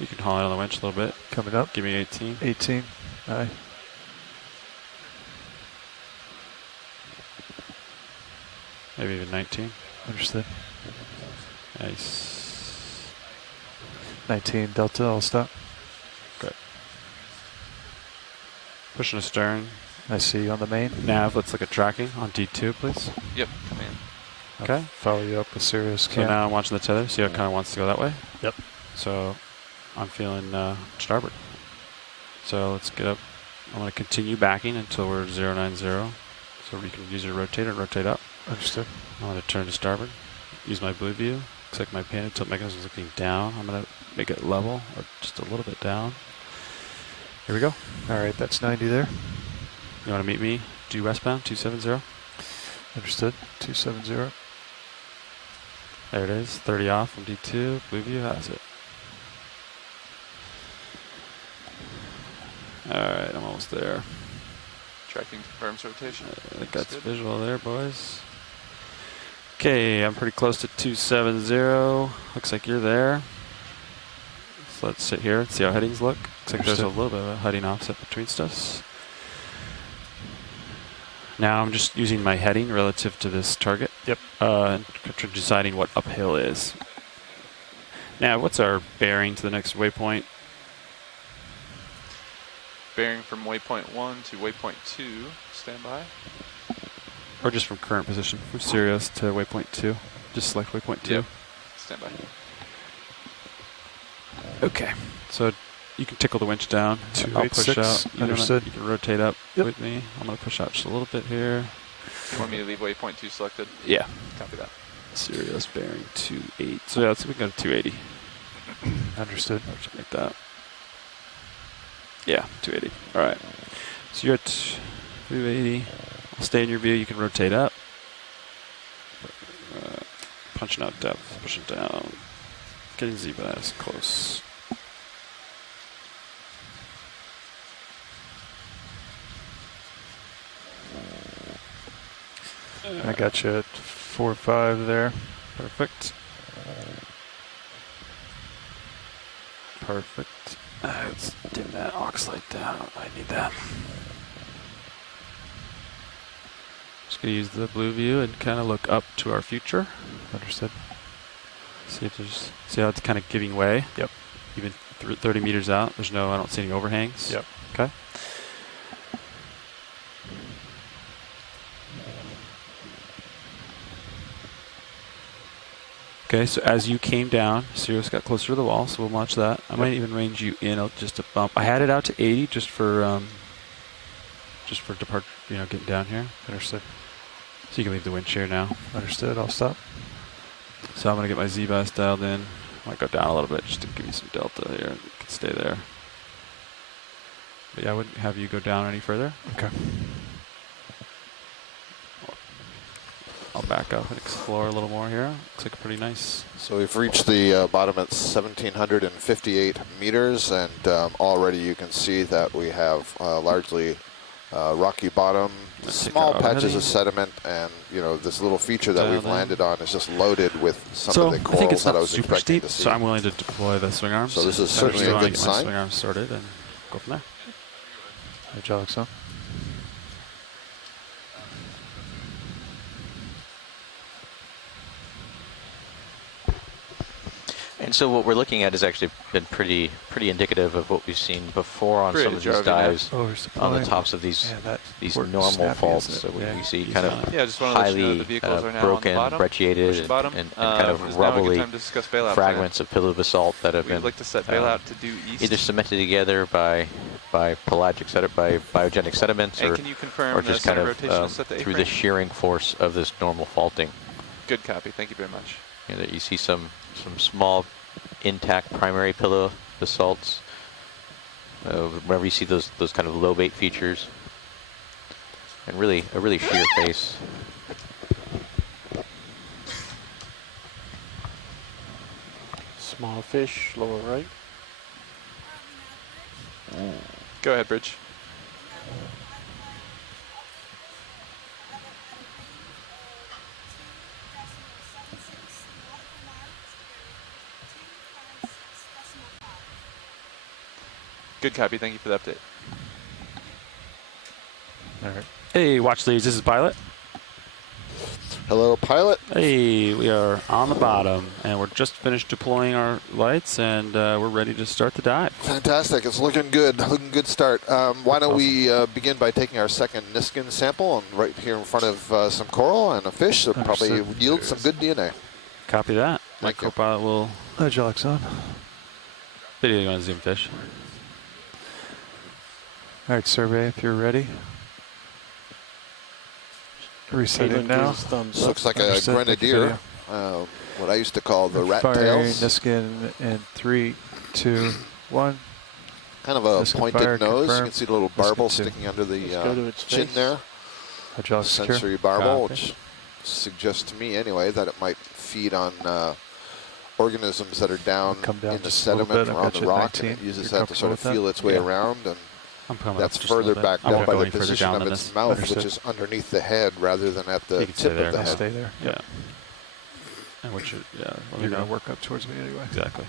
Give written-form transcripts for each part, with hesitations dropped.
You can haul it on the winch a little bit. Coming up. Give me 18. 18. Aye. Maybe even 19. Understood. Nice. 19 Delta, I'll stop. Good. Pushing astern. I see you on the main. Nav, let's look at tracking on D2, please. Yep, come in. Okay. Follow you up with Sirius. So now I'm watching the tether. See how it kind of wants to go that way? Yep. So I'm feeling starboard. So let's get up. I'm going to continue backing until we're 090. So we can use your rotator and rotate up. Understood. I'm going to turn to starboard. Use my blue view. Looks like my panic tilt mechanism is looking down. I'm going to make it level or just a little bit down. Here we go. All right, that's 90 there. You want to meet me? Due westbound, 270. Understood. 270. There it is. 30 off from D2. Blue view has it. All right, I'm almost there. Tracking confirms rotation. I think that's visual there, boys. Okay, I'm pretty close to 270. Looks like you're there. So let's sit here and see how headings look. Looks like there's a little bit of a heading offset between us. Now I'm just using my heading relative to this target. Yep. And deciding what uphill is. Now, what's our bearing to the next waypoint? Bearing from waypoint 1 to waypoint 2. Stand by. Or just from current position, from Sirius to waypoint 2. Just select waypoint 2. Yep. Stand by. Okay. So you can tickle the winch down. I'll push out. Understood. You can rotate up with me. I'm going to push out just a little bit here. You want me to leave waypoint 2 selected? Yeah. Copy that. Sirius bearing 28. So yeah, let's see if we can go to 280. Understood. Something like that. Yeah, 280. All right. So you're at 280. I'll stay in your view. You can rotate up. Punching out depth, pushing down. Getting Z-bias close. I got you at 4.5 there. Perfect. Perfect. Let's dim that aux light down. I need that. Just gonna use the blue view and kind of look up to our future. Understood. See if there's, see how it's kind of giving way. Yep. Even 30 meters out, there's no, I don't see any overhangs. Yep. Okay. Okay, so as you came down, Sirius got closer to the wall, so we'll watch that. I might even range you in just a bump. I had it out to 80 just for depart, getting down here. Understood. So you can leave the wind shear now. Understood. I'll stop. So I'm gonna get my Z-bias dialed in. I might go down a little bit just to give you some delta here. You can stay there. But yeah, I wouldn't have you go down any further. Okay. I'll back up and explore a little more here. Looks like pretty nice. So we've reached the bottom at 1,758 meters, and already you can see that we have largely rocky bottom, small patches of sediment, and this little feature that we've landed on is just loaded with some of the corals that I was expecting to see. So I'm willing to deploy the swing arms. So this is certainly a good sign. Swing arms sorted and go from there. Hydraulics on. And so what we're looking at has actually been pretty indicative of what we've seen before on some of these dives on the tops of these normal faults. So we see kind of highly broken, brecciated, and kind of rubbly fragments of pillow basalt that have been either cemented together by pelagic biogenic sediments, or just kind of through the shearing force of this normal faulting. Good copy. Thank you very much. You see some small intact primary pillow basalts. Whenever you see those kind of lobate features, and a really sheer face. Small fish, lower right. Go ahead, Bridge. Good copy. Thank you for the update. All right. Hey, watch these. This is Pilot. Hello, Pilot. Hey, we are on the bottom, and we're just finished deploying our lights, and we're ready to start the dive. Fantastic. It's looking good. Looking good start. Why don't we begin by taking our second Niskin sample, and right here in front of some coral and a fish that probably yield some good DNA. Copy that. My Thank you. co-pilot will... Hydraulics on. Videoing on Zoom fish. All right, survey if you're ready. Resetting now. This looks like a grenadier, what I used to call the rat tails. Niskin in 3, 2, 1. Kind of a Niskin pointed fire, nose. confirm. You can see the little barbel Niskin 2. sticking under the chin face. there. Hydraulics secure. Sensory barbel, Copy. which suggests to me anyway that it might feed on organisms that are down Down in the just a little sediment bit. or I've on got the you at rock, 19. and it uses You're that to sort of comfortable with feel that? its way around, and I'm coming that's up just a little further bit. backed I up won't by go the any further position down of than its this. mouth, Understood. which is underneath the head rather than at the You can stay tip there. of the I'll head. stay there. Yeah. And which, yeah, let me You're know. going to work up towards me anyway. Exactly.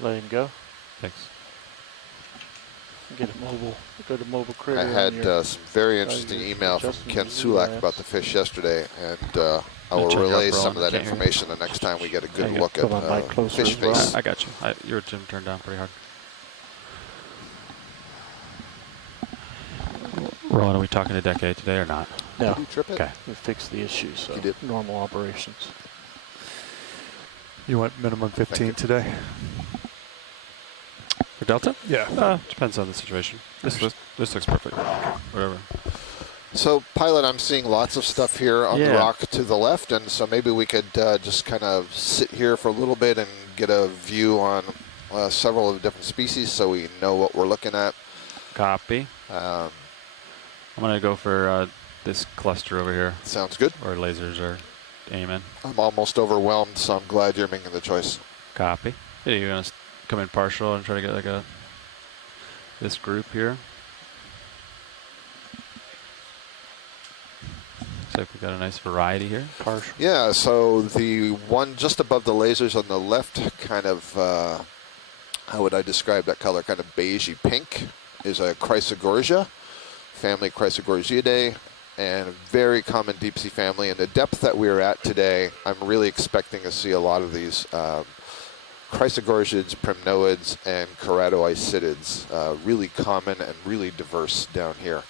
Let him go. Thanks. Get a mobile. Go to mobile critter. I had some very interesting email from Ken Sulak about the fish yesterday, and I will check your relay upper some of arm. that Can't hear you. information the next time we get a good There you look go. Come on, mic at closer fish as well. face. I got you. Your Jim turned down pretty hard. Roland, are we talking a decade today or not? No. Did you trip it? Okay. We fixed the issue, so You did? normal operations. You want minimum 15 today? For Delta? Yeah. Depends on the situation. This looks perfect. Whatever. So, Pilot, I'm seeing lots of stuff here on the Yeah. rock to the left, and so maybe we could just kind of sit here for a little bit and get a view on several of the different species so we know what we're looking at. Copy. I'm going to go for this cluster over here, Sounds good. where lasers are aiming. I'm almost overwhelmed, so I'm glad you're making the choice. Copy. Yeah, you're going to come in partial and try to get like this group here. Looks like we've got a nice variety here. Partial. Yeah, so the one just above the lasers on the left, kind of, how would I describe that color? Kind of beigey pink, is a Chrysogorgia, family Chrysogorgiidae, and a very common deep sea family. And the depth that we're at today, I'm really expecting to see a lot of these Chrysogorgiids, primnoids, and keratoisidids, really common and really diverse down here.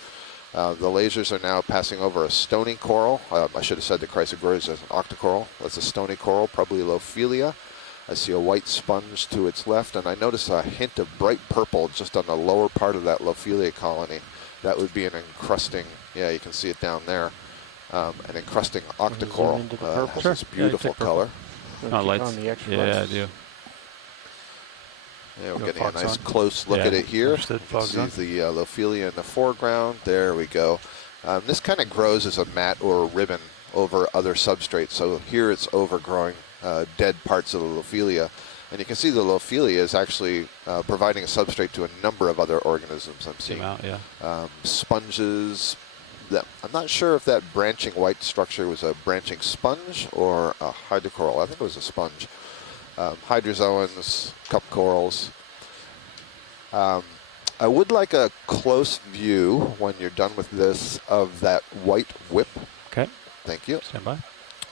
The lasers are now passing over a stony coral. I should have said the Chrysogorgia is an octocoral. That's a stony coral, probably Lophelia. I see a white sponge to its left, and I notice a hint of bright purple just on the lower part of that Lophelia colony. That would be an encrusting, yeah, you can see it down there, an encrusting octocoral. into the purple? Has Sure. this Yeah, beautiful take purple. color. Oh, lights. On the extra Yeah, I lights. do. Yeah, we're Go getting a fogs nice on. close look Yeah, at it here. You understood. can Fogs see on. the Lophelia in the foreground. There we go. This kind of grows as a mat or a ribbon over other substrates. So here it's overgrowing dead parts of the Lophelia. And you can see the Lophelia is actually providing a substrate to a number of other organisms I'm seeing. Zoom out, yeah. Sponges. I'm not sure if that branching white structure was a branching sponge or a hydrocoral. I think it was a sponge. Hydrozoans, cup corals. I would like a close view when you're done with this of that white whip. Okay. Thank you. Stand by.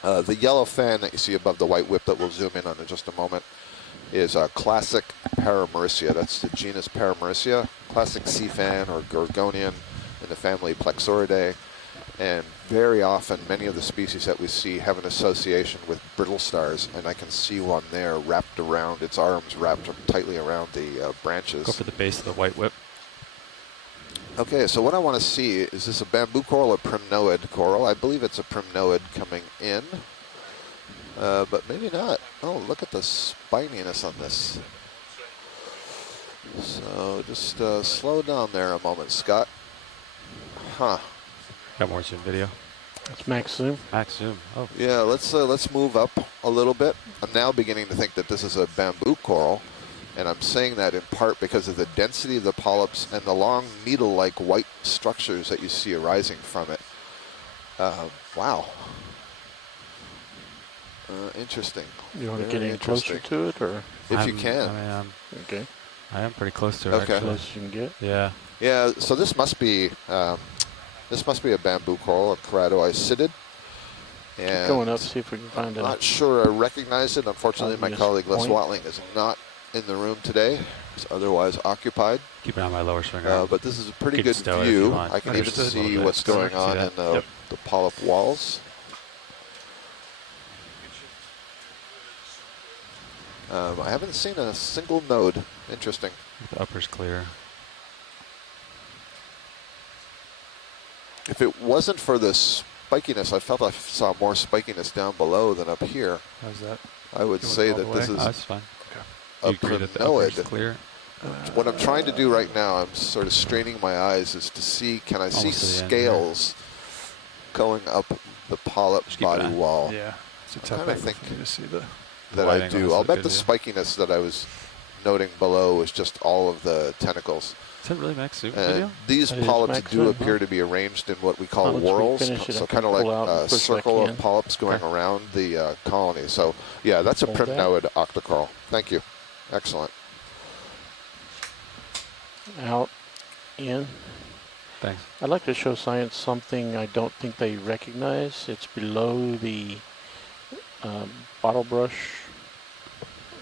The yellow fan that you see above the white whip that we'll zoom in on in just a moment is a classic Paramaricia. That's the genus Paramaricia, classic sea fan or gorgonian in the family Plexauridae. And very often, many of the species that we see have an association with brittle stars, and I can see one there wrapped around, its arms wrapped tightly around the branches. Go for the base of the white whip. Okay, so what I want to see, is this a bamboo coral or primnoid coral? I believe it's a primnoid coming in, but maybe not. Oh, look at the spininess on this. So just slow down there a moment, Scott. Huh. Got more zoom video. That's max zoom. Max zoom. Oh. Yeah, let's move up a little bit. I'm now beginning to think that this is a bamboo coral, And I'm saying that in part because of the density of the polyps and the long needle-like white structures that you see arising from it. Wow. Interesting. You want to Very get in closer to it, or? If you can. I mean, Okay. I am pretty close to it, Okay. actually. Close as you can get. Yeah. Yeah, so this must be a bamboo coral, a keratoisidid. Keep going up, see if we can find I'm it. not sure I recognize it. Unfortunately, my Obvious colleague Les point. Watling is not in the room today. He's otherwise occupied. Keep it on my lower swing arm. But this is a pretty Could good stow it if you view. want. I can even Understood. A see little bit. what's going on See in that? the polyp walls. I haven't seen a single node. Interesting. The upper's clear. If it wasn't for the spikiness, I felt I saw more spikiness down below than up here. How's that? I would Going say all that the this way? is That's fine. a You agree that the upper's primnoid. clear? What I'm trying to do right now, I'm sort of straining my eyes, is to see, can I see Almost to the end, scales going up the polyp Just keep an body eye. wall? Yeah. It's a I tough kinda angle think for me to see the. That Wide I angle do. is I'll a bet good the view. spikiness that I was noting below was just all of the tentacles. Is that really max zoom And video? these That is polyps max do zoom, appear huh? to be arranged in what we call Once we whorls, finish it, so I kind can of like pull out and a push back circle in. of polyps going Okay. around the colony. So yeah, that's a Hold that. primnoid octocoral. Thank you. Excellent. Out, in. Thanks. I'd like to show science something I don't think they recognize. It's below the bottle brush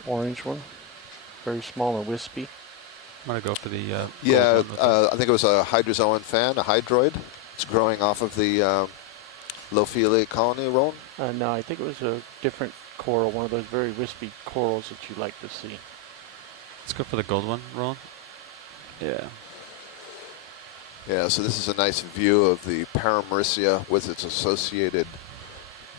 orange one. Very small and wispy. I'm going to go for the Yeah, gold one with the- I think it was a hydrozoan fan, a hydroid. It's growing off of the Lophila colony, Rowan. No, I think it was a different coral, one of those very wispy corals that you like to see. Let's go for the gold one, Roland. Yeah. Yeah, so this is a nice view of the Paramycia with its associated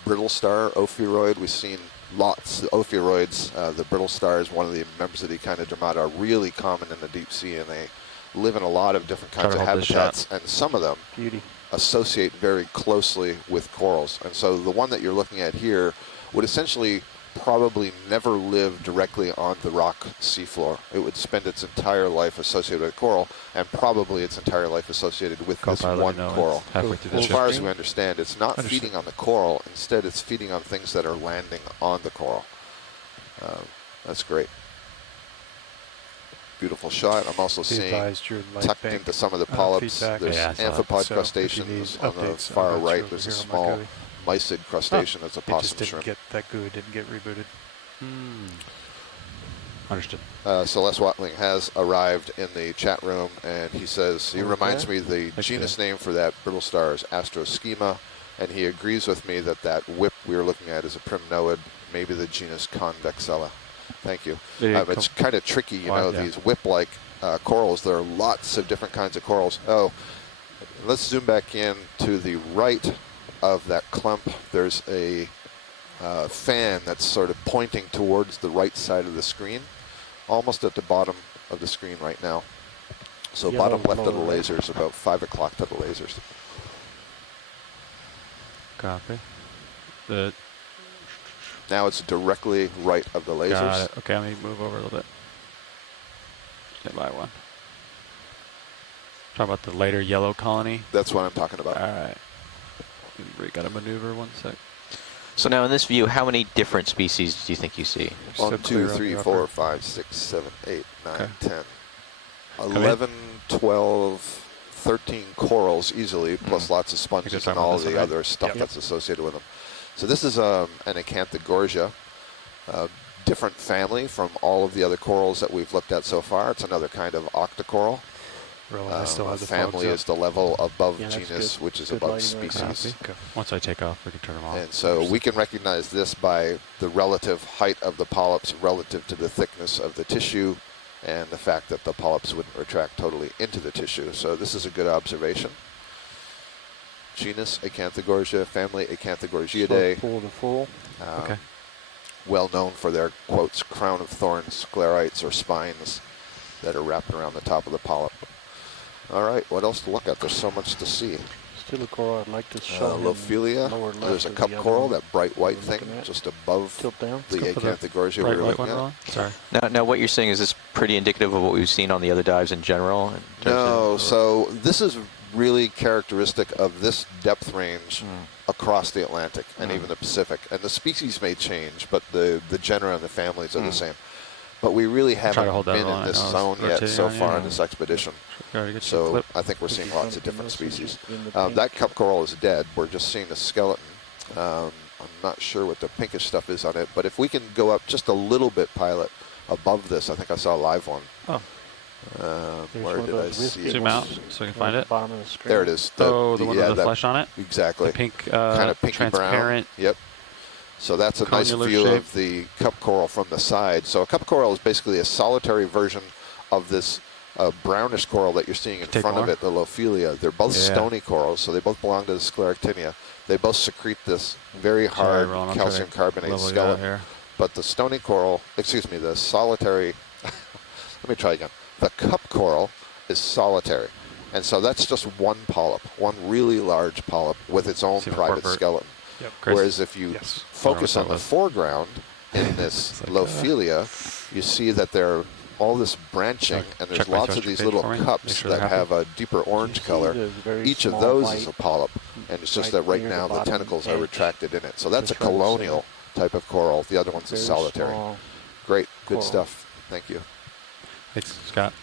brittle star, ophiuroid. We've seen lots of ophiuroids. The brittle star is one of the members of the Echinodermata, are really common in the deep sea, and they live in a lot of different Try kinds to of hold this habitats, and some of them Beauty. associate very closely with corals. And so the one that you're looking at here would essentially probably never live directly on the rock seafloor. It would spend its entire life associated with coral, and probably its entire life associated with this Copilot, one no, coral. it's halfway through the As ship. far as we understand, it's not Understood. feeding on the coral. Instead, it's feeding on things that are landing on the coral. That's great. Beautiful shot. I'm also Be seeing advised your light tucked bank, into some of the polyps. feedback. There's Yeah, I saw that. amphipod So if you crustaceans need on the updates, far I'll bet you right. over There's a here on my small GUI. mysid crustacean that's a It possum just didn't shrimp. get that GUI didn't get rebooted. Understood. So Les Watling has arrived in the chat room, and he says, he reminds me the Thanks, genus Dan. name for that brittle star is Astroschema, and he agrees with me that that whip we were looking at is a primnoid, maybe the genus Convexella. Thank you. It's kind of tricky, you know, Yeah. these whip-like corals. There are lots of different kinds of corals. Oh, let's zoom back in to the right of that clump. There's a fan that's sort of pointing towards the right side of the screen, almost at the bottom of the screen right now. So Yellow bottom left of the lower right. lasers, about 5 o'clock to the lasers. Copy. The Now it's directly right of the lasers. got it. Okay, let me move over a little bit. Get by one. Talk about the later yellow colony. That's what I'm talking about. All right. We got to maneuver 1 sec. So now in this view, how many different species do you think you see? So 1, clear 2, on 3, the 4, upper. 5, 6, 7, 8, 9, Okay. 10. in. 11, 12, 13 corals easily, plus lots of sponges talking and about all this the one, right? other stuff Yep. that's associated with them. So this is an Acanthogorgia, different family from all of the other corals that we've looked at so far. It's another kind of octocoral. Roland, I still A have the family fogs is the level above Yeah, that's genus, good. which is Good above lighting right now. species. Okay. Once I take off, we can turn them off. And so we can recognize this by the relative height of the polyps relative to the thickness of the tissue and the fact that the polyps wouldn't retract totally into the tissue. So this is a good observation. Genus Acanthogorgia, family Acanthogorgiidae. Slow pull to full. Okay. Well known for their, quotes, crown of thorns, sclerites or spines that are wrapped around the top of the polyp. All right, what else to look at? There's so much to see. still a coral I'd like to show him Lophelia. lower left There's a of cup the other coral, one that bright white we're thing looking at. just above Tilt down. the Let's go for the Acanthogorgia we bright were white looking one, at. Ron. Sorry. Now, what you're saying, is this pretty indicative of what we've seen on the other dives in general? In terms No, of, so this is really characteristic of this depth range across the Atlantic and even the Pacific. And the species may change, but the genera and the families are the same. But we really haven't been in this zone yet so far in this expedition. So I think we're seeing lots of different species. That cup coral is dead. We're just seeing the skeleton. I'm not sure what the pinkish stuff is on it, but if we can go up just a little bit, Pilot, above this, I think I saw a live one. Oh. Where did I see it? Zoom out so we can find it. Bottom of the screen. There it is. The one with the flesh on it? Exactly. The pink, kind of pinky transparent. brown. Yep. So that's a nice view of the cup coral from the side. So a cup coral is basically a solitary version of this brownish coral that you're seeing in front of it, the Lophelia. They're both stony corals, so they both belong to the scleractinia. They both secrete this very hard calcium carbonate skeleton. But the stony coral, excuse me, the solitary, let me try again. The cup coral is solitary. And so that's just one polyp, one really large polyp with its own private skeleton. Yep. Whereas if you focus on the foreground in this Lophelia, you see that there are all this branching, and there's lots of these little cups that have a deeper orange color. Each of those is a polyp, and it's just that right now the tentacles are retracted in it. So that's a colonial type of coral. The other one's a solitary. Great, good stuff. Thank you. Thanks, Scott.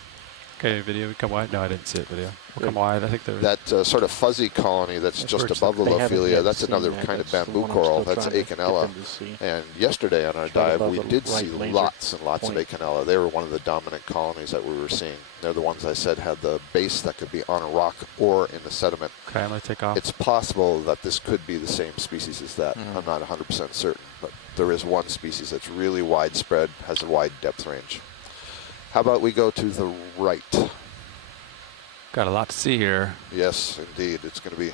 Okay, video, come wide. No, I didn't see it, video. We'll come wide. I think there was... That sort of fuzzy colony that's just above the Lophelia, that's another kind of bamboo coral. That's Acanella. And yesterday on our dive, we did see lots and lots of Acanella. They were one of the dominant colonies that we were seeing. They're the ones I said had the base that could be on a rock or in the sediment. Okay, I'm going to take off. It's possible that this could be the same species as that. I'm not 100% certain, but there is one species that's really widespread, has a wide depth range. How about we go to the right? Got a lot to see here. Yes, indeed. It's going to be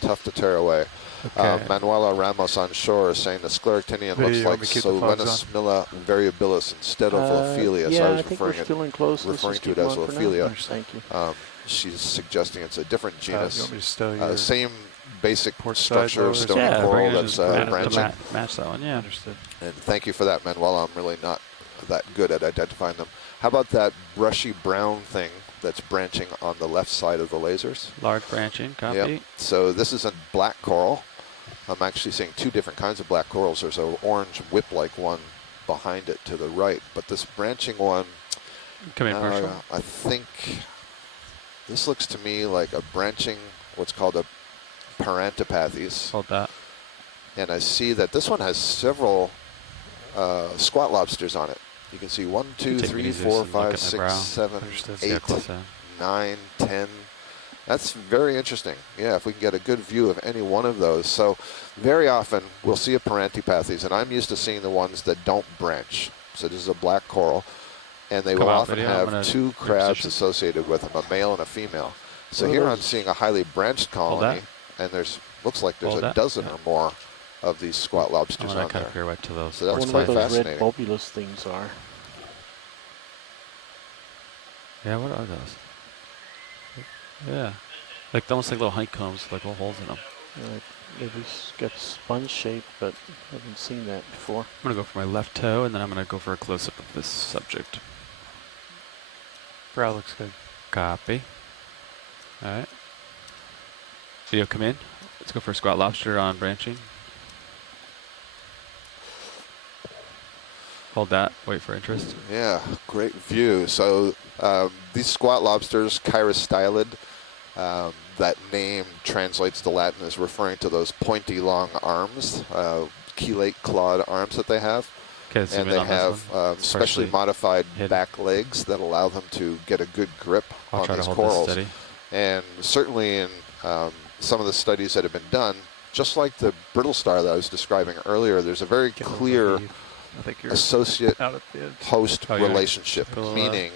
tough to tear away. Okay. Manuela Ramos on shore is saying the scleractinian looks like Solenosmilia variabilis instead of Lophelia. Yeah, so I was I think we're still in close. referring to it as Lophelia. Thank you. She's suggesting it's a different genus. You want me to stow your same basic port structure of side stony yeah, coral that's branching. Match that one, yeah. Understood. And thank you for that, Manuela. I'm really not that good at identifying them. How about that brushy brown thing that's branching on the left side of the lasers? Large branching, copy. Yep. So this is a black coral. I'm actually seeing two different kinds of black corals. There's an orange whip-like one behind it to the right, but this branching one, Come in, Marshall. I think this looks to me like a branching, what's called a parantipathes. Hold that. And I see that this one has several squat lobsters on it. You can see 1, 2, 3, 4, 5, 6, 7, 8, 9, 10. That's very interesting. Yeah, if we can get a good view of any one of those. So very often we'll see a parantipathes, and I'm used to seeing the ones that don't branch. So this is a black coral, and they will often have two crabs associated with them, a male and a female. So here I'm seeing a highly branched colony, and looks like there's a dozen or more of these squat lobsters on there. Right to those. So that's quite quite fascinating. Red bulbulous things are. Yeah, what are those? Yeah, like almost like little honeycombs, like little holes in them. Maybe it's got sponge shape, but I haven't seen that before. I'm gonna go for my left toe, and then I'm gonna go for a close-up of this subject. Brow looks good. Copy. All right. Video, come in. Let's go for a squat lobster on branching. Hold that. Wait for interest. Yeah, great view. So these squat lobsters, chirostylid, that name translates to Latin as referring to those pointy long arms, chelate clawed arms that they have. Okay, and they have specially modified back legs that allow them to get a good grip on these corals. And certainly in some of the studies that have been done, just like the brittle star that I was describing earlier, there's a very clear associate-host relationship, meaning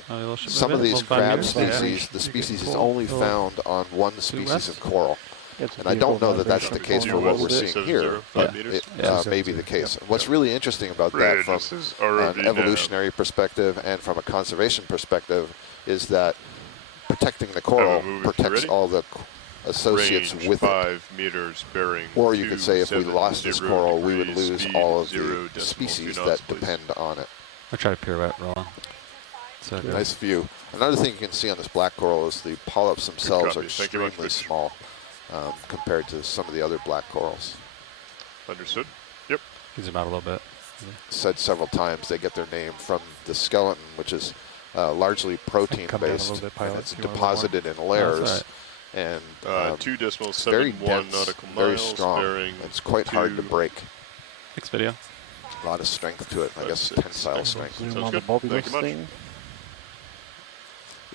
some of these crab species, the species is only found on one species of coral. And I don't know that that's the case for what we're seeing here, but it may be the case. What's really interesting about that from an evolutionary perspective and from a conservation perspective is that protecting the coral protects all the associates range with 5 meters bearing. or you could say if we 270 lost this coral, we would degrees, lose speed all of 0 the decimals, species 2 that knots, please. depend on it. I'll try to pirouette roll. So good. Nice view. Another thing you can see on this black coral is the polyps themselves are copy. Thank you much, extremely Rich. small compared to some of the other black corals. Understood. Yep. Can zoom out a little bit. Said several times they get their name from the skeleton, which is largely protein come down a based. little bit, pilot, And it's if you want a deposited in layers. That's And 2 decimals, very 71 dense, nautical very miles, strong. bearing It's quite hard to 2 break. Next video. A lot of strength to it. I guess 6. tensile strength. Zoom Sounds on the good. bulbous Thank you much. thing.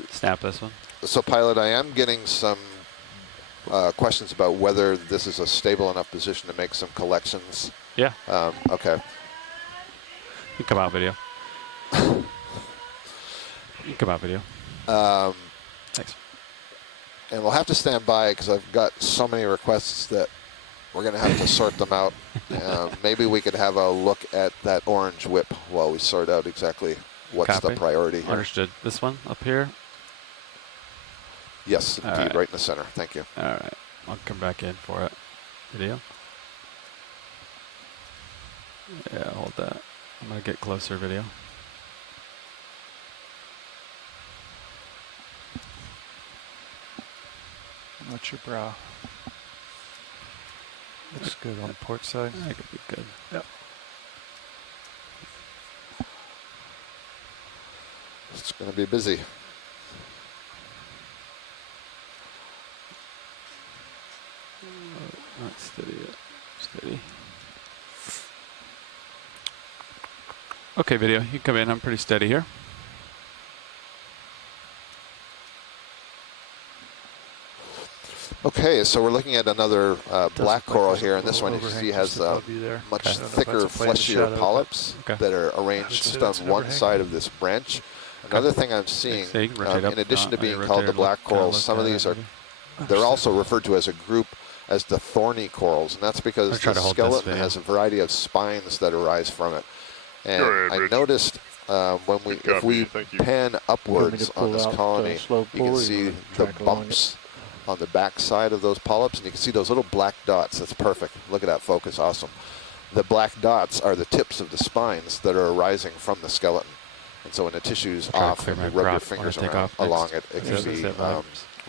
Snap this one. So, pilot, I am getting some questions about whether this is a stable enough position to make some collections. Yeah. Okay. You come out video. You come out video. Thanks. And we'll have to stand by because I've got so many requests that we're going to have to sort them out. Maybe we could have a look at that orange whip while we sort out exactly what's Copy. the priority here. Understood. This one up here. Yes, All indeed, right. right in the center. Thank you. All right. I'll come back in for it. Video. Yeah, hold that. I'm going to get closer video. What's your brow? Looks good on the port side. That could be good. Yep. It's going to be busy. Not steady yet. Steady. Okay, video. You come in. I'm pretty steady here. Okay, so we're looking at another black look like coral there's a here, and this little one you overhang see has just above you there. much Okay. I don't know if thicker, that's a plane fleshier shadow, polyps but- that are I arranged would say just that's on an one overhang. side of this branch. Another thing I'm seeing, So you can rotate up, in addition to how you being called rotate the or black look, kinda corals, look some of at these it, are, maybe. they're also referred to as a group as the thorny corals, and that's because I'll try the to hold this skeleton video. has a variety of spines that arise from it. And Go ahead, I Rich. noticed when we, Good if we copy. Thank you. pan upwards pull on this out, colony, slow you pull, can or see you the wanna track along it? bumps on the back side of those polyps, and you can see those little black dots. That's perfect. Look at that focus. Awesome. The black dots are the tips of the spines that are arising from the skeleton. And so when the tissue's Try to off clear and you my rub your prop when I fingers take around, off along next. it, it Yeah, can that's be it, vibes.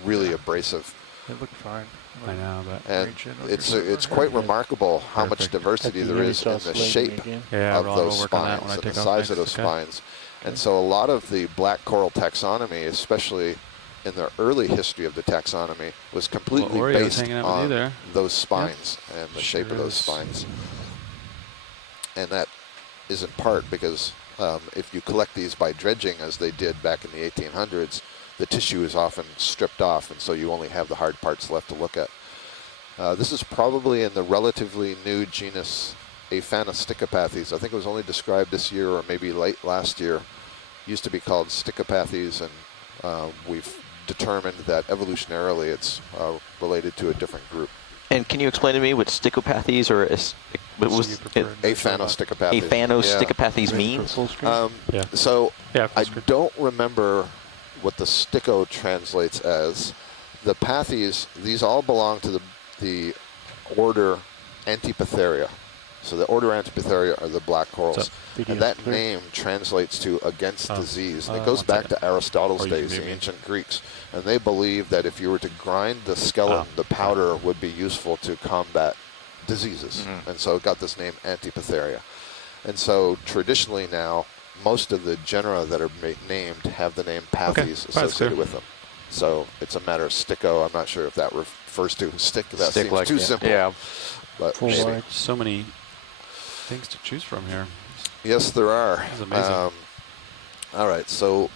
really abrasive. They look fine. I know, but And Reach in on it's your it's silver quite hair. remarkable how much Perfect. diversity there is in the shape yeah, of I'll those work on that spines when I and take the off size next. of those Okay. spines. And so a lot of the black coral taxonomy, especially in the early history of the taxonomy, was completely Oreo's based hanging out with you on there. those spines and the Sure shape of those is. spines. And that is in part because if you collect these by dredging, as they did back in the 1800s, the tissue is often stripped off, and so you only have the hard parts left to look at. This is probably in the relatively new genus Aphanosticopathes. I think it was only described this year or maybe late last year. Used to be called Sticopathes, and we've determined that evolutionarily it's related to a different group. And can you explain to me what sticopathes or what So was you it? prefer Aphanosticopathes. Aphanosticopathes Ready for means? full screen? Yeah. So Yeah, I full screen. don't remember what the stico translates as. The pathes, these all belong to the order Antipatheria. So the order Antipatheria are the black corals. So, and Video's that clear. name translates to against Oh. disease. And it goes one back second. to Aristotle's Or you days, can the mute me. ancient Greeks. And they believed that if you were to grind the skeleton, the powder would be useful to combat diseases. And so it got this name Antipatheria. And so traditionally now, most of the genera that are named have the name Pathes that's associated clear. with them. So it's a matter of sticko. I'm not sure if that refers to stick. That Stick seems like too that. simple. Yeah. But Full maybe. wide. So many things to choose from here. Yes, there are. This is amazing. All right, so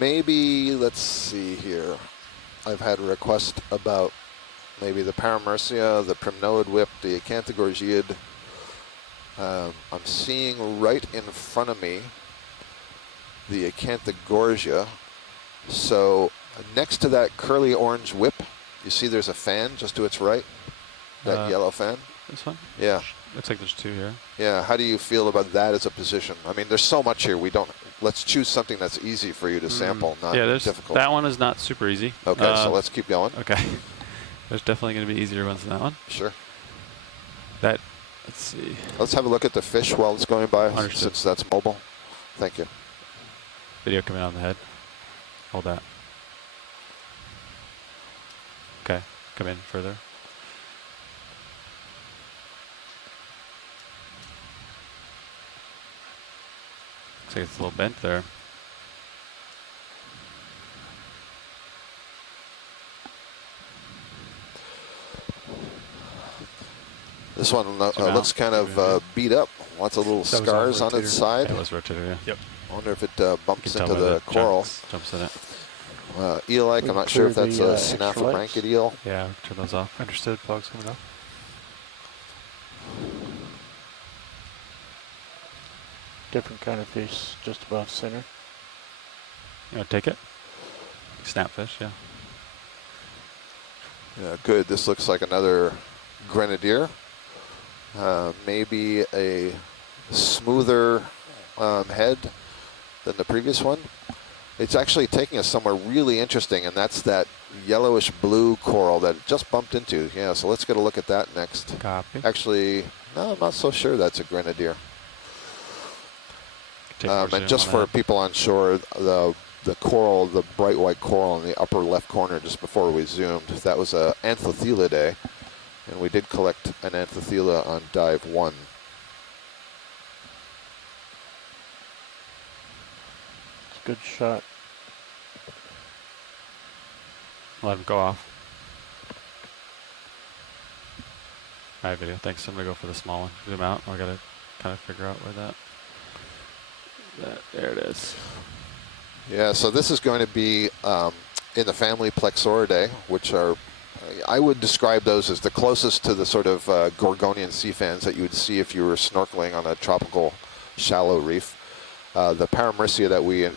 maybe, let's see here. I've had a request about maybe the Paramercia, the Primnoid whip, the Acanthogorgiid. I'm seeing right in front of me the Acanthogorgia. So next to that curly orange whip, you see there's a fan just to its right? That yellow fan? This one? Yeah. Looks like there's two here. Yeah, how do you feel about that as a position? I mean, there's so much here. We don't let's choose something that's easy for you to sample, not yeah, difficult. That one is not super easy. Okay, so let's keep going. Okay. There's definitely going to be easier ones than that one. Sure. Let's see. Let's have a look at the fish while it's going by, Understood. since that's mobile. Thank you. Video coming on the head. Hold that. Okay, come in further. Looks like it's a little bent there. This one looks kind of beat up. Lots of little scars on its side. It was rotated, yeah. Yep. I wonder if it bumps into the coral. Jumps in it. Eel-like, I'm not sure if that's a synaphrobranchid eel. Yeah, turn those off. Understood. Fog's coming up. Different kind of fish, just above center. You want to take it? Snapfish, yeah. Yeah, good. This looks like another grenadier. Maybe a smoother head than the previous one. It's actually taking us somewhere really interesting, and that's that yellowish blue coral that it just bumped into. Yeah, so let's get a look at that next. Copy. Actually, no, I'm not so sure that's a grenadier. And just for people on shore, the coral, the bright white coral in the upper left corner just before we zoomed, that was a Anthothelidae, and we did collect an Anthothela on dive 1. It's a good shot. Let him go off. All right, video. Thanks. I'm going to go for the small one. Zoom out. I got to kind of figure out where that. There it is. Yeah, so this is going to be in the family Plexauridae, which are, I would describe those as the closest to the sort of Gorgonian sea fans that you would see if you were snorkeling on a tropical shallow reef. The Paramycia that we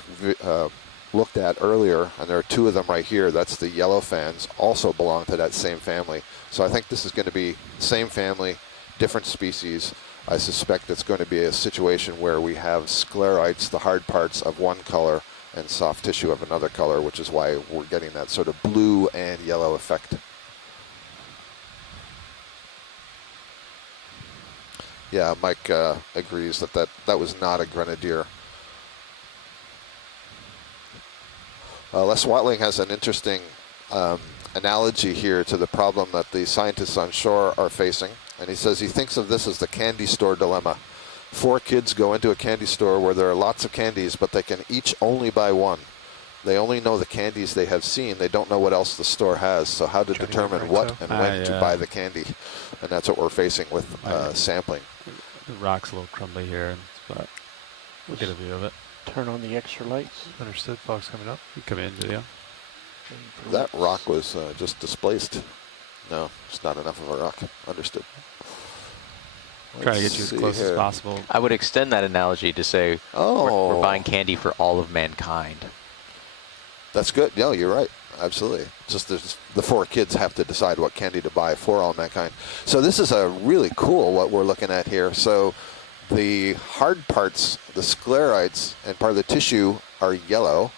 looked at earlier, and there are 2 of them right here, that's the yellow fans, also belong to that same family. So I think this is going to be same family, different species. I suspect it's going to be a situation where we have sclerites, the hard parts of one color, and soft tissue of another color, which is why we're getting that sort of blue and yellow effect. Yeah, Mike agrees that was not a grenadier. Les Watling has an interesting analogy here to the problem that the scientists on shore are facing. And he says he thinks of this as the candy store dilemma. 4 kids go into a candy store where there are lots of candies, but they can each only buy one. They only know the candies they have seen. They don't know what else the store has. So how to determine what and when to buy the candy. And that's what we're facing with sampling. The rock's a little crumbly here, but we'll get a view of it. Turn on the extra lights. Understood. Fog's coming up. You come in, video. That rock was just displaced. No, it's not enough of a rock. Understood. Try to get you as close as possible. I would extend that analogy to say we're buying candy for all of mankind. That's good. No, you're right. Absolutely. Just the 4 kids have to decide what candy to buy for all mankind. So this is a really cool what we're looking at here. So the hard parts, the sclerites, and part of the tissue are yellow.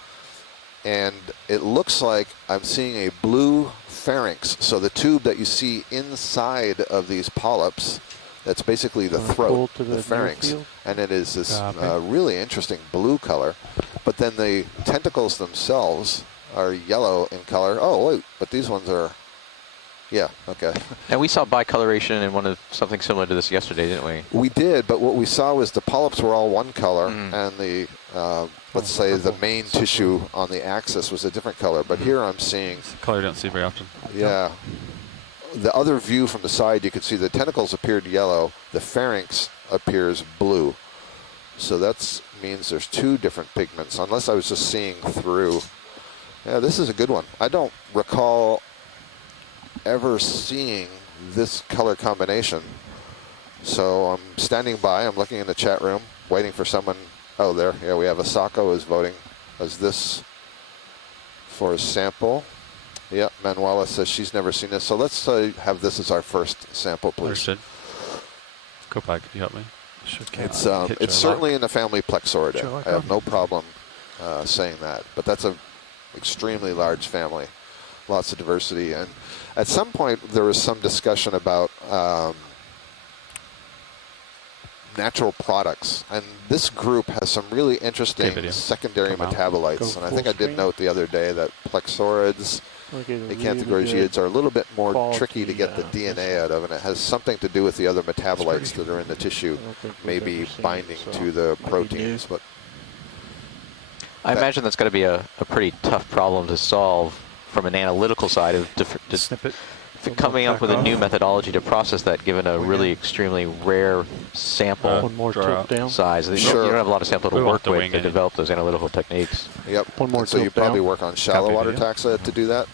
And it looks like I'm seeing a blue pharynx. So the tube that you see inside of these polyps, that's basically the throat, the pharynx. And it is this really interesting blue color. But then the tentacles themselves are yellow in color. Oh, wait, but these ones are, yeah, okay. And we saw bicoloration in something similar to this yesterday, didn't we? We did, but what we saw was the polyps were all one color, and the, let's say, the main tissue on the axis was a different color. But here I'm seeing... Color you don't see very often. Yeah. The other view from the side, you could see the tentacles appeared yellow, the pharynx appears blue. So that means there's 2 different pigments, unless I was just seeing through. Yeah, this is a good one. I don't recall ever seeing this color combination. So I'm standing by, I'm looking in the chat room, waiting for someone. Oh, there, yeah, we have Asako is voting as this for a sample. Yeah, Manuela says she's never seen this. So let's have this as our first sample, please. Understood. Kopag, can you help me? It's certainly in the family Plexauridae. I have no problem saying that, but that's a extremely large family, lots of diversity. And at some point there was some discussion about natural products, and this group has some really interesting secondary metabolites. And I think I did note the other day that Plexaurids, Acanthogogiids are a little bit more tricky to get the DNA out of, and it has something to do with the other metabolites that are in the tissue, maybe binding to the proteins. But I imagine that's got to be a pretty tough problem to solve from an analytical side of coming up with a new methodology to process that, given a really extremely rare sample size. You don't have a lot of sample to work with to develop those analytical techniques. Yep. So you probably work on shallow water taxa to do that.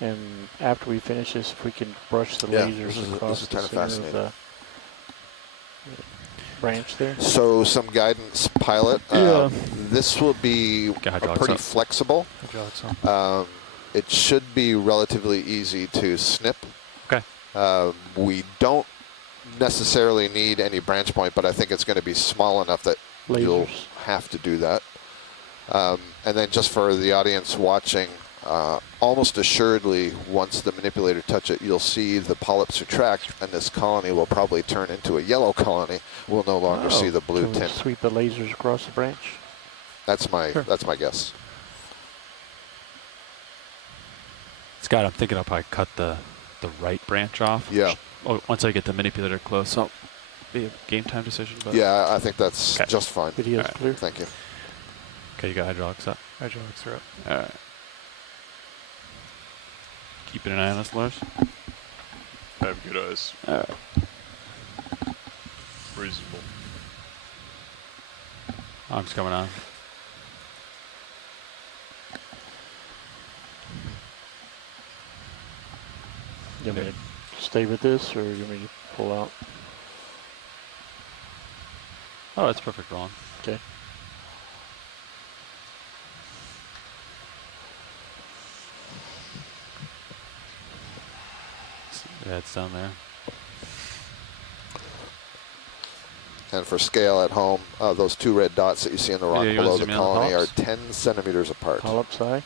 And after we finish this, if we can brush the lasers across the center of the branch there. So some guidance pilot. This will be pretty flexible. It should be relatively easy to snip. Okay. We don't necessarily need any branch point, but I think it's going to be small enough that you'll have to do that. And then just for the audience watching, almost assuredly, once the manipulator touch it, you'll see the polyps retract, and this colony will probably turn into a yellow colony. We'll no longer see the blue tint. Sweep the lasers across the branch? That's my guess. Scott, I'm thinking I'll probably cut the right branch off. Yeah. Once I get the manipulator close, so be a game time decision. But yeah, I think that's just fine. Video's clear. Thank you. Okay, you got hydraulics up. Hydraulics are up. All right. Keeping an eye on us, Lars. I have good eyes. All right. Reasonable. Arms coming on. You want me to stay with this, or you want me to pull out? Oh, that's perfect, Ron. Okay. Yeah, it's down there. And for scale at home, those two red dots that you see in the rock below the colony are 10 centimeters apart. Polyps high.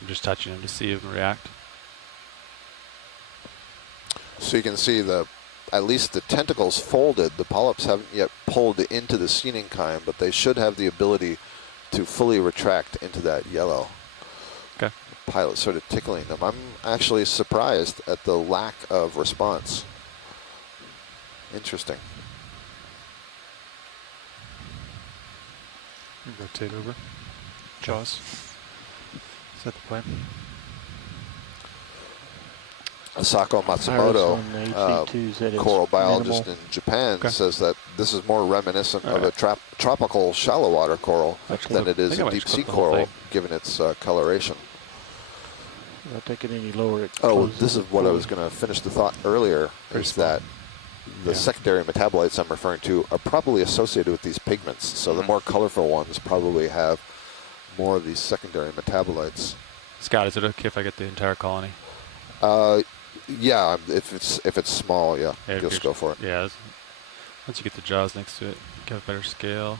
I'm just touching them to see them react. So you can see at least the tentacles folded. The polyps haven't yet pulled into the coenenchyme, but they should have the ability to fully retract into that yellow. Okay. The pilot's sort of tickling them. I'm actually surprised at the lack of response. Interesting. Rotate over. Jaws. Is that the plan? Asako Matsumoto, coral biologist in Japan, says that this is more reminiscent of a tropical shallow water coral than it is a deep sea coral, given its coloration. Not taking any lower. This is what I was going to finish the thought earlier, is that the secondary metabolites I'm referring to are probably associated with these pigments. So the more colorful ones probably have more of these secondary metabolites. Scott, is it okay if I get the entire colony? Yeah, if it's small, just go for it. Yeah, once you get the jaws next to it, get a better scale.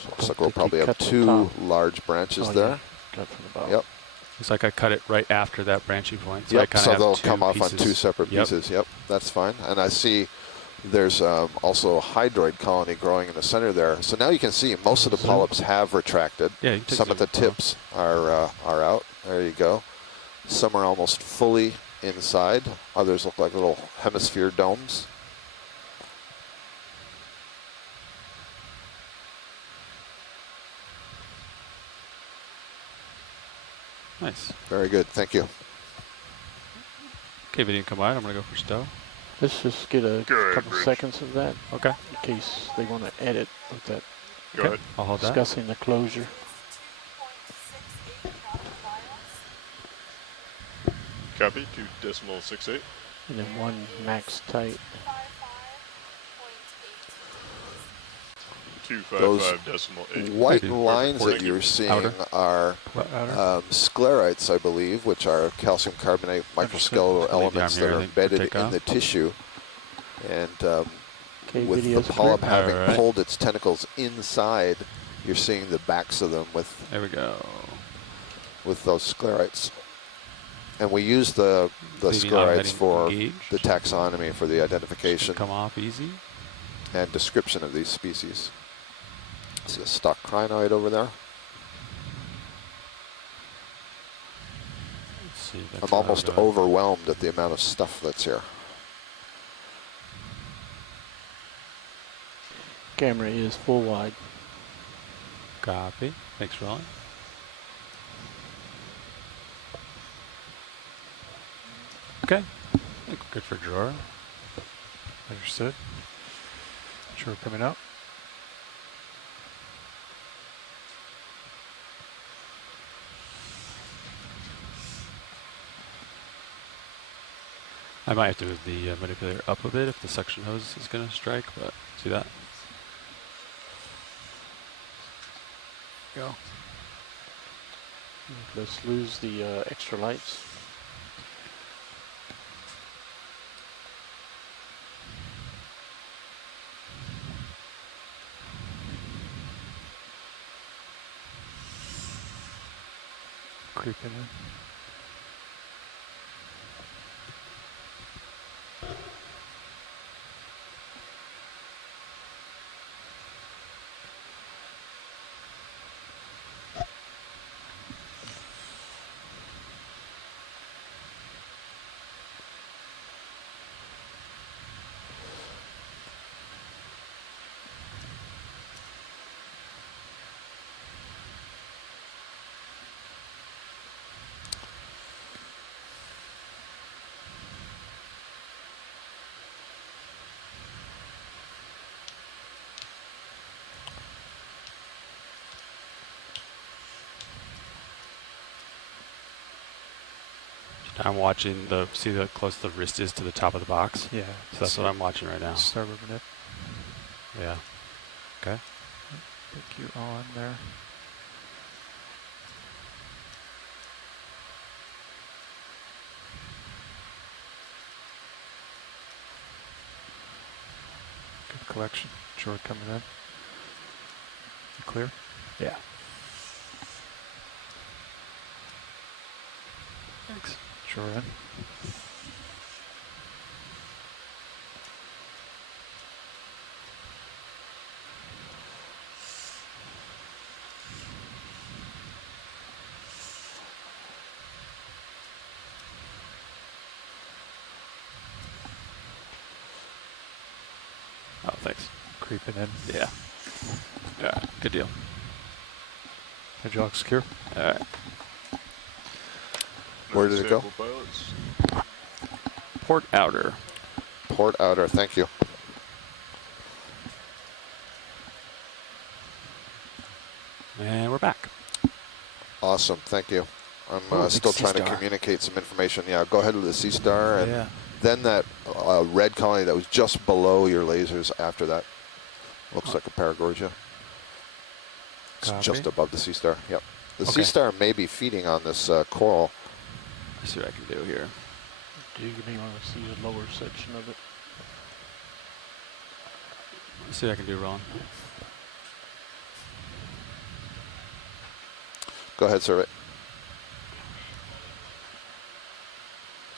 So looks like we'll probably have two large branches there. Yep. Looks like I cut it right after that branching point. So, so they'll come off on two separate pieces. Yep, that's fine. And I see there's also a hydroid colony growing in the center there. So now you can see most of the polyps have retracted. Yeah, some of the tips are out. There you go. Some are almost fully inside. Others look like little hemisphere domes. Nice. Very good. Thank you. Okay, video come wide. I'm going to go for stow. Let's just get a couple seconds of that. Okay. In case they want to edit with that. Go ahead. I'll hold that. Discussing the closure. Copy. 2.68. And then 1 max tight. 255.8. White lines that you're seeing are sclerites, I believe, which are calcium carbonate microskeletal elements that are embedded in the tissue. And with the polyp having pulled its tentacles inside, you're seeing the backs of them with there we go. With those sclerites. And we use the sclerites for the taxonomy, for the identification. Come off easy. And description of these species. See a stock crinoid over there. Let's see, I'm almost overwhelmed at the amount of stuff that's here. Camera is full wide. Copy. Thanks, Ron. Okay. I think we're good for drawer. Understood. Sure, coming up. I might have to move the manipulator up a bit if the suction hose is going to strike, but see that? Go. Let's lose the extra lights. Creeping in. I'm watching see how close the wrist is to the top of the box? Yeah. So that's what I'm watching right now. Starboard manip. Yeah. Okay. Think you're on there. Good collection. Short coming in. You clear? Yeah. Thanks. Shore in. Oh, thanks. Creeping in. Yeah. Yeah, good deal. Hydraulic secure. All right. Where did it go? Port outer. Port outer, thank you. And we're back. Awesome, thank you. I'm still trying to communicate some information. Yeah, go ahead with the Sea Star, and then that red colony that was just below your lasers after that. Looks like a Paragorgia. It's just above the Sea Star, yep. The Sea Star may be feeding on this coral. Let's see what I can do here. Do you may want to see the lower section of it? Let's see what I can do, Ron. Go ahead, survey.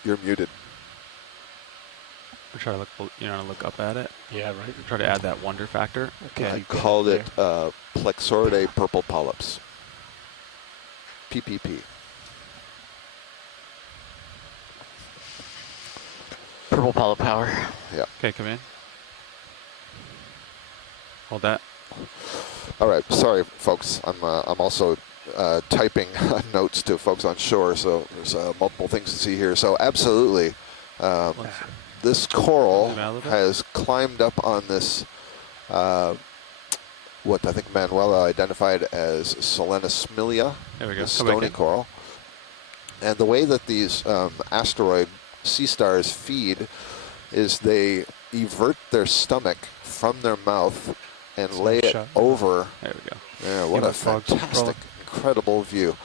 You're muted. We're trying to look, look up at it. Yeah, right. Try to add that wonder factor. Okay. I called it Plexoridae purple polyps. PPP. Purple polyp power. Yeah. Okay, come in. Hold that. All right. Sorry, folks. I'm also typing notes to folks on shore, so there's multiple things to see here. So absolutely, this coral Zoom out a little bit. has climbed up on this, what I think Manuela identified as Solenosmilia, There we go. the Come back stony in. coral. And the way that these asteroid sea stars feed is they evert their stomach from their mouth and lay it over. There we go. Yeah, what a fantastic, incredible view.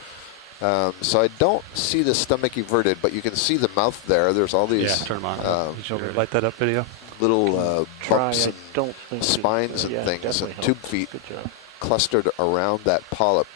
So I don't see the stomach everted, but you can see the mouth there. There's all these Turn them on. Did you want me to light that up video? little bumps I and don't think spines it, and things definitely and tube helps. feet Good job. clustered around that polyp.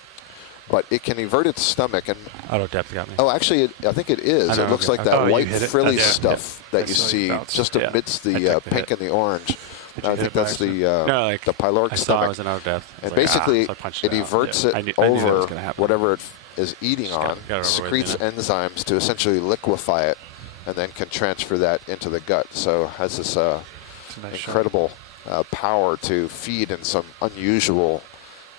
But it can evert its stomach, and Auto depth got me. oh, actually, I think it is. I know, It looks like okay. that Oh, you white hit it? frilly Yeah, stuff that you That's see like bounce. just Yeah. amidst I the took the pink hit. and the orange. Did you I hit think it by that's accident? No, like the pyloric I saw it stomach. was an auto depth. I And was like, basically, so I punched it out. everts Yeah. it I knew that was over gonna happen. whatever it is eating Just got on, it over with, secretes you know. enzymes to essentially liquefy it, and then can transfer that into the gut. So it has this It's a nice incredible power to feed in some unusual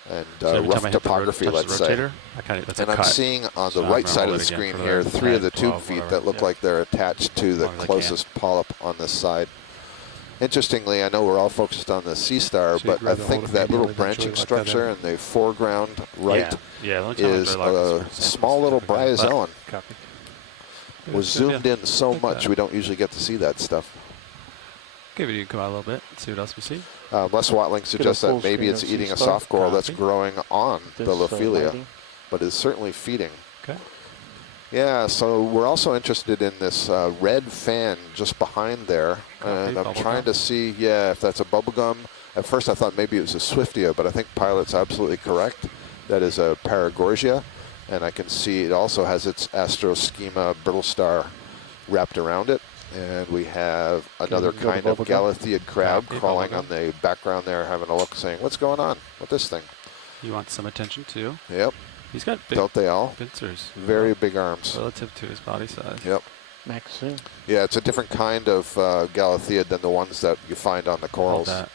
and So every rough time I hit topography, the let's say. rotator, I kind of, that's And a I'm cut. seeing on So the I'm right gonna side of hold the it again screen for here the 3 of the 10, tube 12, feet whatever. that look Yep. like they're attached to the long as I can. closest polyp on this side. Interestingly, I know we're all focused on the sea star, So you'd but I rather hold think it that little manually than branching actually lock that structure in? in the foreground right Yeah, the only time I is enjoy locking a is for small little samples, typically. bryozoan. Copy. Was zoomed in so Like much that. we don't usually get to see that stuff. Okay, we can come out a little bit, see what else we see. Les Watling suggests full that maybe screen it's of sea eating a star. soft coral that's Copy. growing on This, the Lophelia, lighting. but is certainly feeding. Okay. Yeah, so we're also interested in this red fan just behind there, and I'm bubble trying gum. to see, if that's a bubblegum. At first I thought maybe it was a Swiftia, but I think Pilot's absolutely correct. That is a Paragorgia, and I can see it also has its Astroschema brittle star wrapped around it. And we have another go to kind of bubble gum. Galatheid crab Copy, crawling bubble on the background there, having a look, saying, what's going on with this thing? You want some attention too. Yep, He's got big don't they all? pincers. Very big arms. Relative to his body size. Yep. Maxine. Yeah, it's a different kind of Galatheid than the ones that you find on the Hold corals. that.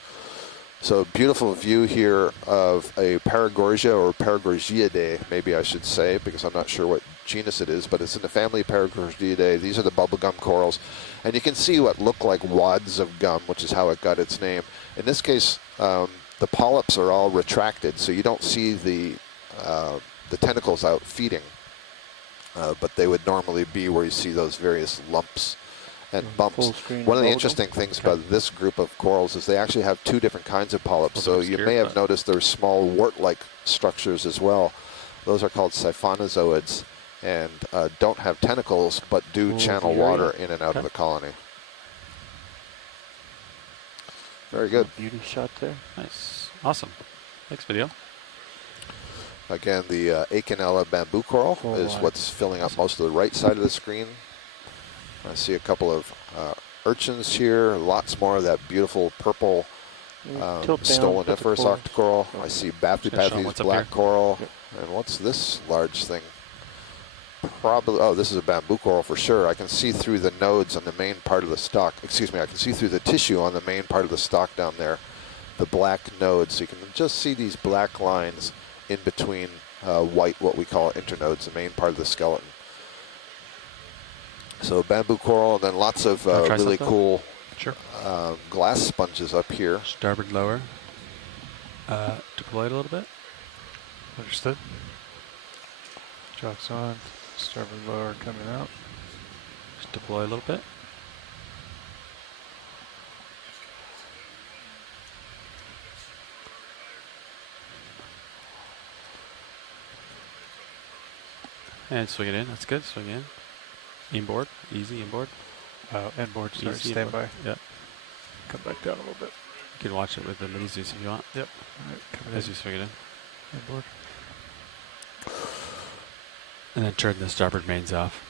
So beautiful view here of a Paragorgia, or Paragorgiidae, maybe I should say, because I'm not sure what genus it is, but it's in the family Paragorgiidae. These are the bubblegum corals. And you can see what look like wads of gum, which is how it got its name. In this case, the polyps are all retracted, so you don't see the tentacles out feeding. But they would normally be where you see those various lumps and bumps. Full screen One of the bubblegum. interesting things about this group of corals is they actually have 2 different kinds of polyps. So Little you obscure, may have but- noticed there's small wart-like structures as well. Those are called siphonozoids and don't have tentacles but do Full channel view. water in and out of Okay. the colony. Very good. Beauty shot there. Nice. Awesome. Thanks, video. Again, the Acanella bamboo coral Full is wide. what's filling up most of the right side of the screen. I see a couple of urchins here, lots more of that beautiful purple Tilt down, stoloniferous put the octocoral. I see Just show 'em Baptipathes what's up black here. coral. Yep. And what's this large thing? Probably, oh, this is a bamboo coral for sure. I can see through the nodes on the main part of the stalk. Excuse me, I can see through the tissue on the main part of the stalk down there, the black nodes. So you can just see these black lines in between white, what we call internodes, the main part of the skeleton. So bamboo coral, and then lots of Wanna try really something? cool Sure. glass sponges up here. Starboard lower. Deploy it a little bit. Understood. Chocks on. Starboard lower coming out. Just deploy a little bit. And swing it in. That's good. Swing in. Inboard. Easy inboard. Inboard, sorry, Easy stand inboard. by. Yep. Come back down a little bit. You can watch it with the mini Zeus if you want. Yep. All right, coming As in. you swing it in. Inboard. And then turn the starboard mains off.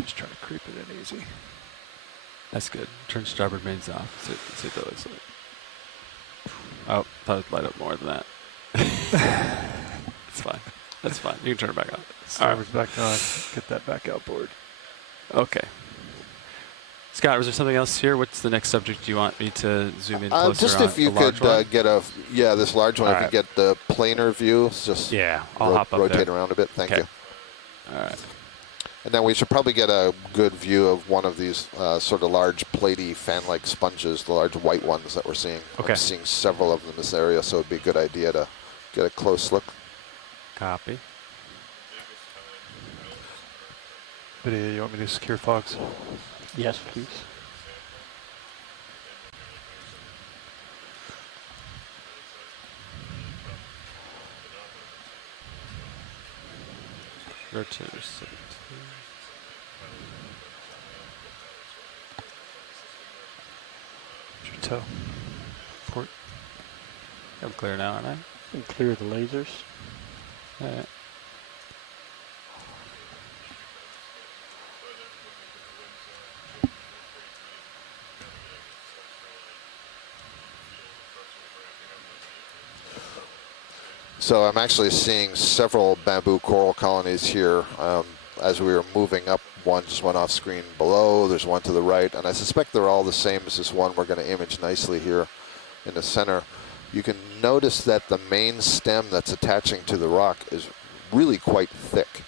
Just trying to creep it in easy. That's good. Turn starboard mains off. See what that looks like. Oh, thought it'd light up more than that. It's fine. That's fine. You can turn it back on. Starboard's back on. Get that back outboard. Okay. Scott, was there something else here? What's the next subject you want me to zoom in closer Just on? if you The large could one? get this large one, All if you right. get the planar view, just Yeah, I'll hop up rotate there. around a bit. Thank Okay. you. All right. And then we should probably get a good view of one of these sort of large platey fan-like sponges, the large white ones that we're seeing. Okay. I'm seeing several of them in this area, so it'd be a good idea to get a close look. Copy. Lydia, you want me to secure fogs? Yes, please. Rotator 17. Your toe. Port. I'm clear now, aren't I? And clear the lasers. All right. So I'm actually seeing several bamboo coral colonies here. As we were moving up, one just went off screen below. There's one to the right, and I suspect they're all the same as this one we're going to image nicely here in the center. You can notice that the main stem that's attaching to the rock is really quite thick.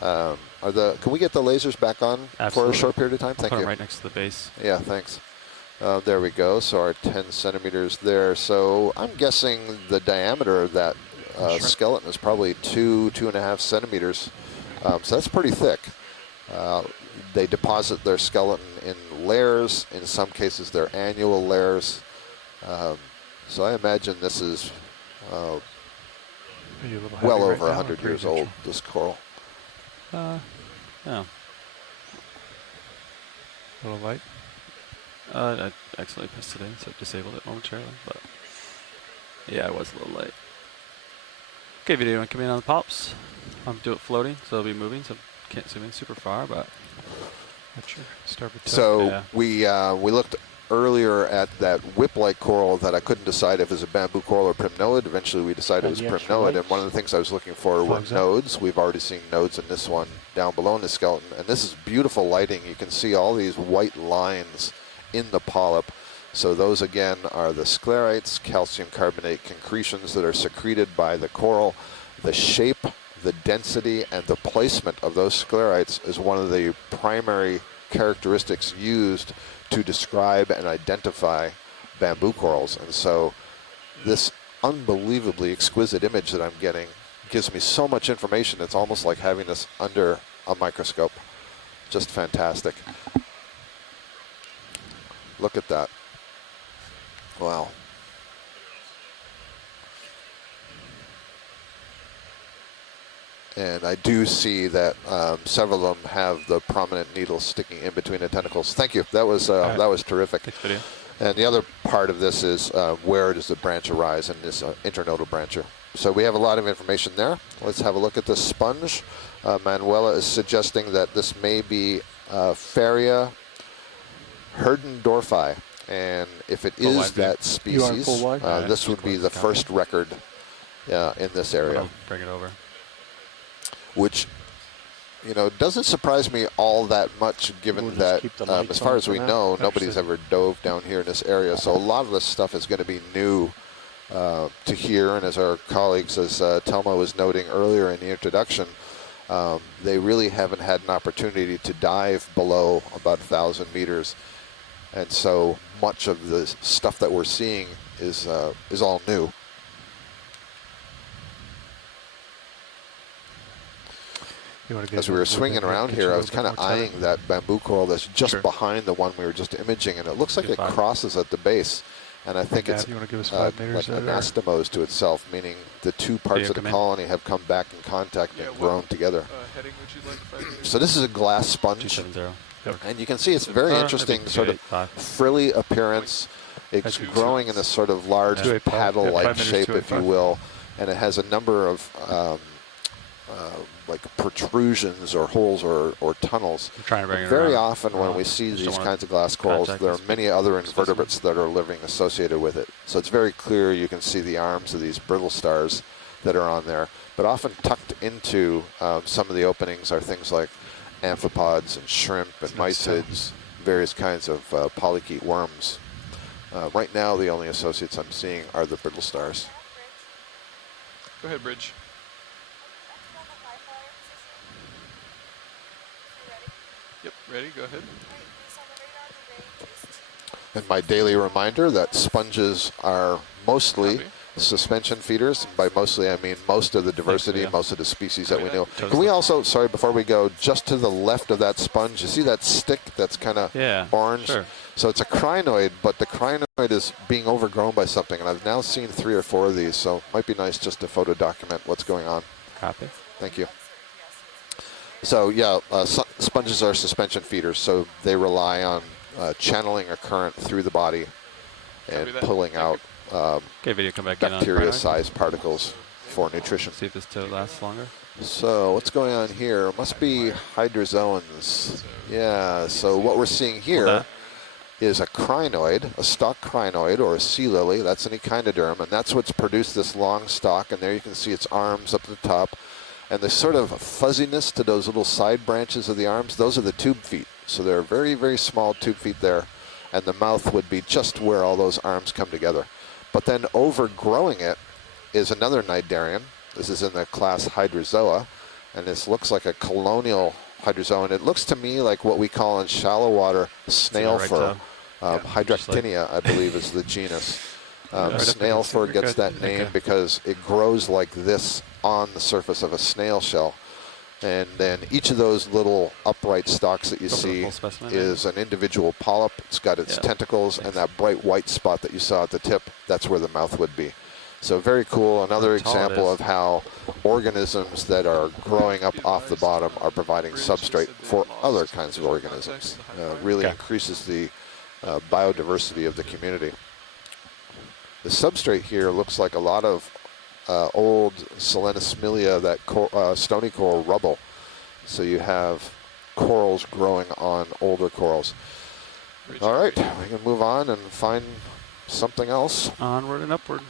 Can we get the lasers back on Absolutely. for a short period of time? Thank Put you. them right next to the base. Yeah, thanks. There we go. So our 10 centimeters there. So I'm guessing the diameter of that skeleton is probably 2.5 centimeters. So that's pretty thick. They deposit their skeleton in layers. In some cases, they're annual layers. So I imagine this is well over 100 years old, this coral. No. A little light. I accidentally pressed it in, so it disabled it momentarily. But yeah, it was a little late. Okay, video, you want to come in on the pops? Do it floating, so it'll be moving, so can't zoom in super far, but. Not sure. Starboard toe. So yeah. we looked earlier at that whip-like coral that I couldn't decide if it was a bamboo coral or primnoid. Eventually we decided it was primnoid, and one of the things I was looking for were nodes. We've already seen nodes in this one down below in the skeleton, and this is beautiful lighting. You can see all these white lines in the polyp. So those again are the sclerites, calcium carbonate concretions that are secreted by the coral. The shape, the density, and the placement of those sclerites is one of the primary characteristics used to describe and identify bamboo corals. And so this unbelievably exquisite image that I'm getting gives me so much information. It's almost like having this under a microscope. Just fantastic. Look at that. Wow. And I do see that several of them have the prominent needles sticking in between the tentacles. Thank you. That was terrific. Thanks, video. And the other part of this is where does the branch arise in this internodal brancher. So we have a lot of information there. Let's have a look at the sponge. Manuela is suggesting that this may be Faria herdendorfi. And if it is that species, this would be the first record in this area. I'll bring it over. Which, doesn't surprise me all that much, given that, as far as we know, nobody's ever dove down here in this area. So a lot of this stuff is going to be new to here. And as our colleagues, as Telma was noting earlier in the introduction, they really haven't had an opportunity to dive below about 1,000 meters. And so much of the stuff that we're seeing is all new. As we were swinging around here, I was kind of eyeing that bamboo coral that's just behind the one we were just imaging, and it looks like it crosses at the base. And I think it's like anastomose to itself, meaning the two parts of the colony have come back in contact and grown together. So this is a glass sponge. And you can see it's very interesting, sort of frilly appearance. It's growing in this sort of large paddle-like shape, if you will. And it has a number of like protrusions or holes or tunnels. Very often when we see these kinds of glass corals, there are many other invertebrates that are living associated with it. So it's very clear you can see the arms of these brittle stars that are on there. But often tucked into some of the openings are things like amphipods and shrimp and mysids, various kinds of polychaete worms. Right now, the only associates I'm seeing are the brittle stars. Go ahead, Bridge. Yep, ready, go ahead. And my daily reminder that sponges are mostly Copy. suspension feeders. By mostly, I mean most of the diversity, most of the species that we know. Totally. Can we also, sorry, before we go, just to the left of that sponge, you see that stick that's kind of orange? Sure. So it's a crinoid, but the crinoid is being overgrown by something, and I've now seen 3 or 4 of these, so it might be nice just to photo document what's going on. Copy. Thank you. So yeah, sponges are suspension feeders, so they rely on channeling a current through the body and pulling out video, come back bacteria-sized particles for nutrition. See if this toad lasts longer. So what's going on here? It must be hydrozoans. Yeah, so what we're seeing here is a crinoid, a stalk crinoid, or a sea lily. That's an echinoderm, and that's what's produced this long stalk, and there you can see its arms up at the top. And the sort of fuzziness to those little side branches of the arms, those are the tube feet. So they're very, very small tube feet there, and the mouth would be just where all those arms come together. But then overgrowing it is another cnidarian. This is in the class Hydrozoa, and this looks like a colonial hydrozoan. It looks to me like what we call in shallow water snail fur. Hydroctinia, I believe, is the genus. Snail fur gets that name because it grows like this on the surface of a snail shell. And then each of those little upright stalks that you see is an individual polyp. It's got its tentacles, and that bright white spot that you saw at the tip, that's where the mouth would be. So very cool. Another example of how organisms that are growing up off the bottom are providing substrate for other kinds of organisms. Really increases the biodiversity of the community. The substrate here looks like a lot of old Solenosmilia, that stony coral rubble. So you have corals growing on older corals. All right, we can move on and find something else. Onward and upward.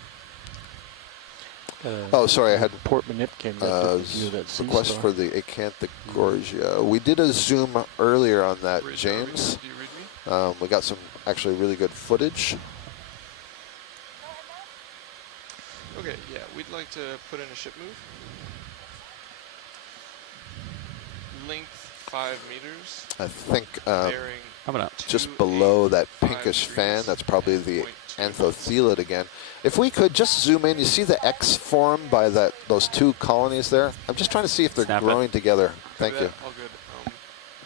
Oh, sorry, I had Portman Nip came request for the Acanthogorgia. We did a zoom earlier on that, James. We got some actually really good footage. Okay, yeah, we'd like to put in a ship move. Length 5 meters. I think bearing just below that pinkish fan, that's probably the anthothelid again. If we could just zoom in, you see the X formed by those 2 colonies there? I'm just trying to see if they're growing together. Thank you. All good.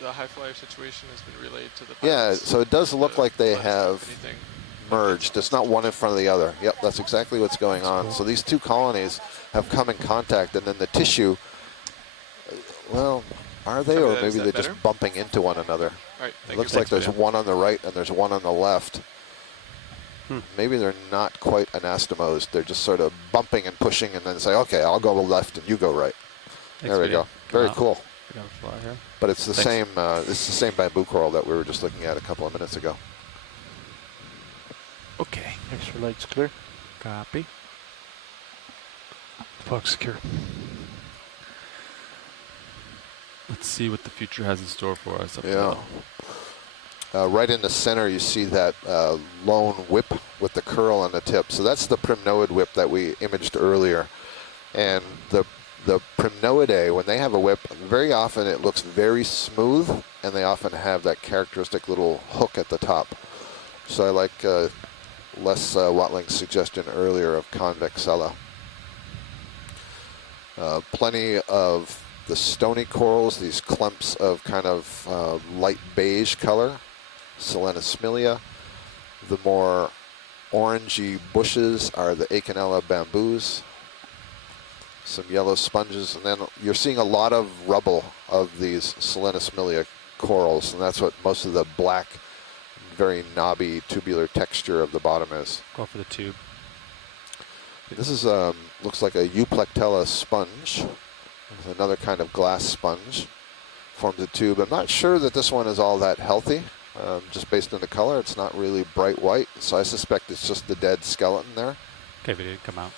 The high flyer situation has been relayed to the pilots. Yeah, so it does look like they have merged. It's not one in front of the other. Yep, that's exactly what's going on. So these 2 colonies have come in contact, and then the tissue, well, are they, or maybe they're just bumping into one another? All right, it looks like there's one on the right and there's one on the left. Maybe they're not quite anastomosed. They're just sort of bumping and pushing, and then say, okay, I'll go left and you go right. There we go. Very cool. But it's the same. It's the same bamboo coral that we were just looking at a couple of minutes ago. Okay. Extra light's clear. Copy. Fog's secure. Let's see what the future has in store for us. Right in the center, you see that lone whip with the curl on the tip. So that's the primnoid whip that we imaged earlier. And the primnoidae, when they have a whip, very often it looks very smooth, and they often have that characteristic little hook at the top. So I like Les Watling's suggestion earlier of convexella. Plenty of the stony corals, these clumps of kind of light beige color, Solenosmilia. The more orangey bushes are the Acanella bamboos. Some yellow sponges, and then you're seeing a lot of rubble of these Solenosmilia corals, and that's what most of the black, very knobby tubular texture of the bottom is. Go for the tube. This is looks like a Euplectella sponge. It's another kind of glass sponge. Forms a tube. I'm not sure that this one is all that healthy, just based on the color. It's not really bright white, so I suspect it's just the dead skeleton there. Okay, video, come out.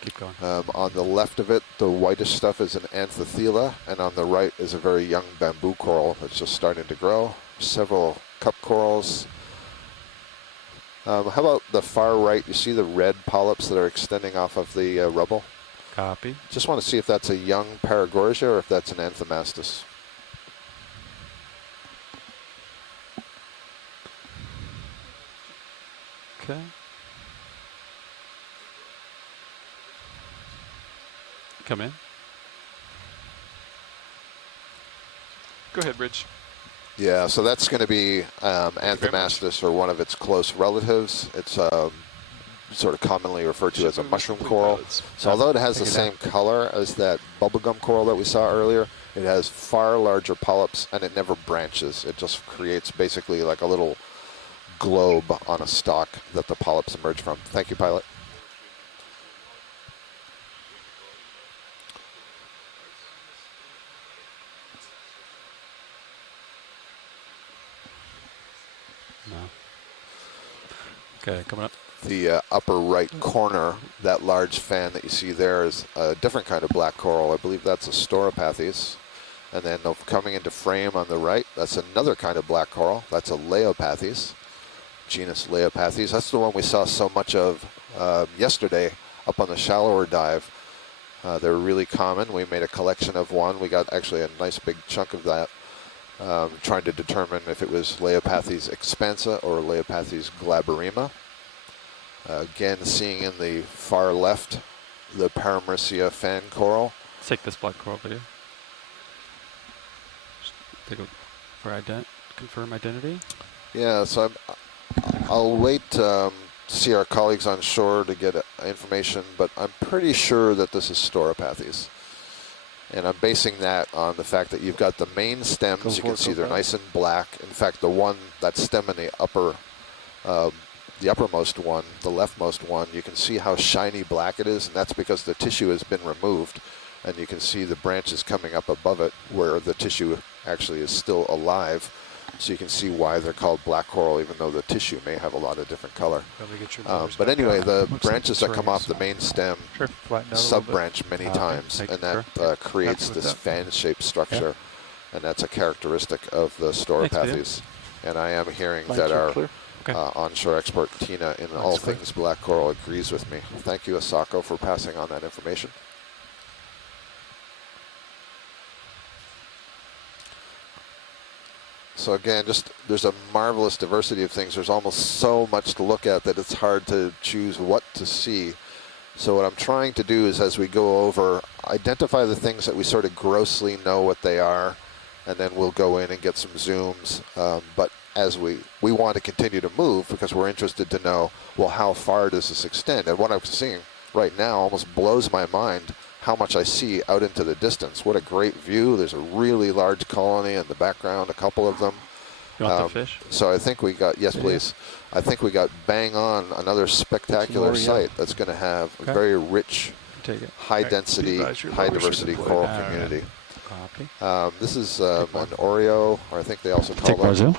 Keep going. On the left of it, the whitish stuff is an anthothelid, and on the right is a very young bamboo coral that's just starting to grow. Several cup corals. How about the far right? You see the red polyps that are extending off of the rubble? Copy. Just want to see if that's a young Paragorgia or if that's an Anthomastus. Okay. Come in. Go ahead, Bridge. Yeah, so that's going to be Anthomastus, or one of its close relatives. It's sort of commonly referred to as a mushroom coral. So although it has the same color as that bubblegum coral that we saw earlier, it has far larger polyps, and it never branches. It just creates basically like a little globe on a stalk that the polyps emerge from. Thank you, pilot. No. Okay, coming up. The upper right corner, that large fan that you see there is a different kind of black coral. I believe that's a Stauropathes. And then coming into frame on the right, that's another kind of black coral. That's a Leopathes, genus Leopathes. That's the one we saw so much of yesterday up on the shallower dive. They're really common. We made a collection of one. We got actually a nice big chunk of that, trying to determine if it was Leopathes expansa or Leopathes glaberrima. Again, seeing in the far left, the Paramycia fan coral. Let's take this black coral video. Take a for confirm identity. Yeah, so I'll wait to see our colleagues on shore to get information, but I'm pretty sure that this is Stauropathes. And I'm basing that on the fact that you've got the main stems. You can see they're nice and black. In fact, that stem in the uppermost one, the leftmost one, you can see how shiny black it is, and that's because the tissue has been removed. And you can see the branches coming up above it where the tissue actually is still alive. So you can see why they're called black coral, even though the tissue may have a lot of different color. But anyway, the branches that come off the main stem sub-branch many times, and that creates this fan-shaped structure. And that's a characteristic of the Stauropathes. And I am hearing that our onshore expert, Tina, in all things black coral, agrees with me. Thank you, Asako, for passing on that information. So again, there's a marvelous diversity of things. There's almost so much to look at that it's hard to choose what to see. So what I'm trying to do is, as we go over, identify the things that we sort of grossly know what they are, and then we'll go in and get some zooms. But as we want to continue to move, because we're interested to know, well, how far does this extend? And what I'm seeing right now almost blows my mind, how much I see out into the distance. What a great view. There's a really large colony in the background, a couple of them. You want the fish? So I think we got, yes please, I think we got bang on another spectacular site that's going to have a very rich, high density, high diversity coral community. This is an Oreo, or I think they also call them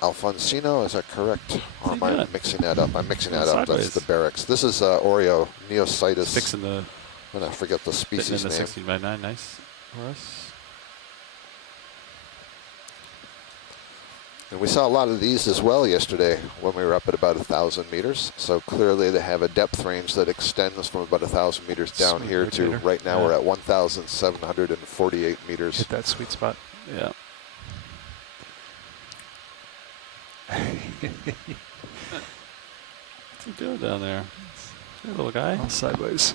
Alfonsino, is that correct? Or am I mixing that up? I'm mixing that up. That's the barracks. This is Oreo, Neositis. Fixing the... I'm going to forget the species name. 16x9, nice for us. And we saw a lot of these as well yesterday when we were up at about 1,000 meters. So clearly they have a depth range that extends from about 1,000 meters down here to right now we're at 1,748 meters. Hit that sweet spot. Yeah. What's he doing down there? Hey, little guy. All sideways.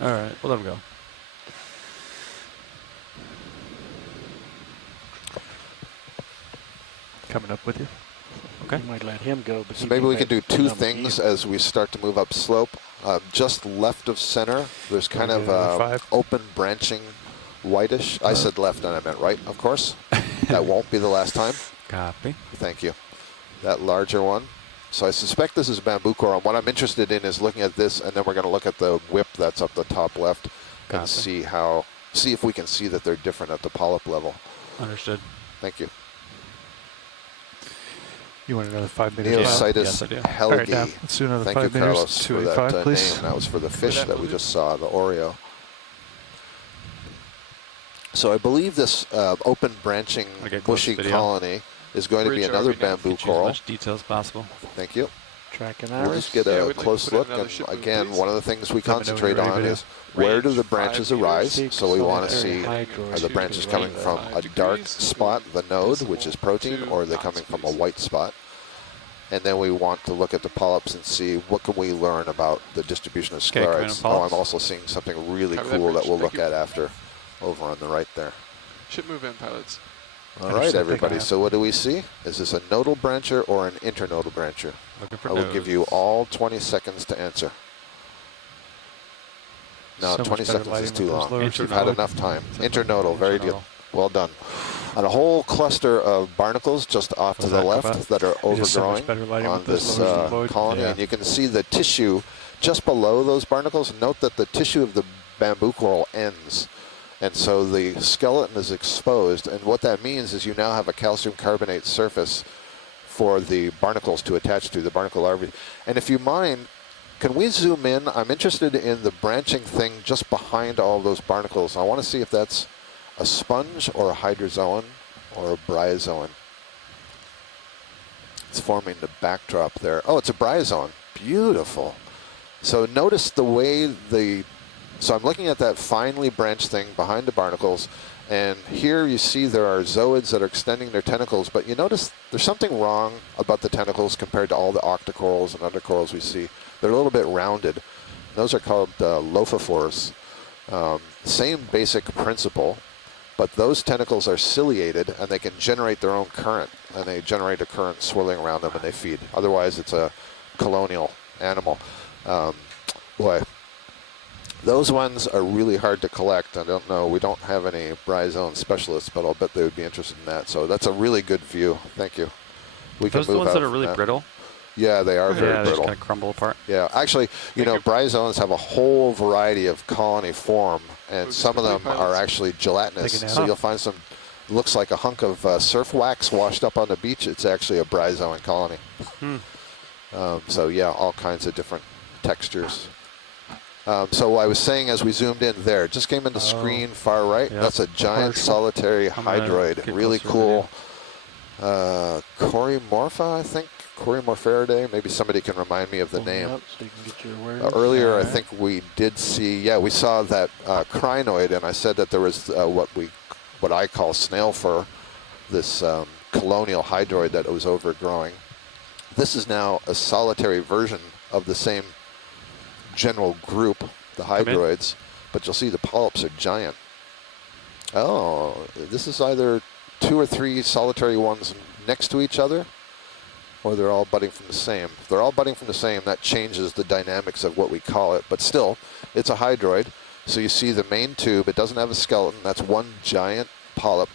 All right, we'll let him go. Coming up with you. Okay. You might let him go. But so maybe we can do two things as we start to move up slope. Just left of center, there's kind of open branching whitish. I said left and I meant right, of course. That won't be the last time. Copy. Thank you. That larger one. So I suspect this is bamboo coral. What I'm interested in is looking at this, and then we're going to look at the whip that's up the top left and see if we can see that they're different at the polyp level. Understood. Thank you. You want another 5 minutes? Neositis helgi. Right, let's do another Thank 5 you, minutes. Carlos, for that please. name. That was for the fish that we just saw, the Oreo. So I believe this open branching bushy colony is going to be another bamboo coral. As much detail as possible. Thank you. Track and we'll just get a close look. And again, one of the things we concentrate on is where do the branches arise? So we want to see, are the branches coming from a dark spot, the node, which is protein, or are they coming from a white spot? And then we want to look at the polyps and see what can we learn about the distribution of sclerites. Oh, I'm also seeing something really cool that we'll look at after over on the right there. Ship move in, pilots. All right, everybody. So what do we see? Is this a nodal brancher or an internodal brancher? I will give you all 20 seconds to answer. No, So 20 seconds is too long. You've had Internodal. enough time. Internodal, very good. Well done. And a whole cluster of barnacles just off to the left that are overgrowing on this colony. And you can see the tissue just below those barnacles. Note that the tissue of the bamboo coral ends. And so the skeleton is exposed. And what that means is you now have a calcium carbonate surface for the barnacles to attach to, the barnacle larvae. And if you mind, can we zoom in? I'm interested in the branching thing just behind all those barnacles. I want to see if that's a sponge or a hydrozoan or a bryozoan. It's forming the backdrop there. Oh, it's a bryozoan. Beautiful. So notice the way so I'm looking at that finely branched thing behind the barnacles, and here you see there are zooids that are extending their tentacles, but you notice there's something wrong about the tentacles compared to all the octocorals and other corals we see. They're a little bit rounded. Those are called lophophores. Same basic principle, but those tentacles are ciliated and they can generate their own current, and they generate a current swirling around them and they feed. Otherwise, it's a colonial animal. Boy, those ones are really hard to collect. I don't know. We don't have any bryozoan specialists, but I'll bet they would be interested in that. So that's a really good view. Thank you. We Those are the ones that are really brittle? Yeah, they are very they brittle. just kind of crumble apart. Yeah, actually, you know, bryozoans have a whole variety of colony form, and some of them are actually gelatinous. So you'll find some, looks like a hunk of surf wax washed up on the beach. It's actually a bryozoan colony. So yeah, all kinds of different textures. So I was saying as we zoomed in there, just came in the screen far right. Yep. That's a giant solitary hydroid. Really cool. Corymorpha, I think. Corymorpheridae. Maybe somebody can remind me of the name. So you can get your awareness. Earlier, I think we did see, we saw that crinoid, and I said that there was what I call snail fur, this colonial hydroid that was overgrowing. This is now a solitary version of the same general group, the hydroids, but you'll see the polyps are giant. Oh, this is either 2 or 3 solitary ones next to each other, or they're all budding from the same. If they're all budding from the same, that changes the dynamics of what we call it, but still, it's a hydroid. So you see the main tube, it doesn't have a skeleton, that's one giant polyp,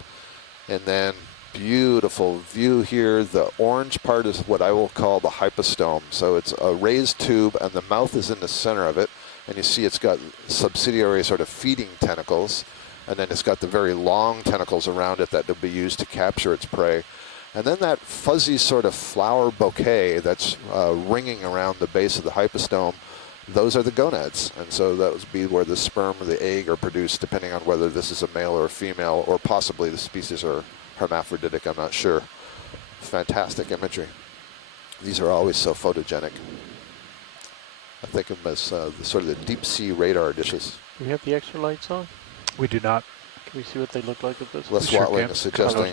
and then beautiful view here. The orange part is what I will call the hypostome. So it's a raised tube and the mouth is in the center of it. And you see it's got subsidiary sort of feeding tentacles. And then it's got the very long tentacles around it that will be used to capture its prey. And then that fuzzy sort of flower bouquet that's ringing around the base of the hypostome, those are the gonads. And so that would be where the sperm or the egg are produced, depending on whether this is a male or a female, or possibly the species are hermaphroditic, I'm not sure. Fantastic imagery. These are always so photogenic. I think of them as sort of the deep sea radar dishes. Do we have the extra lights on? We do not. Can we see what they look like with this? Les Watling is suggesting, this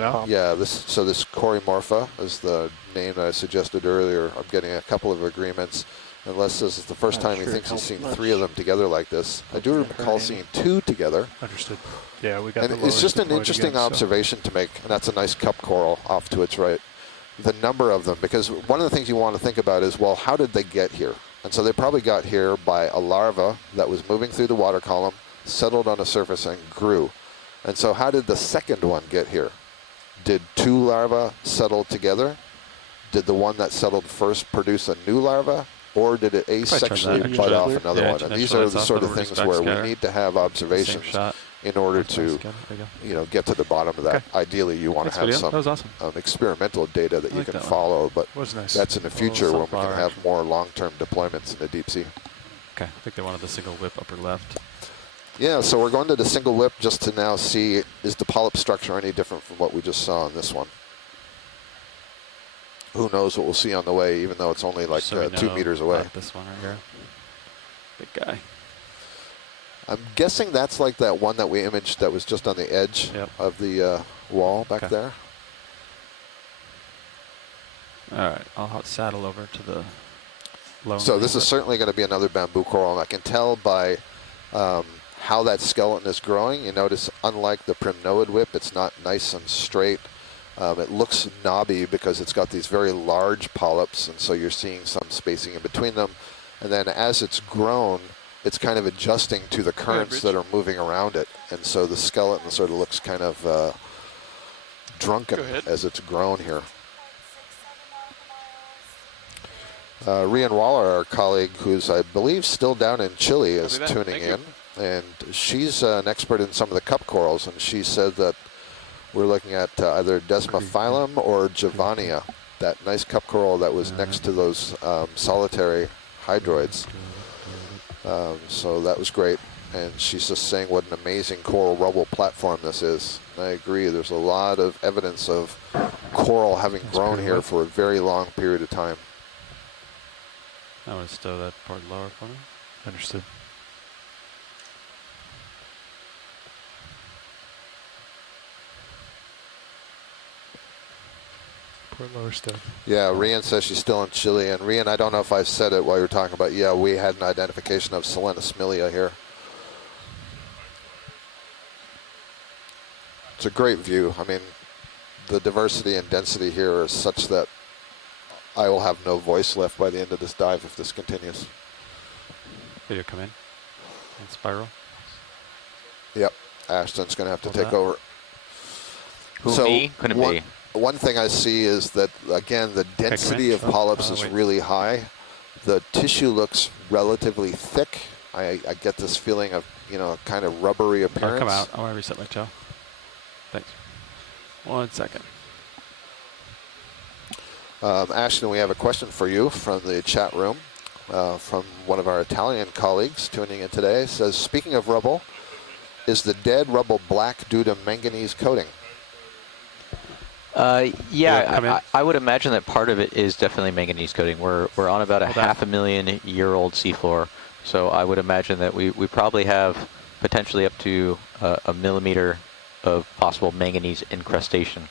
Corymorpha is the name that I suggested earlier. I'm getting a couple of agreements. And Les says it's the first time he thinks he's seen 3 of them together like this. I do recall seeing 2 together. Understood. Yeah, we got. And it's just an interesting observation to make, and that's a nice cup coral off to its right. The number of them, because one of the things you want to think about is, well, how did they get here? And so they probably got here by a larva that was moving through the water column, settled on a surface, and grew. And so how did the second one get here? Did 2 larvae settle together? Did the one that settled first produce a new larva? Or did it asexually bud off another one? And these are the sort of things where we need to have observations in order to, get to the bottom of that. Ideally, you want to have some experimental data that you can follow, but that's in the future when we can have more long-term deployments in the deep sea. Okay, I think they wanted the single whip upper left. Yeah, so we're going to the single whip just to now see, is the polyp structure any different from what we just saw in this one? Who knows what we'll see on the way, even though it's only like 2 meters away. This one right here. Big guy. I'm guessing that's like that one that we imaged that was just on the edge of the wall back there. All right, I'll hot saddle over to the low. So this is certainly going to be another bamboo coral, and I can tell by how that skeleton is growing. You notice, unlike the primnoid whip, it's not nice and straight. It looks knobby because it's got these very large polyps, and so you're seeing some spacing in between them. And then as it's grown, it's kind of adjusting to the currents that are moving around it. And so the skeleton sort of looks kind of drunken as it's grown here. Rian Waller, our colleague, who's I believe still down in Chile, is tuning in. And she's an expert in some of the cup corals, and she said that we're looking at either Desmophyllum or Javania, that nice cup coral that was next to those solitary hydroids. So that was great. And she's just saying what an amazing coral rubble platform this is. And I agree, there's a lot of evidence of coral having grown here for a very long period of time. I want to stow that part lower for me. Understood. Port lower stuff. Yeah, Rian says she's still in Chile. And Rian, I don't know if I said it while you were talking about, yeah, we had an identification of Solenosmilia here. It's a great view. I mean, the diversity and density here is such that I will have no voice left by the end of this dive if this continues. Video come in and spiral. Yep, Ashton's going to have to take over. Who, me? Couldn't be. One thing I see is that, again, the density of polyps is really high. The tissue looks relatively thick. I get this feeling of, you know, a kind of rubbery appearance. Come out. I want to reset my chow. Thanks. 1 second. Ashton, we have a question for you from the chat room, from one of our Italian colleagues tuning in today. It says, speaking of rubble, is the dead rubble black due to manganese coating? Yeah, I would imagine that part of it is definitely manganese coating. We're on about a 500,000-year-old seafloor, so I would imagine that we probably have potentially up to a millimeter of possible manganese incrustation.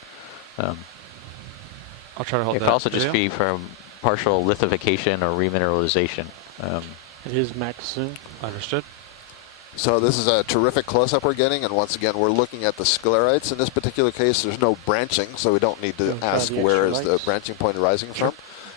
I'll try to hold it that. It could also just be from partial lithification or remineralization. It is max zoom. Understood. So this is a terrific close-up we're getting, and once again, we're looking at the sclerites. In this particular case, there's no branching, so we don't need to ask where is the branching point arising from.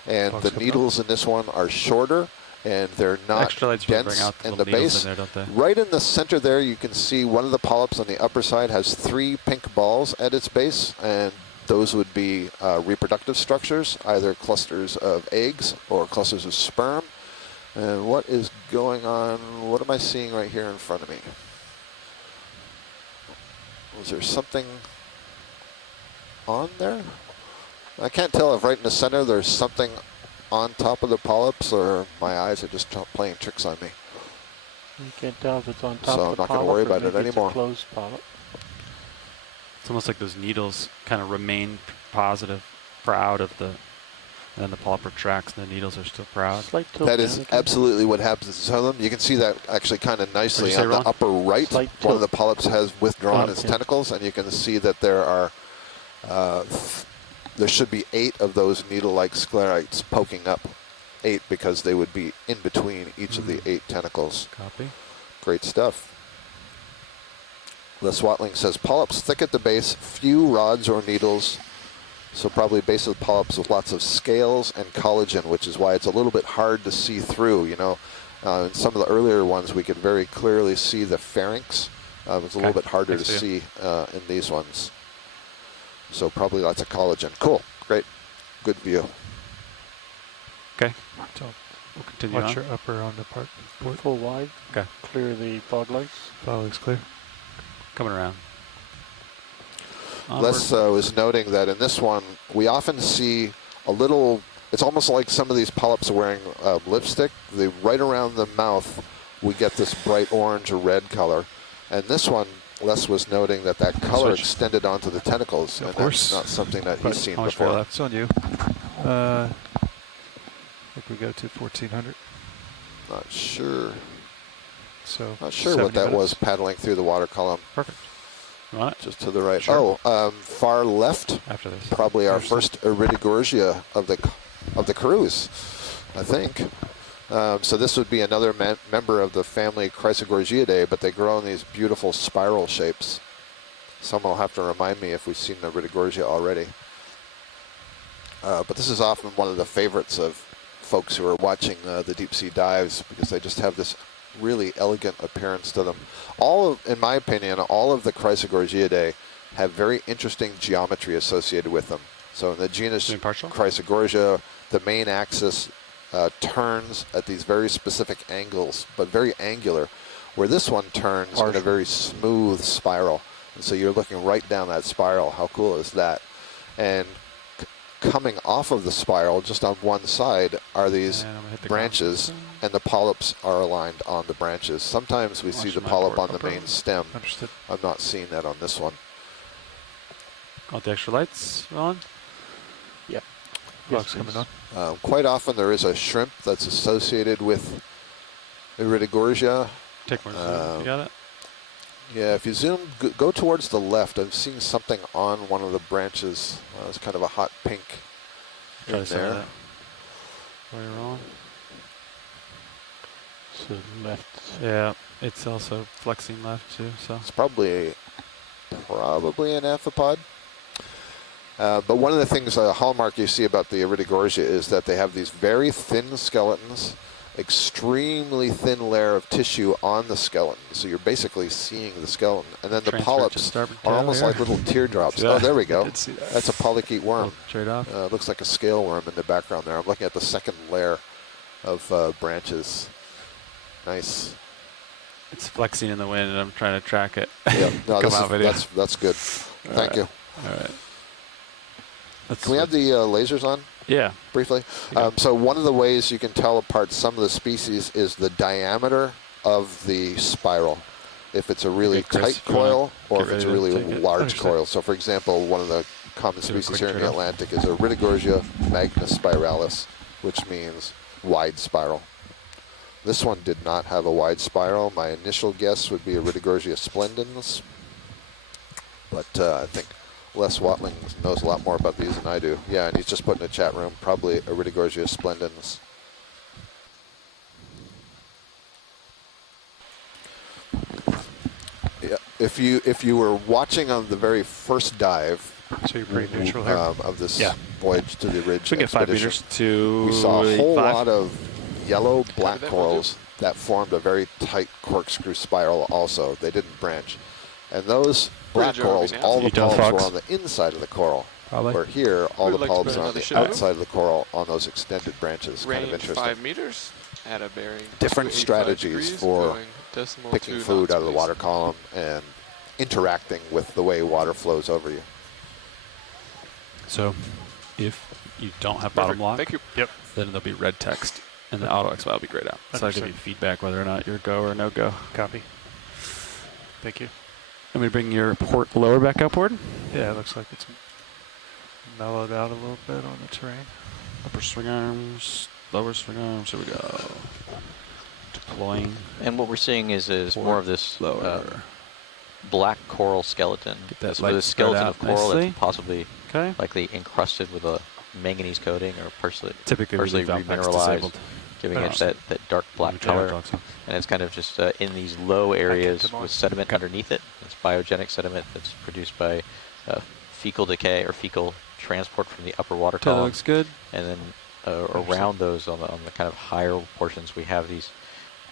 And the needles in this one are shorter, and they're not dense in the base. Right in the center there, you can see one of the polyps on the upper side has 3 pink balls at its base, and those would be reproductive structures, either clusters of eggs or clusters of sperm. And what is going on? What am I seeing right here in front of me? Was there something on there? I can't tell if right in the center there's something on top of the polyps, or my eyes are just playing tricks on me. You can't tell if it's on top so of the I'm not going to worry about it anymore. It's a closed polyp. It's almost like those needles kind of remain positive, proud of the, and then the polyp retracts and the needles are still proud. That is absolutely what happens to some of them. You can see that actually kind of nicely on the upper right. One of the polyps has withdrawn its tentacles, and you can see that there are, there should be 8 of those needle-like sclerites poking up. 8 because they would be in between each of the 8 tentacles. Copy. Great stuff. Les Watling says, polyps thick at the base, few rods or needles, so probably base of the polyps with lots of scales and collagen, which is why it's a little bit hard to see through. You know, in some of the earlier ones, we could very clearly see the pharynx. It's a little bit harder to see in these ones. So probably lots of collagen. Cool, great, good view. Okay, so we'll continue Watch on. your upper on the port. Full wide. Okay. Clear the fog lights. Fog looks clear. Coming around. Les was noting that in this one, we often see a little, it's almost like some of these polyps are wearing lipstick. Right around the mouth, we get this bright orange or red color. And this one, Les was noting that color extended onto the tentacles, and that's not something that he's seen before. It's on you. I think we go to 1400. Not sure. So not sure what that was paddling through the water column. Perfect. Right. Just to the right. Sure. Oh, far left. After this. Probably our first Iridogorgia of the cruise, I think. So this would be another member of the family Chrysogorgiidae, but they grow in these beautiful spiral shapes. Someone will have to remind me if we've seen the Iridogorgia already. But this is often one of the favorites of folks who are watching the deep sea dives because they just have this really elegant appearance to them. In my opinion, all of the Chrysogorgiidae have very interesting geometry associated with them. So in the genus Chrysogorgia, the main axis turns at these very specific angles, but very angular, where this one turns in a very smooth spiral. And so you're looking right down that spiral. How cool is that? And coming off of the spiral, just on one side, are these branches, and the polyps are aligned on the branches. Sometimes we see the polyp on the main stem. Understood. I'm not seeing that on this one. Got the extra lights on? Yep. Clock's coming on. Quite often there is a shrimp that's associated with Iridogorgia. Take more zoom. You got it? Yeah, if you zoom, go towards the left. I'm seeing something on one of the branches. It's kind of a hot pink Try in to there. there. Where you're on. So left. Yeah, it's also flexing left too. So It's probably an amphipod. But one of the things, a hallmark you see about the Iridogorgia is that they have these very thin skeletons, extremely thin layer of tissue on the skeleton. So you're basically seeing the skeleton. And then the polyps are almost like little teardrops. Oh, there we go. That's a polychaete worm. Trade off. Looks like a scale worm in the background there. I'm looking at the second layer of branches. Nice. It's flexing in the wind, and I'm trying to track it. Yeah, no, Come that's good. Thank you. All right. Can we have the lasers on? Yeah. Briefly. So one of the ways you can tell apart some of the species is the diameter of the spiral. If it's a really tight coil or if it's a really large coil. So for example, one of the common species here in the Atlantic is Iridogorgia magnispiralis, which means wide spiral. This one did not have a wide spiral. My initial guess would be Iridogorgia splendens, but I think Les Watling knows a lot more about these than I do. Yeah, and he's just put in the chat room, probably Iridogorgia splendens. Yeah, if you were watching on the very first dive, so you're pretty neutral here. Of this voyage to the ridge, we get 5 meters to. We saw a whole lot of yellow black corals that formed a very tight corkscrew spiral. Also, they didn't branch, and those black corals, all the polyps were on the inside of the coral. Probably. Where here, all the polyps are on the outside of the coral on those extended branches. Kind of interesting. 5 meters at a bearing. Different strategies for picking food out of the water column and interacting with the way water flows over you. So, if you don't have bottom lock, Thank you. Yep. then there'll be red text, and the auto expel will be grayed out. So I'll give you feedback whether or not you're go or no go. Copy. Thank you. Let me bring your port lower back upward. Yeah, it looks like it's mellowed out a little bit on the terrain. Upper swing arms, lower swing arms. Here we go. Deploying. And what we're seeing is more of this black coral skeleton. Get that so the skeleton of coral nicely. that's possibly likely encrusted with a manganese coating or partially remineralized, giving it that dark black color. And it's kind of just in these low areas with sediment underneath it. It's biogenic sediment that's produced by fecal decay or fecal transport from the upper water column. That looks good. And then around those on the kind of higher portions, we have these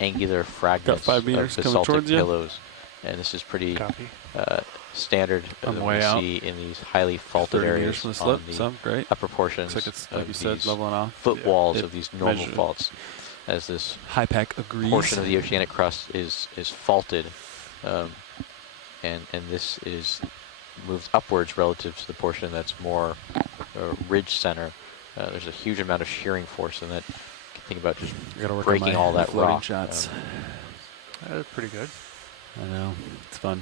angular fragments of basaltic pillows. And this is pretty standard that we see in these highly faulted areas from the on slip. the upper portions Looks like it's, of like you said, these leveling off. foot walls of these normal faults. As this HiPAC agrees. portion of the oceanic crust is faulted, and this is moves upwards relative to the portion that's more ridge center. There's a huge amount of shearing force in that. You can think about just breaking all that rock. Shots. That's pretty good. I know, it's fun.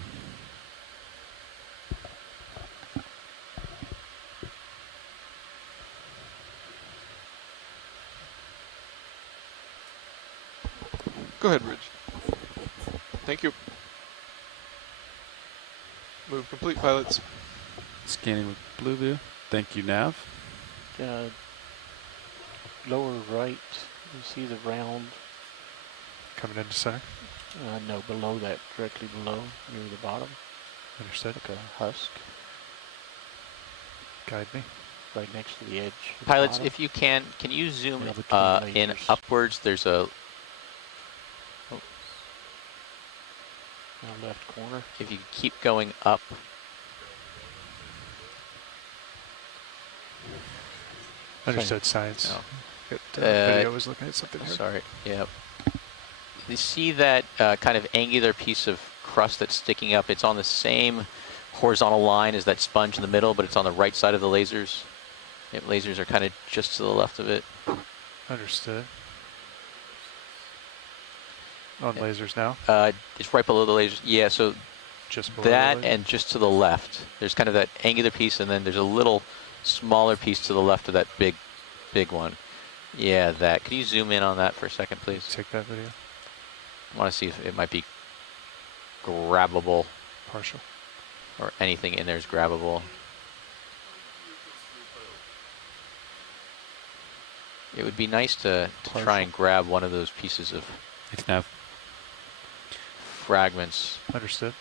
Go ahead, Ridge. Thank you. Move complete, pilots. Scanning with blue view. Thank you, Nav. Lower right, you see the round? Coming into center. No, below that, directly below, near the bottom. Understood. Like a husk, Guide me. right next to the edge. of the Pilots, bottom. if you can you zoom Yeah, between in lasers. upwards? There's a, Now left corner. if you keep going up, Understood, science. No. Good, video was looking at something here. sorry, yep. You see that kind of angular piece of crust that's sticking up? It's on the same horizontal line as that sponge in the middle, but it's on the right side of the lasers. Yep, lasers are kind of just to the left of it. Understood. On lasers now? It's right below the lasers. Yeah, so Just below that the laser? and just to the left. There's kind of that angular piece, and then there's a little smaller piece to the left of that big one. Yeah, that. Could you zoom in on that for a second, please? Take that video. I want to see if it might be grabbable, Partial. or anything in there is grabbable. It would be nice to try and grab one of those pieces of Thanks, Nav. fragments. Understood.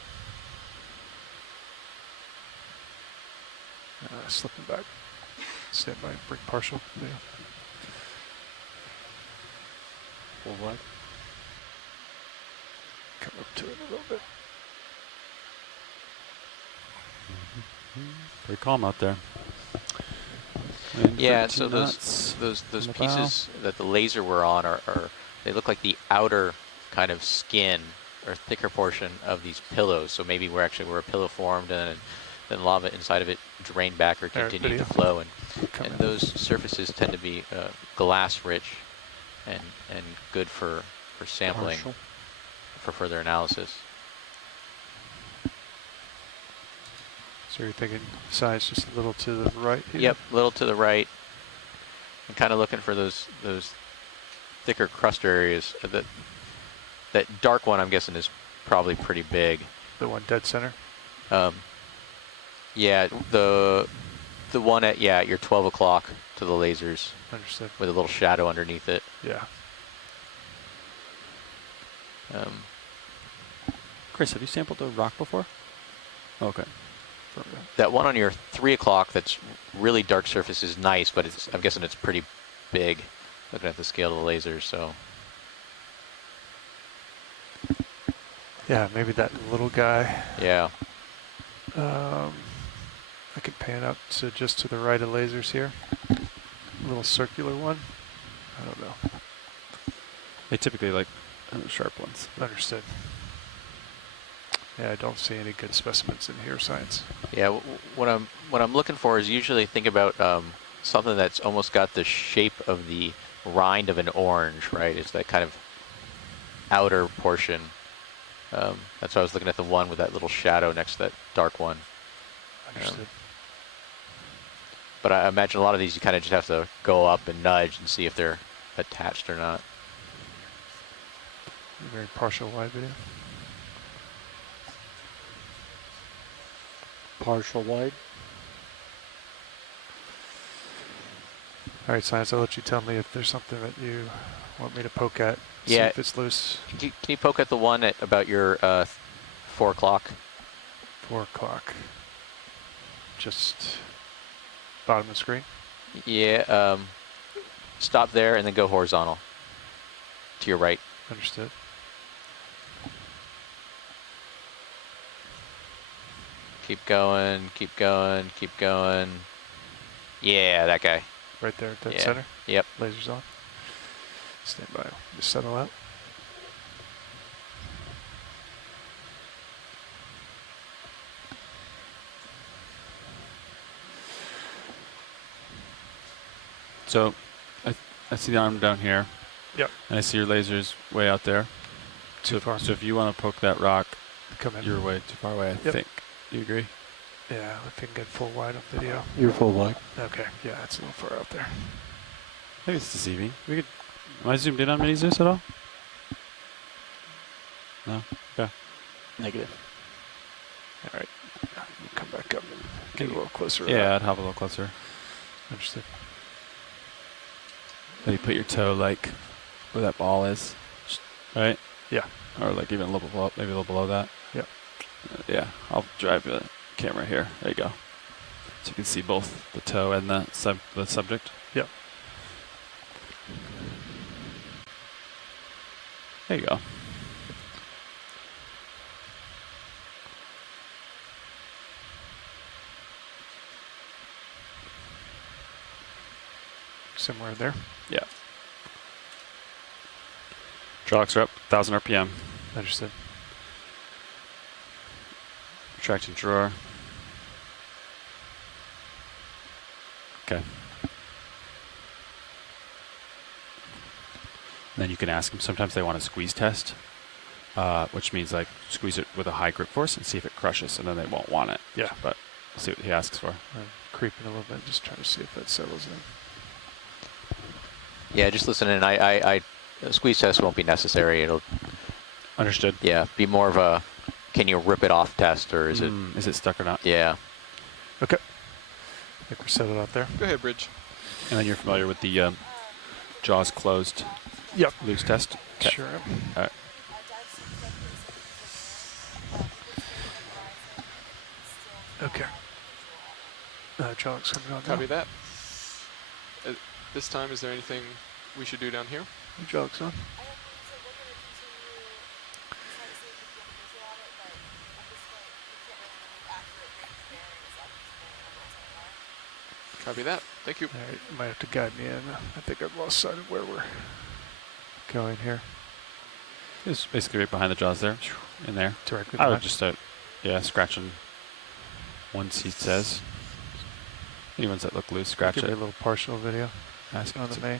Slipping back. Stand by. Bring partial video. Full wide. Come up to it a little bit. Pretty calm out there. Yeah, 13 so knots those in the pieces that the laser were on are they look like the outer kind of skin or thicker portion of these pillows. So maybe where a pillow formed and then lava inside of it drained back or Alright, continued to video. flow, and Coming. those surfaces tend to be glass rich and good for sampling Partial. for further analysis. So you're thinking size just a little to the right here? Yep, a little to the right. I'm kind of looking for those thicker crust areas. That dark one, I'm guessing, is probably pretty big. The one dead center? Yeah, the one at your 12 o'clock to the lasers Understood. with a little shadow underneath it. Yeah. Chris, have you sampled the rock before? Okay. That one on your 3 o'clock that's really dark surface is nice, but I'm guessing it's pretty big, looking at the scale of the lasers, so. Yeah, maybe that little guy. Yeah. I could pan up to just to the right of lasers here. A little circular one. I don't know. They typically like sharp ones. Understood. Yeah, I don't see any good specimens in here, science. Yeah, what I'm looking for is usually think about something that's almost got the shape of the rind of an orange, right? It's that kind of outer portion. That's why I was looking at the one with that little shadow next to that dark one. Understood. But I imagine a lot of these you kind of just have to go up and nudge and see if they're attached or not. Very partial wide video. Partial wide. All right, science, I'll let you tell me if there's something that you want me to poke at. See Yeah. if it's loose. Can you poke at the one at about your 4 o'clock? 4 o'clock. Just bottom of the screen. Yeah. Stop there and then go horizontal to your right. Understood. Keep going, keep going, keep going. Yeah, that guy. Right there, dead Yeah. center. Yep. Lasers on. Stand by. Just settle out. So I see the arm down here. Yep. And I see your lasers way out there. Too far. So if you want to poke that rock, Come in. you're way too far away, I Yep. think. Do you agree? Yeah, if you can get full wide on video. You're full wide. Okay, yeah, it's a little far out there. Maybe it's deceiving. We could. Am I zoomed in on mini Zeus at all? No. Okay. Negative. All right. come back up and get a little closer. Yeah, I'd hop a little closer. Understood. Maybe put your toe like where that ball is, right? Yeah. Or like even a little below, maybe a little below that. Yep. Yeah, I'll drive the camera here. There you go. So you can see both the toe and the subject. Yep. There you go. Somewhere there. Yeah. Hydraulics are up, 1,000 RPM. Understood. Retracting drawer. Okay. And then you can ask them. Sometimes they want a squeeze test, which means like squeeze it with a high grip force and see if it crushes, and then they won't want it. Yeah. But we'll see what he asks for. I'm creeping a little bit, just trying to see if that settles in. Yeah, just listen in. A squeeze test won't be necessary. It'll. Understood. Yeah, be more of a, can you rip it off test, or is it stuck or not? Yeah. Okay. I think we're settled out there. Go ahead, Bridge. And then you're familiar with the jaws closed. Yep. Loose test. Okay. Sure am. All right. Okay. Hydraulics coming on now. Copy that. At this time, is there anything we should do down here? Hydraulics on. Copy that. Thank you. All right, you might have to guide me in. I think I've lost sight of where we're going here. It's basically right behind the jaws there. In there. Directly I would behind. just start, scratching once he says. Any ones that look loose, scratch Give it. me a little partial video Ask on it the to- main.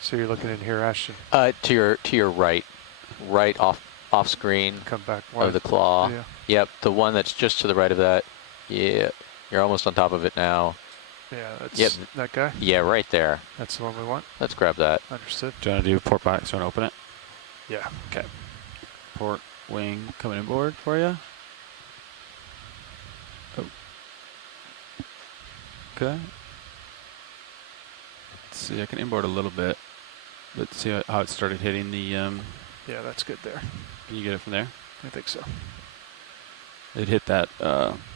So you're looking in here, Ashton. To your right off screen Come back of the claw. Video. Yep, the one that's just to the right of that. Yeah, you're almost on top of it now. Yeah, that's Yep. that guy. Yeah, right there. That's the one we want. Let's grab that. Understood. Do you want to do port box? Do you want to open it? Yeah. Okay. Port wing coming inboard for you. Oh. Okay. Let's see, I can inboard a little bit. Let's see how it started hitting the. Yeah, that's good there. Can you get it from there? I think so. It hit that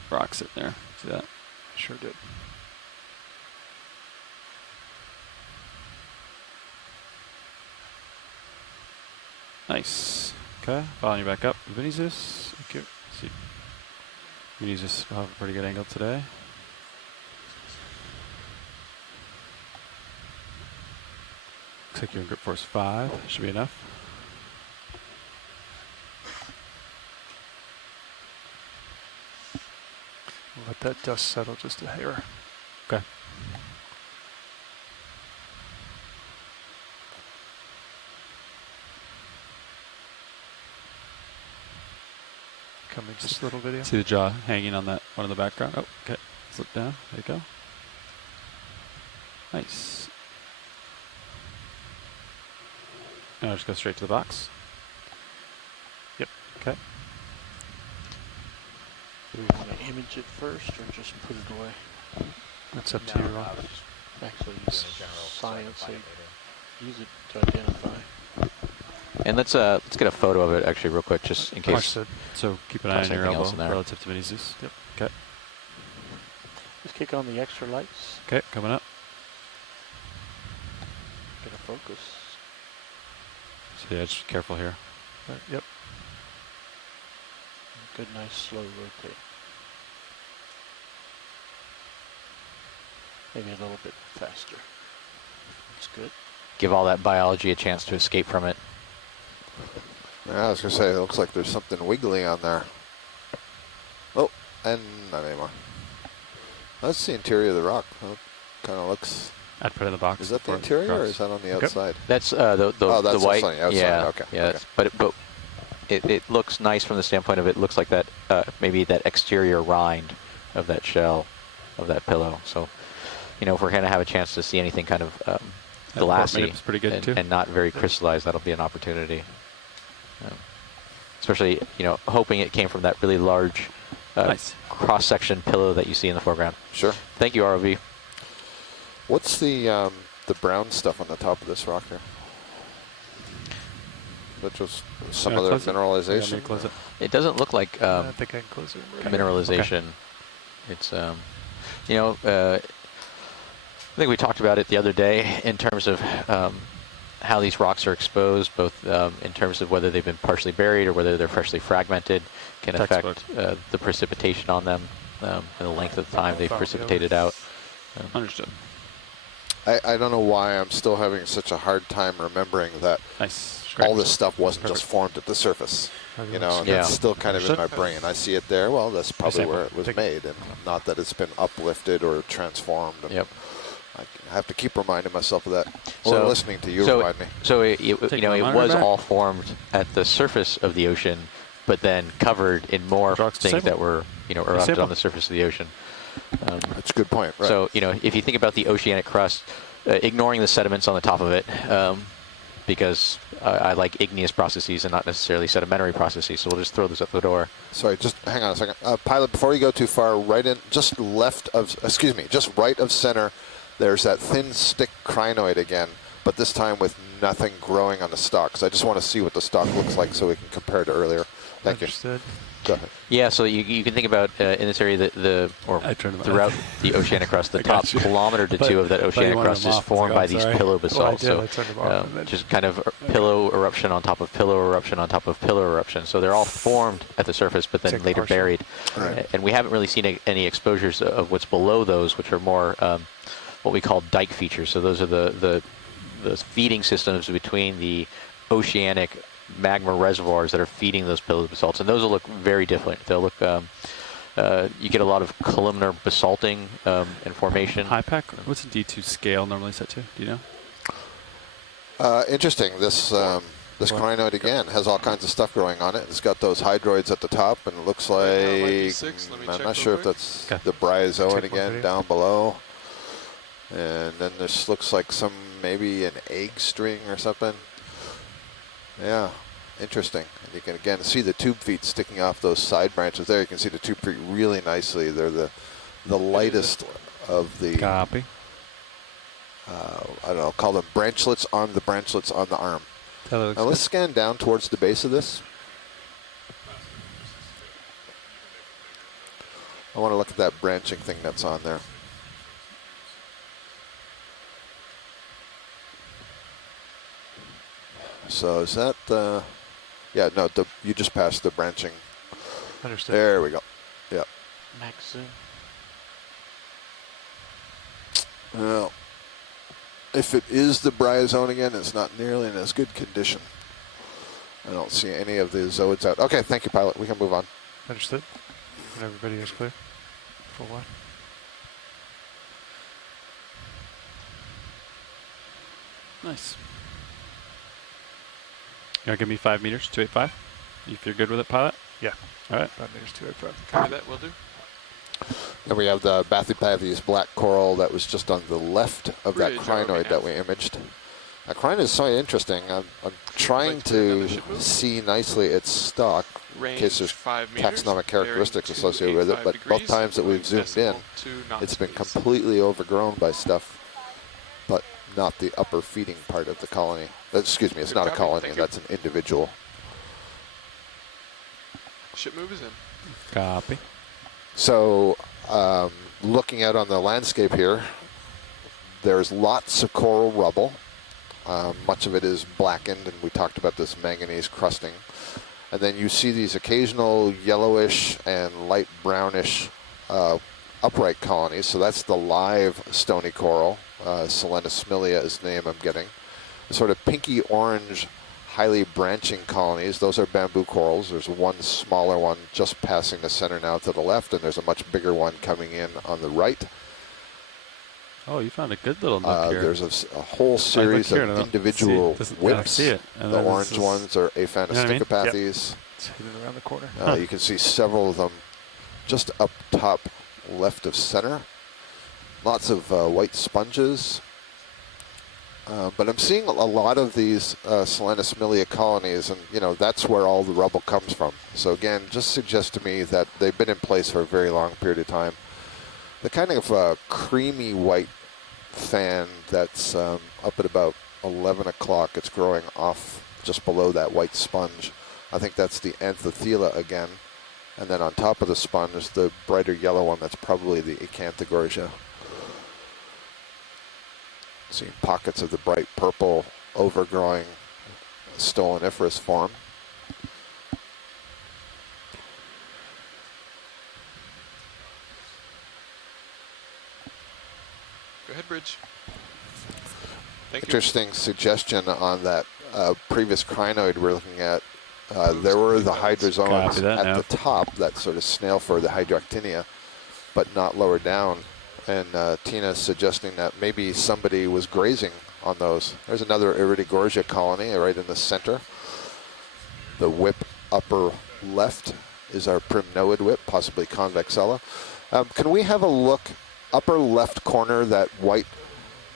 rock sitting there. See that? Sure did. Nice. Okay, following you back up. Vinicius. Thank you. See. Vinicius will have a pretty good angle today. Looks like you're in grip force 5. Should be enough. We'll let that dust settle just a hair. Okay. Coming just a little video. See the jaw hanging on that one in the background? Oh, okay. Slip down. There you go. Nice. Now just go straight to the box. Yep. Okay. Do we want to image it first or just put it away? That's up to you, Ron. Actually, use science. They use it to identify. And let's get a photo of it actually real quick, just in case. Understood. So keep an eye Toss on your anything else elbow in there. relative to Vinicius. Yep. Okay. Just kick on the extra lights. Okay, coming up. Get a focus. So yeah, just be careful here. Yep. Good, nice, slow rotate. Maybe a little bit faster. That's good. Give all that biology a chance to escape from it. Yeah, I was going to say, it looks like there's something wiggly on there. Oh, and not anymore. That's the interior of the rock. Oh, kind of looks... I'd put it in the box. Is that the before it interior or drops. is that on the Okay. outside? That's Oh, the that's white. on the outside. Yeah, Okay, yeah. okay. But it looks nice from the standpoint of it looks like that maybe that exterior rind of that shell of that pillow. So, you know, if we're going to have a chance to see anything kind of That glassy port minute is pretty good too. and not very crystallized, that'll be an opportunity. especially hoping it came from that really large nice cross-section pillow that you see in the foreground. Sure. Thank you, ROV. What's the brown stuff on the top of this rock here? That just some other mineralization? Close it. It doesn't look like I think I can close it. Right mineralization. Okay. It's I think we talked about it the other day in terms of how these rocks are exposed, both in terms of whether they've been partially buried or whether they're freshly fragmented, can affect the precipitation on them and the length of time they've precipitated out. Understood. I don't know why I'm still having such a hard time remembering that all this stuff wasn't just formed at the surface. It's still kind of in my brain. I see it there. Well, that's probably where it was made, and not that it's been uplifted or transformed. Yep. I have to keep reminding myself of that. Well, listening to you remind me. So it was all formed at the surface of the ocean, but then covered in more things that were erupted on the surface of the ocean. That's a good point. Right. So if you think about the oceanic crust, ignoring the sediments on the top of it, because I like igneous processes and not necessarily sedimentary processes, so we'll just throw this up the door. Sorry, just hang on a second. Pilot, before you go too far, just right of center, there's that thin stick crinoid again, but this time with nothing growing on the stalk. So I just want to see what the stalk looks like so we can compare to earlier. Thank you. Go ahead. Yeah, so you can think about in this area throughout the oceanic crust, the top kilometer to two of that oceanic crust is formed by these pillow basalts. Just kind of pillow eruption on top of pillow eruption on top of pillow eruption. So they're all formed at the surface, but then later buried. Right. And we haven't really seen any exposures of what's below those, which are more what we call dike features. So those are the feeding systems between the oceanic magma reservoirs that are feeding those pillow basalts, and those will look very different. They'll look, you get a lot of columnar basalting and formation. High pack, what's the D2 scale normally set to? Do you know? Interesting. This crinoid again has all kinds of stuff growing on it. It's got those hydroids at the top, and it looks like I'm not sure if that's the bryozoan again down below. And then this looks like maybe an egg string or something. Yeah, interesting. And you can again see the tube feet sticking off those side branches there. You can see the tube feet really nicely. They're the lightest of the. Copy. I don't know. Call them branchlets on the arm. Now let's scan down towards the base of this. I want to look at that branching thing that's on there. So is that you just passed the branching. Understood. There we go. Yep. Max zoom. Well, if it is the bryozoan again, it's not nearly in as good condition. I don't see any of the zooids out. Okay, thank you, pilot. We can move on. Understood. And everybody is clear for what? Nice. You want to give me 5 meters, 285? If you're good with it, pilot? Yeah. All right. 5 meters, 285. Copy that, will do. Then we have the Bathypathes black coral that was just on the left of that crinoid that we imaged. That crinoid is so interesting. I'm trying to see nicely its stalk in case there's taxonomic characteristics associated with it, but both times that we've zoomed in, it's been completely overgrown by stuff, but not the upper feeding part of the colony. Excuse me, it's not a colony, that's an individual. Ship move is in. Copy. So, looking out on the landscape here, there's lots of coral rubble. Much of it is blackened, and we talked about this manganese crusting. And then you see these occasional yellowish and light brownish upright colonies. So that's the live stony coral. Solenosmilia is the name I'm getting. Sort of pinky orange, highly branching colonies. Those are bamboo corals. There's one smaller one just passing the center now to the left, and there's a much bigger one coming in on the right. Oh, you found a good little nook here. There's a whole series of individual whips. See it. And the orange ones are Aphanosticopathes. It's hidden around the corner. You can see several of them just up top left of center. Lots of white sponges. But I'm seeing a lot of these Solenosmilia colonies, and that's where all the rubble comes from. So again, just suggests to me that they've been in place for a very long period of time. The kind of creamy white fan that's up at about 11 o'clock, it's growing off just below that white sponge. I think that's the Anthothela again. And then on top of the sponge, the brighter yellow one, that's probably the Acanthogorgia. Seeing pockets of the bright purple overgrowing stoloniferous form. Go ahead, Bridge. Thank you. Interesting suggestion on that previous crinoid we're looking at. There were the hydrozoans at the top, that sort of snail fur, the hydroactinia, but not lower down. And Tina's suggesting that maybe somebody was grazing on those. There's another Iridogorgia colony right in the center. The whip upper left is our primnoid whip, possibly convexella. Can we have a look, upper left corner, that white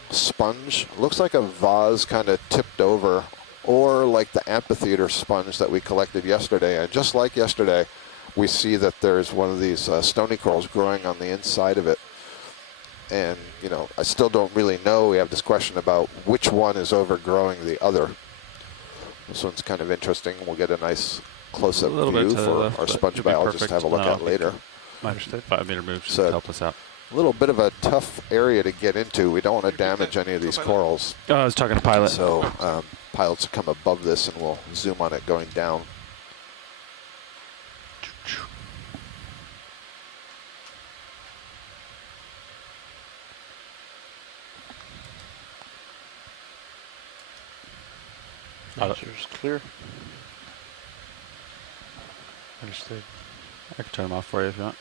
sponge? Looks like a vase kind of tipped over, or like the amphitheater sponge that we collected yesterday. And just like yesterday, we see that there's one of these stony corals growing on the inside of it. And, I still don't really know. We have this question about which one is overgrowing the other. This one's kind of interesting. We'll get a nice close-up view for our sponge biologists to have a look at later. Understood. 5 meter move should So, help us out. A little bit of a tough area to get into. We don't want to damage any of these corals. Oh, I was talking to Pilot. So pilots come above this and we'll zoom on it going down. Laser's clear. Understood. I can turn them off for you if you want.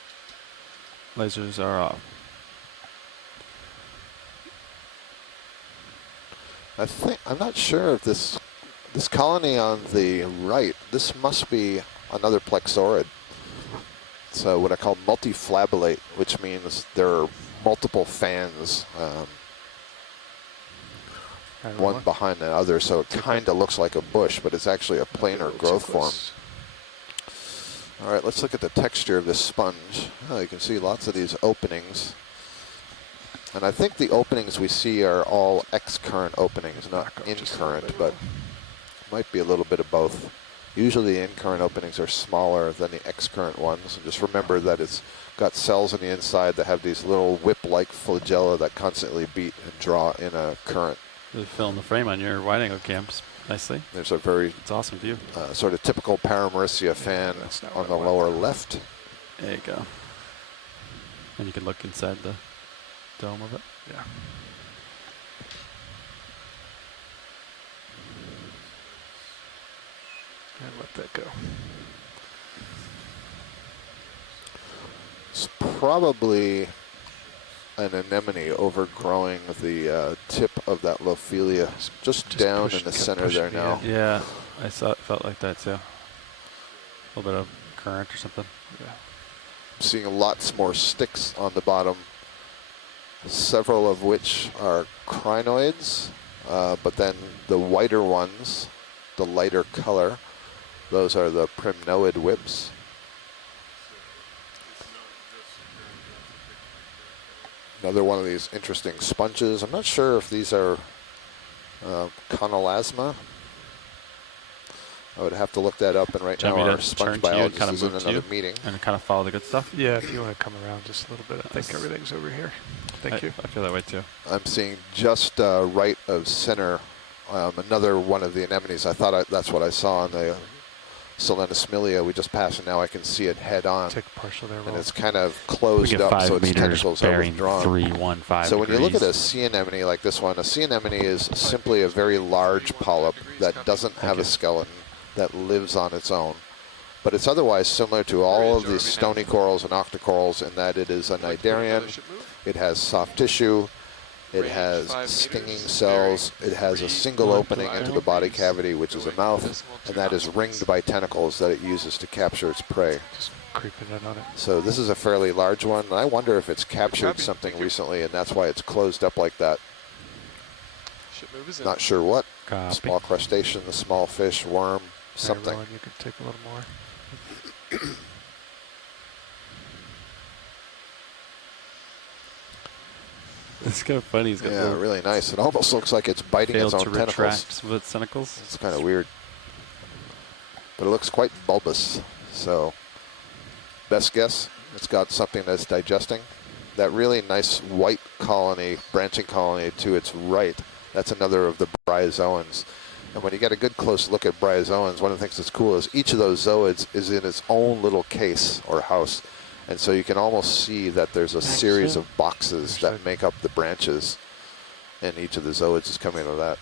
Lasers are off. I'm not sure if this colony on the right, this must be another plexaurid. So what I call multiflabellate, which means there are multiple fans, one behind the other, so it kind of looks like a bush, but it's actually a planar growth form. All right, let's look at the texture of this sponge. Oh, you can see lots of these openings. And I think the openings we see are all X-current openings, not in-current, but might be a little bit of both. Usually the in-current openings are smaller than the X-current ones. And just remember that it's got cells on the inside that have these little whip-like flagella that constantly beat and draw in a current. Really filling the frame on your wide-angle cams nicely. There's a very awesome view. Sort of typical Paramaricia fan on the lower left. There you go. And you can look inside the dome of it. Yeah. And let that go. It's probably an anemone overgrowing the tip of that Lophelia, just down in the center there now. Yeah, I saw it, felt like that too. A little bit of current or something. Yeah. I'm seeing lots more sticks on the bottom, several of which are crinoids, but then the whiter ones, the lighter color, those are the primnoid whips. Another one of these interesting sponges. I'm not sure if these are conolasma. I would have to look that up, and right now our sponge biologist is in another meeting. And kind of follow the good stuff? Yeah, if you want to come around just a little bit. I think everything's over here. Thank you. I feel that way too. I'm seeing just right of center another one of the anemones. I thought that's what I saw on the Solenosmilia we just passed, and now I can see it head on. Take partial there, and it's kind of closed up, so its tentacles are withdrawn. 315 so when you look at a sea anemone like this one, a sea anemone is simply a very large polyp that doesn't have a skeleton, that lives on its own. But it's otherwise similar to all of these stony corals and octocorals in that it is a cnidarian, it has soft tissue, it has stinging cells, it has a single opening into the body cavity, which is a mouth, and that is ringed by tentacles that it uses to capture its prey. Just creeping in on it. So this is a fairly large one, and I wonder if it's captured something recently, and that's why it's closed up like that. Ship move is in. Not sure what. Copy. Small crustacean, a small fish, worm, something. Rowan, you can take a little more. It's kind of funny. He's got Yeah, really nice. It almost looks like it's biting its own tentacles. Retract with its tentacles. It's kind of weird. But it looks quite bulbous. So, best guess, it's got something that's digesting. That really nice white colony, branching colony to its right, that's another of the bryozoans. And when you get a good close look at bryozoans, one of the things that's cool is each of those zooids is in its own little case or house. And so you can almost see that there's a series of boxes that make up the branches, and each of the zooids is coming out of that.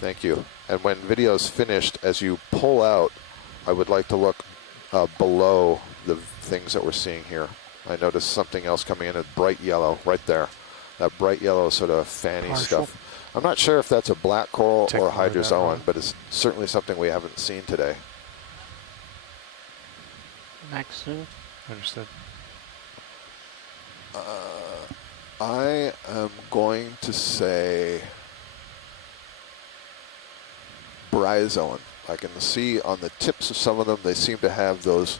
Thank you. And when video's finished, as you pull out, I would like to look below the things that we're seeing here. I noticed something else coming in at bright yellow right there. That bright yellow sort of fanny stuff. I'm not sure if that's a black coral or hydrozoan, but it's certainly something we haven't seen today. Maxim. Understood. I am going to say bryozoan. I can see on the tips of some of them, they seem to have those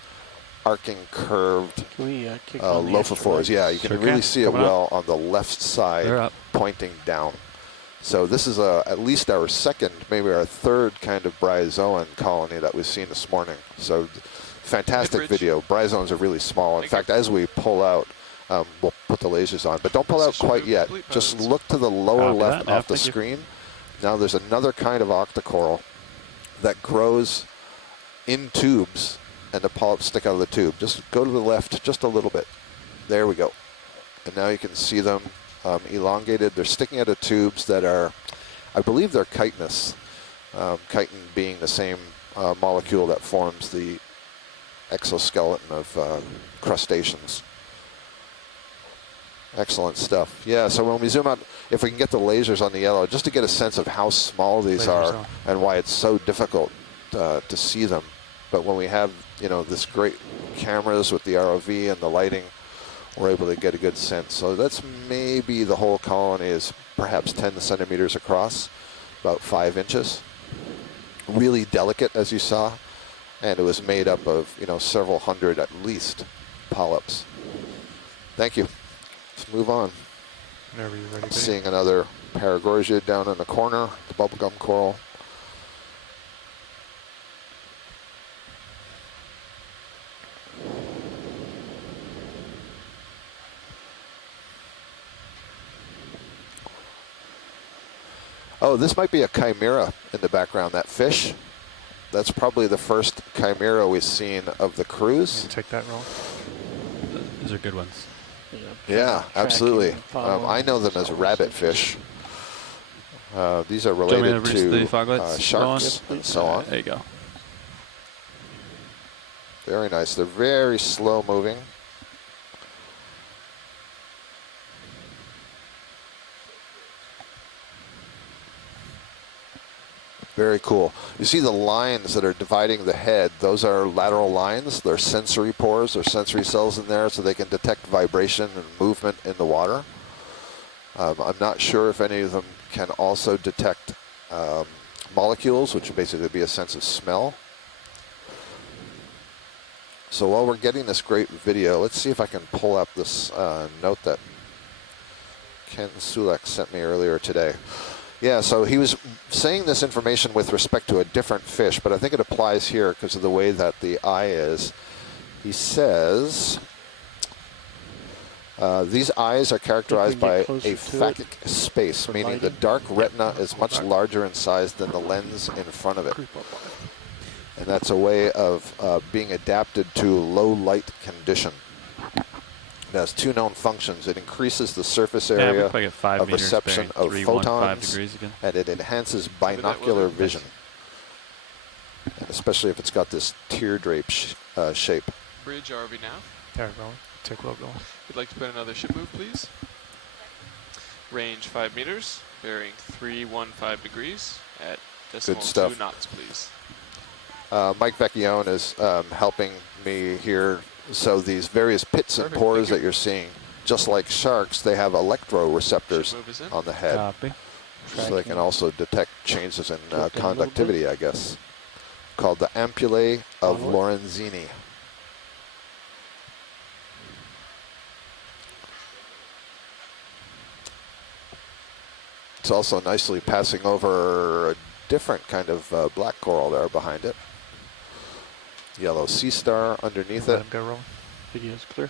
arcing, curved lophophores. Yeah, you can really see it well on the left side, pointing down. So this is at least our second, maybe our third kind of bryozoan colony that we've seen this morning. So fantastic video. Bryozoans are really small. In fact, as we pull out, we'll put the lasers on. But don't pull out quite yet. Just look to the lower left off the screen. Now there's another kind of octocoral that grows in tubes, and the polyps stick out of the tube. Just go to the left just a little bit. There we go. And now you can see them elongated. They're sticking out of tubes that are, I believe they're chitinous. Chitin being the same molecule that forms the exoskeleton of crustaceans. Excellent stuff. Yeah, so when we zoom out, if we can get the lasers on the yellow, just to get a sense of how small these are and why it's so difficult to see them. But when we have, you know, this great cameras with the ROV and the lighting, we're able to get a good sense. So that's maybe the whole colony is perhaps 10 centimeters across, about 5 inches. Really delicate, as you saw, and it was made up of, you know, several hundred at least polyps. Thank you. Let's move on. Whenever you're ready. Seeing another paragorgia down in the corner, the bubblegum coral. Oh, this might be a chimera in the background, that fish. That's probably the first chimera we've seen of the cruise. Take that roll. These are good ones. Yeah, absolutely. I know them as rabbit fish. These are related to sharks and so on. There you go. Very nice. They're very slow moving. Very cool. You see the lines that are dividing the head. Those are lateral lines. They're sensory pores or sensory cells in there so they can detect vibration and movement in the water. I'm not sure if any of them can also detect molecules, which would basically be a sense of smell. So while we're getting this great video, let's see if I can pull up this note that Ken Sulek sent me earlier today. Yeah, so he was saying this information with respect to a different fish, but I think it applies here because of the way that the eye is. He says, these eyes are characterized by a phakic space, meaning the dark retina is much larger in size than the lens in front of it. And that's a way of being adapted to low light condition. It has two known functions. It increases the surface area of reception of photons, and it enhances binocular vision, and especially if it's got this teardrop shape. Bridge RV now. There, going. Take low going. We'd like to put another ship move, please. Range 5 meters, bearing 315 degrees at decimal 2 knots, please. Mike Vecchione is helping me here. So these various pits and pores that you're seeing just like sharks, they have electroreceptors on the head. Copy. So they can also detect changes in conductivity, I guess. Called the ampullae of Lorenzini. It's also nicely passing over a different kind of black coral there behind it. Yellow sea star underneath Let it. him go, Roland. Video's clear.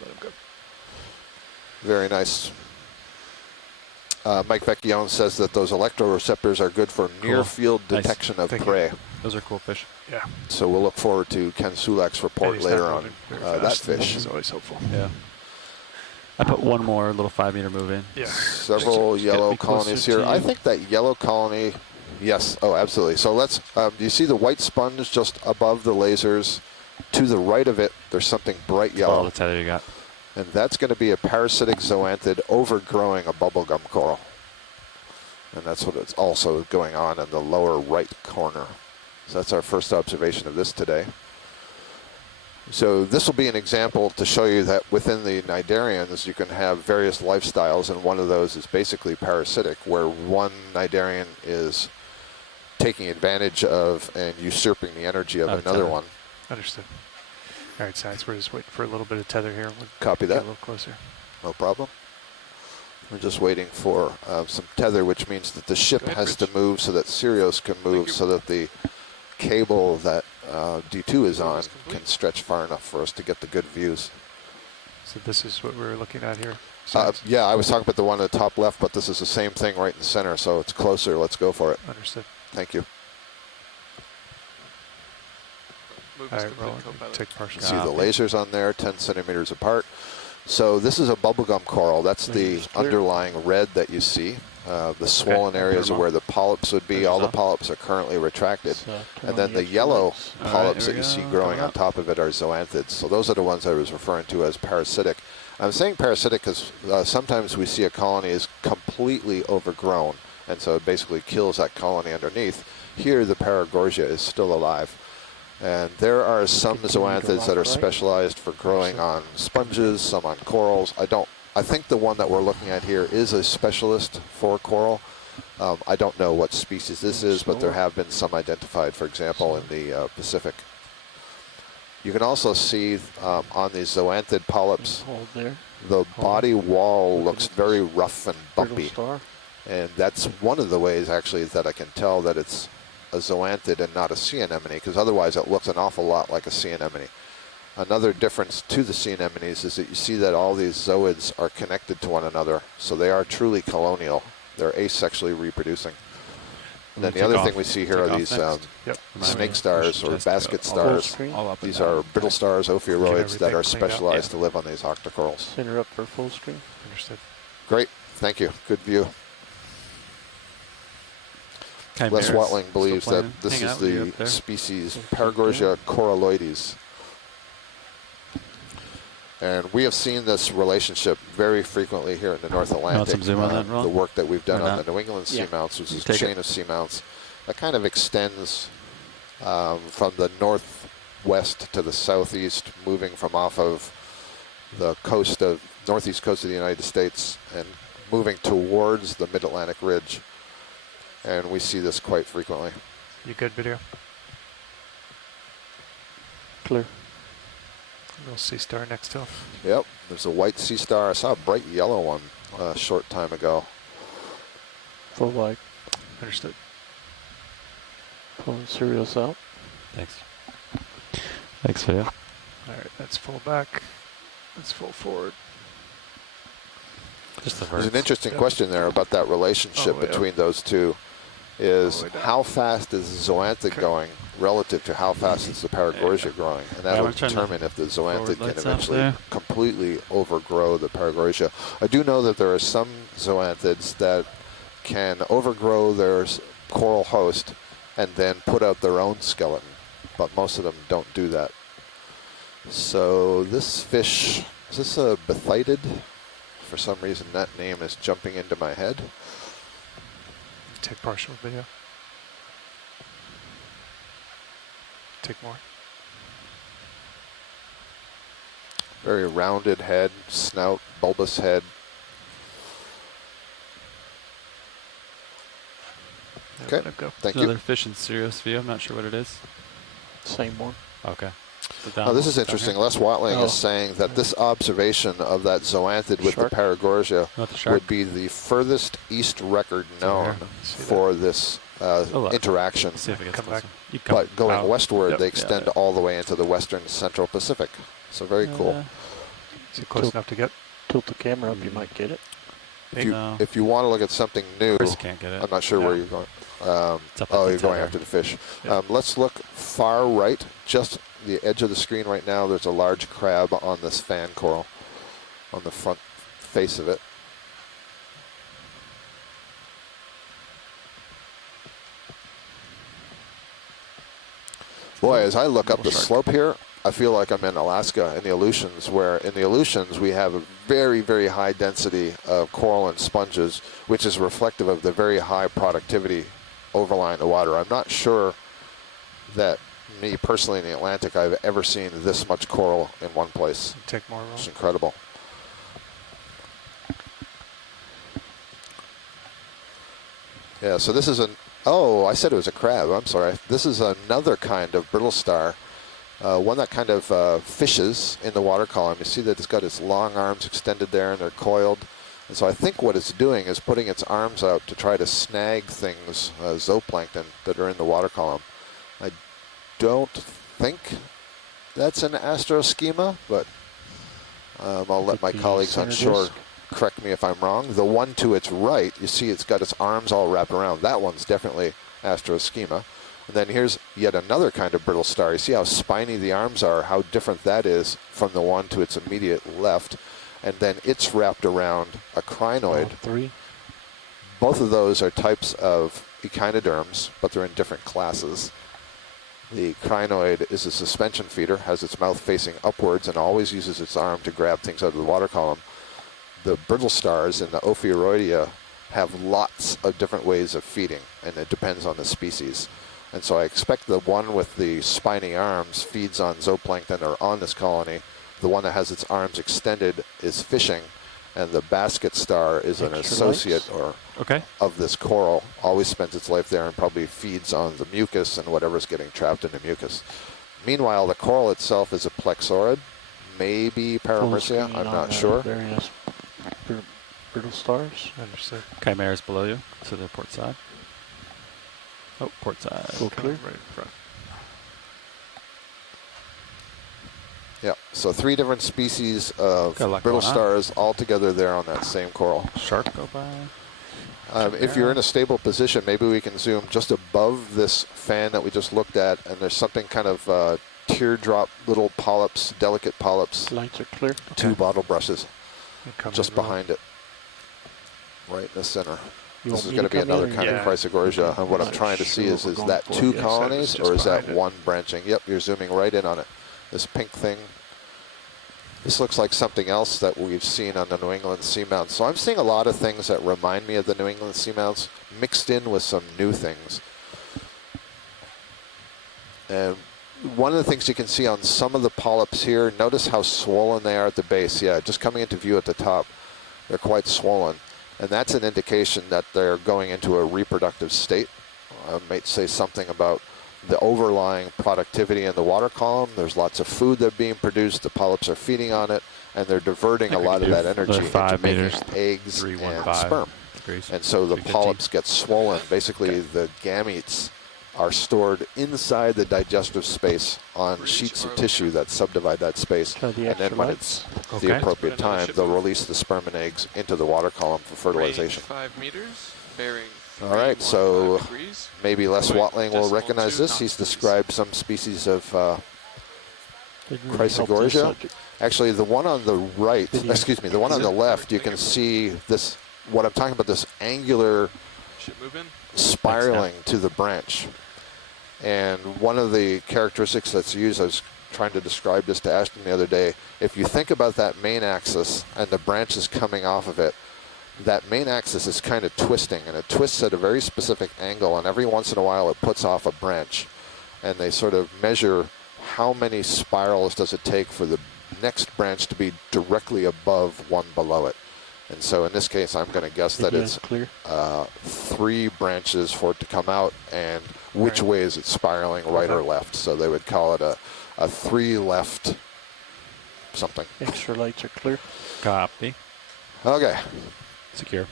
Let him go. Very nice. Mike Vecchione says that those electroreceptors are good for near-field detection of prey. Those are cool fish. Yeah. So we'll look forward to Ken Sulak's report later on that fish. Is always hopeful. Yeah. I put one more little 5 meter move in. Yeah. Several yellow colonies here. I think that yellow colony, yes, oh, absolutely. So let's, do you see the white sponge just above the lasers? To the right of it, there's something bright yellow. All the tether you got. And that's going to be a parasitic zoanthid overgrowing a bubblegum coral. And that's what it's also going on in the lower right corner. So that's our first observation of this today. So this will be an example to show you that within the cnidarians you can have various lifestyles, and one of those is basically parasitic, where one cnidarian is taking advantage of and usurping the energy of another one. Understood. All right, Science, we're just waiting for a little bit of tether here. We'll Copy that. get a little closer. No problem. We're just waiting for some tether, which means that the ship has to move so that Sirius can move, so that the cable that D2 is on can stretch far enough for us to get the good views. So this is what we're looking at here? Yeah, I was talking about the one at the top left, but this is the same thing right in the center, so it's closer. Let's go for it. Understood. Thank you. All right, Roland, take partial. See the lasers on there, 10 centimeters apart. So this is a bubblegum coral. That's the underlying red that you see. The swollen areas are where the polyps would be. All the polyps are currently retracted. And then the yellow polyps that you see growing on top of it are zoanthids. So those are the ones I was referring to as parasitic. I'm saying parasitic because sometimes we see a colony is completely overgrown, and so it basically kills that colony underneath. Here the Paragorgia is still alive. And there are some zoanthids that are specialized for growing on sponges, some on corals. I think the one that we're looking at here is a specialist for coral. I don't know what species this is, but there have been some identified, for example, in the Pacific. You can also see on these zoanthid polyps, the body wall looks very rough and bumpy. And that's one of the ways, actually, that I can tell that it's a zoanthid and not a sea anemone, because otherwise it looks an awful lot like a sea anemone. Another difference to the sea anemones is that you see that all these zooids are connected to one another, so they are truly colonial. They're asexually reproducing. And then the other thing we see here are these snake stars or basket stars. These are brittle stars, ophiuroids, that are specialized to live on these octocorals. Center up for full screen. Understood. Great, thank you. Good view. Les Watling believes that this is the species Paragorgia coralloides. And we have seen this relationship very frequently here in the North Atlantic. The work that we've done on the New England seamounts, which is a chain of seamounts that kind of extends from the northwest to the southeast, moving from off of the northeast coast of the United States and moving towards the Mid-Atlantic Ridge. And we see this quite frequently. You good, video? Clear. Little sea star next to him. Yep, there's a white sea star. I saw a bright yellow one a short time ago. Full white. Understood. Pulling Sirius out. Thanks. Thanks, video. All right, that's full back. That's full forward. There's an interesting question there about that relationship between those two. Is how fast is the zoanthid going relative to how fast is the Paragorgia growing? And that will determine if the zoanthid can eventually completely overgrow the Paragorgia. I do know that there are some zoanthids that can overgrow their coral host and then put out their own skeleton, but most of them don't do that. So this fish, is this a Bethydid? For some reason that name is jumping into my head. Take partial video. Take more. Very rounded head, snout, bulbous head. Okay, thank you. Another fish in Sirius view. I'm not sure what it is. Same one. Okay. Now this is interesting. Les Watling is saying that this observation of that zoanthid with the paragorgia would be the furthest east record known for this interaction. See if it gets closer. But going westward, they extend all the way into the western central Pacific. So very cool. Is it close enough to get? Tilt the camera up, you might get it. If you want to look at something new, Chris can't get it. I'm not sure where you're going. You're going after the fish. Let's look far right, just the edge of the screen right now. There's a large crab on this fan coral, on the front face of it. Boy, as I look up the slope here, I feel like I'm in Alaska in the Aleutians, where in the Aleutians we have a very, very high density of coral and sponges, which is reflective of the very high productivity overlying the water. I'm not sure that me personally in the Atlantic I've ever seen this much coral in one place. Take more room. It's incredible. Yeah, so this is I said it was a crab. I'm sorry. This is another kind of brittle star. One that kind of fishes in the water column. You see that it's got its long arms extended there and they're coiled. And so I think what it's doing is putting its arms out to try to snag things, zooplankton, that are in the water column. I don't think that's an astroschema, but I'll let my colleagues on shore correct me if I'm wrong. The one to its right, you see it's got its arms all wrapped around. That one's definitely astroschema. And then here's yet another kind of brittle star. You see how spiny the arms are, how different that is from the one to its immediate left. And then it's wrapped around a crinoid. Both of those are types of echinoderms, but they're in different classes. The crinoid is a suspension feeder, has its mouth facing upwards and always uses its arm to grab things out of the water column. The brittle stars in the Ophiuroidea have lots of different ways of feeding, and it depends on the species. And so I expect the one with the spiny arms feeds on zooplankton or on this colony. The one that has its arms extended is fishing, and the basket star is an associate of this coral, always spends its life there and probably feeds on the mucus and whatever's getting trapped in the mucus. Meanwhile, the coral itself is a plexaurid, maybe Paramercia, I'm not sure. Various brittle stars. Understood. Chimera's below you, to the port side. Oh, port side. Full clear. Right in front. Yeah, so 3 different species of brittle stars all together there on that same coral. Shark go by. If you're in a stable position, maybe we can zoom just above this fan that we just looked at, and there's something kind of teardrop little polyps, delicate polyps. Lights are clear. 2 bottle brushes just behind it, right in the center. This is going to be another kind of Chrysogorgia, and what I'm trying to see is that 2 colonies, or is that one branching? Yep, you're zooming right in on it. This pink thing. This looks like something else that we've seen on the New England seamounts. So I'm seeing a lot of things that remind me of the New England seamounts, mixed in with some new things. And one of the things you can see on some of the polyps here, notice how swollen they are at the base. Yeah, just coming into view at the top, they're quite swollen. And that's an indication that they're going into a reproductive state. I might say something about the overlying productivity in the water column. There's lots of food that's being produced. The polyps are feeding on it, and they're diverting a lot of that energy into making eggs and sperm. And so the polyps get swollen. Basically, the gametes are stored inside the digestive space on sheets of tissue that subdivide that space. And then when it's the appropriate time, they'll release the sperm and eggs into the water column for fertilization. 5 meters, bearing. All right, so maybe Les Watling will recognize this. He's described some species of Chrysogorgia. Actually, the one on the right, excuse me, the one on the left, you can see this, what I'm talking about, this angular spiraling to the branch. And one of the characteristics that's used, I was trying to describe this to Ashton the other day, if you think about that main axis and the branches coming off of it, that main axis is kind of twisting, and it twists at a very specific angle, and every once in a while it puts off a branch. And they sort of measure how many spirals does it take for the next branch to be directly above one below it. And so in this case, I'm going to guess that it's clear. 3 branches for it to come out, and which way is it spiraling, right or left? So they would call it a 3 left something. Extra lights are clear. Copy. Okay. Secure.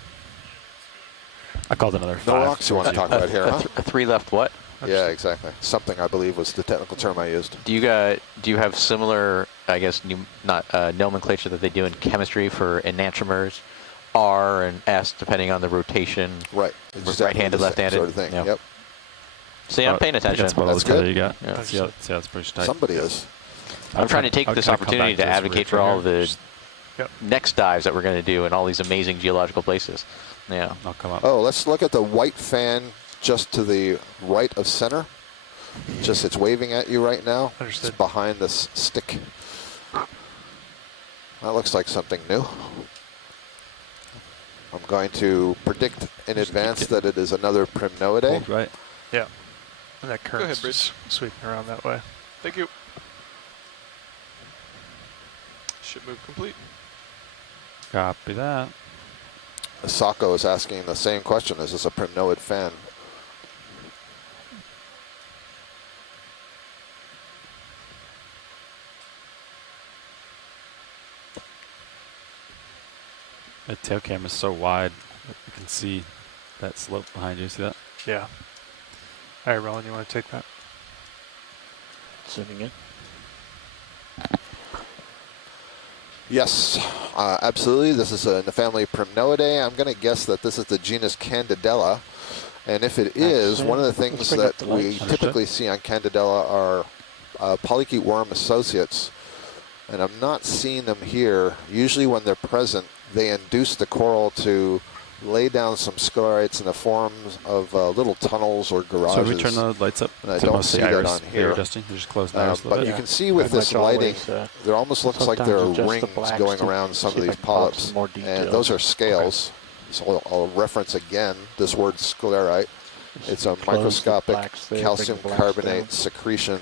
I called another 5. No rocks you want to talk about here, huh? A 3 left what? Yeah, exactly. Something, I believe, was the technical term I used. Do you have similar, I guess, nomenclature that they do in chemistry for enantiomers, R and S, depending on the rotation? Right. Right-handed, left-handed. Sort of thing. Yeah. Yep. See, I'm paying attention. That's good. You got. Yeah. See, that's pretty tight. Somebody is. I'm trying to take this opportunity to advocate for all the next dives that we're going to do in all these amazing geological places. Yeah. I'll come up. Oh, let's look at the white fan just to the right of center. Just it's waving at you right now. Understood. It's behind this stick. That looks like something new. I'm going to predict in advance that it is another Primnoidae. Hold right. Yeah. And that Go ahead, current's Bridge. sweeping around that way. Thank you. Ship move complete. Copy that. Sako is asking the same question. Is this a Primnoid fan? The tail cam is so wide that you can see that slope behind you. See that? Yeah. All right, Roland, you want to take that? Zooming in. Yes, absolutely. This is in the family Primnoidae. I'm going to guess that this is the genus Candidella. And if it is, one of the things that we typically see on Candidella are polychaete worm associates. And I'm not seeing them here. Usually when they're present, they induce the coral to lay down some sclerites in the forms of little tunnels or garages. So we turn the lights up. And I don't see that on here. Dusting. Just close the iris a little But bit. you can see with this lighting, there almost looks like there are rings going around some of these polyps. And those are scales. So I'll reference again this word sclerite. It's a microscopic calcium carbonate secretion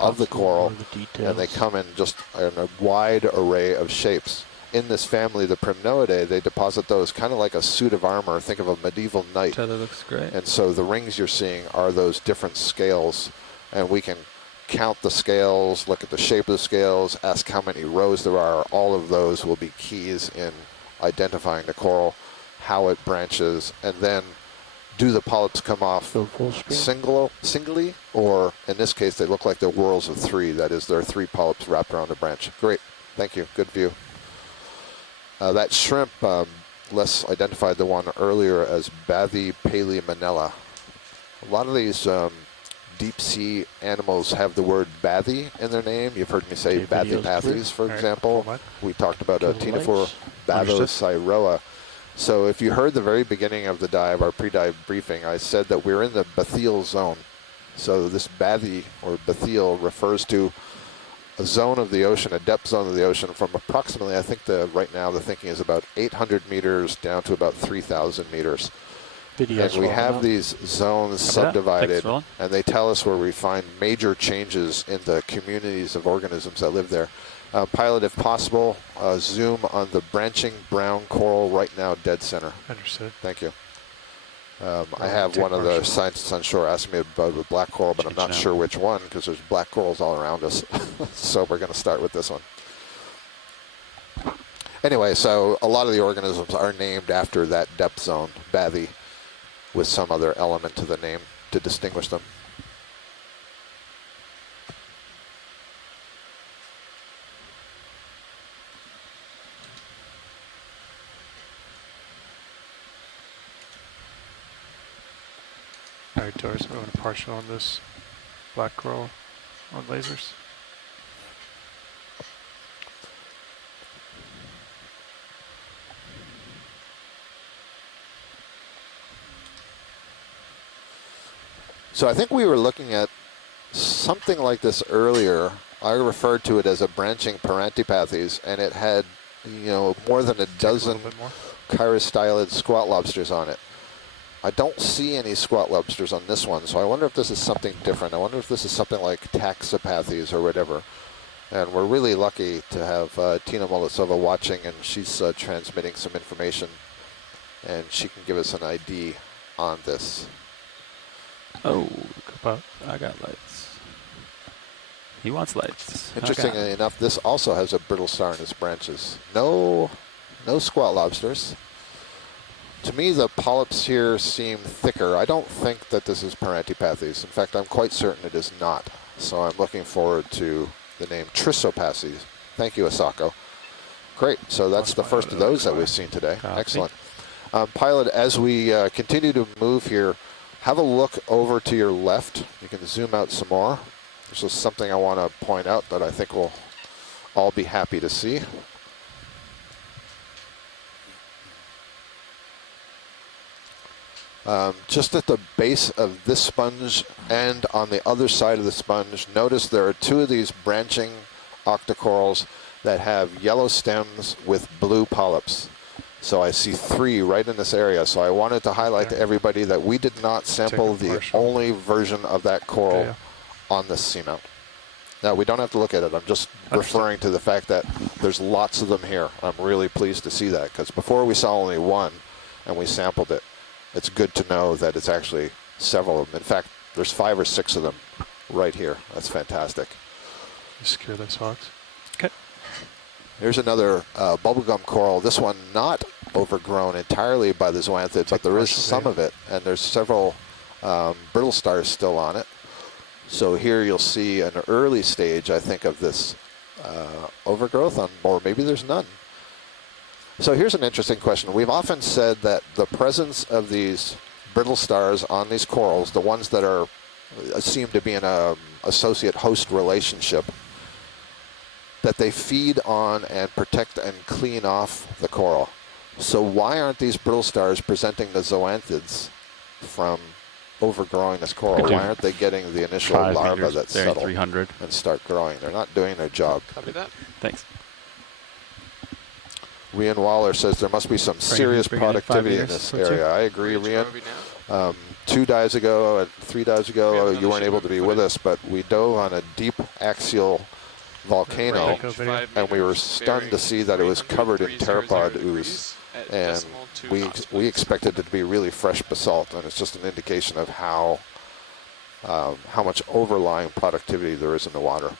of the coral, and they come in just in a wide array of shapes. In this family, the Primnoidae, they deposit those kind of like a suit of armor. Think of a medieval knight. That looks great. And so the rings you're seeing are those different scales, and we can count the scales, look at the shape of the scales, ask how many rows there are. All of those will be keys in identifying the coral, how it branches, and then do the polyps come off singly, or in this case, they look like they're whorls of 3. That is, there are 3 polyps wrapped around a branch. Great. Thank you. Good view. That shrimp, Les identified the one earlier as Bathy paleomanella. A lot of these deep sea animals have the word bathy in their name. You've heard me say bathypathes, for example. We talked about a Ctenophore bathysiroa. So if you heard the very beginning of the dive, our pre-dive briefing, I said that we're in the bathyal zone. So this bathy or bathyal refers to a zone of the ocean, a depth zone of the ocean from approximately, I think right now the thinking is about 800 meters down to about 3,000 meters. And we have these zones subdivided, and they tell us where we find major changes in the communities of organisms that live there. Pilot, if possible, zoom on the branching brown coral right now, dead center. Understood. Thank you. I have one of the scientists on shore ask me about the black coral, but I'm not sure which one because there's black corals all around us. So we're going to start with this one. Anyway, so a lot of the organisms are named after that depth zone, bathy, with some other element to the name to distinguish them. All right, Doris, we're going to partial on this black coral on lasers. So I think we were looking at something like this earlier. I referred to it as a branching parantipathes, and it had, more than a dozen chirostylid squat lobsters on it. I don't see any squat lobsters on this one, so I wonder if this is something different. I wonder if this is something like taxipathes or whatever. And we're really lucky to have Tina Molosova watching, and she's transmitting some information, and she can give us an ID on this. Oh, I got lights. He wants lights. Interestingly enough, this also has a brittle star in its branches. No squat lobsters. To me, the polyps here seem thicker. I don't think that this is Parantipathes. In fact, I'm quite certain it is not. So I'm looking forward to the name Trissopathes. Thank you, Asako. Great. So that's the first of those that we've seen today. Excellent. Pilot, as we continue to move here, have a look over to your left. You can zoom out some more. This is something I want to point out that I think we'll all be happy to see. Just at the base of this sponge and on the other side of the sponge, notice there are two of these branching octocorals that have yellow stems with blue polyps. So I see 3 right in this area. So I wanted to highlight to everybody that we did not sample the only version of that coral on this seamount. Now, we don't have to look at it. I'm just referring to the fact that there's lots of them here. I'm really pleased to see that, because before we saw only one and we sampled it. It's good to know that it's actually several of them. In fact, there's 5 or 6 of them right here. That's fantastic. Secure those hawks. Okay. Here's another bubblegum coral. This one not overgrown entirely by the zoanthids, but there is some of it, and there's several brittle stars still on it. So here you'll see an early stage, I think, of this overgrowth, or maybe there's none. So here's an interesting question. We've often said that the presence of these brittle stars on these corals, the ones that are seem to be in a associate-host relationship, that they feed on and protect and clean off the coral. So why aren't these brittle stars presenting the zoanthids from overgrowing this coral? Why aren't they getting the initial larva that settle 300 and start growing? They're not doing their job. Copy that. Thanks. Rian Waller says there must be some serious productivity in this area. I agree, Rian. 2 dives ago, 3 dives ago, you weren't able to be with us, but we dove on a deep axial volcano, and we were stunned to see that it was covered in pteropod ooze. And we expected it to be really fresh basalt, and it's just an indication of how much overlying productivity there is in the water.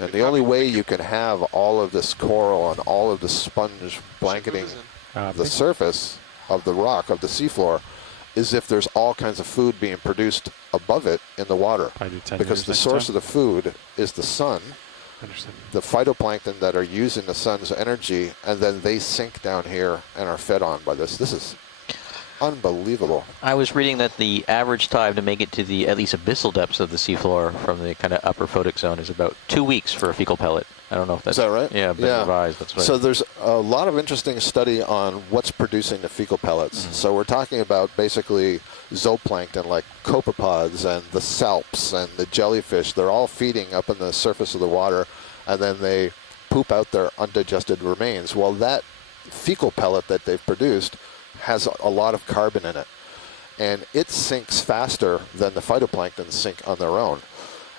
And the only way you can have all of this coral and all of the sponge blanketing the surface of the rock, of the seafloor, is if there's all kinds of food being produced above it in the water. Because the source of the food is the sun, the phytoplankton that are using the sun's energy, and then they sink down here and are fed on by this. This is unbelievable. I was reading that the average time to make it to the at least abyssal depths of the seafloor from the kind of upper photic zone is about 2 weeks for a fecal pellet. I don't know if that's... Is that right? Yeah, been revised. That's right. So there's a lot of interesting study on what's producing the fecal pellets. So we're talking about basically zooplankton like copepods and the salps and the jellyfish. They're all feeding up in the surface of the water, and then they poop out their undigested remains. Well, that fecal pellet that they've produced has a lot of carbon in it, and it sinks faster than the phytoplankton sink on their own.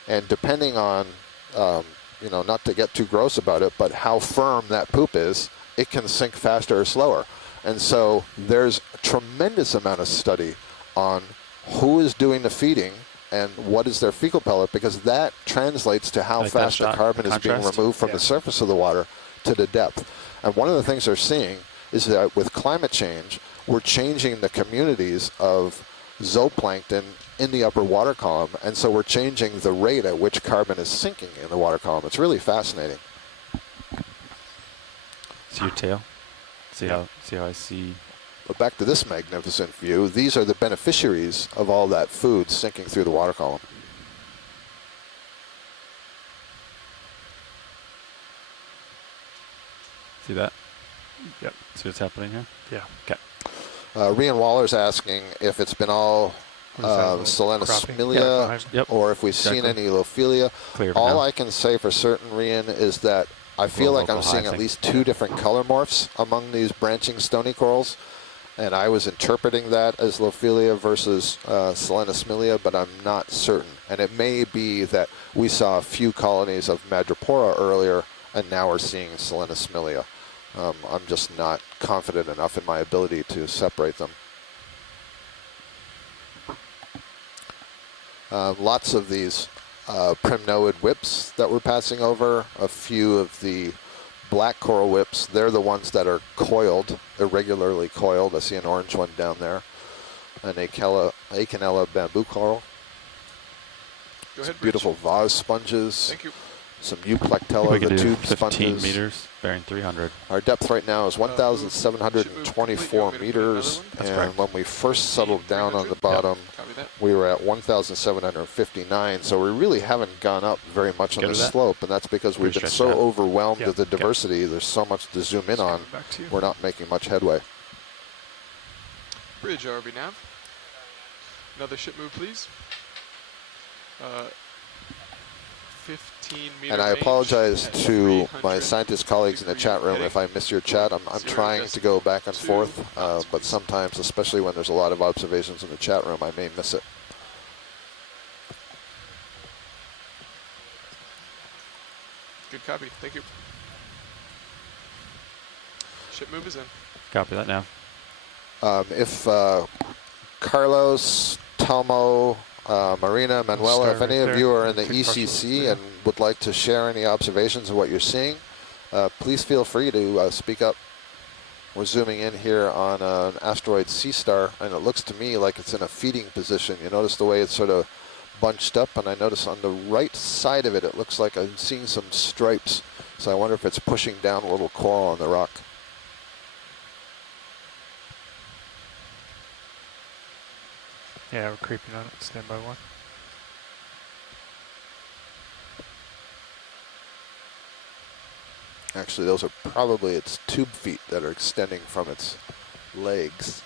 And depending on, not to get too gross about it, but how firm that poop is, it can sink faster or slower. And so there's a tremendous amount of study on who is doing the feeding and what is their fecal pellet, because that translates to how fast the carbon is being removed from the surface of the water to the depth. And one of the things they're seeing is that with climate change, we're changing the communities of zooplankton in the upper water column, and so we're changing the rate at which carbon is sinking in the water column. It's really fascinating. See your tail? See how I see... But back to this magnificent view, these are the beneficiaries of all that food sinking through the water column. See that? Yep. See what's happening here? Yeah. Okay. Rian Waller's asking if it's been all Solenosmilia, or if we've seen any Lophilia. All I can say for certain, Rian, is that I feel like I'm seeing at least 2 different color morphs among these branching stony corals. and I was interpreting that as Lophelia versus Solenosmilia, but I'm not certain. And it may be that we saw a few colonies of Madrepora earlier, and now we're seeing Solenosmilia. I'm just not confident enough in my ability to separate them. Lots of these primnoid whips that we're passing over, a few of the black coral whips, they're the ones that are coiled, irregularly coiled. I see an orange one down there. An Acanella bamboo coral. Go ahead, Beautiful vase sponges. Thank you. Some Euplectella, the tube 15 sponges. meters, bearing 300. Our depth right now is 1,724 meters, and when we first settled down on the bottom, we were at 1,759, so we really haven't gone up very much on the slope, and that's because we've been so overwhelmed with the diversity. There's so much to zoom in on, we're not making much headway. Bridge RV nav. Another ship move, please. 15 meter And I range apologize at to my 300 scientist colleagues in the chat room if I miss your chat. I'm trying to go back and forth, but sometimes, especially when there's a lot of observations in the chat room, I may miss it. Good copy. Thank you. Ship move is in. Copy that now. If Carlos, Tomo, Marina, Manuela, if any of you are in the ECC and would like to share any observations of what you're seeing, please feel free to speak up. We're zooming in here on an asteroid C-star, and it looks to me like it's in a feeding position. You notice the way it's sort of bunched up, and I notice on the right side of it, it looks like I'm seeing some stripes. So I wonder if it's pushing down a little coral on the rock. Yeah, we're creeping on it. Stand by one. Actually, those are probably its tube feet that are extending from its legs.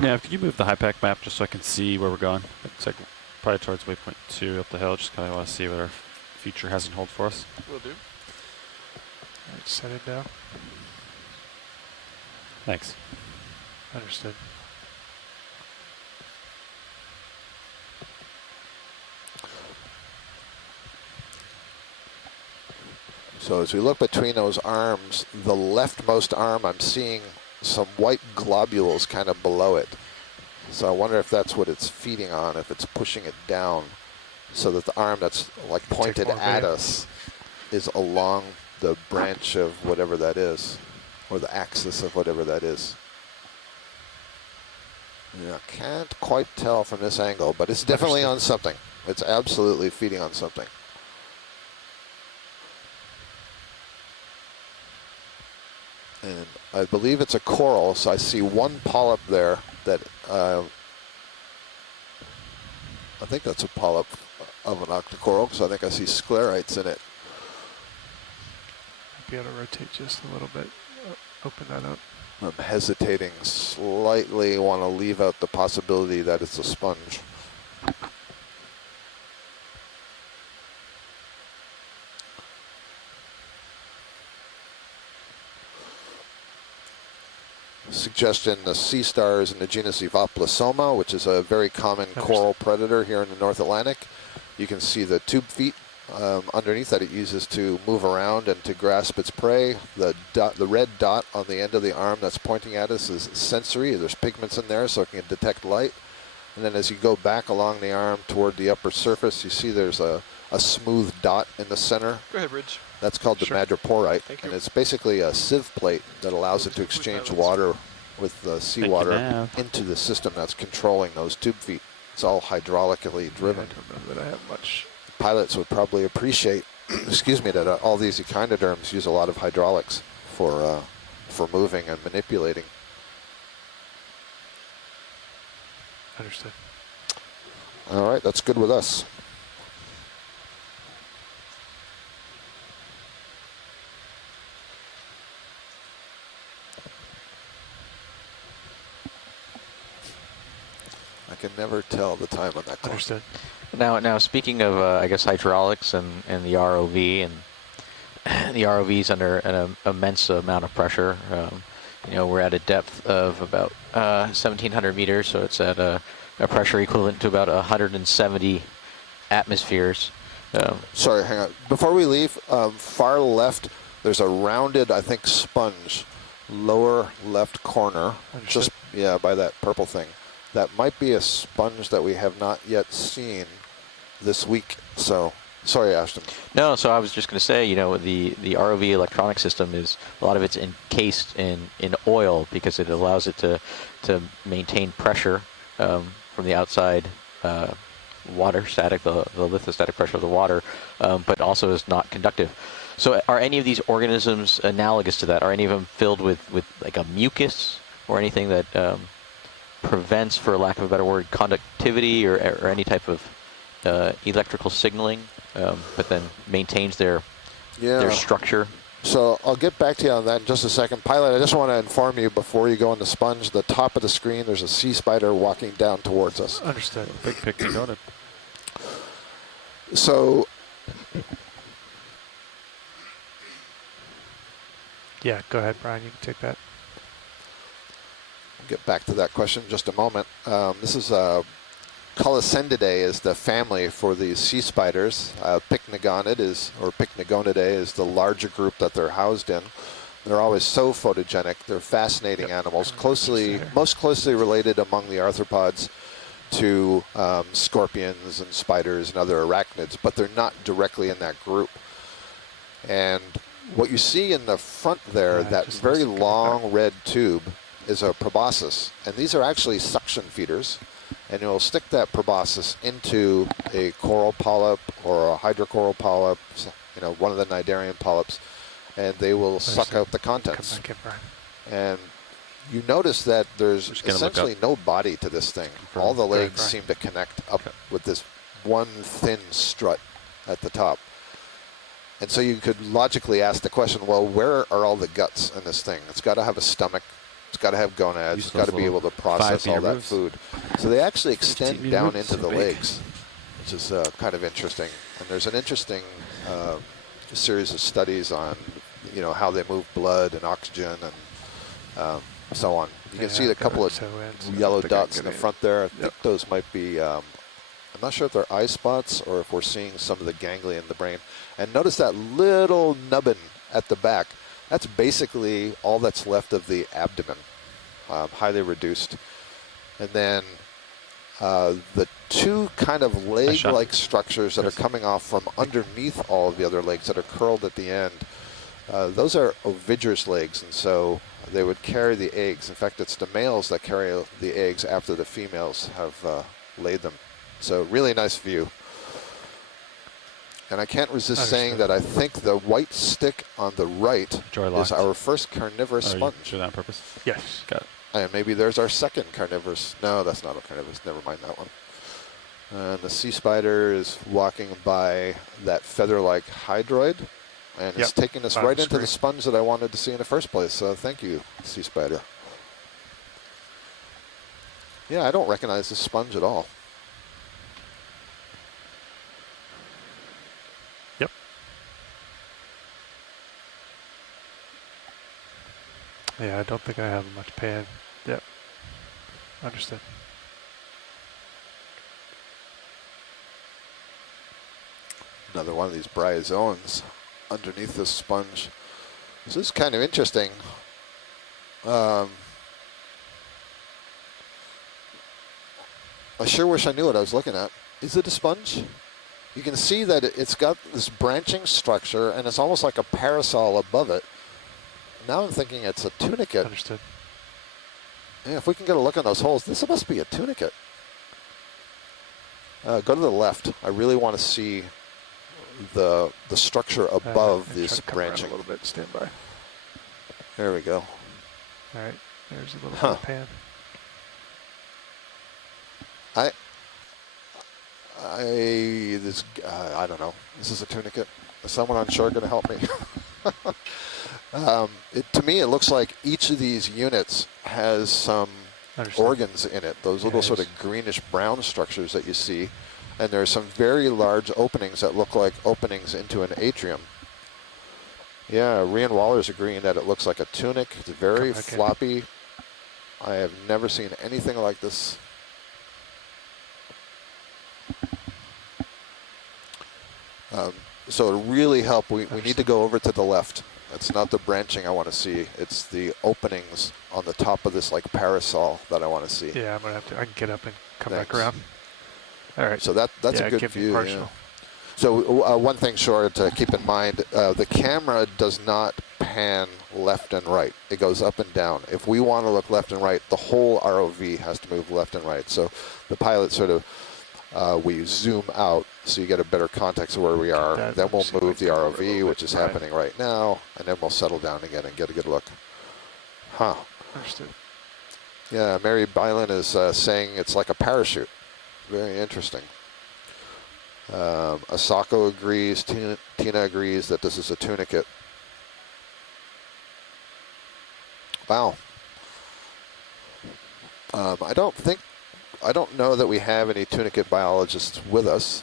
Yeah, if you move the high pack map just so I can see where we're going. Looks like probably towards waypoint 2 up the hill. Just kind of want to see what our future has in hold for us. Will do. All right, set it down. Thanks. Understood. So as we look between those arms, the leftmost arm, I'm seeing some white globules kind of below it. So I wonder if that's what it's feeding on, if it's pushing it down so that the arm that's like pointed at us is along the branch of whatever that is, or the axis of whatever that is. Yeah, can't quite tell from this angle, but it's definitely on something. It's absolutely feeding on something. And I believe it's a coral, so I see one polyp there that I think that's a polyp of an octocoral, so I think I see sclerites in it. Might be able to rotate just a little bit, open that up. I'm hesitating slightly, want to leave out the possibility that it's a sponge. Suggestion, the sea star is in the genus Evoplasoma, which is a very common coral predator here in the North Atlantic. You can see the tube feet underneath that it uses to move around and to grasp its prey. The red dot on the end of the arm that's pointing at us is sensory. There's pigments in there so it can detect light. And then as you go back along the arm toward the upper surface, you see there's a smooth dot in the center. Go ahead, Ridge. That's called the madreporite, and it's basically a sieve plate that allows it to exchange water with the seawater into the system that's controlling those tube feet. It's all hydraulically driven. I don't know that I have much. Pilots would probably appreciate, excuse me, that all these echinoderms use a lot of hydraulics for moving and manipulating. Understood. All right, that's good with us. I can never tell the time on that clock. Understood. Now speaking of, I guess, hydraulics and the ROV, and the ROV's under an immense amount of pressure. We're at a depth of about 1,700 meters, so it's at a pressure equivalent to about 170 atmospheres. Sorry, hang on. Before we leave, far left, there's a rounded, I think, sponge, lower left corner, just, by that purple thing. That might be a sponge that we have not yet seen this week. So, sorry, Ashton. No, so I was just going to say, the ROV electronic system is, a lot of it's encased in oil because it allows it to maintain pressure from the outside water static, the lithostatic pressure of the water, but also is not conductive. So are any of these organisms analogous to that? Are any of them filled with like a mucus or anything that prevents, for lack of a better word, conductivity or any type of electrical signaling, but then maintains their structure? So I'll get back to you on that in just a second. Pilot, I just want to inform you before you go on the sponge, the top of the screen, there's a sea spider walking down towards us. Understood. Big picture, got it. So, yeah, go ahead, Brian. You can take that. Get back to that question in just a moment. This is Colossendidae is the family for these sea spiders. Pycnogonidae is the larger group that they're housed in. They're always so photogenic. They're fascinating animals, most closely related among the arthropods to scorpions and spiders and other arachnids, but they're not directly in that group. And what you see in the front there, that very long red tube, is a proboscis. And these are actually suction feeders. And you'll stick that proboscis into a coral polyp or a hydrocoral polyp, one of the cnidarian polyps, and they will suck out the contents. And you notice that there's essentially no body to this thing. All the legs seem to connect up with this one thin strut at the top. And so you could logically ask the question, well, where are all the guts in this thing? It's got to have a stomach. It's got to have gonads. It's got to be able to process all that food. So they actually extend down into the legs, which is kind of interesting. And there's an interesting series of studies on, how they move blood and oxygen and so on. You can see a couple of yellow dots in the front there. I think those might be, I'm not sure if they're eye spots or if we're seeing some of the ganglia in the brain. And notice that little nubbin at the back. That's basically all that's left of the abdomen, highly reduced. And then the two kind of leg-like structures that are coming off from underneath all of the other legs that are curled at the end, those are ovigerous legs, and so they would carry the eggs. In fact, it's the males that carry the eggs after the females have laid them. So really nice view. And I can't resist saying that I think the white stick on the right is our first carnivorous sponge. Doing that on purpose? Yes. Got it. And maybe there's our second carnivorous. No, that's not a carnivorous. Never mind that one. And the sea spider is walking by that feather-like hydroid, and it's taking us right into the sponge that I wanted to see in the first place. So thank you, sea spider. Yeah, I don't recognize this sponge at all. Yeah, I don't think I have much pan. Yep. Understood. Another one of these bryozoans underneath this sponge. This is kind of interesting. I sure wish I knew what I was looking at. Is it a sponge? You can see that it's got this branching structure, and it's almost like a parasol above it. Now I'm thinking it's a tunicate. Understood. Yeah, if we can get a look on those holes, this must be a tunicate. Go to the left. I really want to see the structure above this branching. A little bit. Stand by. There we go. All right. There's a little bit of pan. I don't know. This is a tunicate. Is someone on shore going to help me? To me, it looks like each of these units has some organs in it. Those little sort of greenish brown structures that you see. and there's some very large openings that look like openings into an atrium. Yeah, Rian Waller's agreeing that it looks like a tunic. It's very floppy. I have never seen anything like this. So to really help, we need to go over to the left. It's not the branching I want to see. It's the openings on the top of this like parasol that I want to see. Yeah, I'm gonna have to. I can get up and come back around. All right. So that's a good view. Yeah. So one thing, Shore, to keep in mind, the camera does not pan left and right. It goes up and down. If we want to look left and right, the whole ROV has to move left and right. So the pilot sort of, we zoom out so you get a better context of where we are. Then we'll move the ROV, which is happening right now, and then we'll settle down again and get a good look. Huh. Understood. Yeah, Mary Bylan is saying it's like a parachute. Very interesting. Asako agrees, Tina agrees that this is a tunicate. Wow. I don't know that we have any tunicate biologists with us,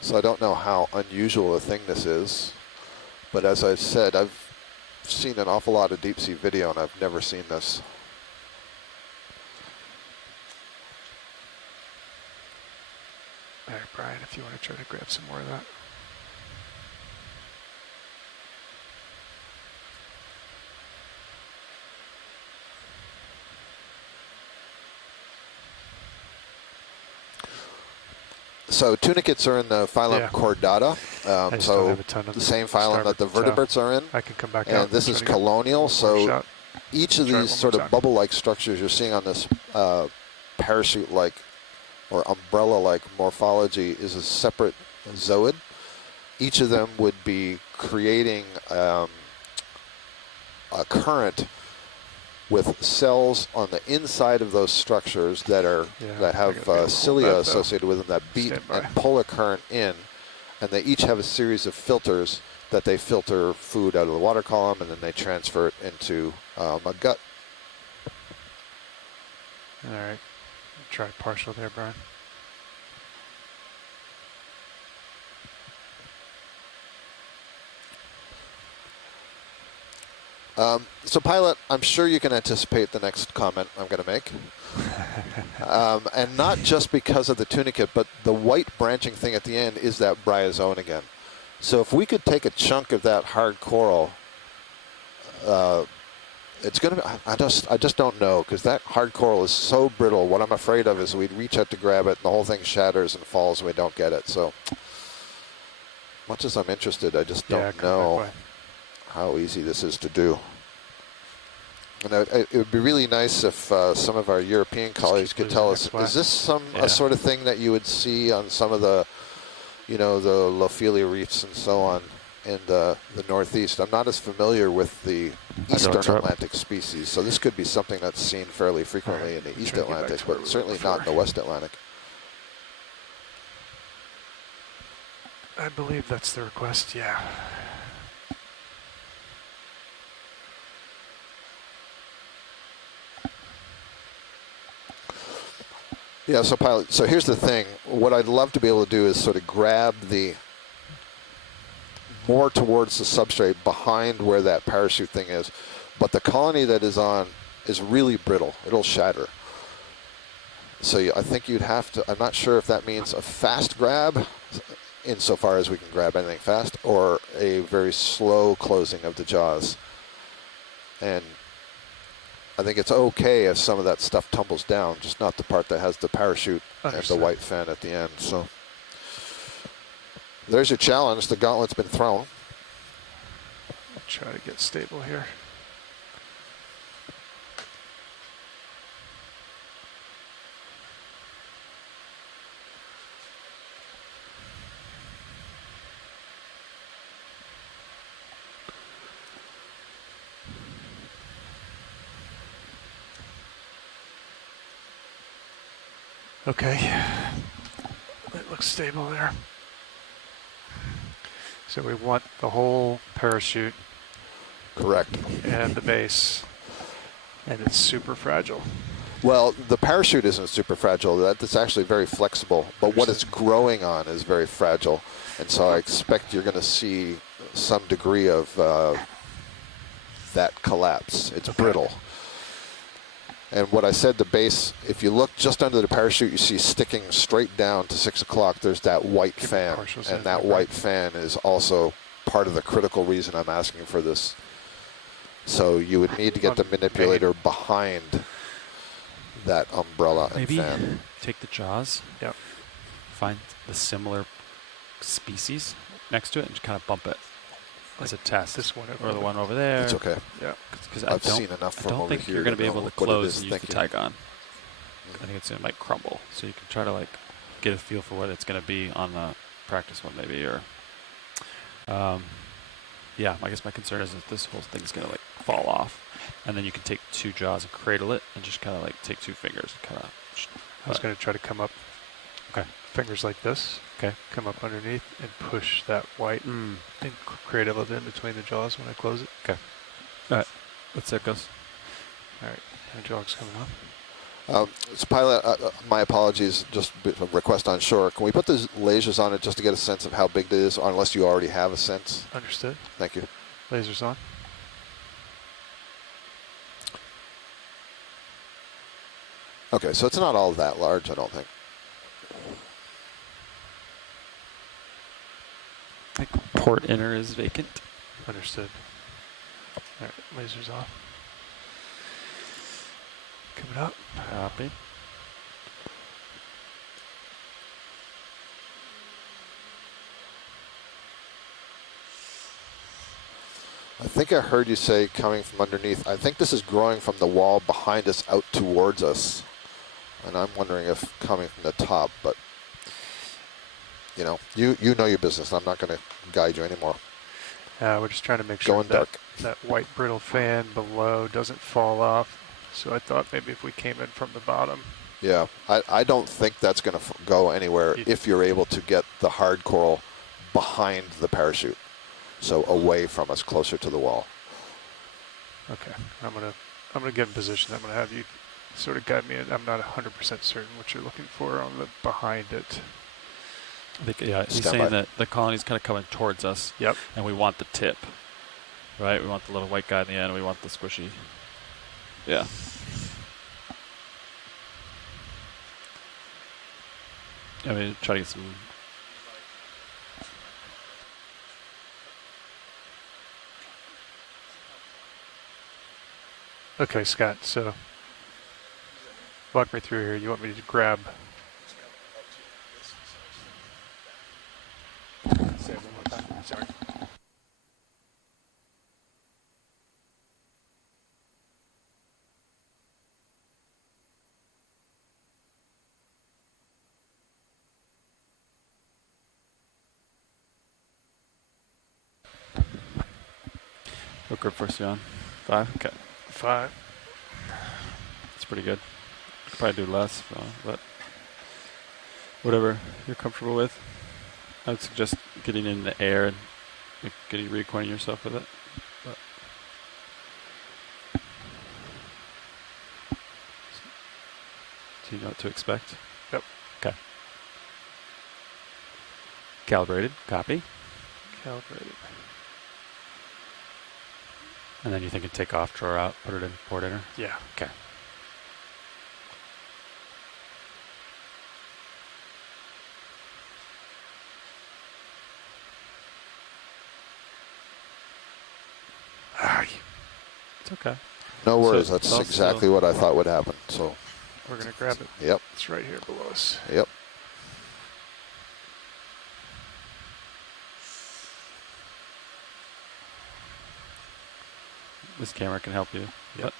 so I don't know how unusual a thing this is. But as I've said, I've seen an awful lot of deep sea video and I've never seen this. All right, Brian, if you want to try to grab some more of that. So tunicates are in the phylum Chordata, so the same phylum that the vertebrates are in. I can come back out. And this is colonial, so each of these sort of bubble-like structures you're seeing on this parachute-like or umbrella-like morphology is a separate zooid. Each of them would be creating a current with cells on the inside of those structures that are that have cilia associated with them that beat and pull a current in, and they each have a series of filters that they filter food out of the water column, and then they transfer it into a gut. All right, try partial there, Brian. So pilot, I'm sure you can anticipate the next comment I'm going to make. And not just because of the tunicate, but the white branching thing at the end is that bryozoan again. So if we could take a chunk of that hard coral, it's going to be, I just don't know, because that hard coral is so brittle. What I'm afraid of is we'd reach out to grab it and the whole thing shatters and falls and we don't get it. So much as I'm interested, I just don't know how easy this is to do. And it would be really nice if some of our European colleagues could tell us, is this a sort of thing that you would see on some of the, the Lophelia reefs and so on in the Northeast? I'm not as familiar with the Eastern Atlantic species, so this could be something that's seen fairly frequently in the East Atlantic, but certainly not in the West Atlantic. I believe that's the request, yeah. Yeah, so pilot, so here's the thing. What I'd love to be able to do is sort of grab the more towards the substrate behind where that parachute thing is, but the colony that is on is really brittle. It'll shatter. So I think you'd have to, I'm not sure if that means a fast grab, insofar as we can grab anything fast, or a very slow closing of the jaws. And I think it's okay if some of that stuff tumbles down, just not the part that has the parachute and the white fin at the end. So there's your challenge. The gauntlet's been thrown. I'll try to get stable here. Okay, it looks stable there. So we want the whole parachute. Correct. And the base, and it's super fragile. Well, the parachute isn't super fragile. That's actually very flexible. But what it's growing on is very fragile. And so I expect you're going to see some degree of that collapse. It's brittle. And what I said, the base, if you look just under the parachute, you see sticking straight down to 6 o'clock, there's that white fan. And that white fan is also part of the critical reason I'm asking for this. So you would need to get the manipulator behind that umbrella and fan. Maybe take the jaws, find the similar species next to it, and just kind of bump it as a test. This one or the one over there. It's okay. Yeah. Because I've seen enough from over here. I don't think you're going to be able to close and use the Tygon. I think it might crumble. So you can try to like get a feel for what it's going to be on the practice one, maybe, or yeah. I guess my concern is that this whole thing is going to like fall off, and then you can take 2 jaws and cradle it, and just kind of like take 2 fingers, and kind of. I was going to try to come up. Okay. Fingers like this. Okay. Come up underneath and push that white and cradle it in between the jaws when I close it. Okay. All right. Let's see how it goes. All right. The jaw's coming off. So pilot, my apologies, just a request on shore. Can we put the lasers on it just to get a sense of how big it is, unless you already have a sense? Understood. Thank you. Lasers on. Okay, so it's not all that large, I don't think. I think port inner is vacant. Understood. All right, lasers off. Coming up. Copy. I think I heard you say coming from underneath. I think this is growing from the wall behind us out towards us. And I'm wondering if coming from the top, but you know your business. I'm not going to guide you anymore. We're just trying to make sure that white brittle fan below doesn't fall off. So I thought maybe if we came in from the bottom. Yeah, I don't think that's going to go anywhere if you're able to get the hard coral behind the parachute, so away from us, closer to the wall. Okay, I'm gonna get in position. I'm gonna have you sort of guide me. I'm not 100% certain what you're looking for on the behind it. I think, yeah, he's saying that the colony's kind of coming towards us. Yep. And we want the tip, right? We want the little white guy in the end. We want the squishy. Yeah. I mean, try to get some. Okay, Scott. So walk me through here. You want me to grab? Say it one more time. Sorry. What grip force you on? 5? Okay. 5. That's pretty good. Could probably do less, but whatever you're comfortable with. I would suggest getting in the air and getting reacquainting yourself with it. But do you know what to expect? Yep. Okay. Calibrated. Copy. Calibrated. And then you think take off, draw out, put it in port inner? Yeah. Okay. It's okay. No worries. So that's exactly what I thought would happen. So we're going to grab it. Yep. It's right here below us. Yep. This camera can help you. Yep.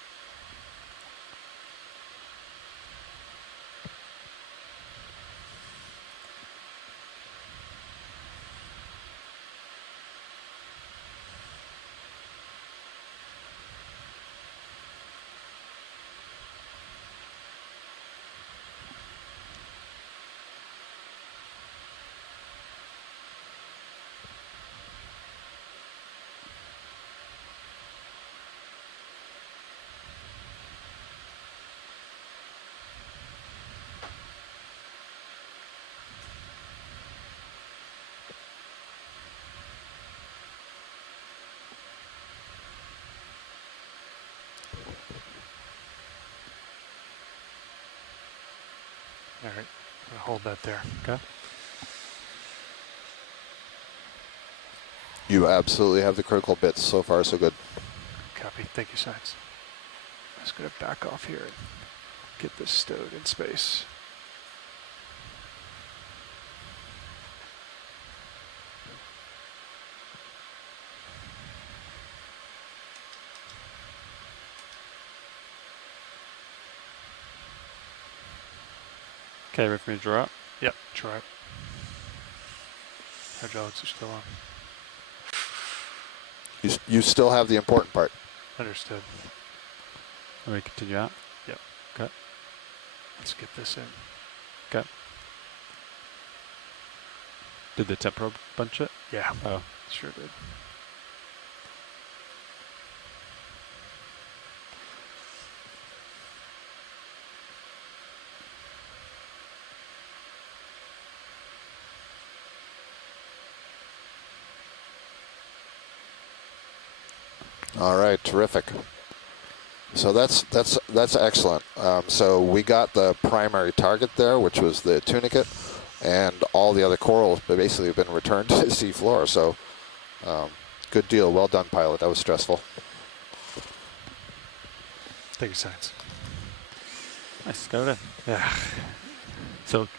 All right, I'm gonna hold that there. Okay. You absolutely have the critical bits. So far, so good. Copy. Thank you, Science. I'm just gonna back off here and get this stowed in space. Okay, ready for me to draw up? Yep, try it. Hydraulics are still on. You still have the important part. Understood. Let me continue out. Yep. Okay. Let's get this in. Okay. Did the temp probe bunch it? Yeah. Oh. Sure did. All right, terrific. So that's excellent. So we got the primary target there, which was the tunicate, and all the other corals basically have been returned to the sea floor. So good deal. Well done, pilot. That was stressful. Thank you, Science. Nice, got it in. Yeah. So,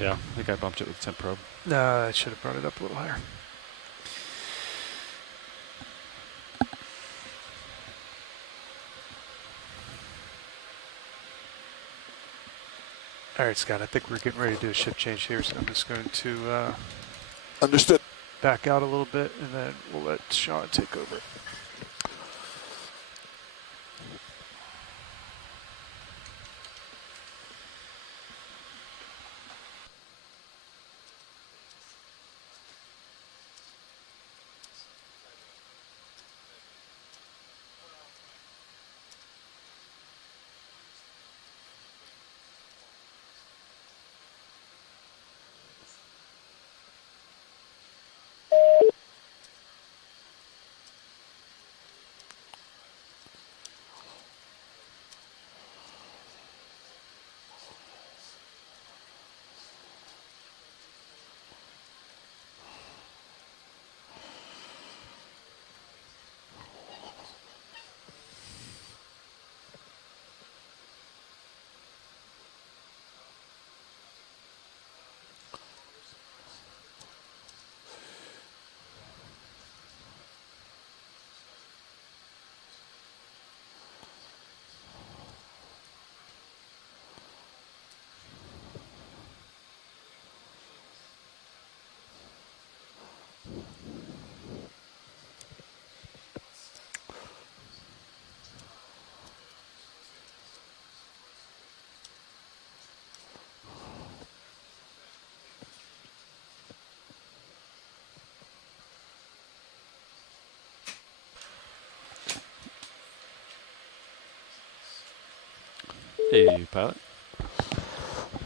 yeah, I think I bumped it with the temp probe. No, I should have brought it up a little higher. All right, Scott, I think we're getting ready to do a shift change here, so I'm just going to Understood. back out a little bit, and then we'll let Sean take over. Hey, pilot.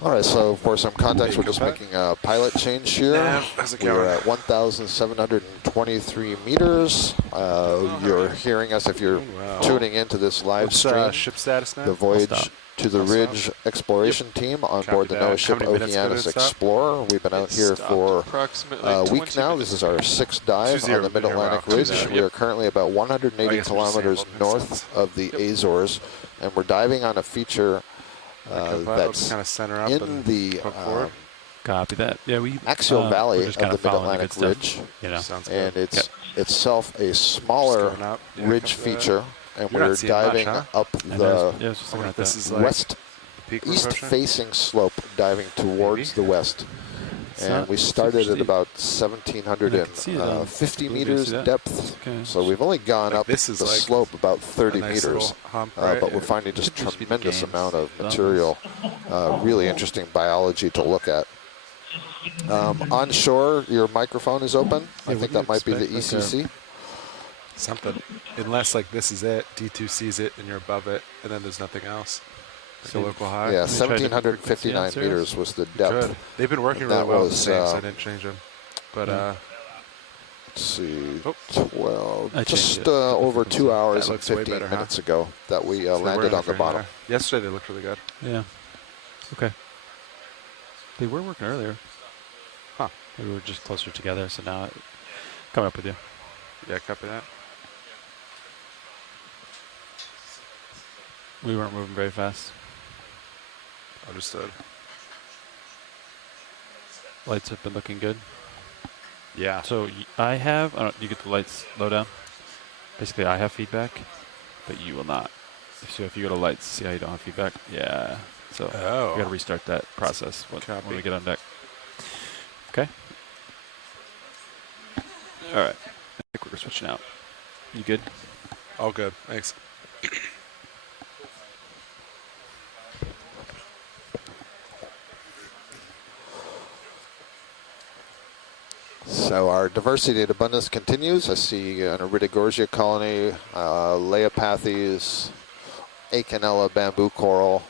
All right, so for some context, we're just making a pilot change here. We're at 1,723 meters. You're hearing us if you're tuning into this live stream. Ship status now? The Voyage to the Ridge exploration team on board the NOAA ship Okeanos Explorer. We've been out here for a week now. This is our 6th dive on the Mid-Atlantic Ridge. We are currently about 180 kilometers north of the Azores, and we're diving on a feature that's kind of center up in the Copy that. Yeah, we axial valley just of the Mid-Atlantic Ridge, you know, and it's itself a smaller ridge feature, and we're diving up the east-facing slope, diving towards the west. And we started at about 1,750 meters depth, so we've only gone up the slope about 30 meters, but we're finding just tremendous amount of material, really interesting biology to look at. Onshore, your microphone is open. I think that might be the ECC. Something, unless like this is it, D2 sees it and you're above it, and then there's nothing else. Like a local high. Yeah, 1,759 meters was the depth. Good. They've been working really well with the same, so I didn't change them. But let's see, 12, just over 2 hours and 15 minutes ago that we landed on the bottom. Yesterday they looked really good. Yeah. Okay. They were working earlier. Huh. We were just closer together, so now coming up with you. Yeah, copy that. We weren't moving very fast. Understood. Lights have been looking good. Yeah. So I have, you get the lights low down. Basically, I have feedback, but you will not. So if you go to lights, see how you don't have feedback? Yeah. So we got to restart that process when we get on deck. Okay. All right. I think we're switching out. You good? All good. Thanks. So our diversity and abundance continues. I see an Iridogorgia colony, Leopathes, Acanella bamboo coral,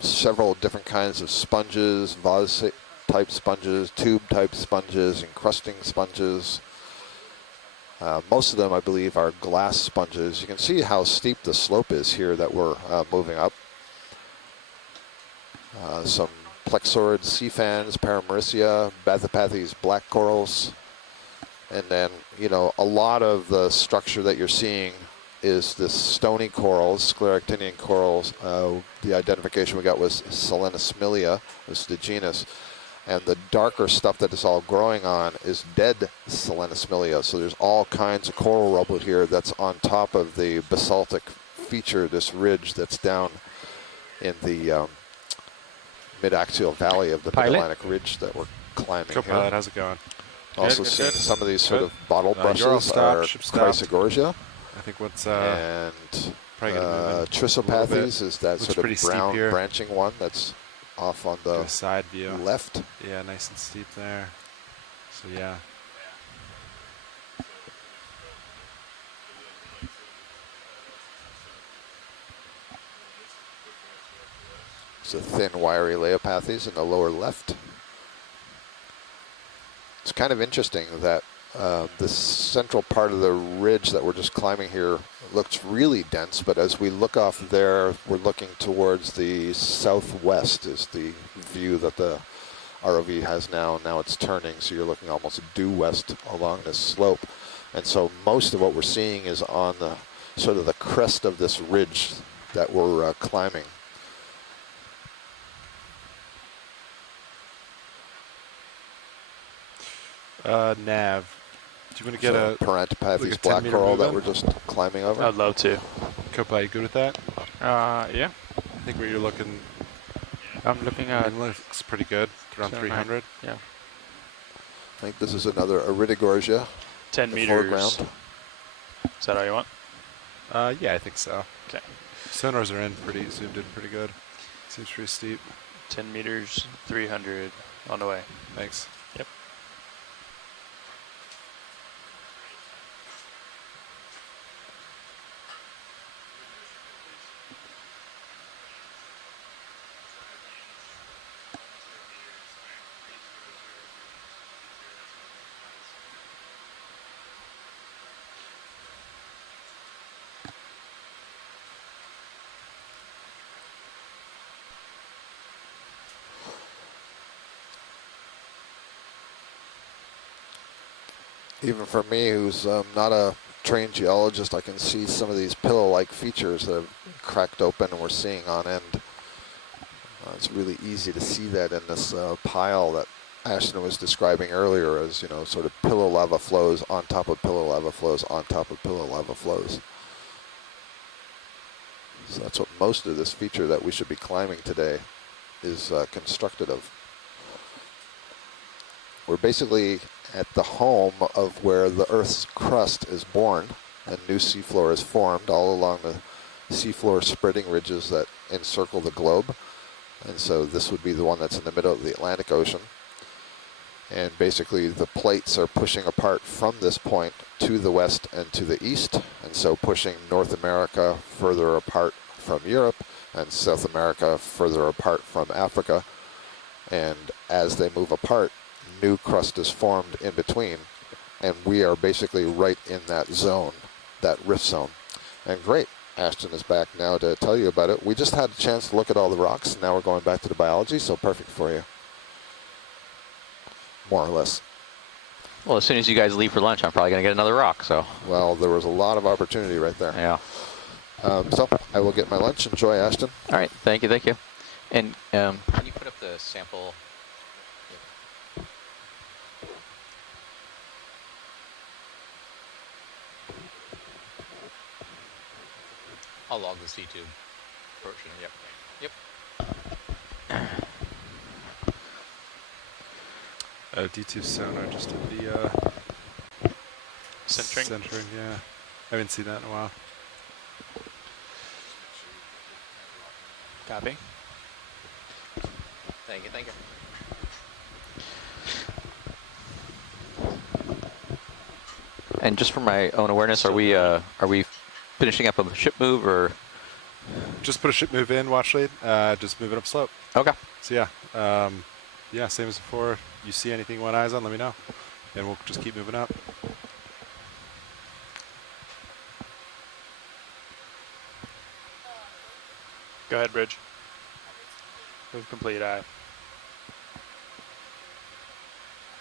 several different kinds of sponges, vase-type sponges, tube-type sponges, encrusting sponges. Most of them, I believe, are glass sponges. You can see how steep the slope is here that we're moving up. Some plexaurid sea fans, Paramaricia, Bathypathes black corals. And then, you know, a lot of the structure that you're seeing is this stony corals, scleractinian corals. The identification we got was Solenosmilia, was the genus. And the darker stuff that is all growing on is dead Solenosmilia. So there's all kinds of coral rubble here that's on top of the basaltic feature, this ridge that's down in the mid-axial valley of the Mid-Atlantic Ridge that we're climbing here. Co-pilot, how's it going? Also good, seeing some of these sort of bottle You're all brushes stopped, are ship stopped. Chrysogorgia. I think what's and probably gonna move in Trissopathes is that Looks sort pretty of steep brown here. branching one that's off on the side view. left. Yeah, nice and steep there. So yeah. It's a thin, wiry Leopathes in the lower left. It's kind of interesting that this central part of the ridge that we're just climbing here looks really dense, but as we look off there, we're looking towards the southwest is the view that the ROV has now. Now it's turning, so you're looking almost due west along this slope. And so most of what we're seeing is on the sort of the crest of this ridge that we're climbing. Nav. Do you want to get so a Parantipathes like a black 10-meter coral move that in? we're just climbing over? I'd love to. Copa, you good with that? Yeah. I think where you're looking, I'm looking at. it looks pretty good. Around 300. Yeah. I think this is another Iridogorgia. 10 meters. Foreground. Is that all you want? Yeah, I think so. Okay. Sonars are in pretty zoomed in pretty good. Seems pretty steep. 10 meters, 300 on the way. Thanks. Yep. Even for me, who's not a trained geologist, I can see some of these pillow-like features that have cracked open and we're seeing on end. It's really easy to see that in this pile that Ashton was describing earlier as, you know, sort of pillow lava flows on top of pillow lava flows on top of pillow lava flows. So that's what most of this feature that we should be climbing today is constructed of. We're basically at the home of where the Earth's crust is born and new seafloor is formed all along the seafloor spreading ridges that encircle the globe. And so this would be the one that's in the middle of the Atlantic Ocean. And basically the plates are pushing apart from this point to the west and to the east. And so pushing North America further apart from Europe and South America further apart from Africa. And as they move apart, new crust is formed in between, and we are basically right in that zone, that rift zone. And great, Ashton is back now to tell you about it. We just had a chance to look at all the rocks. Now we're going back to the biology, so perfect for you. More or less. Well, as soon as you guys leave for lunch, I'm probably going to get another rock. So. Well, there was a lot of opportunity right there. Yeah. So I will get my lunch. Enjoy, Ashton. All right. Thank you. Thank you. And can you put up the sample? I'll log the C2 portion. Yep. D2 sonar just did the centering. Yeah, I haven't seen that in a while. Copy. Thank you. Thank you. And just for my own awareness, are we finishing up a ship move or? Just put a ship move in, watch lead. Just move it up slope. Okay. So yeah, same as before. You see anything you want eyes on, let me know, and we'll just keep moving up. Go ahead, Bridge. Move complete, aye.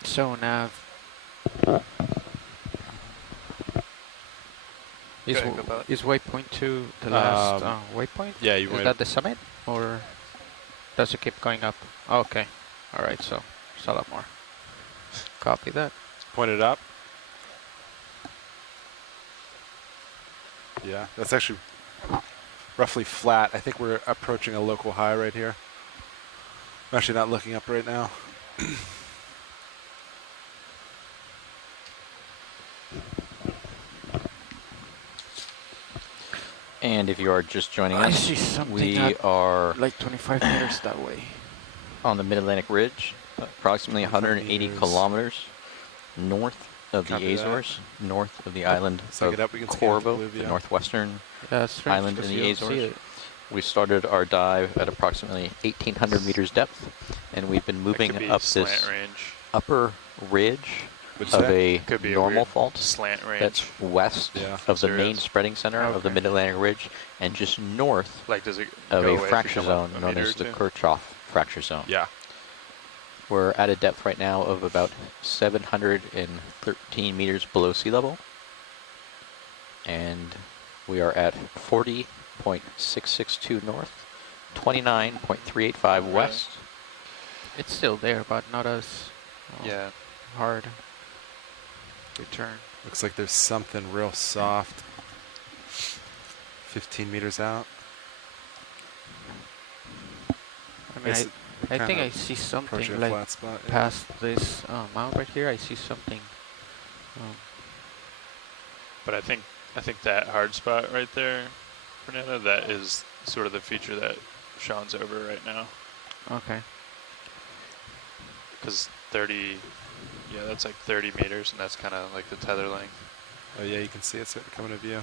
So nav. Is waypoint 2 the last waypoint? Yeah, you Is that the summit, or does it keep going up? Oh, okay. All right, so there's a lot more. Copy that. Point it up. Yeah, that's actually roughly flat. I think we're approaching a local high right here. I'm actually not looking up right now. And if you are just joining us, I see something we are like 25 meters that way. On the Mid-Atlantic Ridge, approximately 180 kilometers north of the Azores, north of the island of Corvo, the northwestern island in the Azores. We started our dive at approximately 1,800 meters depth, and we've been moving up this upper ridge of a normal fault slant range that's west of the main spreading center of the Mid-Atlantic Ridge, and just north of a fracture zone known as the Kurchatov Fracture Zone. Yeah. We're at a depth right now of about 713 meters below sea level, and we are at 40.662 north, 29.385 west. It's still there, but not as hard. Return. Looks like there's something real soft. 15 meters out. I mean, I think I see something like past this mount right here. I see something. But I think that hard spot right there, Fernando, that is sort of the feature that Sean's over right now. Okay. Because 30, that's like 30 meters, and that's kind of like the tether length. Oh yeah, you can see it starting to come into view.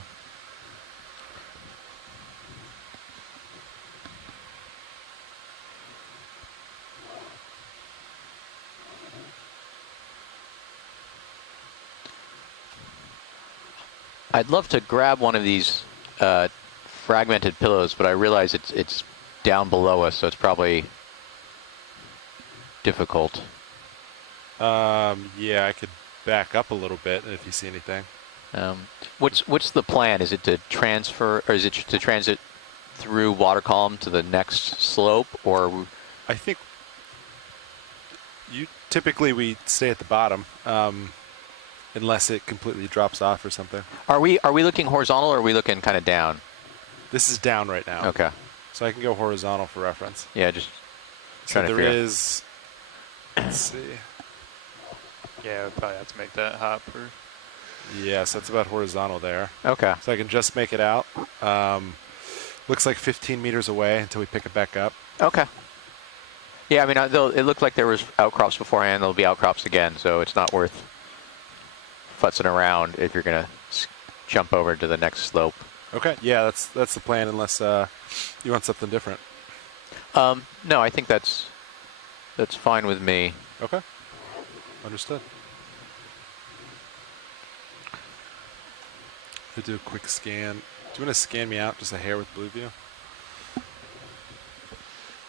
I'd love to grab one of these fragmented pillows, but I realize it's down below us, so it's probably difficult. Yeah, I could back up a little bit if you see anything. What's the plan? Is it to transfer, or is it to transit through water column to the next slope, or? I think typically we stay at the bottom. Unless it completely drops off or something. Are we looking horizontal, or are we looking kind of down? This is down right now. Okay. So I can go horizontal for reference. Yeah, just so there is. Let's see. Yeah, we probably have to make that hop. Yes, that's about horizontal there. Okay. So I can just make it out. Looks like 15 meters away until we pick it back up. Okay. Yeah, I mean, it looked like there was outcrops beforehand. There'll be outcrops again, so it's not worth futzing around if you're gonna jump over to the next slope. Okay. Yeah, that's the plan. Unless you want something different. No, I think that's fine with me. Okay. Understood. I'll do a quick scan Do you want to scan me out just a hair with blue view?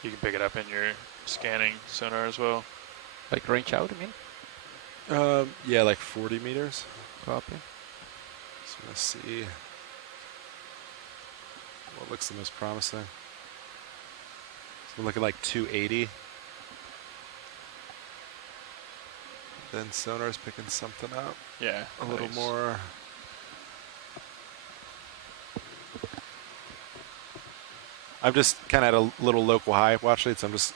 You can pick it up in your scanning sonar as well. Like range out, you mean? Yeah, like 40 meters. Copy. So let's see what looks the most promising. So we're looking like 280. Then sonar's picking something up. Yeah, a little more. I'm just kind of at a little local high, watch it, so I'm just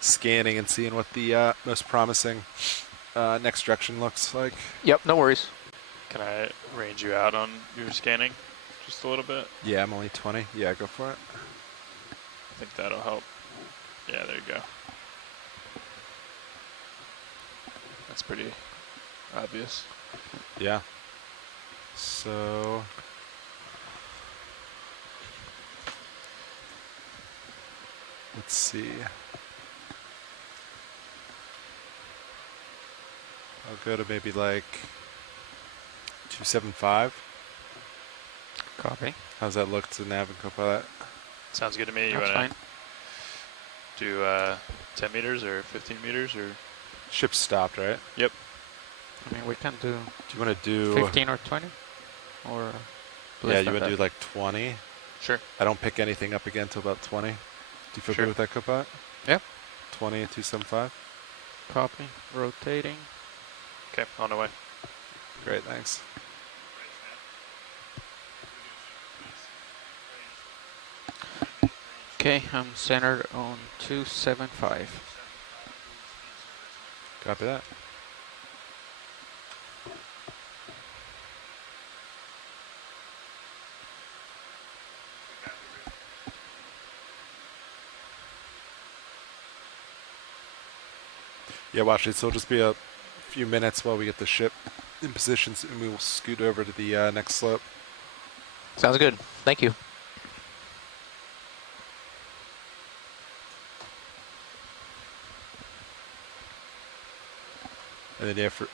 scanning and seeing what the most promising next direction looks like. Yep, no worries. Can I range you out on your scanning just a little bit? Yeah, I'm only 20. Yeah, go for it. I think that'll help. Yeah, there you go. That's pretty obvious. Yeah. So let's see. I'll go to maybe like 275. Copy. How's that look to nav and Copilot? Sounds good to me. You That's want fine. to do 10 meters or 15 meters or? Ship's stopped, right? Yep. I mean, we can do Do you want to do 15 or 20? Or yeah, less you than want to that? do like 20? Sure. I don't pick anything up again until about 20. Do you feel Sure. good with that, Copilot? Yep. 20 and 275? Copy. Rotating. Okay, on the way. Great, thanks. Okay, I'm centered on 275. Copy that. Yeah, watch it. So it'll just be a few minutes while we get the ship in position, and we will scoot over to the next slope. Sounds good. Thank you. And then, yeah, for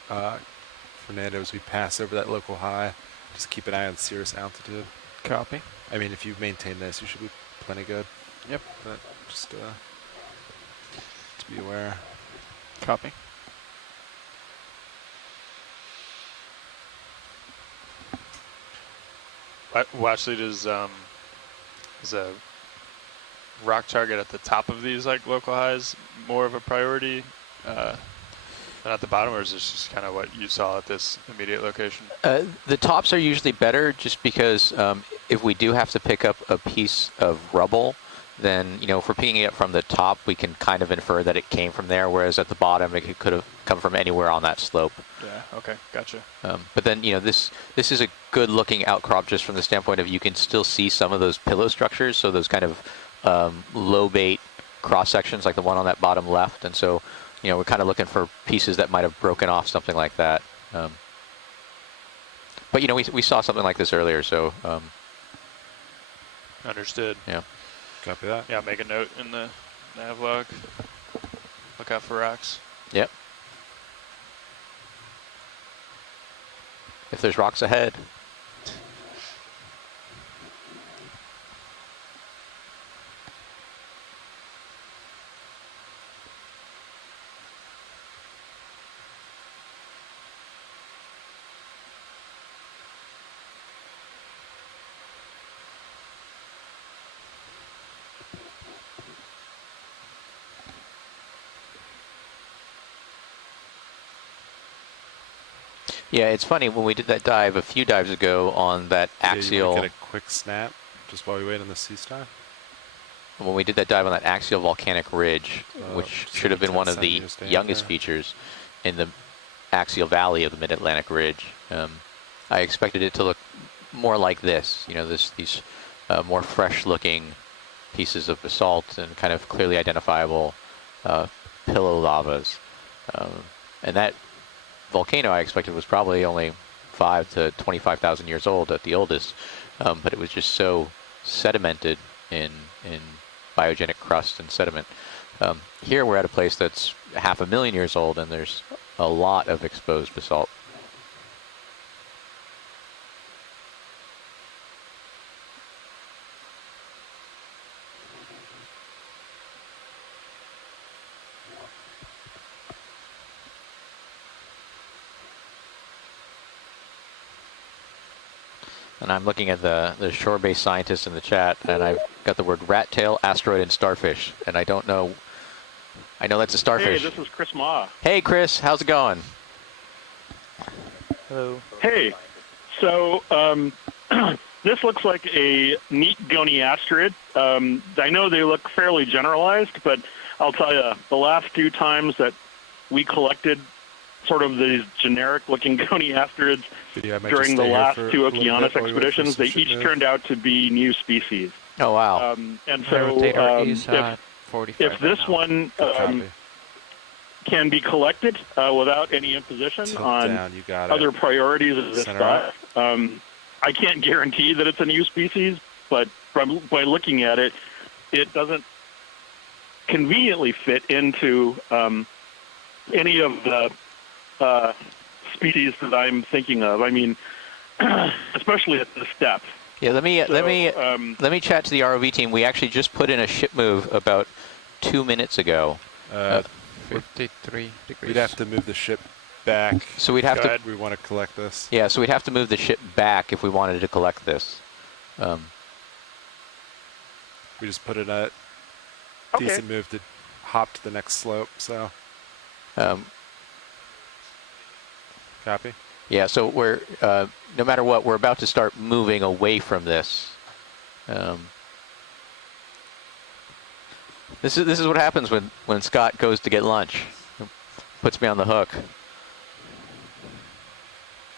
Fernando, as we pass over that local high, just keep an eye on cirrus altitude. Copy. I mean, if you maintain this, you should be plenty good. Yep. But just to be aware. Copy. Watchlead is a rock target at the top of these like local highs more of a priority than at the bottom, or is this just kind of what you saw at this immediate location? The tops are usually better just because if we do have to pick up a piece of rubble, then, you know, if we're picking it up from the top, we can kind of infer that it came from there, whereas at the bottom, it could have come from anywhere on that slope. Yeah, okay, gotcha. But then, you know, this is a good looking outcrop just from the standpoint of you can still see some of those pillow structures, so those kind of low bait cross sections like the one on that bottom left. And so, you know, we're kind of looking for pieces that might have broken off, something like that. But, you know, we saw something like this earlier, so. Understood. Yeah. Copy that. Yeah, make a note in the nav log. Look out for rocks. Yep. If there's rocks ahead. Yeah, it's funny, when we did that dive a few dives ago on that axial... Yeah, get a quick snap just while we wait on the sea star? When we did that dive on that axial volcanic ridge, which should have been one of the youngest features in the axial valley of the Mid-Atlantic Ridge, I expected it to look more like this, you know, these more fresh-looking pieces of basalt and kind of clearly identifiable pillow lavas. And that volcano I expected was probably only 5,000 to 25,000 years old at the oldest, but it was just so sedimented in biogenic crust and sediment. Here we're at a place that's 500,000 years old, and there's a lot of exposed basalt. And I'm looking at the shore-based scientists in the chat, and I've got the word rat tail, asteroid, and starfish. And I don't know. I know that's a starfish. Hey, this is Chris Ma. Hey, Chris, how's it going? Hello. Hey, so this looks like a neat goniasterid. I know they look fairly generalized, but I'll tell you, the last few times that we collected sort of these generic-looking goniasterids during the last two Okeanos expeditions, they each turned out to be new species. Oh, wow. And so if this one can be collected without any imposition on other priorities of this dive, I can't guarantee that it's a new species, but by looking at it, it doesn't conveniently fit into any of the species that I'm thinking of. I mean, especially at this depth. Yeah, let me chat to the ROV team. We actually just put in a ship move about 2 minutes ago. 53 degrees. We'd have to move the ship back. So we'd have to. We want to collect this. Yeah, so we'd have to move the ship back if we wanted to collect this. We just put in a decent move to hop to the next slope. So. Copy. Yeah, so we're no matter what, we're about to start moving away from this. This is what happens when Scott goes to get lunch. Puts me on the hook.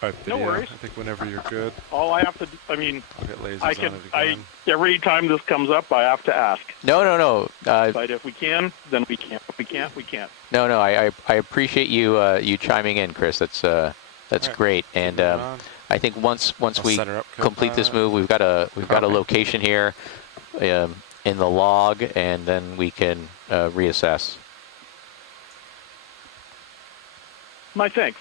All right, no worries. I think whenever you're good. All I have to, I mean, I'll get lasers on it again. Every time this comes up, I have to ask. No. But if we can, then we can. If we can't, we can't. No. I appreciate you you chiming in, Chris. That's great. And I think once we complete this move, we've got a location here in the log, and then we can reassess. My thanks.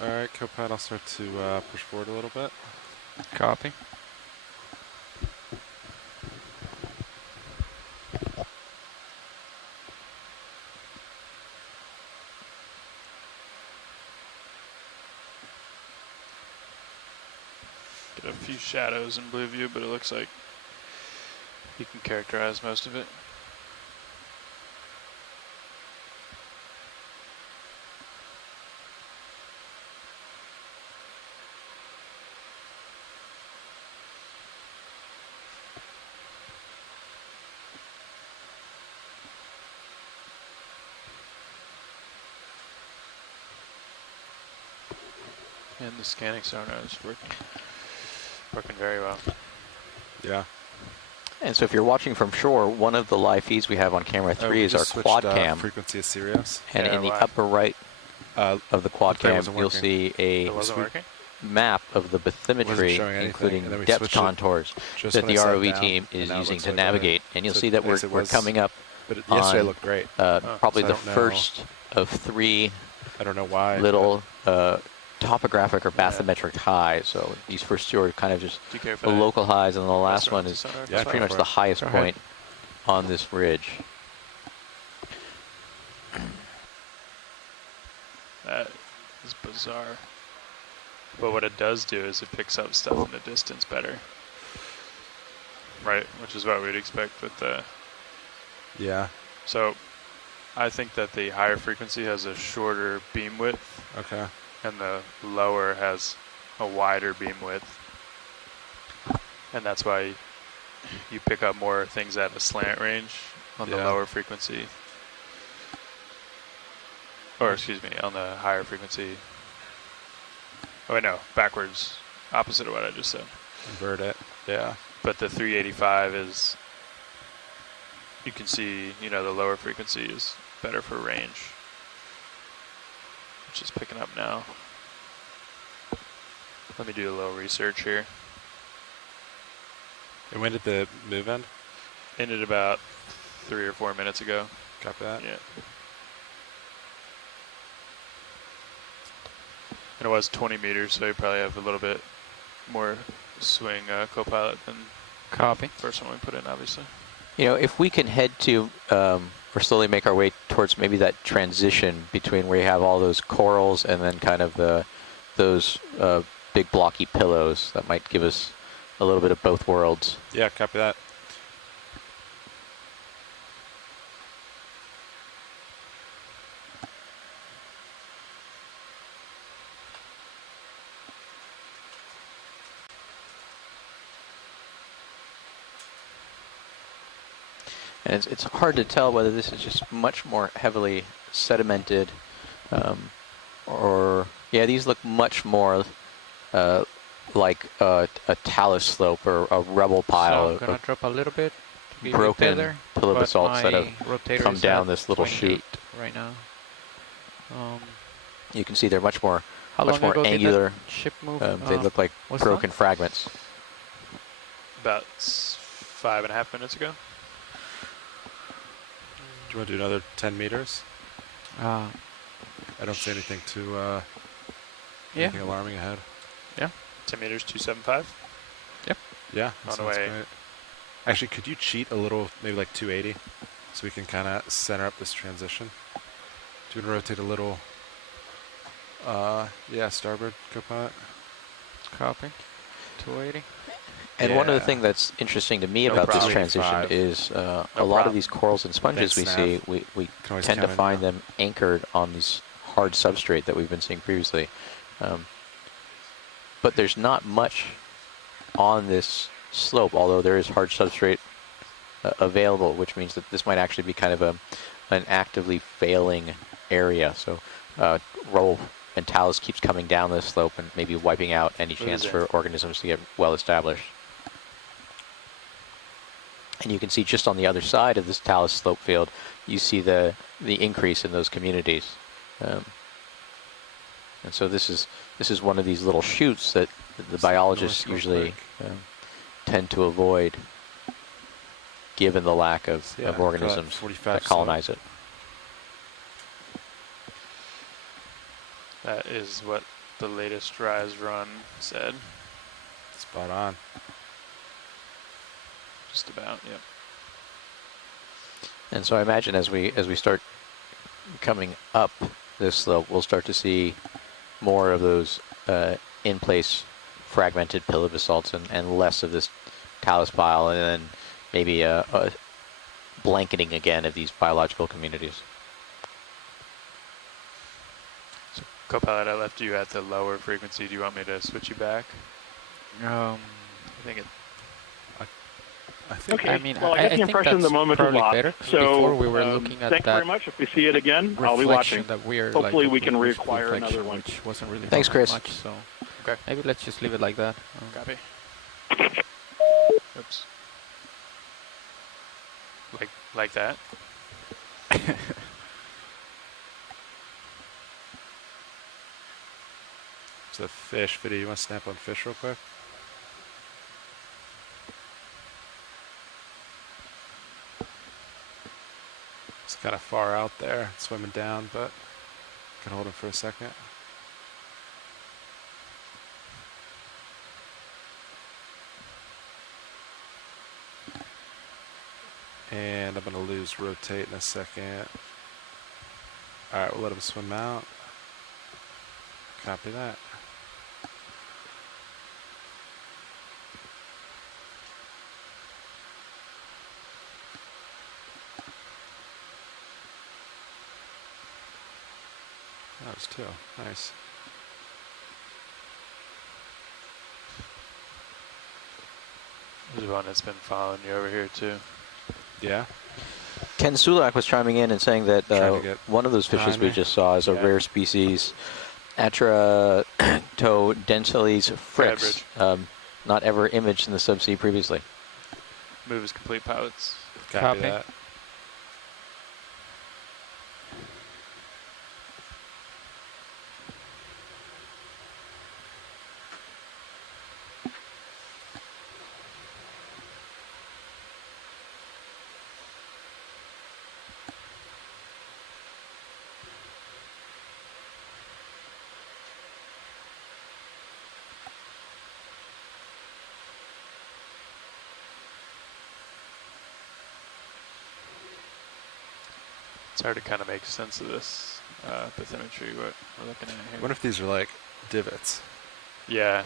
All right, Copilot, I'll start to push forward a little bit. Copy. Get a few shadows in blue view, but it looks like you can characterize most of it. And the scanning sonar is working very well. Yeah. And so if you're watching from shore, one of the live feeds we have on camera 3 is our quad cam. Frequency of Sirius. And in the upper right of the quad cam, you'll see a map of the bathymetry, including depth contours that the ROV team is using to navigate. And you'll see that we're coming up on yesterday looked great. Probably the first of 3 I don't know why little topographic or bathymetric highs. So these first 2 are kind of just the local highs, and the last one is pretty much the highest point on this ridge. That is bizarre. But what it does do is it picks up stuff in the distance better. Right, which is what we'd expect with the... Yeah. So I think that the higher frequency has a shorter beam width. Okay. And the lower has a wider beam width. And that's why you pick up more things at the slant range on the lower frequency. Or excuse me, on the higher frequency. Oh wait, no, backwards. Opposite of what I just said. Invert it, yeah. But the 385 is, you can see, you know, the lower frequency is better for range. Which is picking up now. Let me do a little research here. And when did the move end? Ended about 3 or 4 minutes ago. Copy that. Yeah. And it was 20 meters, so you probably have a little bit more swing co-pilot than Copy. first one we put in, obviously. You know, if we can head to, or slowly make our way towards maybe that transition between where you have all those corals and then kind of those big blocky pillows, that might give us a little bit of both worlds. Yeah, copy that. And it's hard to tell whether this is just much more heavily sedimented, or yeah, these look much more like a talus slope or a rubble pile. So I'm gonna drop a little bit to be broken better, pillow but basalts that my have rotator come is down at this little 28 chute. right now. You can see they're much more How long ago angular. Did that ship move? They look like broken fragments. About 5.5 minutes ago. Do you want to do another 10 meters? Uh, I don't see anything too anything alarming ahead. Yeah. 10 meters, 275. Yep. Yeah, that On the sounds way. great. Actually, could you cheat a little, maybe like 280, so we can kind of center up this transition? Do you want to rotate a little? Yeah, starboard, co-pilot. Copy. 280. And one of the things that's interesting to me about this transition 85. is a lot of these corals and sponges we see, we always tend to count in find now. them anchored on these hard substrate that we've been seeing previously. But there's not much on this slope, although there is hard substrate available, which means that this might actually be kind of an actively failing area. So rubble and talus keeps coming down this slope and maybe wiping out any chance for organisms to get well established. And you can see just on the other side of this talus slope field, you see the increase in those communities. And so this is one of these little chutes that the biologists usually tend to avoid, given the lack of organisms that colonize it. That is what the latest rise run said. Spot on. Just about, yep. And so I imagine as we start coming up this slope, we'll start to see more of those in-place fragmented pillow basalts and less of this talus pile, and then maybe a blanketing again of these biological communities. So, co-pilot, I left you at the lower frequency. Do you want me to switch you back? I think it. Okay. I mean, well, I get the impression the moment is lost. Better, so before we were looking at thanks that very much. If we see it again, I'll be watching. That we're Hopefully like we can reflection, reacquire another one. Which wasn't really Thanks, Chris. much, so Okay. maybe let's just leave it like that. Copy. Oops. Like that? It's a fish video. You want to snap on fish real quick? It's kind of far out there, swimming down, but can hold him for a second. And I'm going to lose rotate in a second. All right, we'll let him swim out. Copy that. That was two. Nice. There's one that's been following you over here too. Yeah. Ken Sulak was chiming in and saying that one of those fishes we just saw is a rare species, Atratodensalis frix, not ever imaged in the subsea previously. Move is complete, pilots. Copy that. It's hard to kind of make sense of this bathymetry, what we're looking at here. I wonder if these are like divots. Yeah,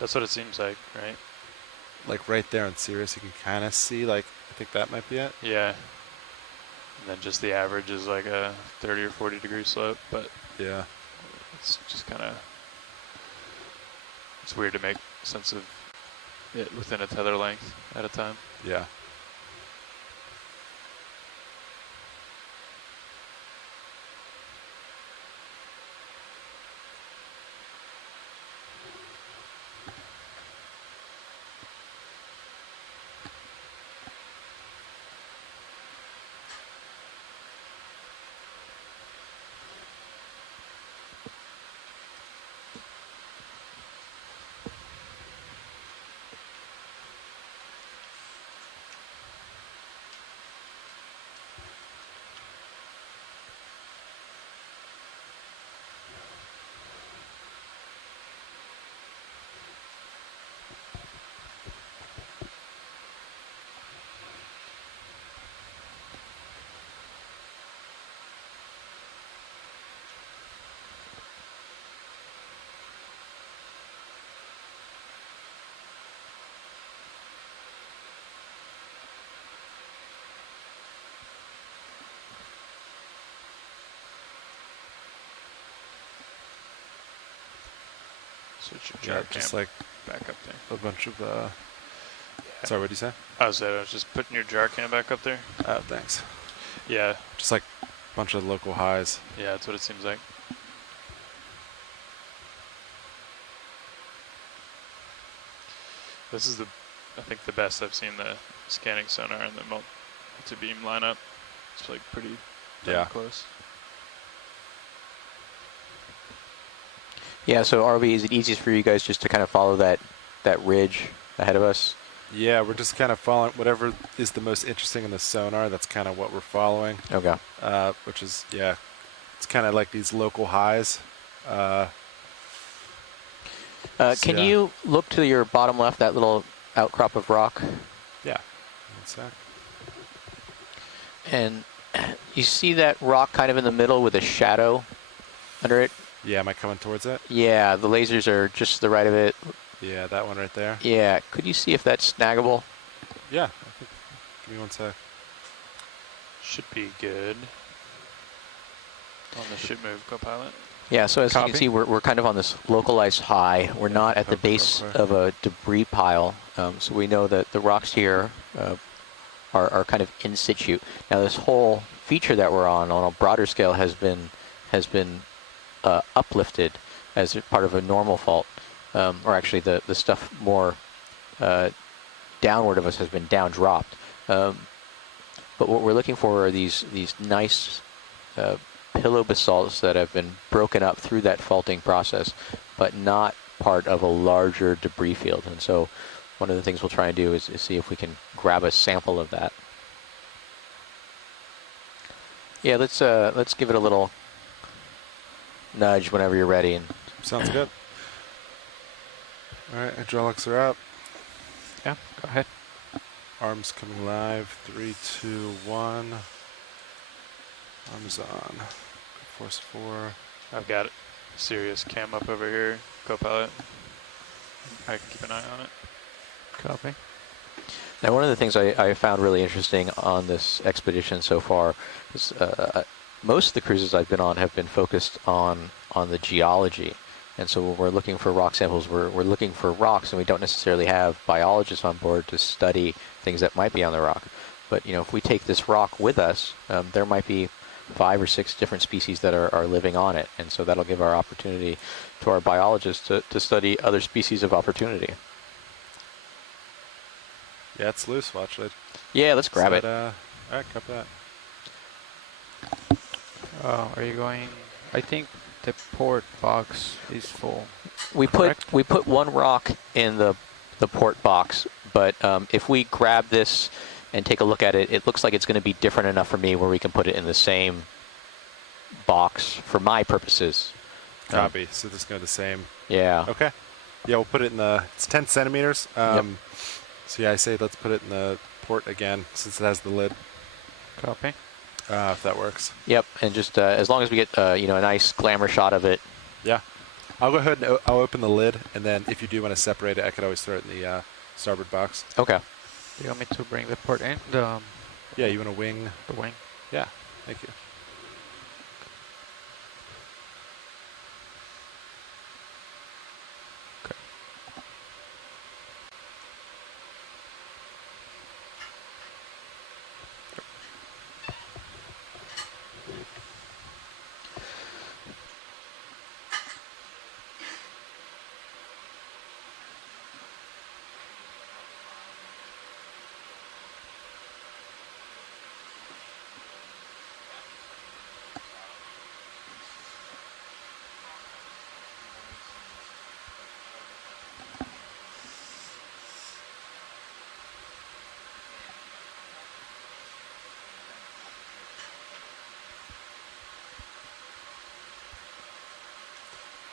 that's what it seems like, right? Like right there on Sirius, you can kind of see, like, I think that might be it. Yeah. And then just the average is like a 30 or 40 degree slope, but yeah, it's just kind of, it's weird to make sense of it within a tether length at a time. Yeah. Switch your jar just cam like back up there. a bunch of, sorry, what did you say? I was just putting your jar cam back up there. Oh, thanks. Yeah. Just like a bunch of local highs. Yeah, that's what it seems like. This is I think the best I've seen the scanning sonar and the multi-beam lineup. It's like pretty close. Yeah, so RV, is it easiest for you guys just to kind of follow that ridge ahead of us? Yeah, we're just kind of following whatever is the most interesting in the sonar. That's kind of what we're following. Okay. Which is, yeah, it's kind of like these local highs. Can you look to your bottom left, that little outcrop of rock? Yeah. One sec. And you see that rock kind of in the middle with a shadow under it? Yeah, am I coming towards it? Yeah, the lasers are just to the right of it. Yeah, that one right there. Yeah, could you see if that's snaggable? Yeah, give me one sec. Should be good. On the ship move, Copilot. Yeah, so as you can see, we're kind of on this localized high. We're not at the base of a debris pile, so we know that the rocks here are kind of in situ. Now, this whole feature that we're on a broader scale has been uplifted as part of a normal fault, or actually the stuff more downward of us has been down dropped. But what we're looking for are these nice pillow basalts that have been broken up through that faulting process, but not part of a larger debris field. And so one of the things we'll try and do is see if we can grab a sample of that. Yeah, let's give it a little nudge whenever you're ready. And sounds good. All right, hydraulics are up. Yeah, go ahead. Arms coming live. 3, 2, 1. Arms on. Force 4. I've got a serious cam up over here, Copilot. I can keep an eye on it. Copy. Now, one of the things I found really interesting on this expedition so far is most of the cruises I've been on have been focused on the geology. And so when we're looking for rock samples, we're looking for rocks, and we don't necessarily have biologists on board to study things that might be on the rock. But, you know, if we take this rock with us, there might be 5 or 6 different species that are living on it. And so that'll give our opportunity to our biologists to study other species of opportunity. Yeah, it's loose. Watch it. Yeah, let's grab it. All right, copy that. Are you going? I think the port box is full. We put one rock in the port box, but if we grab this and take a look at it, it looks like it's going to be different enough for me where we can put it in the same box for my purposes. Copy. So this go the same. Yeah. Okay. Yeah, we'll put it in it's 10 centimeters. Yep. So yeah, I say let's put it in the port again since it has the lid. Copy. If that works. Yep, and just as long as we get a nice glamour shot of it. Yeah. I'll go ahead and I'll open the lid, and then if you do want to separate it, I could always throw it in the starboard box. Okay. Do you want me to bring the port in? Yeah, you want to wing? The wing. Yeah, thank you.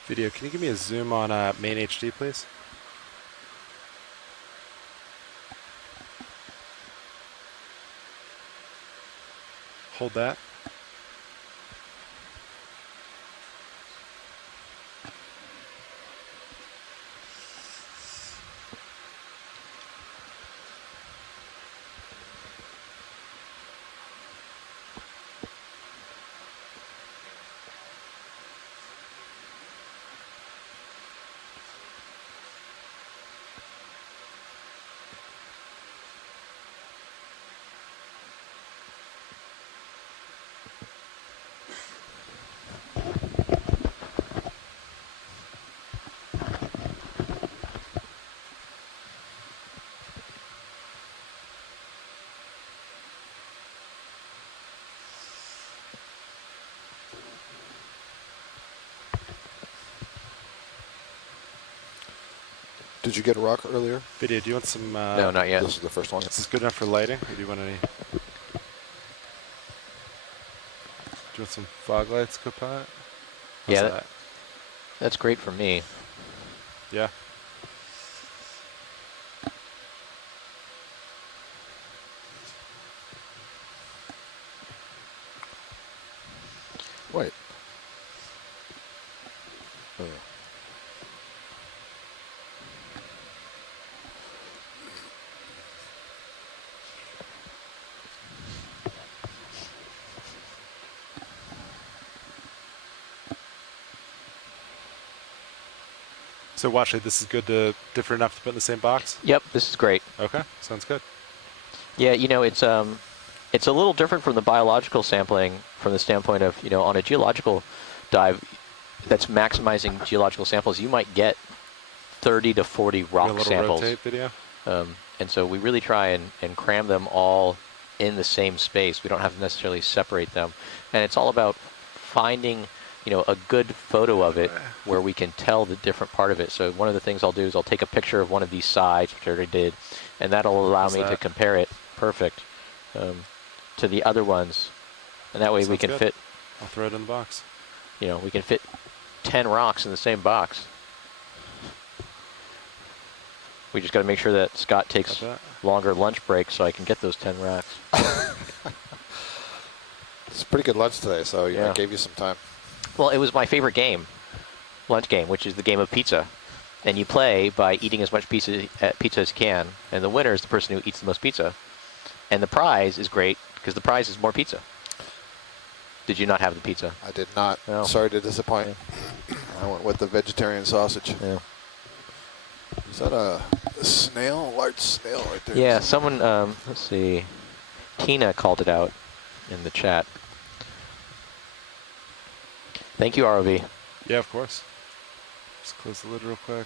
Video, can you give me a zoom on main HD, please? Hold that. Did you get a rock earlier? Video, do you want some... no, not yet. This is the first one. Is this good enough for lighting? Or do you want any... Do you want some fog lights, Copilot? Yeah, that's great for me. Yeah. Wait. So watch it, this is good to different enough to put in the same box? Yep, this is great. Okay, sounds good. Yeah, it's a little different from the biological sampling from the standpoint of, on a geological dive that's maximizing geological samples, you might get 30 to 40 rock samples. Rotate video? And so we really try and cram them all in the same space. We don't have to necessarily separate them. And it's all about finding a good photo of it where we can tell the different part of it. So one of the things I'll do is I'll take a picture of one of these sides, which I already did, and that'll allow me to compare it perfect to the other ones. And that way we can fit... I'll throw it in the box. We can fit 10 rocks in the same box. We just got to make sure that Scott takes longer lunch breaks so I can get those 10 racks. It's a pretty good lunch today, so I gave you some time. Well, it was my favorite game, lunch game, which is the game of pizza. And you play by eating as much pizza as you can, and the winner is the person who eats the most pizza. And the prize is great, because the prize is more pizza. Did you not have the pizza? I did not. No. Sorry to disappoint. Yeah. I went with the vegetarian sausage. Yeah. Is that a snail? A large snail right there? Yeah, someone, let's see, Tina called it out in the chat. Thank you, ROV. Yeah, of course. Just close the lid real quick.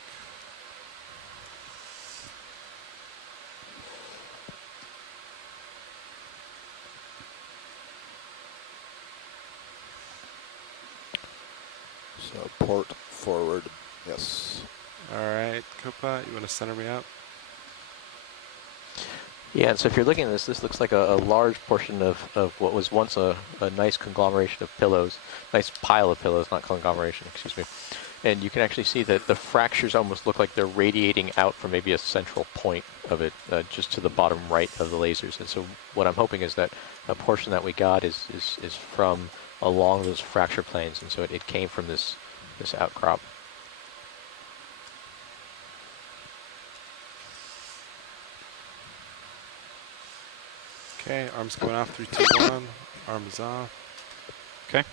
So port forward, yes. All right, Copa, you want to center me up? Yeah, and so if you're looking at this looks like a large portion of what was once a nice conglomeration of pillows, nice pile of pillows, not conglomeration, excuse me. And you can actually see that the fractures almost look like they're radiating out from maybe a central point of it, just to the bottom right of the lasers. And so what I'm hoping is that a portion that we got is from along those fracture planes, and so it came from this outcrop. Okay, arms going off, 3, 2, 1. Arms off. Okay.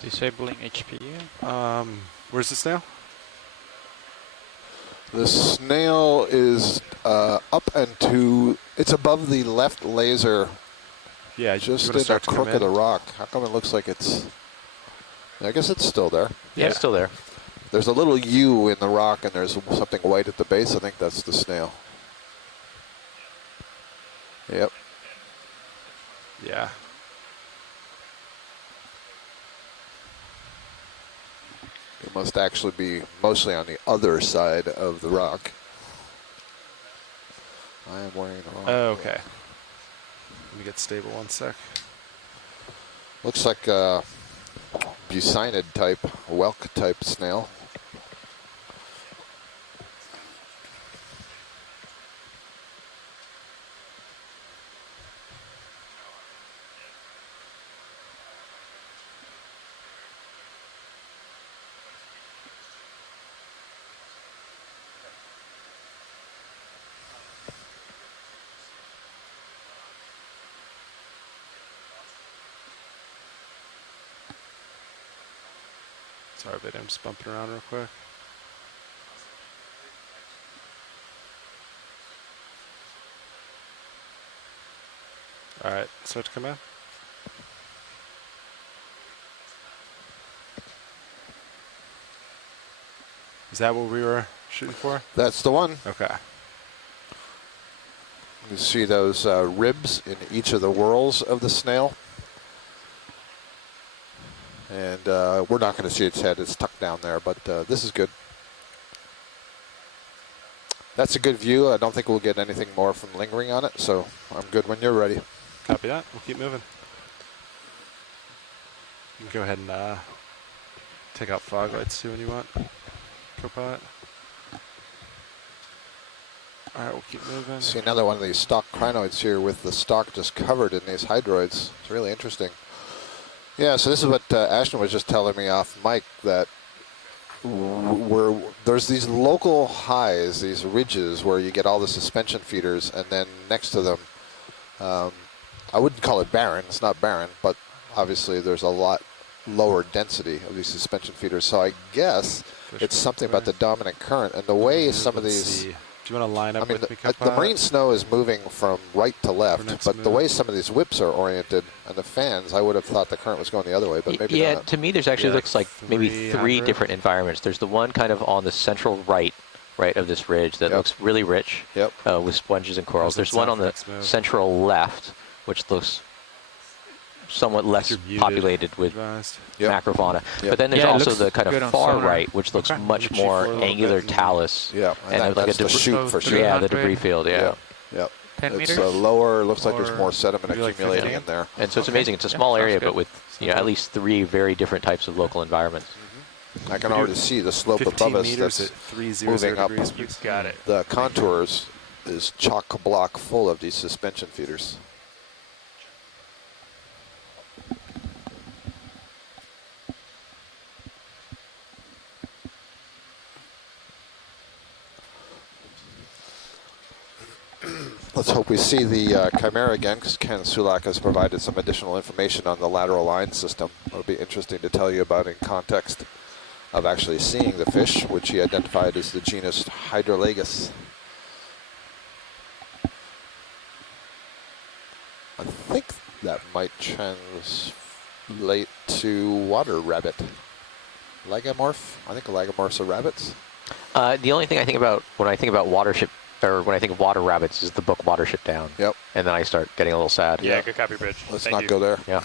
Disabling HPU. Where's the snail? The snail is up and to, it's above the left laser. Yeah, just in the crook of the rock. How come it looks like it's, I guess it's still there. Yeah, it's still there. There's a little U in the rock and there's something white at the base. I think that's the snail. Yep. Yeah. It must actually be mostly on the other side of the rock. I am wearing the wrong. Okay. Let me get stable 1 sec. Looks like a bucynid type, whelk type snail. Sorry, but I'm just bumping around real quick. All right, start to come in. Is that what we were shooting for? That's the one. Okay. You see those ribs in each of the whorls of the snail. And we're not going to see its head. It's tucked down there, but this is good. That's a good view. I don't think we'll get anything more from lingering on it, so I'm good when you're ready. Copy that. We'll keep moving. You can go ahead and take out fog lights too when you want, Copilot. All right, we'll keep moving. See another one of these stalk crinoids here with the stalk just covered in these hydroids. It's really interesting. Yeah, so this is what Ashton was just telling me off mic, that there's these local highs, these ridges where you get all the suspension feeders, and then next to them, I wouldn't call it barren, it's not barren, but obviously there's a lot lower density of these suspension feeders. So I guess it's something about the dominant current and the way some of these... Do you want to line up with me, the marine snow is moving from right to left, but the way some of these whips are oriented and the fans, I would have thought the current was going the other way, but maybe yeah, not. To me, there's actually looks like maybe 3 different environments. There's the one kind of on the central right of this ridge that looks really rich with sponges and corals. There's one on the central left, which looks somewhat less populated with macrofauna. But then there's also the kind of far right, which looks much more angular talus. Yeah, and like that's the chute for sure. Yeah, the debris field, Yep. 10 it's meters? lower, looks like there's more sediment accumulating in there. And so it's amazing. It's a small area, but with at least 3 very different types of local environments. I can already see the slope above us that's moving up. You got it. The contours is chock block full of these suspension feeders. Let's hope we see the Chimera again, because Ken Sulak has provided some additional information on the lateral line system. It'll be interesting to tell you about in context of actually seeing the fish, which he identified as the genus Hydrolagus. I think that might translate to water rabbit. Lagomorph? I think lagomorphs are rabbits. The only thing I think about when I think about watership, or when I think of water rabbits, is the book Watership Down. Yep. And then I start getting a little sad. Yeah, good copy, Bridge. Let's not go there. Yeah.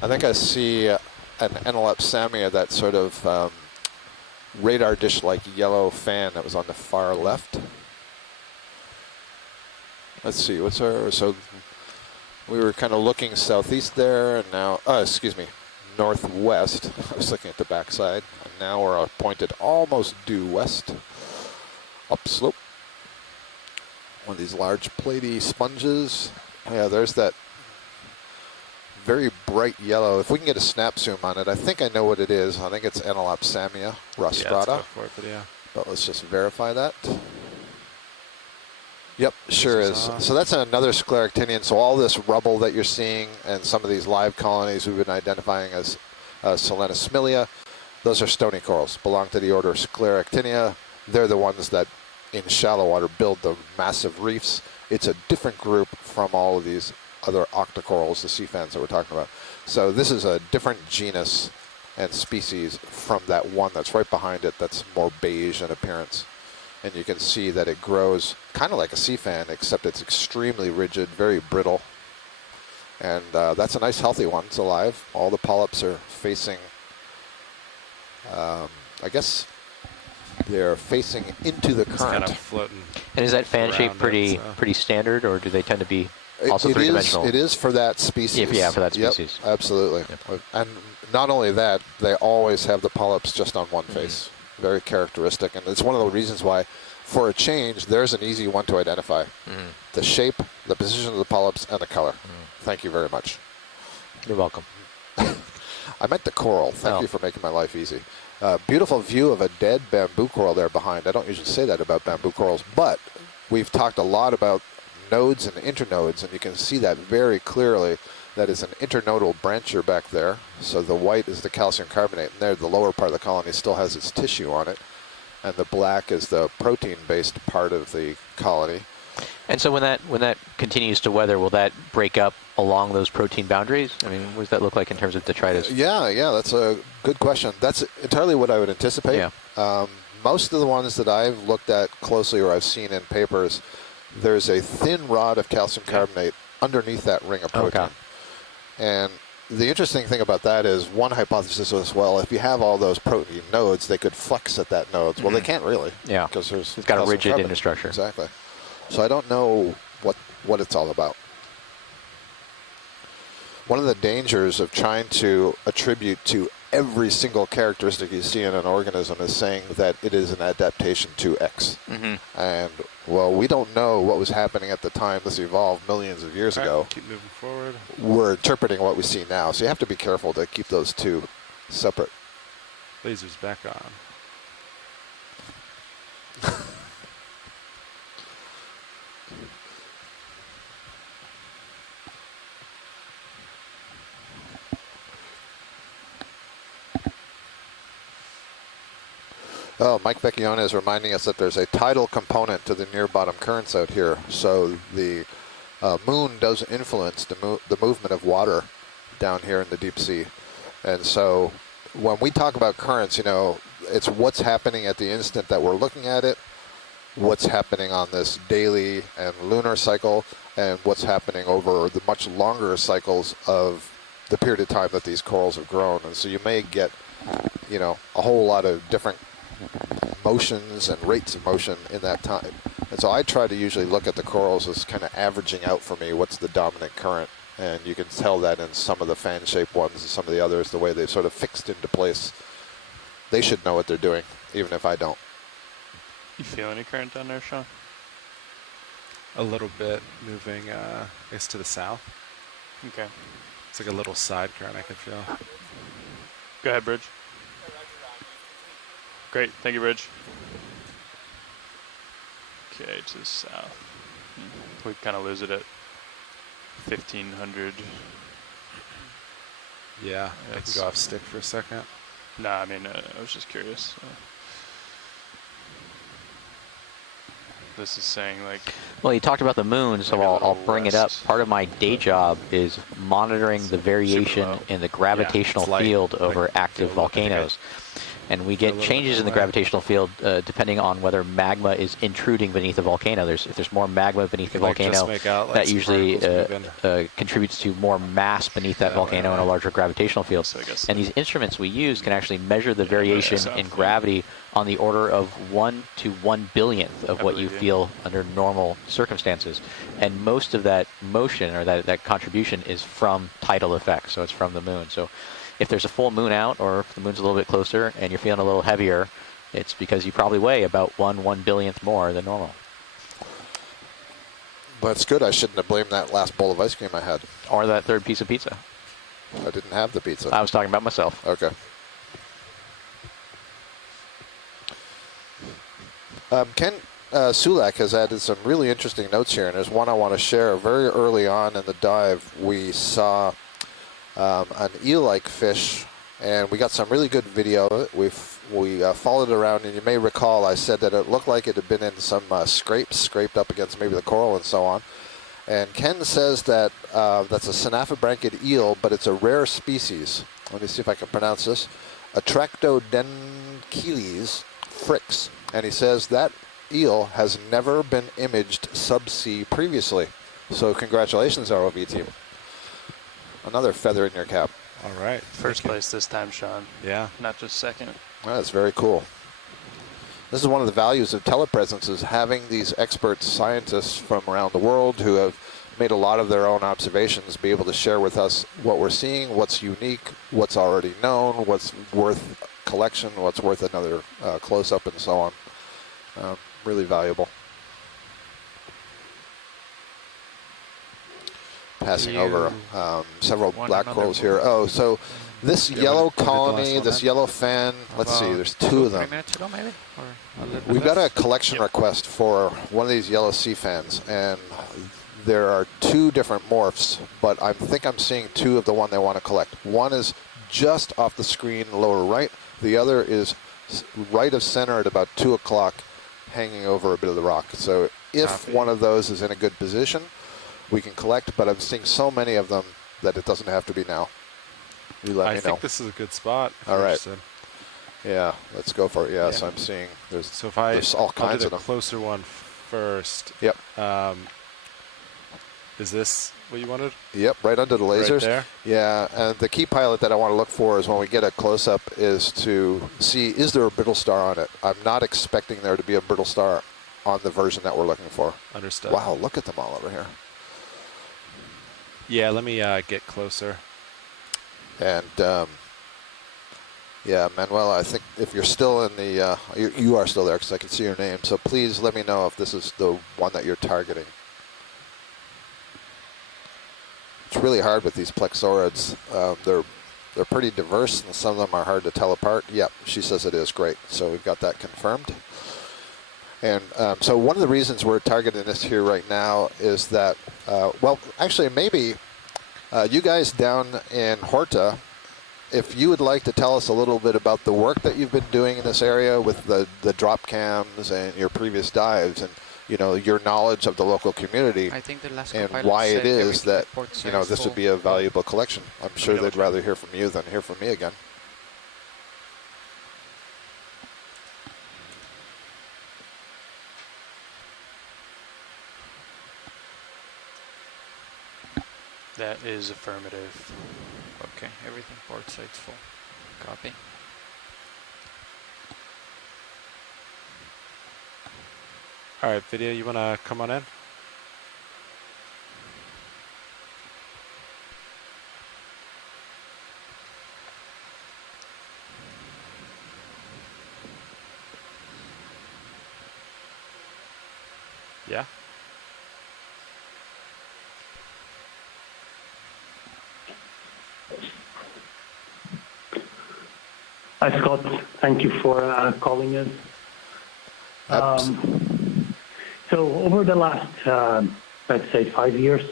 I think I see an Enelepsamia, that sort of radar dish-like yellow fan that was on the far left. Let's see, what's our, so We were kind of looking southeast there, and now, excuse me, northwest. I was looking at the backside, and now we're pointed almost due west, upslope. One of these large platy sponges. Yeah, there's that very bright yellow. If we can get a snap zoom on it, I think I know what it is. I think it's Enelopsamia rostrata. Yeah, but let's just verify that. Yep, sure is. So that's another scleractinian. So all this rubble that you're seeing and some of these live colonies we've been identifying as Solenosmilia, those are stony corals, belong to the order Scleractinia. They're the ones that in shallow water build the massive reefs. It's a different group from all of these other octocorals, the sea fans that we're talking about. So this is a different genus and species from that one that's right behind it that's more beige in appearance. And you can see that it grows kind of like a sea fan, except it's extremely rigid, very brittle. And that's a nice healthy one. It's alive. All the polyps are facing, I guess they're facing into the current. It's kind of floating. And is that fan shape pretty standard, or do they tend to be also three-dimensional? It is for that species. Yeah, for that species. Yep, absolutely. Yep. And not only that, they always have the polyps just on one face. Very characteristic, and it's one of the reasons why, for a change, there's an easy one to identify. The shape, the position of the polyps, and the color. Thank you very much. You're welcome. I meant the coral. Thank you for making my life easy. Beautiful view of a dead bamboo coral there behind. I don't usually say that about bamboo corals, but we've talked a lot about nodes and internodes, and you can see that very clearly. That is an internodal brancher back there. So the white is the calcium carbonate, and there the lower part of the colony still has its tissue on it. And the black is the protein-based part of the colony. And so when that continues to weather, will that break up along those protein boundaries? I mean, what does that look like in terms of detritus? Yeah, that's a good question. That's entirely what I would anticipate. Yeah. Most of the ones that I've looked at closely or I've seen in papers, there's a thin rod of calcium carbonate underneath that ring of protein. Okay. And the interesting thing about that is one hypothesis was, well, if you have all those protein nodes, they could flex at that node. Well, they can't really. Yeah. Because it's got a rigid infrastructure. Exactly. So I don't know what it's all about. One of the dangers of trying to attribute to every single characteristic you see in an organism is saying that it is an adaptation to X. And, well, we don't know what was happening at the time this evolved millions of years ago. Keep moving forward. We're interpreting what we see now. So you have to be careful to keep those two separate. Laser's back on. Oh, Mike Vecchione is reminding us that there's a tidal component to the near bottom currents out here. So the moon does influence the movement of water down here in the deep sea. And so when we talk about currents, you know, it's what's happening at the instant that we're looking at it, what's happening on this daily and lunar cycle, and what's happening over the much longer cycles of the period of time that these corals have grown. And so you may get, you know, a whole lot of different motions and rates of motion in that time. And so I try to usually look at the corals as kind of averaging out for me what's the dominant current. And you can tell that in some of the fan-shaped ones and some of the others, the way they've sort of fixed into place. They should know what they're doing, even if I don't. You feel any current down there, Sean? A little bit moving, I guess, to the south. Okay. It's like a little side current I can feel. Go ahead, Bridge. Great, thank you, Bridge. Okay, to the south. We kind of lose it at 1500. Yeah, I can go off stick for a second. Nah, I mean, I was just curious. This is saying like... Well, you talked about the moon, so I'll bring it up. Part of my day job is monitoring the variation in the gravitational field over active volcanoes. And we get changes in the gravitational field depending on whether magma is intruding beneath the volcano. If there's more magma beneath the volcano, that usually contributes to more mass beneath that volcano and a larger gravitational field. And these instruments we use can actually measure the variation in gravity on the order of 1 to 1 billionth of what you feel under normal circumstances. And most of that motion or that contribution is from tidal effects, so it's from the moon. So if there's a full moon out, or if the moon's a little bit closer and you're feeling a little heavier, it's because you probably weigh about 1 billionth more than normal. That's good. I shouldn't have blamed that last bowl of ice cream I had. Or that third piece of pizza. I didn't have the pizza. I was talking about myself. Okay. Ken Sulak has added some really interesting notes here, and there's one I want to share. Very early on in the dive, we saw an eel-like fish, and we got some really good video of it. We followed it around, and you may recall I said that it looked like it had been in some scraped up against maybe the coral and so on. And Ken says that that's a synaphobranchid eel, but it's a rare species. Let me see if I can pronounce this. Atractodendrocheles frix. And he says that eel has never been imaged subsea previously. So congratulations, ROV team. Another feather in your cap. All right. First place this time, Sean. Yeah. Not just second. Well, that's very cool. This is one of the values of telepresence, is having these expert scientists from around the world who have made a lot of their own observations be able to share with us what we're seeing, what's unique, what's already known, what's worth collection, what's worth another close-up, and so on. Really valuable. Passing over several black corals here. Oh, so this yellow colony, this yellow fan, let's see, there's 2 of them. We've got a collection request for one of these yellow sea fans, and there are 2 different morphs, but I think I'm seeing 2 of the one they want to collect. One is just off the screen lower right. The other is right of center at about 2 o'clock, hanging over a bit of the rock. So if one of those is in a good position, we can collect, but I'm seeing so many of them that it doesn't have to be now. You let me know. I think this is a good spot. All right. Yeah, let's go for it. Yeah, so I'm seeing there's all kinds of them. Closer one first. Yep. Is this what you wanted? Yep, right under the lasers. Right there? Yeah, and the key pilot that I want to look for is when we get a close-up is to see, is there a brittle star on it? I'm not expecting there to be a brittle star on the version that we're looking for. Understood. Wow, look at them all over here. Yeah, let me get closer. And, yeah, Manuel, I think if you're still in the, you are still there because I can see your name, so please let me know if this is the one that you're targeting. It's really hard with these plexaurids. They're pretty diverse, and some of them are hard to tell apart. Yep, she says it is. Great. So we've got that confirmed. And so one of the reasons we're targeting this here right now is that, well, actually, maybe you guys down in Horta, if you would like to tell us a little bit about the work that you've been doing in this area with the drop cams and your previous dives, and you know, your knowledge of the local community, I think the last and why it is that, you know, this would be a valuable collection. I'm sure they'd rather hear from you than hear from me again. That is affirmative. Okay, everything port side's full. Copy. All right, video, you want to come on in? Yeah. Hi, Scott. Thank you for calling us. So over the last, let's say, 5 years,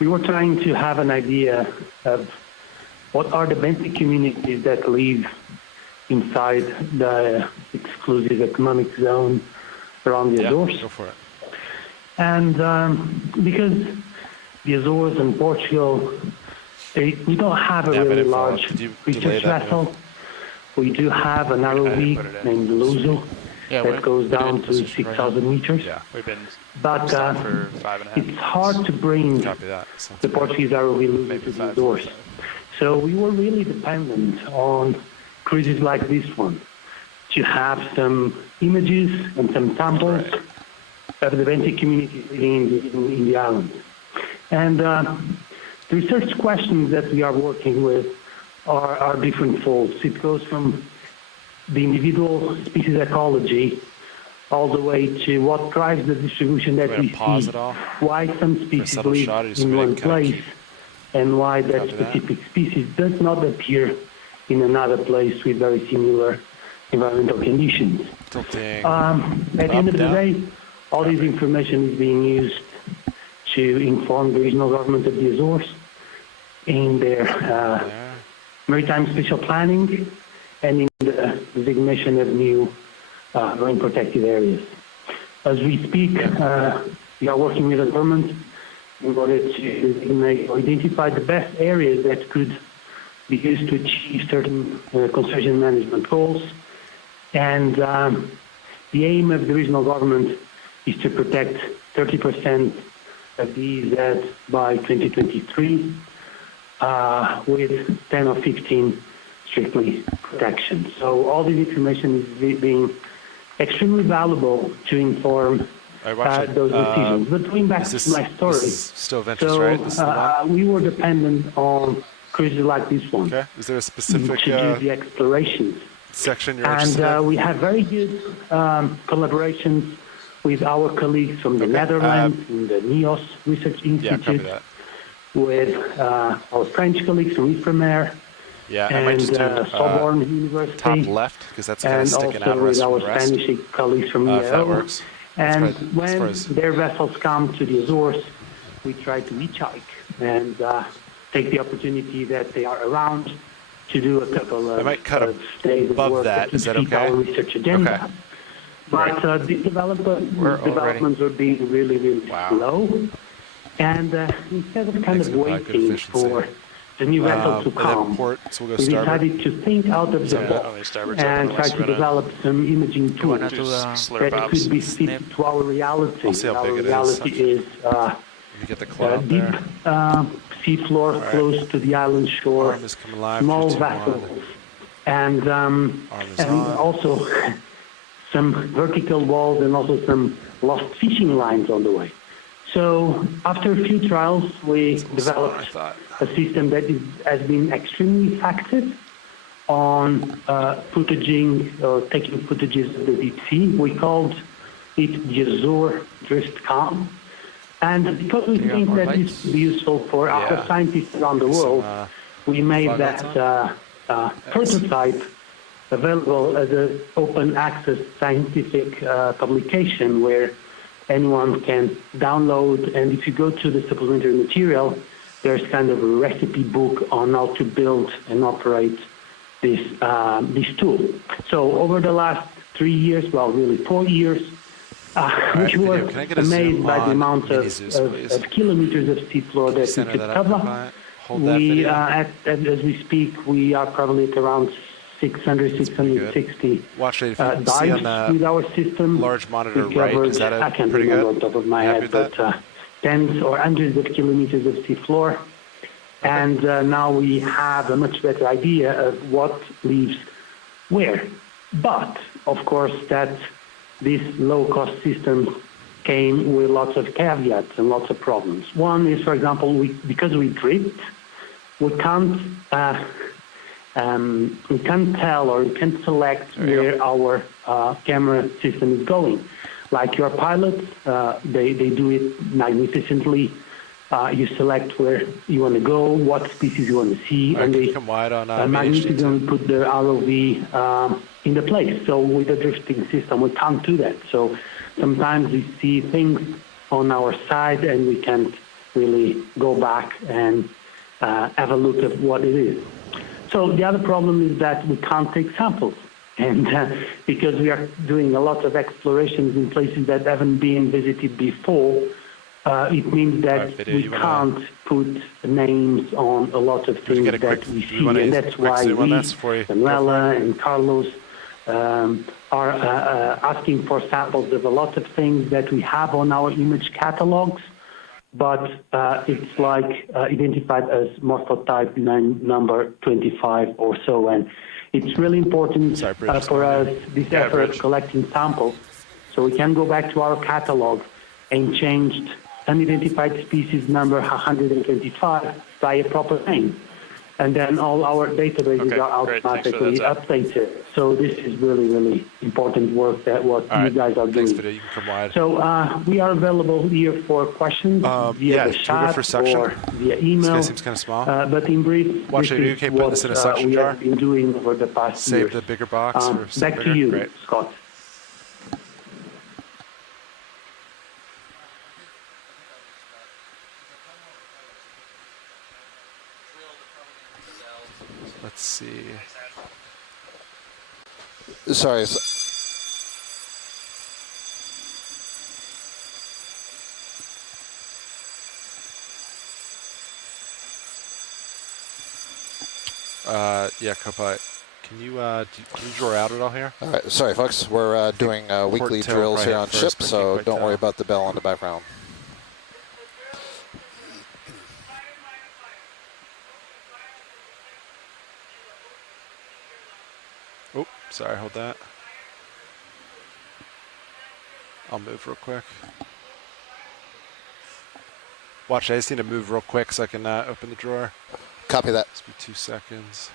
we were trying to have an idea of what are the benthic communities that live inside the exclusive economic zone around the Azores. Go for it. And because the Azores and Portugal, we don't have a really large research vessel. We do have an ROV named Luzo that goes down to 6,000 meters. Yeah, we've been but for 5.5 it's hard to bring the Portuguese ROV Luzo to the Azores. So we were really dependent on cruises like this one to have some images and some samples of the benthic community in the island. And the research questions that we are working with are different folds. It goes from the individual species ecology all the way to what drives the distribution that we see, why some species live in one place, and why that specific species does not appear in another place with very similar environmental conditions. At the end of the day, all this information is being used to inform the regional government of the Azores in their maritime spatial planning and in the designation of new marine protected areas. As we speak, we are working with the government in order to identify the best areas that could be used to achieve certain conservation management goals. And the aim of the regional government is to protect 30% of these by 2023, with 10 or 15 strictly protection. So all this information is being extremely valuable to inform those decisions. But going back to my story, still Ventus, right? This is the one? We were dependent on cruises like this one. Okay. Is there a specific to do the explorations section you're interested in? We have very good collaborations with our colleagues from the Netherlands, in the NEOS Research Institute, with our French colleagues from Ifremer, and Sorbonne University, top left, because that's kind of sticking out with our Spanish colleagues from EO. That works. And when their vessels come to the Azores, we try to hitchhike and take the opportunity that they are around to do a couple of days of work that is that keep our research agenda. But the developments are being really, really slow. And instead of kind of waiting for the new vessel to come, we decided to think out of the box and try to develop some imaging tools that could be fit to our reality. Our reality is deep seafloor close to the island shore, small vessels, and also some vertical walls and also some lost fishing lines on the way. So after a few trials, we developed a system that has been extremely effective on footage or taking footages of the deep sea. We called it the Azore Drift Cam. And because we think that it's useful for other scientists around the world, we made that prototype available as an open access scientific publication where anyone can download. And if you go to the supplementary material, there's kind of a recipe book on how to build and operate this tool. So over the last 3 years, well, really 4 years, we were amazed by the amount of kilometers of seafloor that we could cover. As we speak, we are probably at around 600, 660 dives with our system. Large monitor, right? Is that I can't pretty remember good? on top of my head, but tens or hundreds of kilometers of seafloor. And now we have a much better idea of what lives where. But, of course, that this low-cost system came with lots of caveats and lots of problems. One is, for example, because we drift, we can't tell or we can't select where our camera system is going. Like your pilots, they do it magnificently. You select where you want to go, what species you want to see, and they magnificently put the ROV in the place. So with the drifting system, we can't do that. So sometimes we see things on our side and we can't really go back and have a look at what it is. So the other problem is that we can't take samples. And because we are doing a lot of explorations in places that haven't been visited before, it means that we can't put names on a lot of things that we see, and that's why we, Manuela and Carlos, are asking for samples of a lot of things that we have on our image catalogs, but it's like identified as morphotype number 25 or so, and it's really important for us, this effort of collecting samples, so we can go back to our catalog and change unidentified species number 125 by a proper name. And then all our databases are automatically updated. So this is really, really important work that you guys are doing. You can come wide. So we are available here for questions via the chat or via email. This guy seems kind of small. But in brief, Watch, this is put this in a suction we jar. have been doing over the past years. Save the bigger box. Or back to you, Scott. Let's see. Sorry. Yeah, Copilot. Can you draw out at all here? All right. Sorry, folks. We're doing weekly drills here on ship, so don't worry about the bell in the background. Oh, sorry. Hold that. I'll move real quick. Watch, I just need to move real quick so I can open the drawer. Copy that. Just be 2 seconds.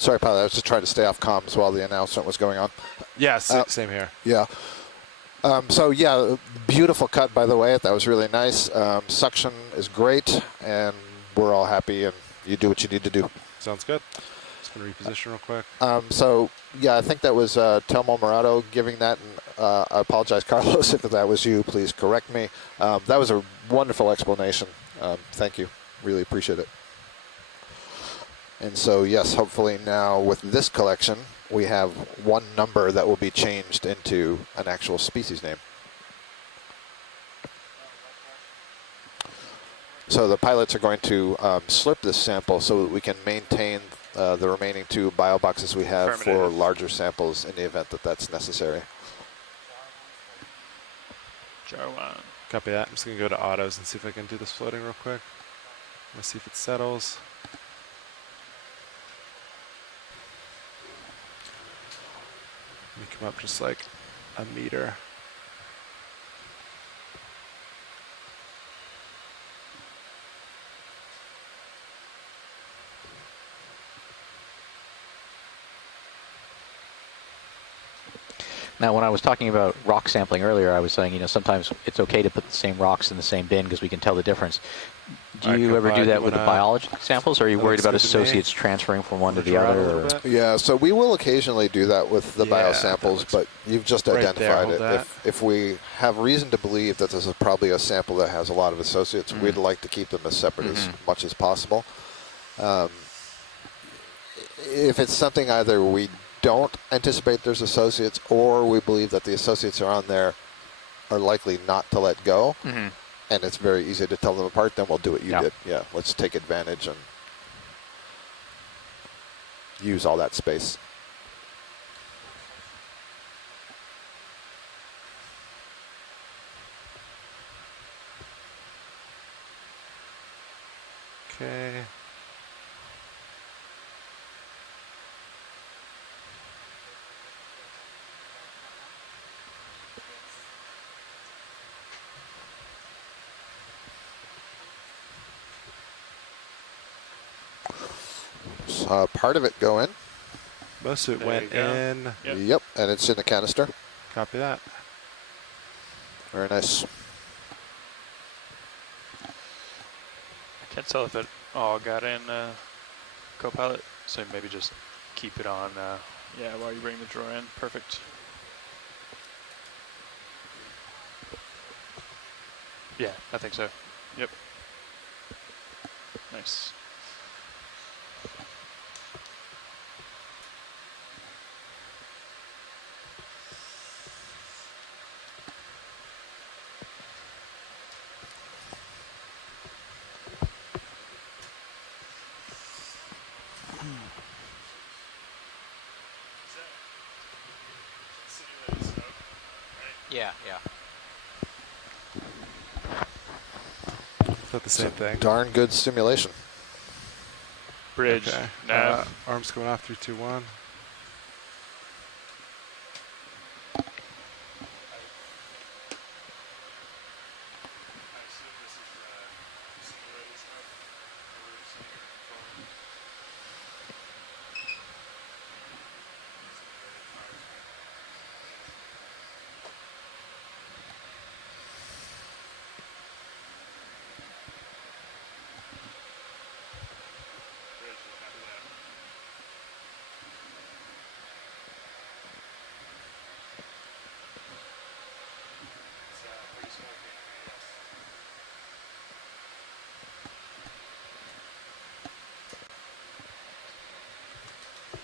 Sorry, pilot. I was just trying to stay off comms while the announcement was going on. Yeah, same here. Yeah. So yeah, beautiful cut, by the way. That was really nice. Suction is great, and we're all happy, and you do what you need to do. Sounds good. Just going to reposition real quick. So yeah, I think that was Telmo Morado giving that, and I apologize, Carlos, if that was you. Please correct me. That was a wonderful explanation. Thank you. Really appreciate it. And so, yes, hopefully now with this collection, we have one number that will be changed into an actual species name. So the pilots are going to slurp this sample so that we can maintain the remaining 2 bio boxes we have for larger samples in the event that that's necessary. Copy that. I'm just going to go to autos and see if I can do this floating real quick. Let's see if it settles. Let me come up just like a meter. Now, when I was talking about rock sampling earlier, I was saying, you know, sometimes it's okay to put the same rocks in the same bin because we can tell the difference. Do you ever do that with the biology samples, or are you worried about associates transferring from one to the other? Yeah, so we will occasionally do that with the biosamples, but you've just identified it. If we have reason to believe that this is probably a sample that has a lot of associates, we'd like to keep them as separate as much as possible. If it's something either we don't anticipate there's associates, or we believe that the associates are on there are likely not to let go, and it's very easy to tell them apart, then we'll do what you did. Yeah, let's take advantage and use all that space. Okay. Part of it go in. Most of it went in. Yep, and it's in the canister. Copy that. Very nice. I can't tell if it all got in Copilot, so maybe just keep it on, while you bring the drawer in. Perfect. Yeah, I think so. Yep. Nice. Yeah. Is that the same thing? Darn good simulation. Bridge. Okay. Nav. Arms coming off 321.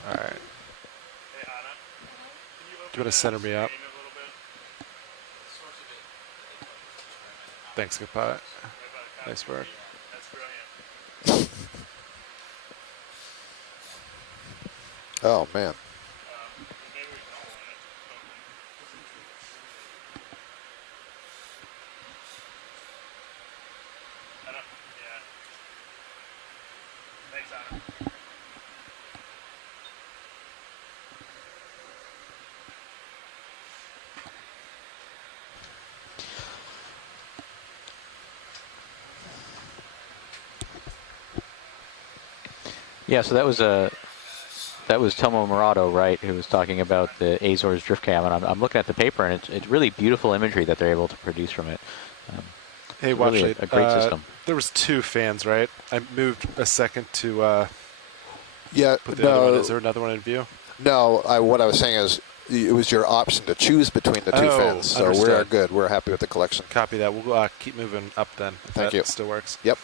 All right. Do you want to center me up? Thanks, good pot. Nice work. Oh, man. Yeah, so that was Telmo Murado, right, who was talking about the Azores drift cam, and I'm looking at the paper, and it's really beautiful imagery that they're able to produce from it. Hey, it's watch really it. a great system. There was 2 fans, right? I moved a second to Yeah, put the other one. Is there another one in view? No, what I was saying is it was your option to choose between the 2 fans. So understood. we're good. We're happy with the collection. Copy that. We'll keep moving up then. Thank you. Still works. Yep.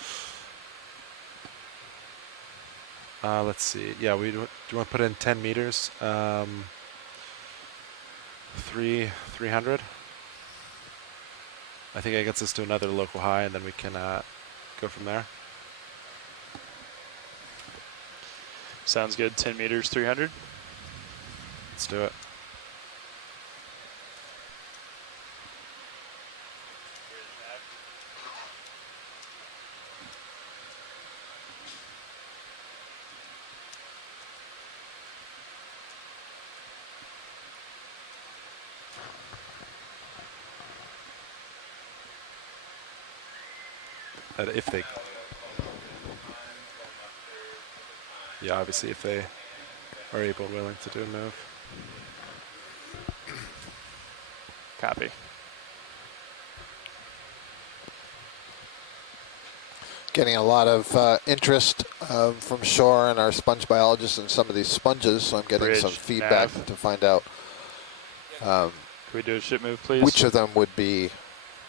Let's see. Yeah, do you want to put in 10 meters? 300. I think that gets us to another local high, and then we can go from there. Sounds good. 10 meters, 300. Let's do it. If they, yeah, obviously if they are able and willing to do a move. Copy. Getting a lot of interest from shore and our sponge biologists and some of these sponges, so I'm getting some feedback to find out Can we do a ship move, please? which of them would be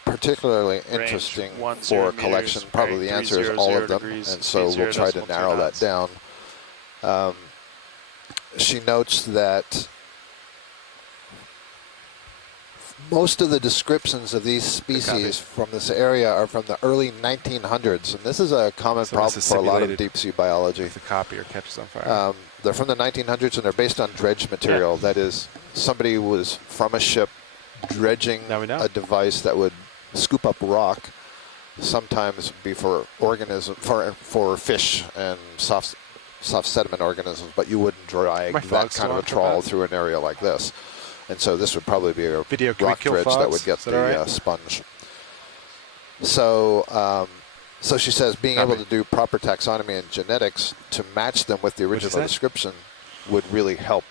particularly interesting for a collection. Probably the answer is all of them, and so we'll try to narrow that down. She notes that most of the descriptions of these species from this area are from the early 1900s, and this is a common problem for a lot of deep sea biology. If the copier catches on fire. They're from the 1900s, and they're based on dredge material. That is, somebody was from a ship dredging a device that would scoop up rock, sometimes be for for fish and soft sediment organisms, but you wouldn't drag that kind of a trawl through an area like this. And so this would probably be a rock dredge that would get the sponge. So, so she says being able to do proper taxonomy and genetics to match them with the original description would really help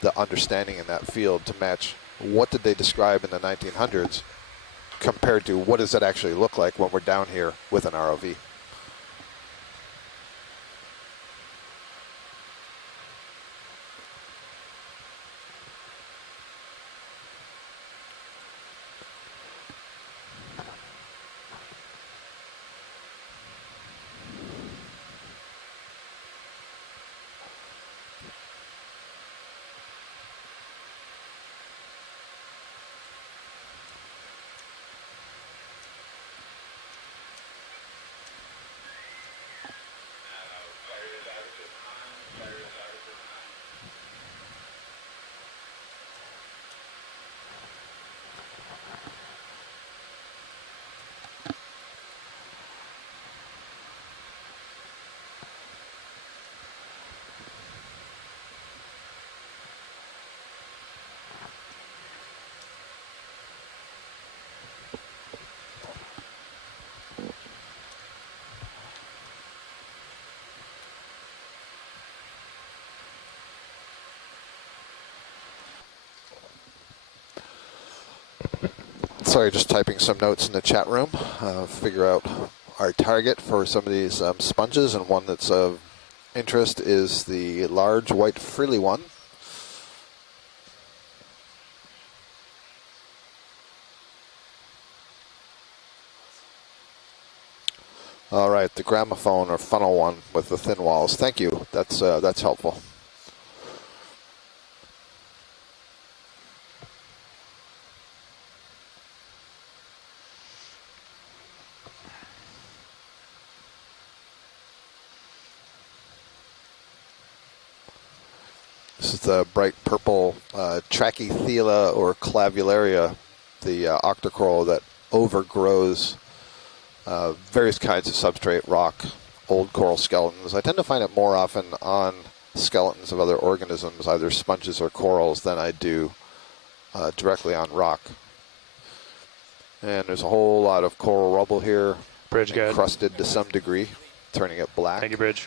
the understanding in that field to match what did they describe in the 1900s compared to what does it actually look like when we're down here with an ROV. Sorry, just typing some notes in the chat room. Figure out our target for some of these sponges, and one that's of interest is the large white frilly one. All right, the gramophone or funnel one with the thin walls. Thank you. That's helpful. This is the bright purple Trachythela or Clavularia, the octocoral that overgrows various kinds of substrate, rock, old coral skeletons. I tend to find it more often on skeletons of other organisms, either sponges or corals, than I do directly on rock. And there's a whole lot of coral rubble here, encrusted to some degree, turning it black. Thank you, Bridge.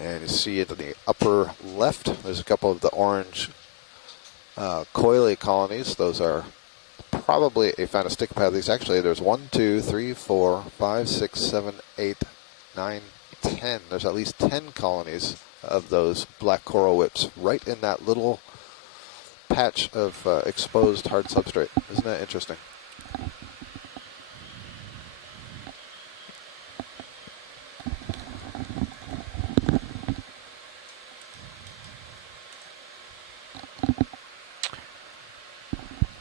And you see it in the upper left, there's a couple of the orange coily colonies. Those are probably Aphanosticopathes. Actually, there's 1, 2, 3, 4, 5, 6, 7, 8, 9, 10. There's at least 10 colonies of those black coral whips right in that little patch of exposed hard substrate. Isn't that interesting?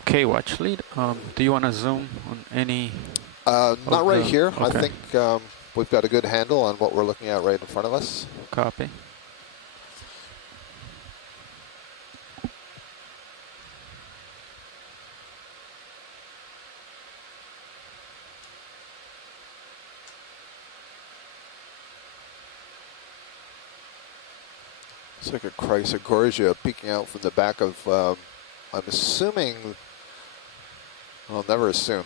Okay, watch lead. Do you want to zoom on any? Not right here. Okay. I think we've got a good handle on what we're looking at right in front of us. Copy. It's like a Chrysogorgia peeking out from the back of, I'm assuming, I'll never assume.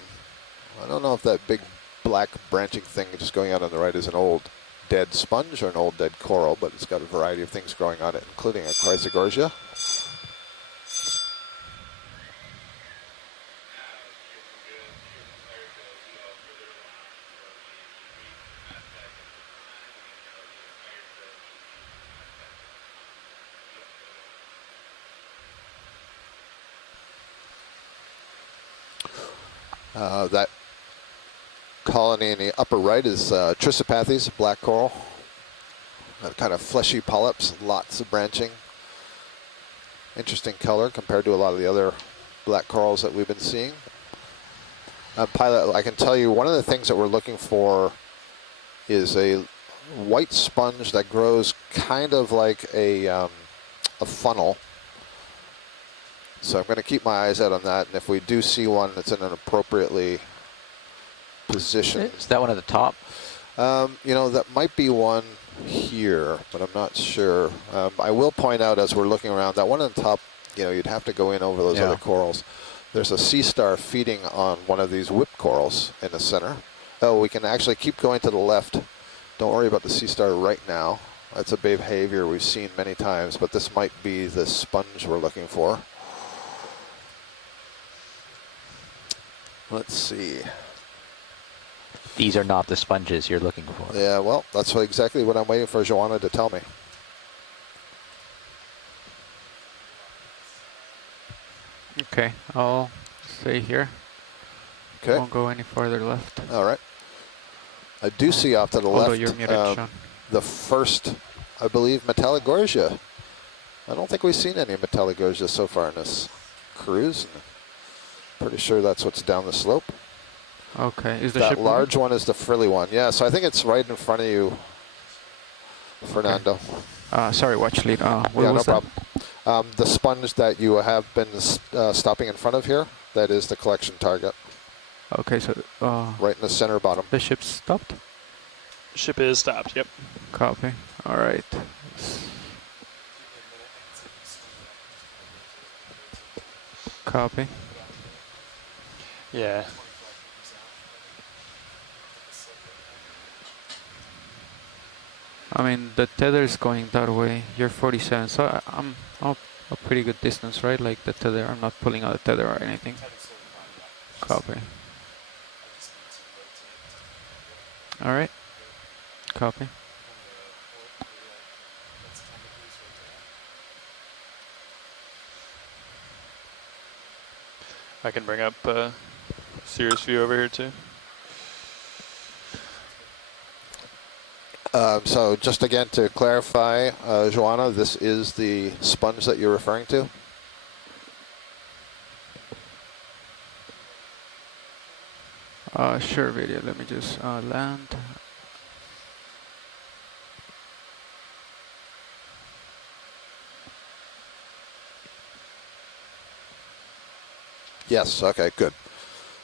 I don't know if that big black branching thing just going out on the right is an old dead sponge or an old dead coral, but it's got a variety of things growing on it, including a Chrysogorgia. That colony in the upper right is Trissopathes, black coral. Kind of fleshy polyps, lots of branching. Interesting color compared to a lot of the other black corals that we've been seeing. Pilot, I can tell you one of the things that we're looking for is a white sponge that grows kind of like a funnel. So I'm going to keep my eyes out on that, and if we do see one that's in an appropriately position. Is that one at the top? You know, that might be one here, but I'm not sure. I will point out as we're looking around, that one on the top, you know, you'd have to go in over those other corals. There's a sea star feeding on one of these whip corals in the center. Oh, we can actually keep going to the left. Don't worry about the sea star right now. That's a behavior we've seen many times, but this might be the sponge we're looking for. Let's see. These are not the sponges you're looking for. Yeah, well, that's exactly what I'm waiting for Joanna to tell me. Okay, I'll stay here. Okay. Won't go any further left. All right. I do see off to the Although left you're muted, Sean. the first, I believe, Metallogorgia. I don't think we've seen any Metallogorgia so far in this cruise. Pretty sure that's what's down the slope. Okay, is the that ship large one is the frilly one. Yeah, so I think it's right in front of you, Fernando. Okay. Sorry, watch lead. What yeah, was no that? problem. The sponge that you have been stopping in front of here, that is the collection target. Okay, so right in the center bottom. The ship stopped? Ship is stopped, yep. Copy. All right. Copy. Yeah. I mean, the tether is going that way. You're 47, so I'm a pretty good distance, right? Like the tether, I'm not pulling out the tether or anything. Copy. All right. Copy. I can bring up Cirrus view over here too. So just again to clarify, Joanna, this is the sponge that you're referring to? Sure, video. Let me just land. Yes, okay, good.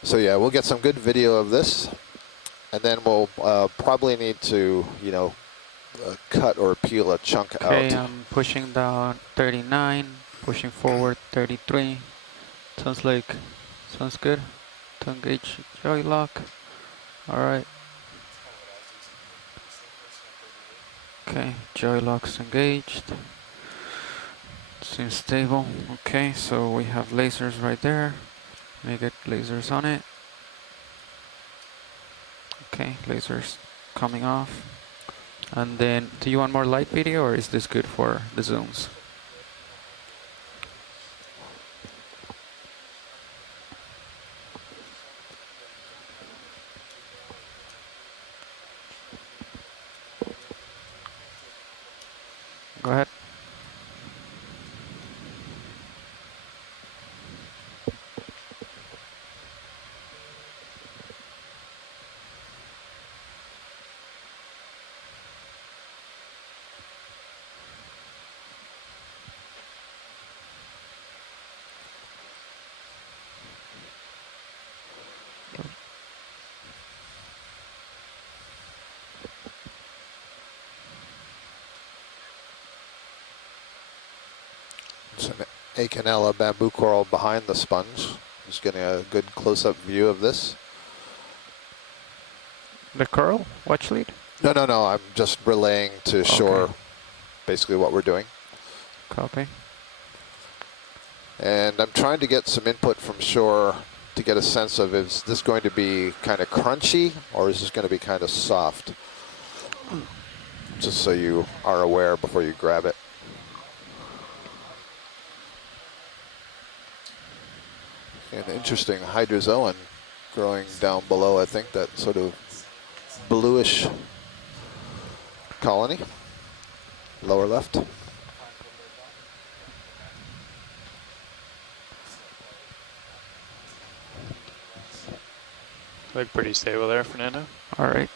So yeah, we'll get some good video of this, and then we'll probably need to, you know, cut or peel a chunk out. Okay, I'm pushing down 39, pushing forward 33. Sounds good. To engage joy lock. All right. Okay, joy lock's engaged. Seems stable. Okay, so we have lasers right there. Let me get lasers on it. Okay, lasers coming off. And then, do you want more light video, or is this good for the zooms? Go ahead. It's an Okeanos bamboo coral behind the sponge. Just getting a good close-up view of this. The coral? Watch lead? No, I'm just relaying to shore basically what we're doing. Copy. And I'm trying to get some input from shore to get a sense of, is this going to be kind of crunchy or is this going to be kind of soft? Just so you are aware before you grab it. An interesting hydrozoan growing down below, I think, that sort of bluish colony, lower left. Look pretty stable there, Fernando. All right.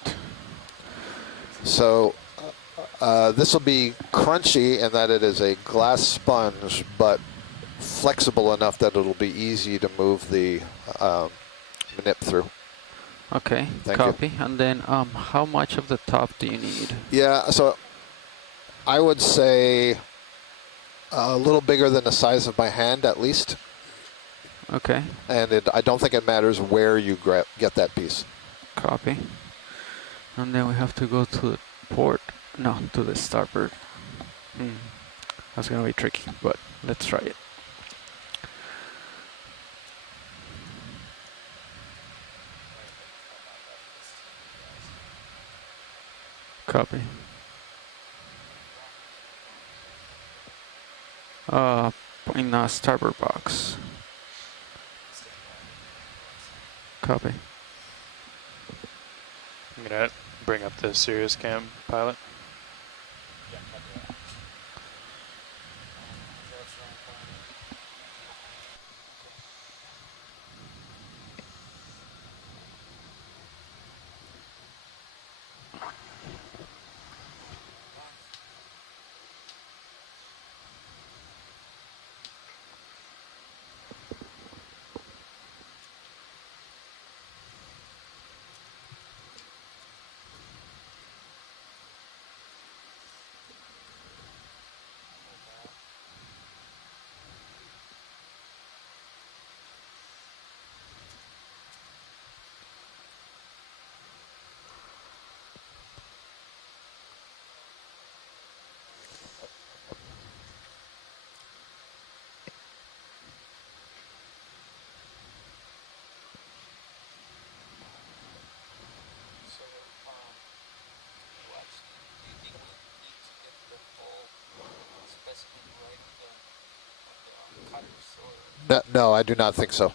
So this will be crunchy in that it is a glass sponge, but flexible enough that it'll be easy to move the manip through. Okay, Thank copy. you. And then how much of the top do you need? Yeah, so I would say a little bigger than the size of my hand at least. Okay. And I don't think it matters where you get that piece. Copy. And then we have to go to the port. No, to the starboard. That's gonna be tricky, but let's try it. Copy. In a starboard box. Copy. I'm gonna bring up the Sirius cam pilot. No, I do not think so.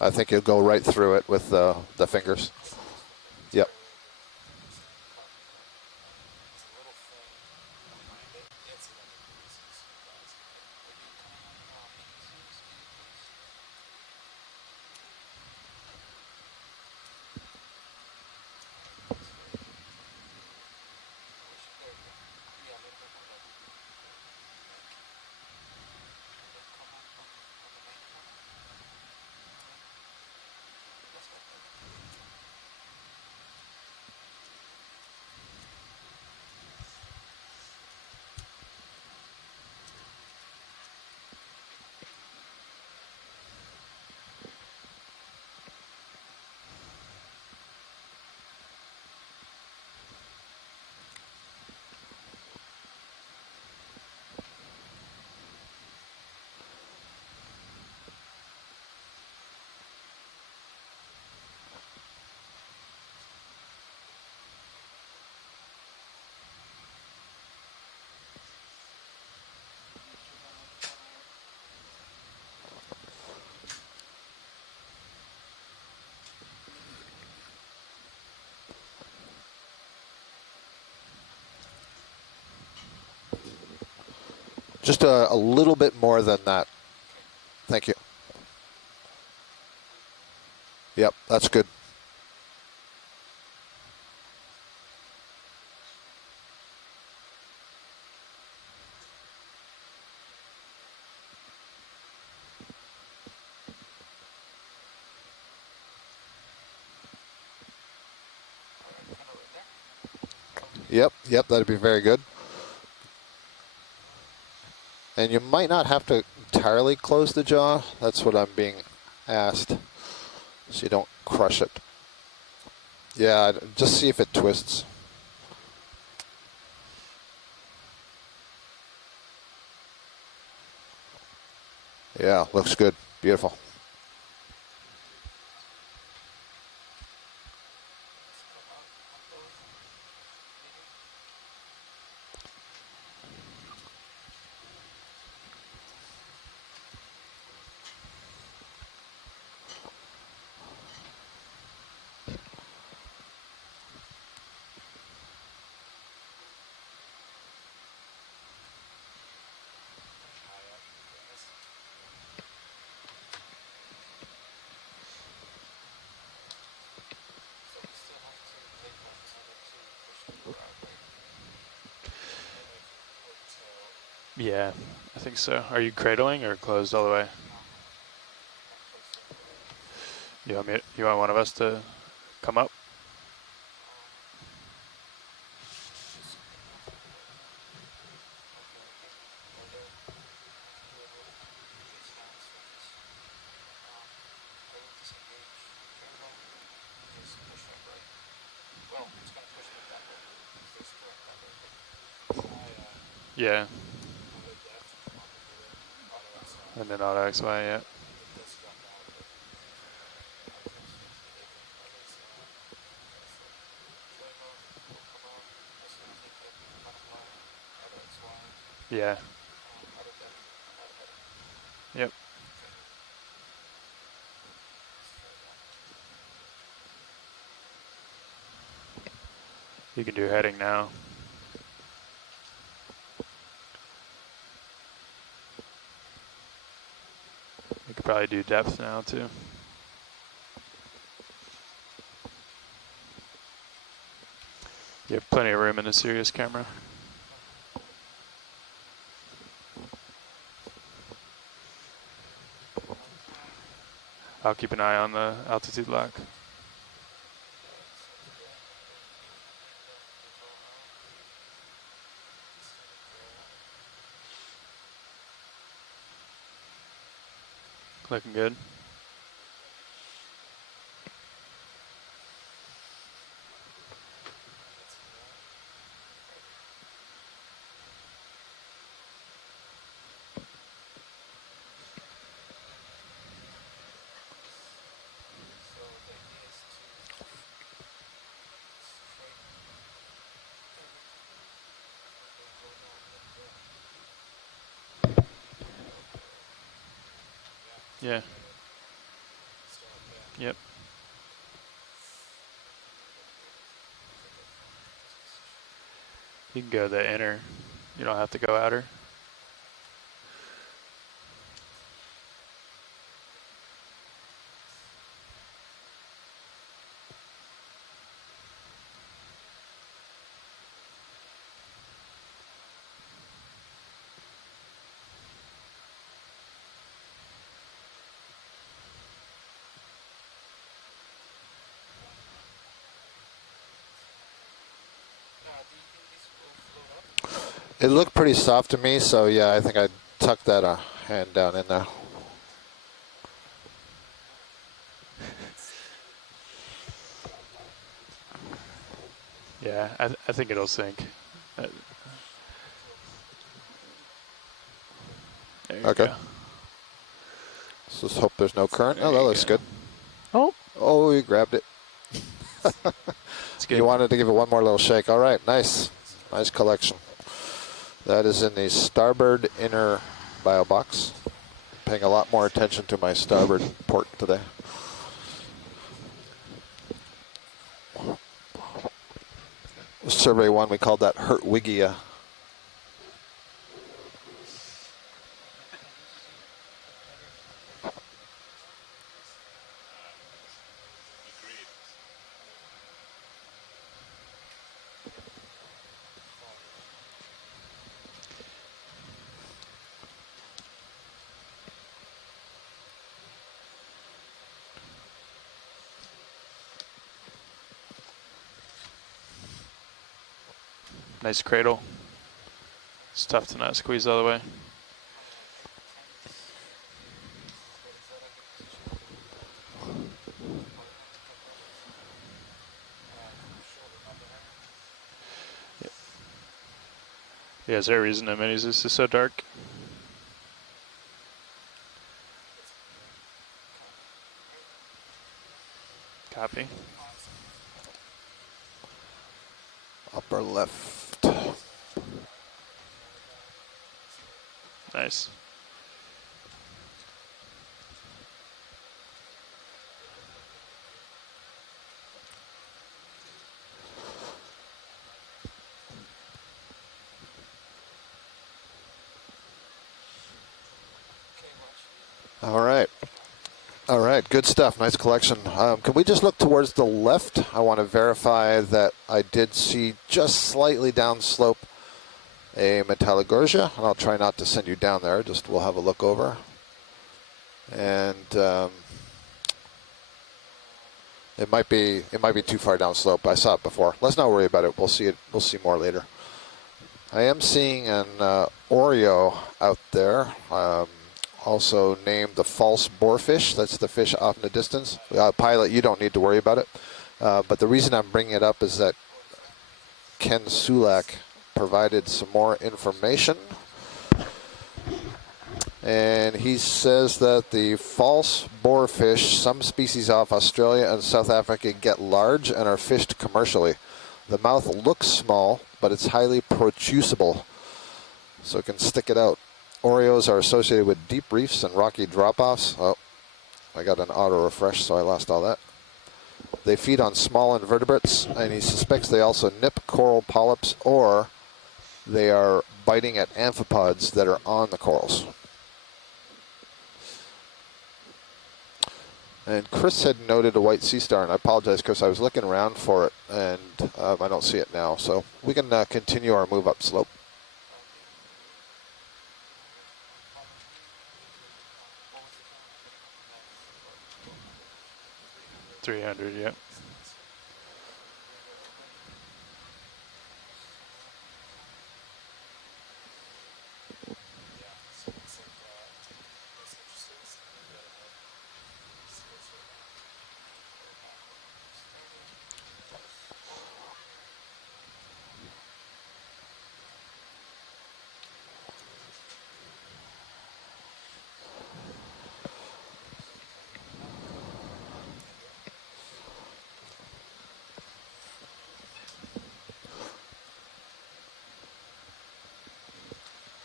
I think you'll go right through it with the fingers. Yep. Just a little bit more than that. Thank you. Yep, that's good. Yep, that'd be very good. And you might not have to entirely close the jaw. That's what I'm being asked, so you don't crush it. Yeah, just see if it twists. Yeah, looks good. Beautiful. Yeah, I think so. Are you cradling or closed all the way? You want one of us to come up? Yeah. And then auto XY, yeah. Yeah. Yep. You can do heading now. You could probably do depth now too. You have plenty of room in the Sirius camera. I'll keep an eye on the altitude lock. Looking good. Yeah. Yep. You can go the inner. You don't have to go outer. It looked pretty soft to me, so yeah, I think I'd tuck that hand down in there. Yeah, I think it'll sink. There you Okay. go. Let's just hope there's no current. There Oh, that you looks go. good. Oh. Oh, you grabbed it. It's good. You wanted to give it one more little shake. All right, nice. Nice collection. That is in the starboard inner bio box. Paying a lot more attention to my starboard port today. Survey 1, we called that Hertwiggia. Nice cradle. It's tough to not squeeze all the way. Yeah, is there a reason the minis is so dark? Copy. Upper left. Nice. All right. All right, good stuff. Nice collection. Can we just look towards the left? I want to verify that I did see just slightly downslope a Metallogorgia, and I'll try not to send you down there. Just we'll have a look over. And it might be too far downslope. I saw it before. Let's not worry about it. We'll see it. We'll see more later. I am seeing an Oreo out there. Also named the false boarfish. That's the fish off in the distance. Pilot, you don't need to worry about it. But the reason I'm bringing it up is that Ken Sulak provided some more information. And he says that the false boarfish, some species off Australia and South Africa, get large and are fished commercially. The mouth looks small, but it's highly protrusible, so it can stick it out. Oreos are associated with deep reefs and rocky drop-offs. Oh, I got an auto refresh, so I lost all that. They feed on small invertebrates, and he suspects they also nip coral polyps, or they are biting at amphipods that are on the corals. And Chris had noted a white sea star, and I apologize, Chris. I was looking around for it, and I don't see it now. So we can continue our move up slope. $300, yep.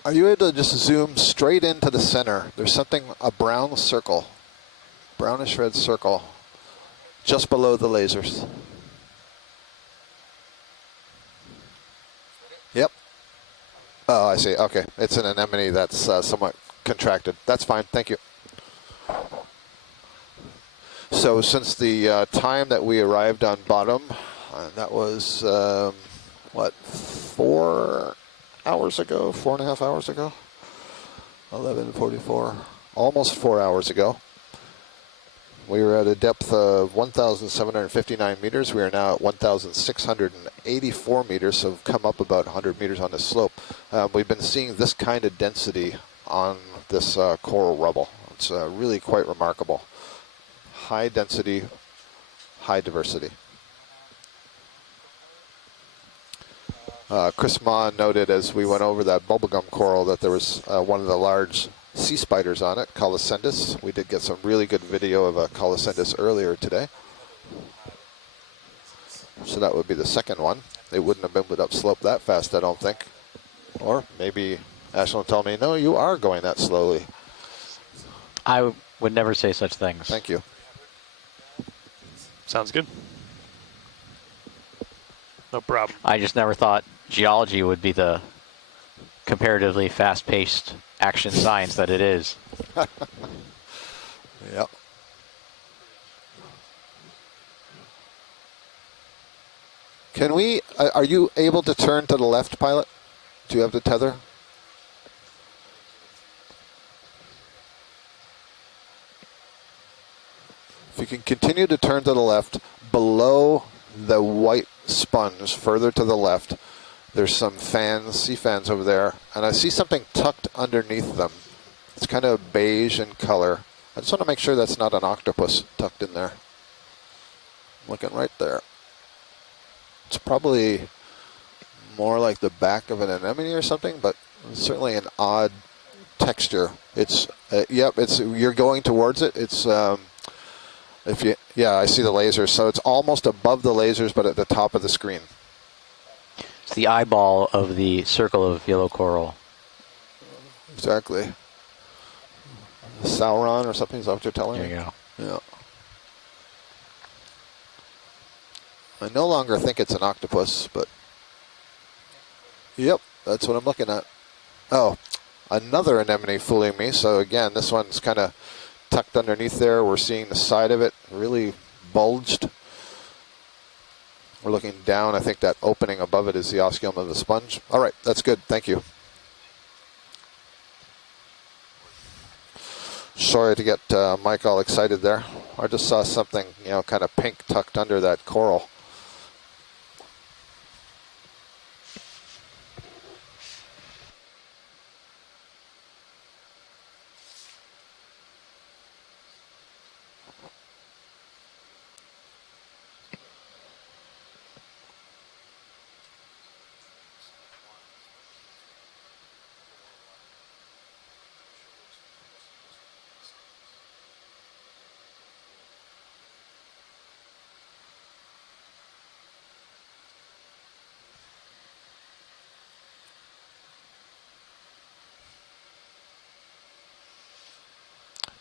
Are you able to just zoom straight into the center? There's something, a brown circle, brownish red circle, just below the lasers. Yep. Oh, I see. Okay. It's an anemone that's somewhat contracted. That's fine. Thank you. So since the time that we arrived on bottom, that was, what, 4 hours ago? 4.5 hours ago? 11:44. Almost 4 hours ago. We were at a depth of 1,759 meters. We are now at 1,684 meters, so we've come up about 100 meters on this slope. We've been seeing this kind of density on this coral rubble. It's really quite remarkable. High density, high diversity. Chris Ma noted as we went over that bubblegum coral that there was one of the large sea spiders on it, Colosendus. We did get some really good video of a Colosendus earlier today. So that would be the second one. They wouldn't have moved it up slope that fast, I don't think. Or maybe Ashland will tell me, no, you are going that slowly. I would never say such things. Thank you. Sounds good. No problem. I just never thought geology would be the comparatively fast-paced action science that it is. Yep. Can we, are you able to turn to the left, pilot? Do you have the tether? If you can continue to turn to the left, below the white sponge, further to the left, there's some fans, sea fans over there, and I see something tucked underneath them. It's kind of beige in color. I just want to make sure that's not an octopus tucked in there. Looking right there. It's probably more like the back of an anemone or something, but certainly an odd texture. It's, yep, it's, you're going towards it. It's, if you, yeah, I see the lasers. So it's almost above the lasers, but at the top of the screen. It's the eyeball of the circle of yellow coral. Exactly. Sauron or something, is that what you're telling me? There you go. Yeah. I no longer think it's an octopus, but yep, that's what I'm looking at. Oh, another anemone fooling me. So again, this one's kind of tucked underneath there. We're seeing the side of it really bulged. We're looking down. I think that opening above it is the osculum of the sponge. All right, that's good. Thank you. Sorry to get Mike all excited there. I just saw something, you know, kind of pink tucked under that coral.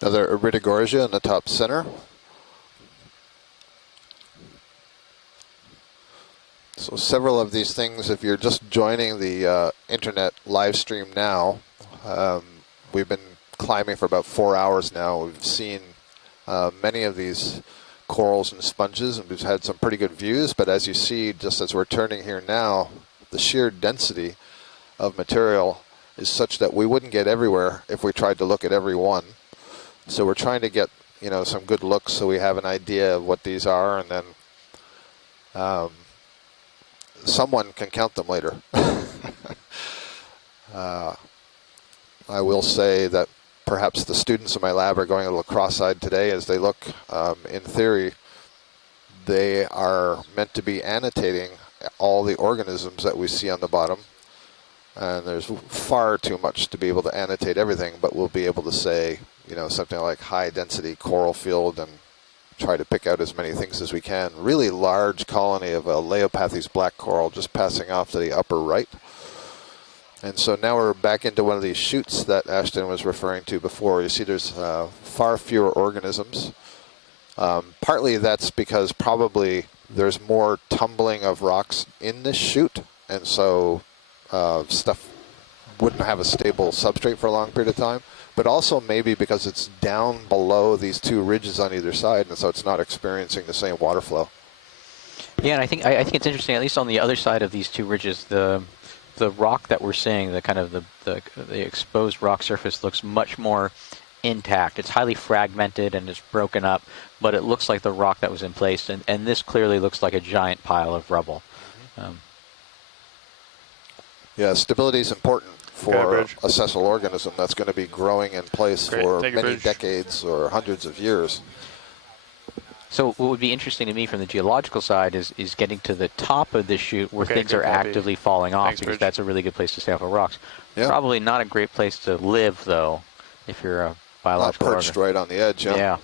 Another Iridogorgia in the top center. So several of these things, if you're just joining the internet live stream now, we've been climbing for about 4 hours now. We've seen many of these corals and sponges, and we've had some pretty good views, but as you see, just as we're turning here now, the sheer density of material is such that we wouldn't get everywhere if we tried to look at every one. So we're trying to get, you know, some good looks so we have an idea of what these are, and then someone can count them later. I will say that perhaps the students in my lab are going a little cross-eyed today as they look. In theory, they are meant to be annotating all the organisms that we see on the bottom. And there's far too much to be able to annotate everything, but we'll be able to say, you know, something like high density coral field and try to pick out as many things as we can. Really large colony of a Leopathes black coral just passing off to the upper right. And so now we're back into one of these chutes that Ashton was referring to before. You see there's far fewer organisms. Partly that's because probably there's more tumbling of rocks in this chute, and so stuff wouldn't have a stable substrate for a long period of time. But also maybe because it's down below these two ridges on either side, and so it's not experiencing the same water flow. Yeah, and I think it's interesting, at least on the other side of these two ridges, the rock that we're seeing, the kind of the exposed rock surface looks much more intact. It's highly fragmented and it's broken up, but it looks like the rock that was in place, and this clearly looks like a giant pile of rubble. Yeah, stability is important for a sessile organism that's going to be growing in place for many decades or hundreds of years. So what would be interesting to me from the geological side is getting to the top of this chute where things are actively falling off, because that's a really good place to stay off of rocks. Yeah. Probably not a great place to live, though, if you're a biological perched right on the edge. Yeah.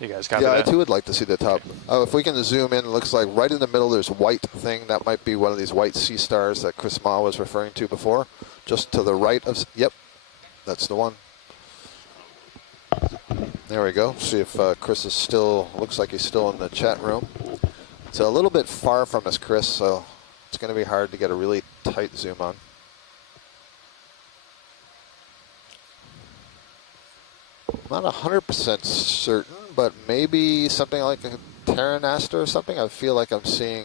You guys got I too would like to see the top. If we can zoom in, it looks like right in the middle there's a white thing. That might be one of these white sea stars that Chris Ma was referring to before. Just to the right of, yep, that's the one. There we go. See if Chris is still, looks like he's still in the chat room. It's a little bit far from us, Chris, so it's going to be hard to get a really tight zoom on. Not 100% certain, but maybe something like a Terranaster or something. I feel like I'm seeing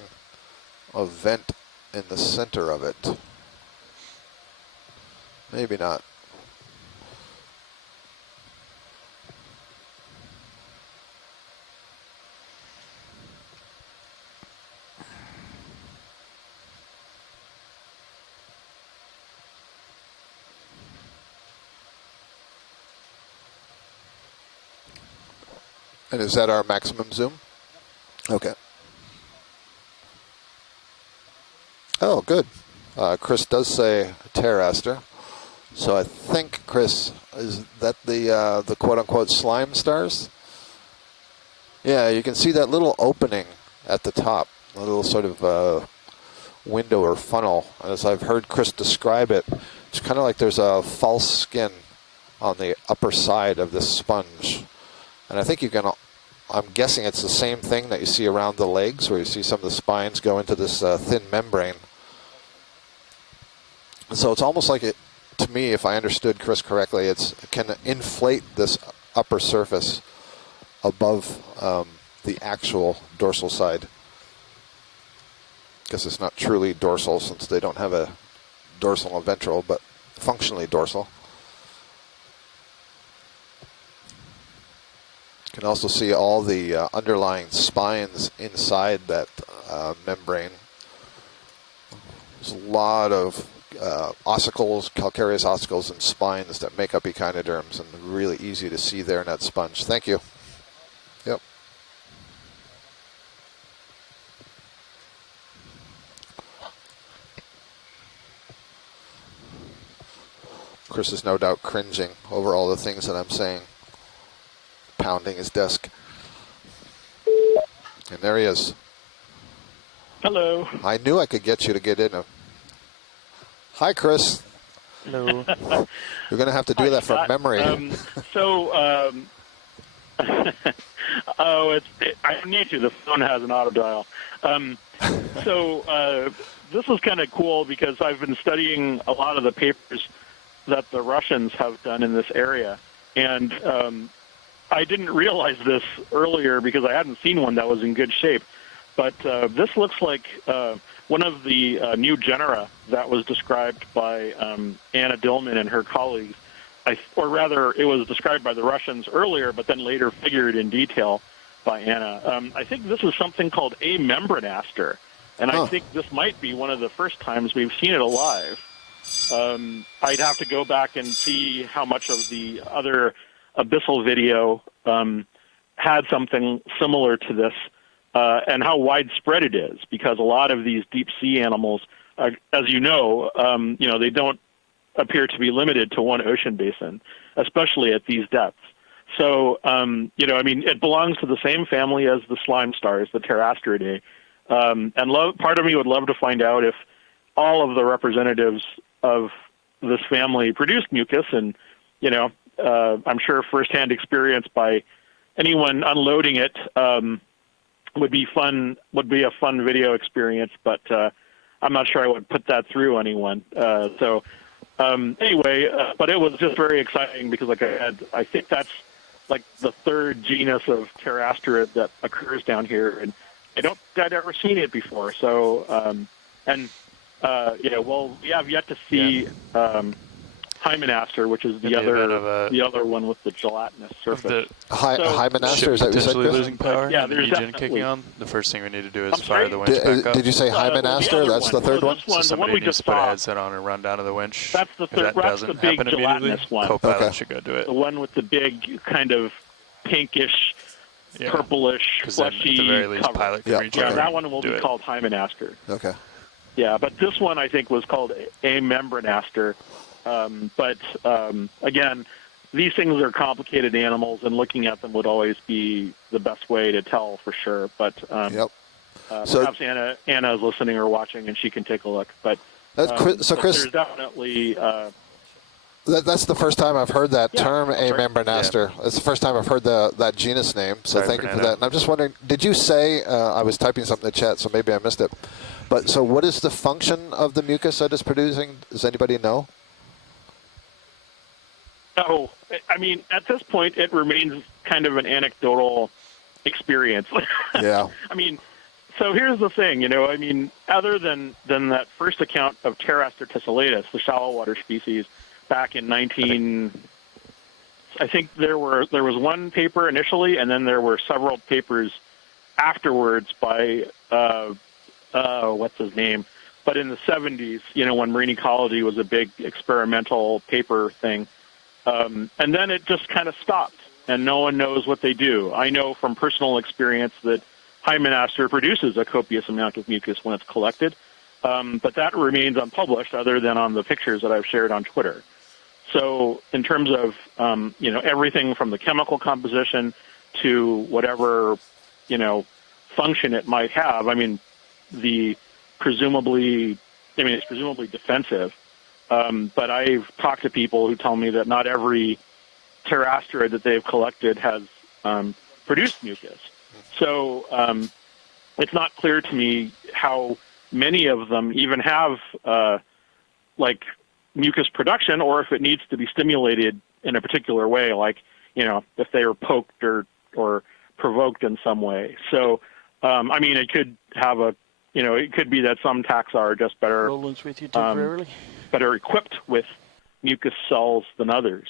a vent in the center of it. Maybe not. And is that our maximum zoom? Okay. Oh, good. Chris does say Terranaster. So I think, Chris, is that the quote-unquote slime stars? Yeah, you can see that little opening at the top, a little sort of window or funnel. As I've heard Chris describe it, it's kind of like there's a false skin on the upper side of this sponge. And I think you can, I'm guessing it's the same thing that you see around the legs, where you see some of the spines go into this thin membrane. So it's almost like it, to me, if I understood Chris correctly, it can inflate this upper surface above the actual dorsal side. Because it's not truly dorsal, since they don't have a dorsal and ventral, but functionally dorsal. You can also see all the underlying spines inside that membrane. There's a lot of ossicles, calcareous ossicles, and spines that make up echinoderms, and really easy to see there in that sponge. Thank you. Yep. Chris is no doubt cringing over all the things that I'm saying. Pounding his desk. And there he is. Hello. I knew I could get you to get in. Hi, Chris. Hello. You're going to have to do that from memory. I need to. The phone has an auto dial. This is kind of cool because I've been studying a lot of the papers that the Russians have done in this area. And I didn't realize this earlier because I hadn't seen one that was in good shape. But this looks like one of the new genera that was described by Anna Dillman and her colleagues. Or rather, it was described by the Russians earlier, but then later figured in detail by Anna. I think this is something called a membranaster. And I think this might be one of the first times we've seen it alive. I'd have to go back and see how much of the other abyssal video had something similar to this, and how widespread it is, because a lot of these deep sea animals, as you know, they don't appear to be limited to one ocean basin, especially at these depths. So, it belongs to the same family as the slime stars, the Pterastiridae. Part of me would love to find out if all of the representatives of this family produced mucus, and I'm sure firsthand experience by anyone unloading it would be fun. Would be a fun video experience, but I'm not sure I would put that through anyone. Anyway, but it was just very exciting because, like I think that's like the third genus of pterosterid that occurs down here, and I'd ever seen it before. So, well, we have yet to see Hymenaster, which is the other one with the gelatinous surface. Hymenaster, is that what you said, Chris? Losing power, yeah, and there's engine kicking on. The first thing we need to do is fire the winch back up. Did you say Hymenaster? That's the third one? So somebody needs to put a headset on and run down to the winch. That's the third. That's the big gelatinous one. Co-pilot should go do it. The one with the big kind of pinkish, purplish, fleshy at the very least, cover. pilot can reach over that one will do be it. called Hymenaster. Okay. Yeah, but this one I think was called Amembranaster. Again, these things are complicated animals, and looking at them would always be the best way to tell for sure. But perhaps Anna is listening or watching, and she can take a look. But Chris, there's definitely. That's the first time I've heard that term, Amembranaster. It's the first time I've heard that genus name, so thank you for that. And I'm just wondering, did you say, I was typing something in the chat, so maybe I missed it, but so what is the function of the mucus that it's producing? Does anybody know? No, I mean, at this point, it remains kind of an anecdotal experience. Yeah. I mean, so here's the thing, I mean, other than that first account of Pteraster tessellatus, the shallow water species, back in I think there was one paper initially, and then there were several papers afterwards by, what's his name? But in the 70s, when marine ecology was a big experimental paper thing. And then it just kind of stopped, and no one knows what they do. I know from personal experience that Hymenaster produces a copious amount of mucus when it's collected, but that remains unpublished other than on the pictures that I've shared on Twitter. So in terms of, everything from the chemical composition to whatever, function it might have, I mean, it's presumably defensive. But I've talked to people who tell me that not every pterasterid that they've collected has produced mucus. So it's not clear to me how many of them even have mucus production, or if it needs to be stimulated in a particular way, like if they are poked or provoked in some way. So I mean, it could have it could be that some taxa are just better. Roland's with you temporarily. Better equipped with mucus cells than others.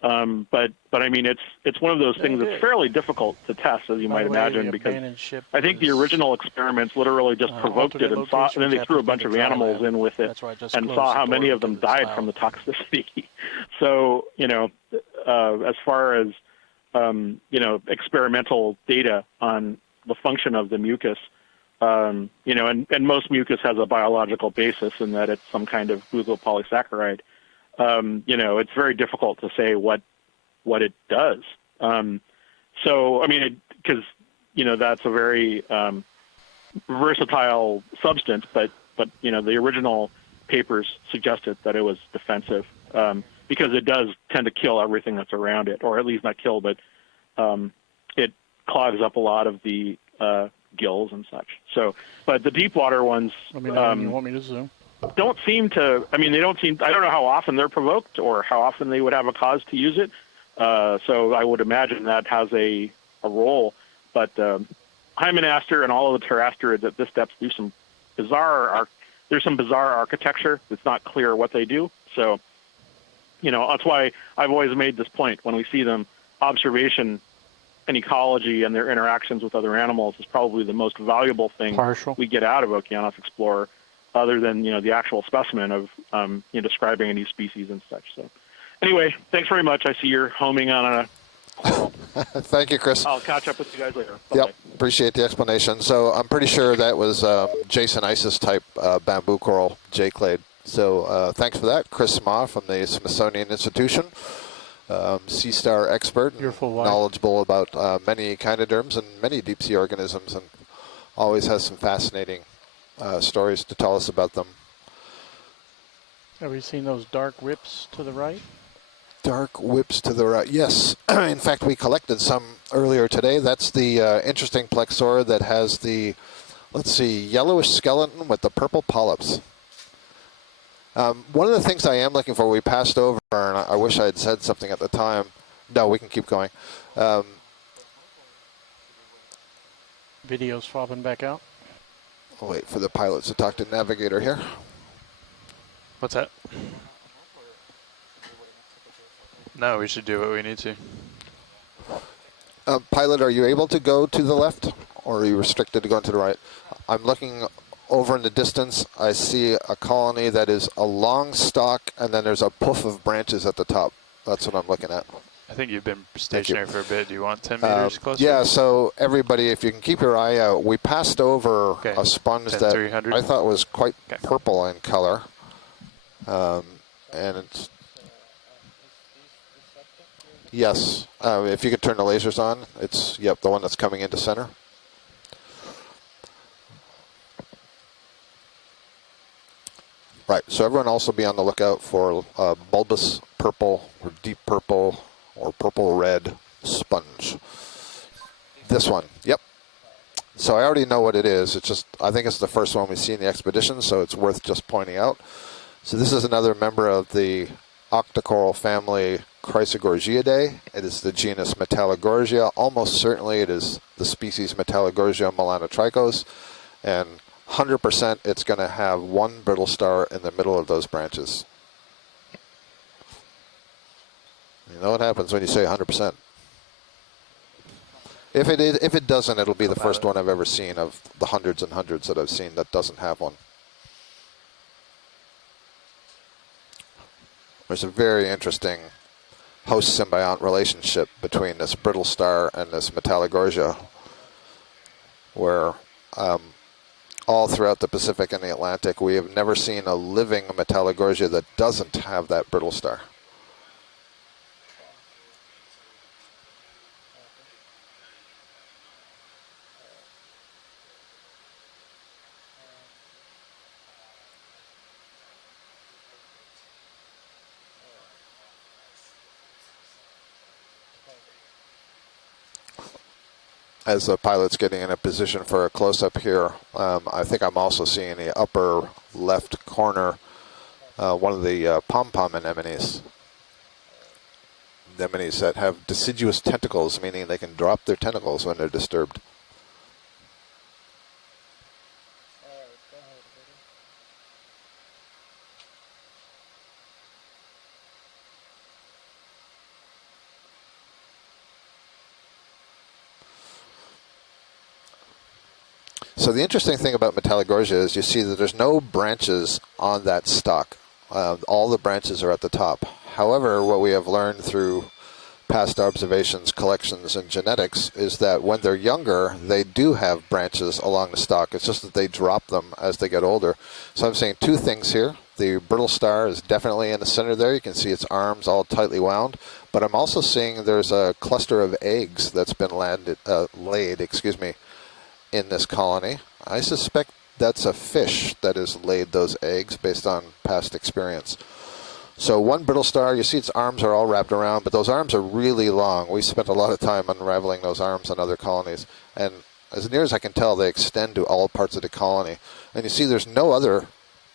But I mean, it's one of those things that's fairly difficult to test, as you might imagine, because I think the original experiments literally just provoked it and then they threw a bunch of animals in with it and saw how many of them died from the toxicity. So, as far as, experimental data on the function of the mucus, and most mucus has a biological basis in that it's some kind of glucopolysaccharide. It's very difficult to say what it does. So, I mean, because, that's a very versatile substance, but the original papers suggested that it was defensive because it does tend to kill everything that's around it, or at least not kill, but it clogs up a lot of the gills and such. So, but the deep water ones, you want me to zoom? Don't seem to. I mean, I don't know how often they're provoked or how often they would have a cause to use it. So I would imagine that has a role. But Hymenaster and all of the pterasterids at this depth do some bizarre. There's some bizarre architecture. It's not clear what they do. So, that's why I've always made this point when we see them. Observation and ecology and their interactions with other animals is probably the most valuable thing we get out of Okeanos Explorer, other than the actual specimen of describing a new species and such. So, anyway, thanks very much. I see you're homing on a coral. Thank you, Chris. I'll catch up with you guys later. Bye-bye. Yep, appreciate the explanation. So I'm pretty sure that was Jason Isis type bamboo coral J-clade. So thanks for that, Chris Ma from the Smithsonian Institution. Sea star expert, knowledgeable about many echinoderms and many deep sea organisms, and always has some fascinating stories to tell us about them. Have we seen those dark whips to the right? Dark whips to the right. Yes. In fact, we collected some earlier today. That's the interesting plexor that has the, let's see, yellowish skeleton with the purple polyps. One of the things I am looking for, we passed over, and I wish I had said something at the time. No, we can keep going. Video's swapping back out. I'll wait for the pilots to talk to navigator here. What's that? No, we should do what we need to. Pilot, are you able to go to the left, or are you restricted to going to the right? I'm looking over in the distance. I see a colony that is a long stalk, and then there's a puff of branches at the top. That's what I'm looking at. I think you've been stationary for a bit. Do you want 10 meters closer? Yeah, so everybody, if you can keep your eye out, we passed over a sponge that I thought was quite purple in color. And it's... Yes, if you could turn the lasers on, it's, yep, the one that's coming into center. Right, so everyone also be on the lookout for bulbous purple or deep purple or purple red sponge. This one, yep. So I already know what it is. It's just, I think it's the first one we see in the expedition, so it's worth just pointing out. So this is another member of the octocoral family Chrysogorgiidae. It is the genus Metallogorgia. Almost certainly it is the species Metallogorgia melanotrichos. And 100% it's going to have one brittle star in the middle of those branches. You know what happens when you say 100%. If it doesn't, it'll be the first one I've ever seen of the hundreds and hundreds that I've seen that doesn't have one. There's a very interesting host-symbiont relationship between this brittle star and this Metallogorgia, where all throughout the Pacific and the Atlantic, we have never seen a living Metallogorgia that doesn't have that brittle star. As the pilot's getting in a position for a close-up here, I think I'm also seeing the upper left corner, one of the pom-pom anemones. Anemones that have deciduous tentacles, meaning they can drop their tentacles when they're disturbed. So the interesting thing about Metallogorgia is you see that there's no branches on that stalk. All the branches are at the top. However, what we have learned through past observations, collections, and genetics is that when they're younger, they do have branches along the stalk. It's just that they drop them as they get older. So I'm saying two things here. The brittle star is definitely in the center there. You can see its arms all tightly wound. But I'm also seeing there's a cluster of eggs that's been laid, in this colony. I suspect that's a fish that has laid those eggs based on past experience. So one brittle star, you see its arms are all wrapped around, but those arms are really long. We spent a lot of time unraveling those arms on other colonies. And as near as I can tell, they extend to all parts of the colony. And you see there's no other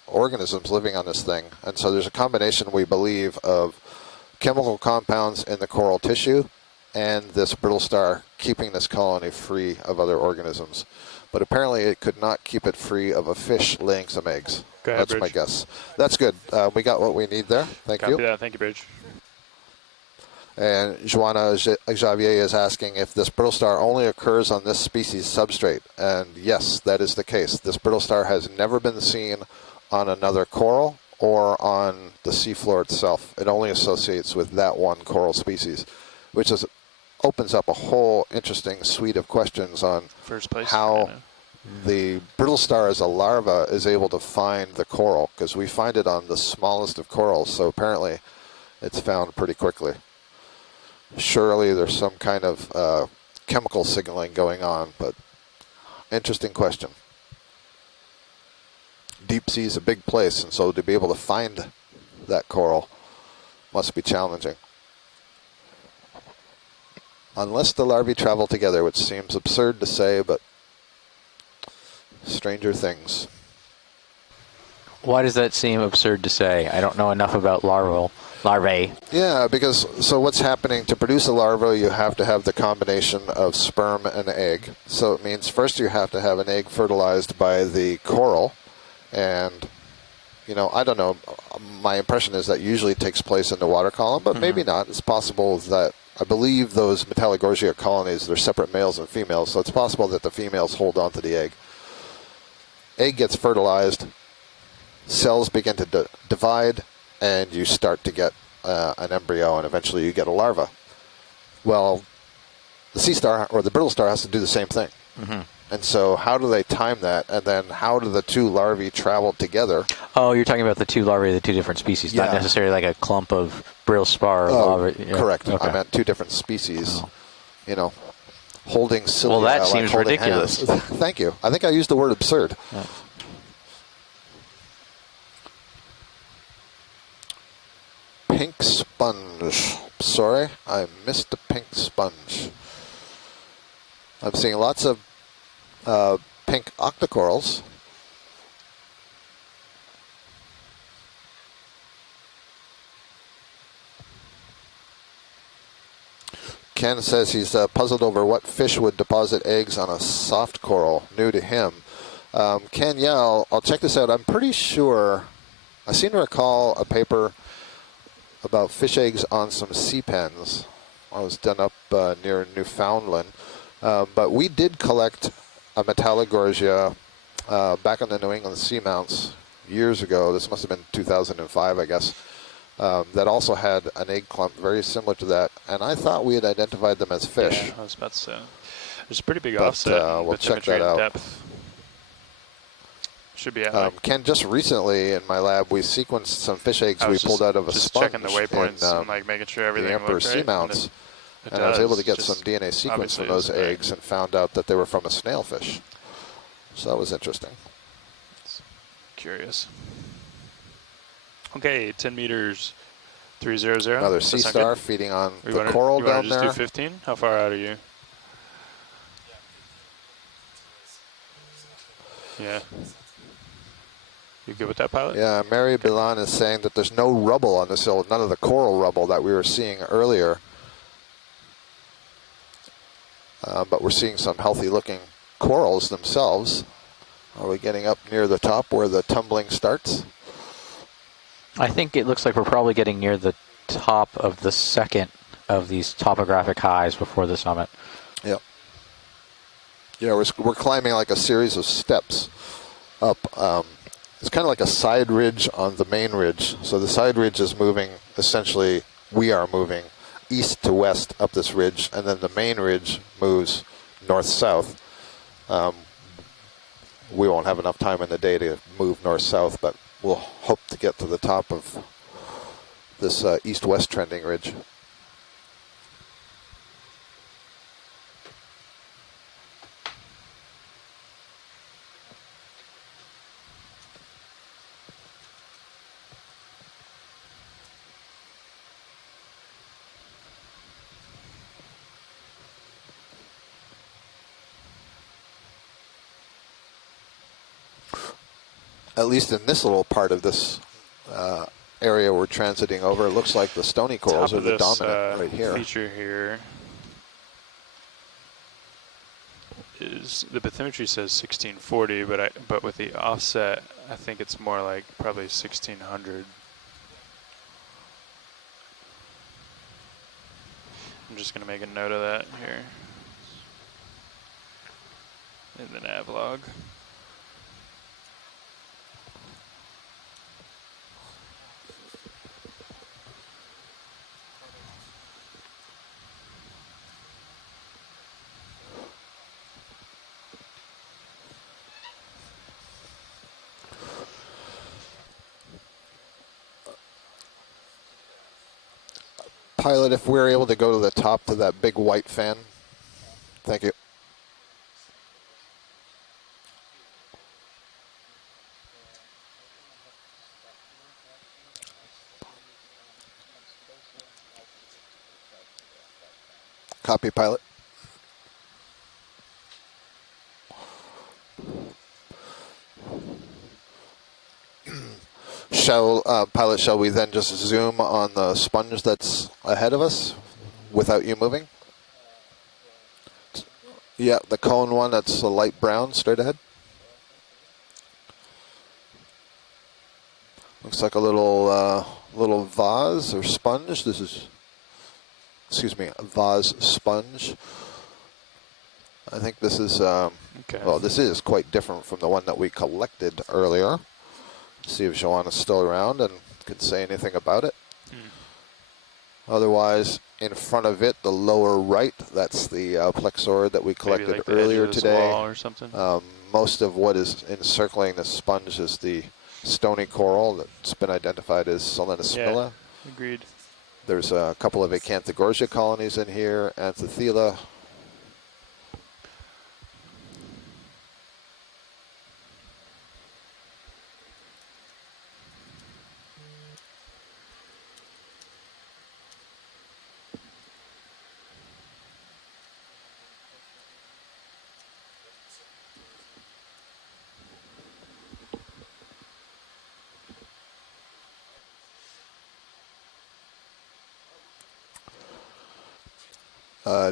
organisms living on this thing. And so there's a combination, we believe, of chemical compounds in the coral tissue and this brittle star keeping this colony free of other organisms. But apparently it could not keep it free of a fish laying some eggs. Go ahead, That's Bridge. my guess. That's good. We got what we need there. Thank you. Yeah, thank you, Bridge. And Joanna Xavier is asking if this brittle star only occurs on this species substrate. And yes, that is the case. This brittle star has never been seen on another coral or on the seafloor itself. It only associates with that one coral species, which opens up a whole interesting suite of questions on how the brittle star as a larva is able to find the coral, because we find it on the smallest of corals, so apparently it's found pretty quickly. Surely there's some kind of chemical signaling going on, but interesting question. Deep sea is a big place, and so to be able to find that coral. Must be challenging. Unless the larvae travel together, which seems absurd to say, but stranger things. Why does that seem absurd to say? I don't know enough about larvae. Yeah, because so what's happening to produce a larva, you have to have the combination of sperm and egg. So it means first you have to have an egg fertilized by the coral, and I don't know. My impression is that usually takes place in the water column, but maybe not. It's possible that I believe those Metallogorgia colonies, they're separate males and females, so it's possible that the females hold on to the egg. Egg gets fertilized, cells begin to divide, and you start to get an embryo, and eventually you get a larva. Well, the sea star or the brittle star has to do the same thing. And so how do they time that? And then how do the two larvae travel together? Oh, you're talking about the two larvae of the two different species, not necessarily like a clump of brittle spar. Correct. Okay. I meant two different species, holding cilia. Well, that seems ridiculous. Thank you. I think I used the word absurd. Yeah. Pink sponge. Sorry, I missed the pink sponge. I'm seeing lots of pink octocorals. Ken says he's puzzled over what fish would deposit eggs on a soft coral. New to him. Ken, yeah, I'll check this out. I'm pretty sure, I seem to recall a paper about fish eggs on some sea pens. I was done up near Newfoundland. But we did collect a Metallogorgia back on the New England Seamounts years ago. This must have been 2005, I guess. That also had an egg clump very similar to that. And I thought we had identified them as fish. Yeah, I was about to say. There's a pretty big offset. We'll check that out. Depth. Should be at Ken, just recently in my lab, we sequenced some fish eggs we pulled out of a sponge. Checking the waypoints and like making sure everything the Emperor Seamounts. And I was able to get some DNA sequence from those eggs and found out that they were from a snailfish. So that was interesting. Curious. Okay, 10 meters, 300. Another sea star feeding on the coral down there. You want to just do 15? How far out are you? Yeah. You good with that, pilot? Yeah, Mary Bilan is saying that there's no rubble on this hill, none of the coral rubble that we were seeing earlier. But we're seeing some healthy-looking corals themselves. Are we getting up near the top where the tumbling starts? I think it looks like we're probably getting near the top of the second of these topographic highs before the summit. Yep. Yeah, we're climbing like a series of steps up. It's kind of like a side ridge on the main ridge. So the side ridge is moving, essentially, we are moving east to west up this ridge, and then the main ridge moves north-south. We won't have enough time in the day to move north-south, but we'll hope to get to the top of this east-west trending ridge. At least in this little part of this area we're transiting over, it looks like the stony corals are the dominant right here. Feature here is the bathymetry says 1640, but with the offset, I think it's more like probably 1600. I'm just gonna make a note of that here in the nav log. Pilot, if we're able to go to the top to that big white fan. Thank you. Copy, pilot. Pilot, shall we then just zoom on the sponge that's ahead of us without you moving? Yeah, the cone one, that's a light brown, straight ahead. Looks like a little vase or sponge. This is, excuse me, a vase sponge. I think this is, well, this is quite different from the one that we collected earlier. See if Joanna's still around and can say anything about it. Otherwise, in front of it, the lower right, that's the plexaurid that we collected like earlier today. Wall or something. Most of what is encircling the sponge is the stony coral that's been identified as Solenosmilia. Yeah, agreed. There's a couple of Acanthogorgia colonies in here, Anthothela.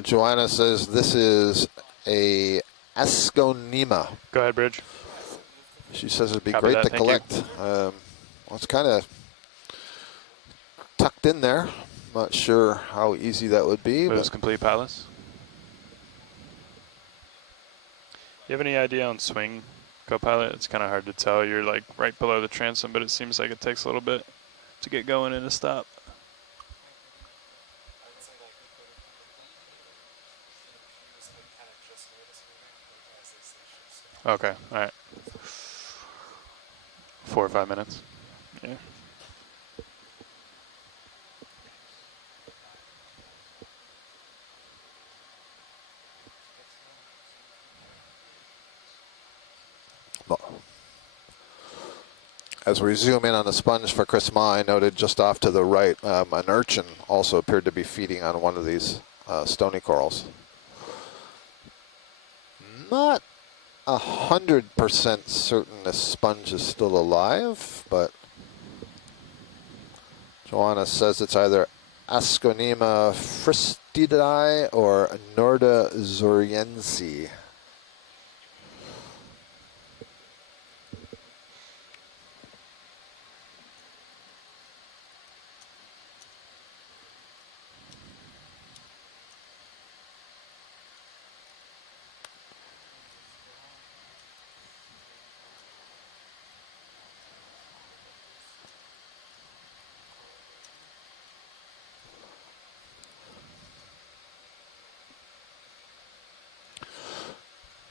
Joanna says this is a Asconema. Go ahead, Bridge. She says it'd be great to collect. Well, it's kind of tucked in there. Not sure how easy that would be. Moves complete, Palace. You have any idea on swing, co-pilot? It's kind of hard to tell. You're like right below the transom, but it seems like it takes a little bit to get going and to stop. Okay, all right. 4 or 5 minutes. Yeah. Well, as we zoom in on the sponge for Chris Ma, I noted just off to the right, an urchin also appeared to be feeding on one of these stony corals. Not 100% certain this sponge is still alive, but Joanna says it's either Asconema fristidae or Norda zoriense.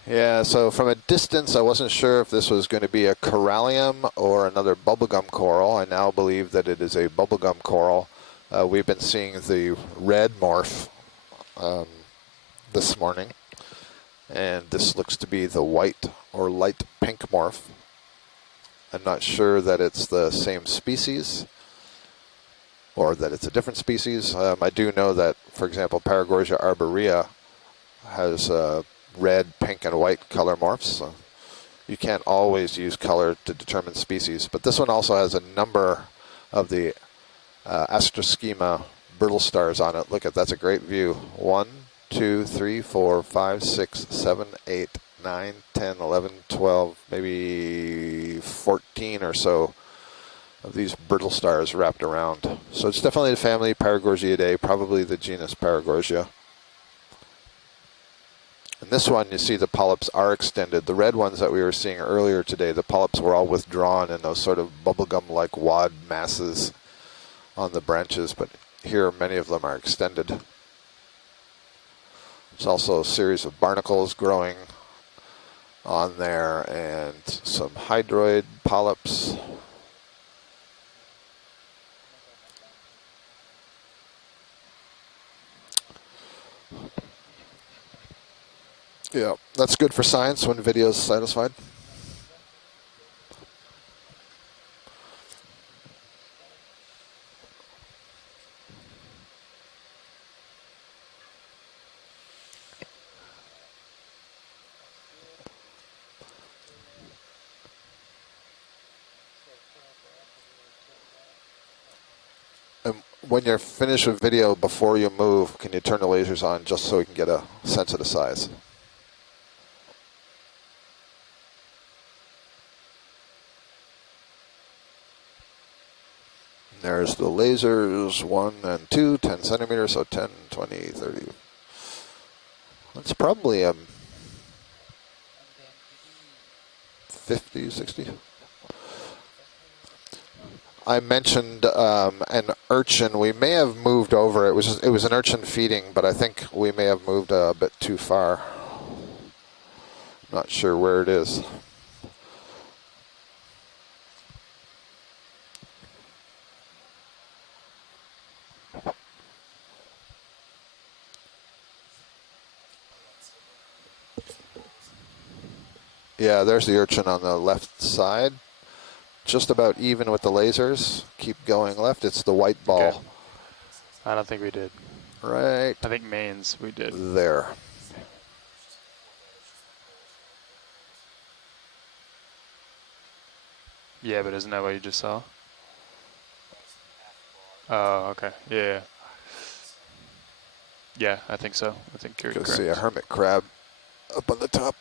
Yeah, so from a distance, I wasn't sure if this was going to be a corallium or another bubblegum coral. I now believe that it is a bubblegum coral. We've been seeing the red morph this morning, and this looks to be the white or light pink morph. I'm not sure that it's the same species or that it's a different species. I do know that, for example, Paragorgia arborea has red, pink, and white color morphs. So you can't always use color to determine species. But this one also has a number of the Astroschema brittle stars on it. Look at that's a great view. 1, 2, 3, 4, 5, 6, 7, 8, 9, 10, 11, 12, maybe 14 or so of these brittle stars wrapped around. So it's definitely the family Paragorgiidae, probably the genus Paragorgia. In this one, you see the polyps are extended. The red ones that we were seeing earlier today, the polyps were all withdrawn in those sort of bubblegum-like wad masses on the branches, but here many of them are extended. There's also a series of barnacles growing on there and some hydroid polyps. Yeah, that's good for science when video is satisfied. when you're finished with video, before you move, can you turn the lasers on just so we can get a sense of the size? There's the lasers, 1 and 2, 10 centimeters, so 10, 20, 30. That's probably 50, 60. I mentioned an urchin. We may have moved over. It was an urchin feeding, but I think we may have moved a bit too far. Not sure where it is. Yeah, there's the urchin on the left side. Just about even with the lasers. Keep going left. It's the white ball. Okay. I don't think we did. Right. I think mains we did. There. Yeah, but isn't that what you just saw? Oh, okay. Yeah. Yeah, I think so. I think you're correct. See a hermit crab up on the top.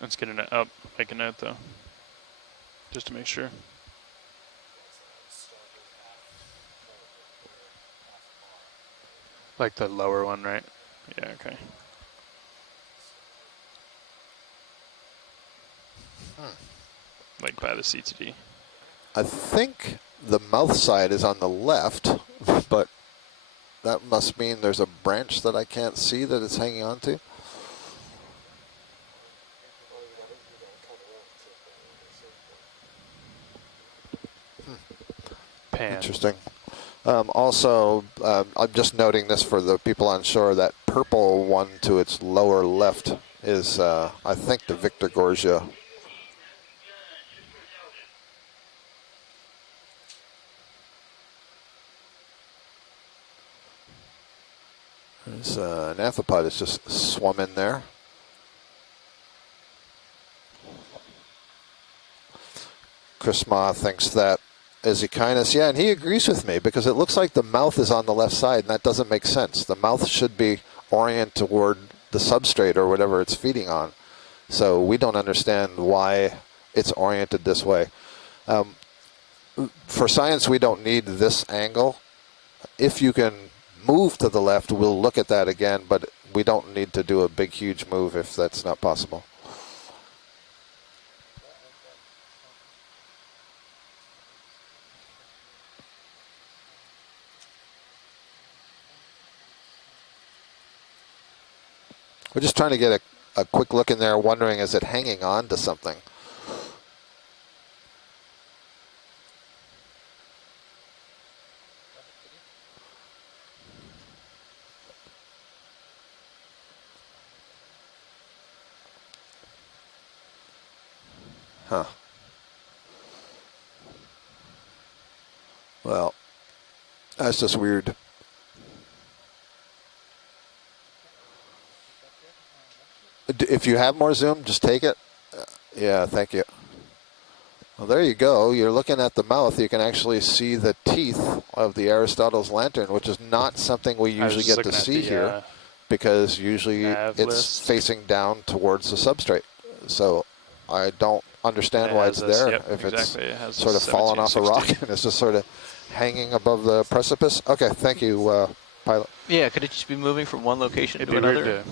Let's get it up. Make a note though, just to make sure. Like the lower one, right? Yeah. Okay. Like by the CTD. I think the mouth side is on the left, but that must mean there's a branch that I can't see that it's hanging on to. Interesting. Also, I'm just noting this for the people on shore, that purple one to its lower left is, I think, the Victor Gorgia. There's an amphipod that's just swum in there. Chris Ma thinks that is Okeanos. Yeah, and he agrees with me because it looks like the mouth is on the left side, and that doesn't make sense. The mouth should be oriented toward the substrate or whatever it's feeding on. So we don't understand why it's oriented this way. For science, we don't need this angle. If you can move to the left, we'll look at that again, but we don't need to do a big, huge move if that's not possible. We're just trying to get a quick look in there, wondering, is it hanging on to something? Huh. Well, that's just weird. If you have more zoom, just take it. Yeah, thank you. Well, there you go. You're looking at the mouth. You can actually see the teeth of the Aristotle's lantern, which is not something we usually get to see here, because usually it's facing down towards the substrate. So I don't understand why it's there. Yep, if exactly. It's sort of fallen off a rock and it's just sort of hanging above the precipice. Okay, thank you, pilot. Yeah, could it just be moving from one location to another?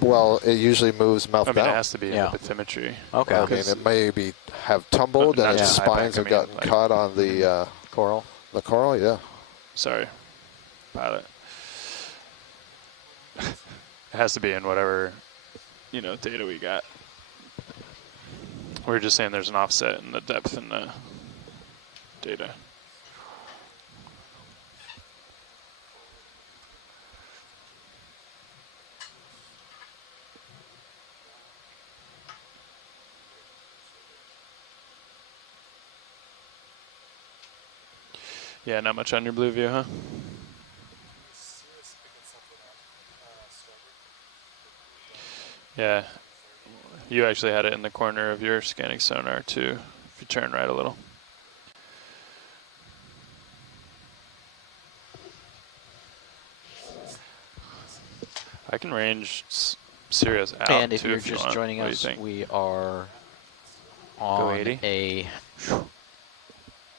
Well, it usually moves mouth down. It has to be in the bathymetry. Okay. I mean, it may have tumbled and its spines have got caught on the coral. The coral, yeah. Sorry, pilot. It has to be in whatever, data we got. We're just saying there's an offset in the depth in the data. Yeah, not much on your blue view, huh? Yeah, you actually had it in the corner of your scanning sonar too. if you turn right a little. I can range Sirius out And if too, you're if you just want. joining What do you us, think? we are Go on 80? a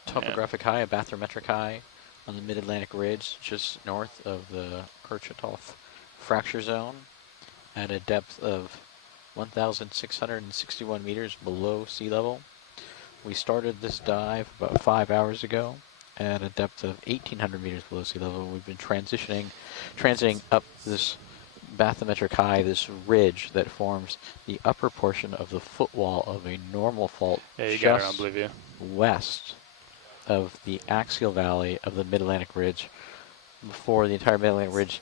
topographic high, a bathymetric high on the mid-Atlantic ridge, just north of the Kurchatov Fracture Zone at a depth of 1,661 meters below sea level. We started this dive about 5 hours ago at a depth of 1,800 meters below sea level. We've been transiting up this bathymetric high, this ridge that forms the upper portion of the footwall of a normal fault just west of the axial valley of the Mid-Atlantic Ridge before the entire Mid-Atlantic Ridge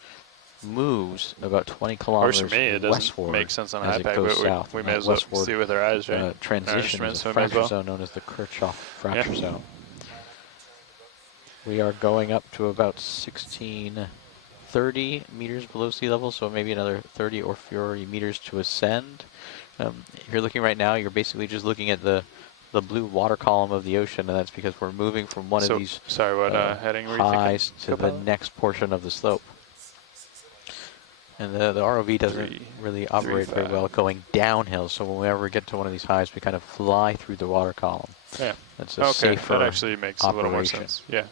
moves about 20 kilometers for me, it westward make sense on as it iPad, goes but south. we may as well westward see with our eyes, right? transition is a fracture zone known as the Kurchatov Fracture Zone. We are going up to about 1,630 meters below sea level, so maybe another 30 or 40 meters to ascend. If you're looking right now, you're basically just looking at the blue water column of the ocean, and that's because we're moving from one of these heading were you highs to thinking? the next portion of the slope. And the ROV doesn't really operate very well going downhill, so when we ever get to one of these highs, we kind of fly through the water column. Yeah. That's a safer that actually makes operation. a little more sense. Yeah.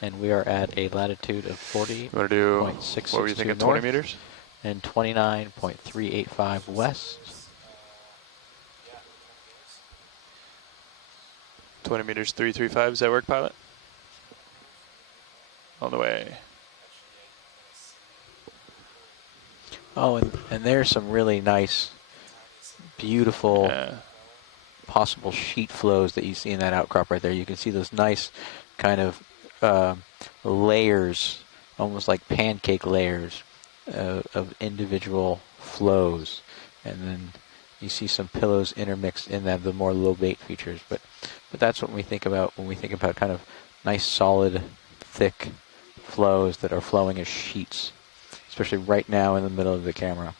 And we are at a latitude of 40.662 what were you thinking, north 20 meters? and 29.385 west. 20 meters, 335. Does that work, pilot? On the way. Oh, and there's some really nice, beautiful, possible sheet flows that you see in that outcrop right there. You can see those nice kind of layers, almost like pancake layers of individual flows. And then you see some pillows intermixed in that, the more low bait features. But that's what we think about when we think about kind of nice, solid, thick flows that are flowing as sheets, especially right now in the middle of the camera.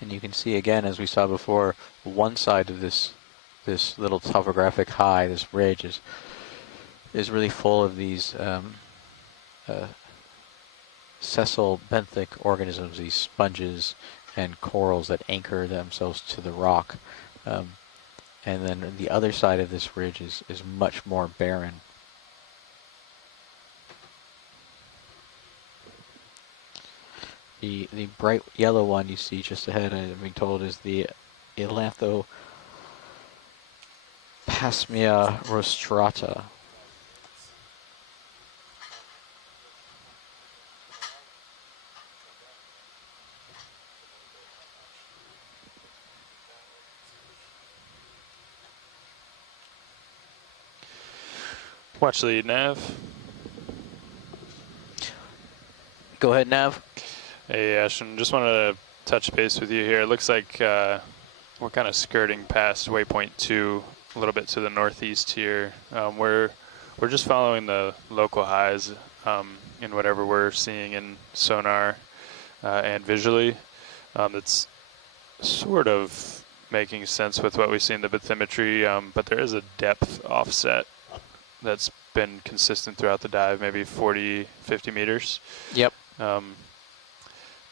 And you can see again, as we saw before, one side of this little topographic high, this ridge, is really full of these sessile benthic organisms, these sponges and corals that anchor themselves to the rock. And then the other side of this ridge is much more barren. The bright yellow one you see just ahead, I'm being told, is the Elanthopasmia rostrata. Watch the nav. Go ahead, Nav. Hey, Ashton, just wanted to touch base with you here. It looks like we're kind of skirting past waypoint 2 a little bit to the northeast here. We're just following the local highs in whatever we're seeing in sonar and visually. It's sort of making sense with what we see in the bathymetry, but there is a depth offset that's been consistent throughout the dive, maybe 40, 50 meters. Yep.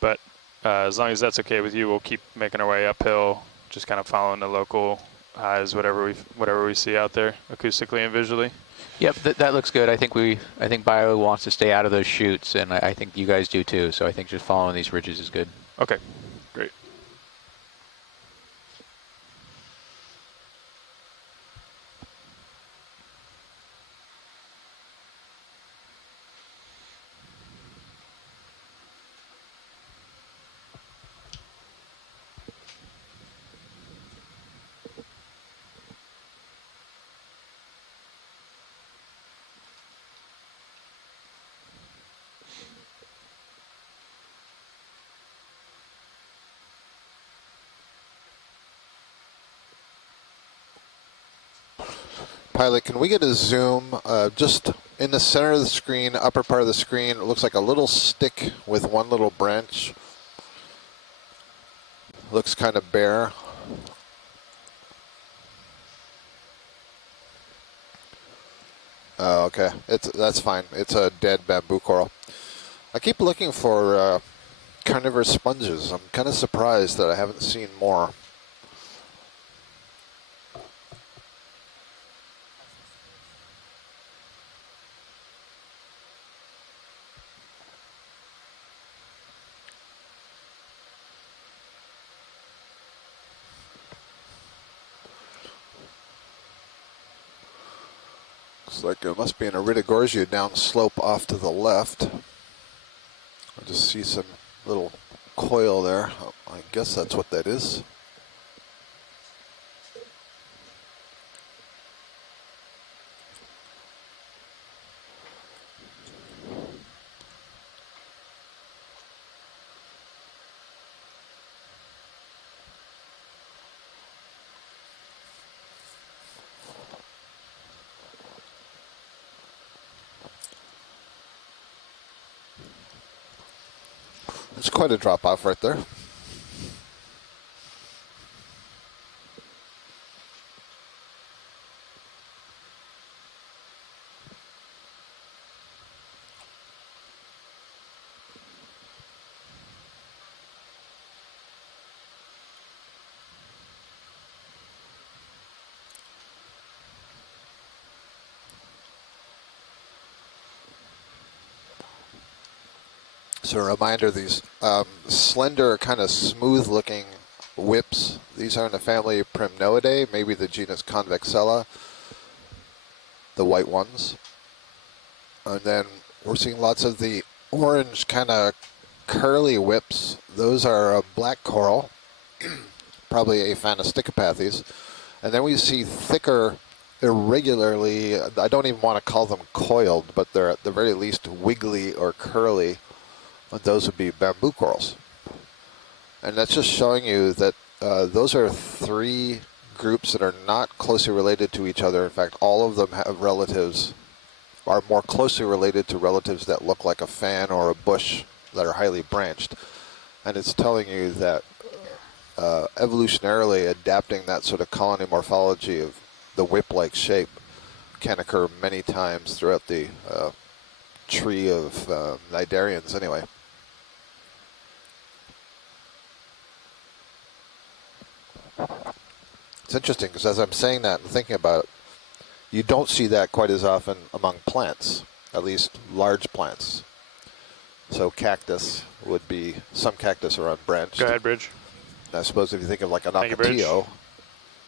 But as long as that's okay with you, we'll keep making our way uphill, just kind of following the local highs, whatever we see out there, acoustically and visually. Yep, that looks good. I think Bio wants to stay out of those chutes, and I think you guys do too. So I think just following these ridges is good. Okay, great. Pilot, can we get a zoom just in the center of the screen, upper part of the screen? It looks like a little stick with one little branch Looks kind of bare. Oh, okay. That's fine. It's a dead bamboo coral. I keep looking for carnivorous sponges. I'm kind of surprised that I haven't seen more. Looks like it must be an Iridogorgia down slope off to the left. I just see some little coil there. I guess that's what that is. It's quite a drop off right there. So a reminder, these slender, kind of smooth-looking whips, these are in the family Primnoidae, maybe the genus Convexella, the white ones. And then we're seeing lots of the orange kind of curly whips. Those are black coral, probably Aphanosticopathes. And then we see thicker, irregularly, I don't even want to call them coiled, but they're at the very least wiggly or curly. And those would be bamboo corals. And that's just showing you that those are three groups that are not closely related to each other. In fact, all of them have relatives, are more closely related to relatives that look like a fan or a bush that are highly branched. And it's telling you that evolutionarily adapting that sort of colony morphology of the whip-like shape can occur many times throughout the tree of cnidarians anyway. It's interesting because as I'm saying that and thinking about it, you don't see that quite as often among plants, at least large plants. So cactus would be, some cactus are unbranched. Go ahead, Bridge. And I suppose if you think of like an ocotillo,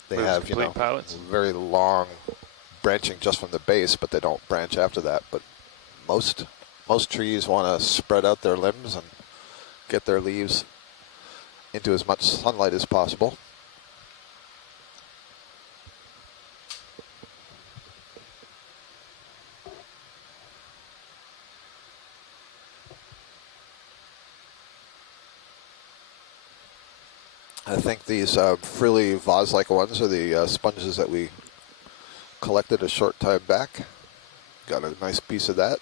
they have, you know, pilots. very long branching just from the base, but they don't branch after that. But most trees want to spread out their limbs and get their leaves into as much sunlight as possible. I think these frilly vase-like ones are the sponges that we collected a short time back. Got a nice piece of that.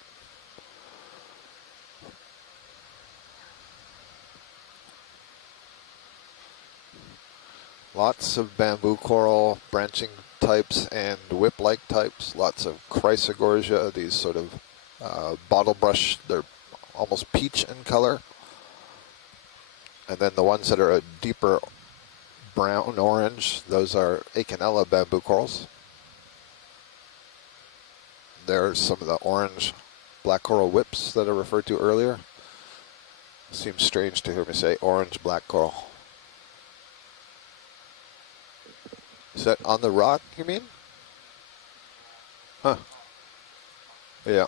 Lots of bamboo coral, branching types, and whip-like types. Lots of Chrysogorgia, these sort of bottle brush. They're almost peach in color. And then the ones that are a deeper brown orange, those are Acanella bamboo corals. There's some of the orange black coral whips that I referred to earlier. Seems strange to hear me say orange black coral. Is that on the rock, you mean? Huh. Yeah.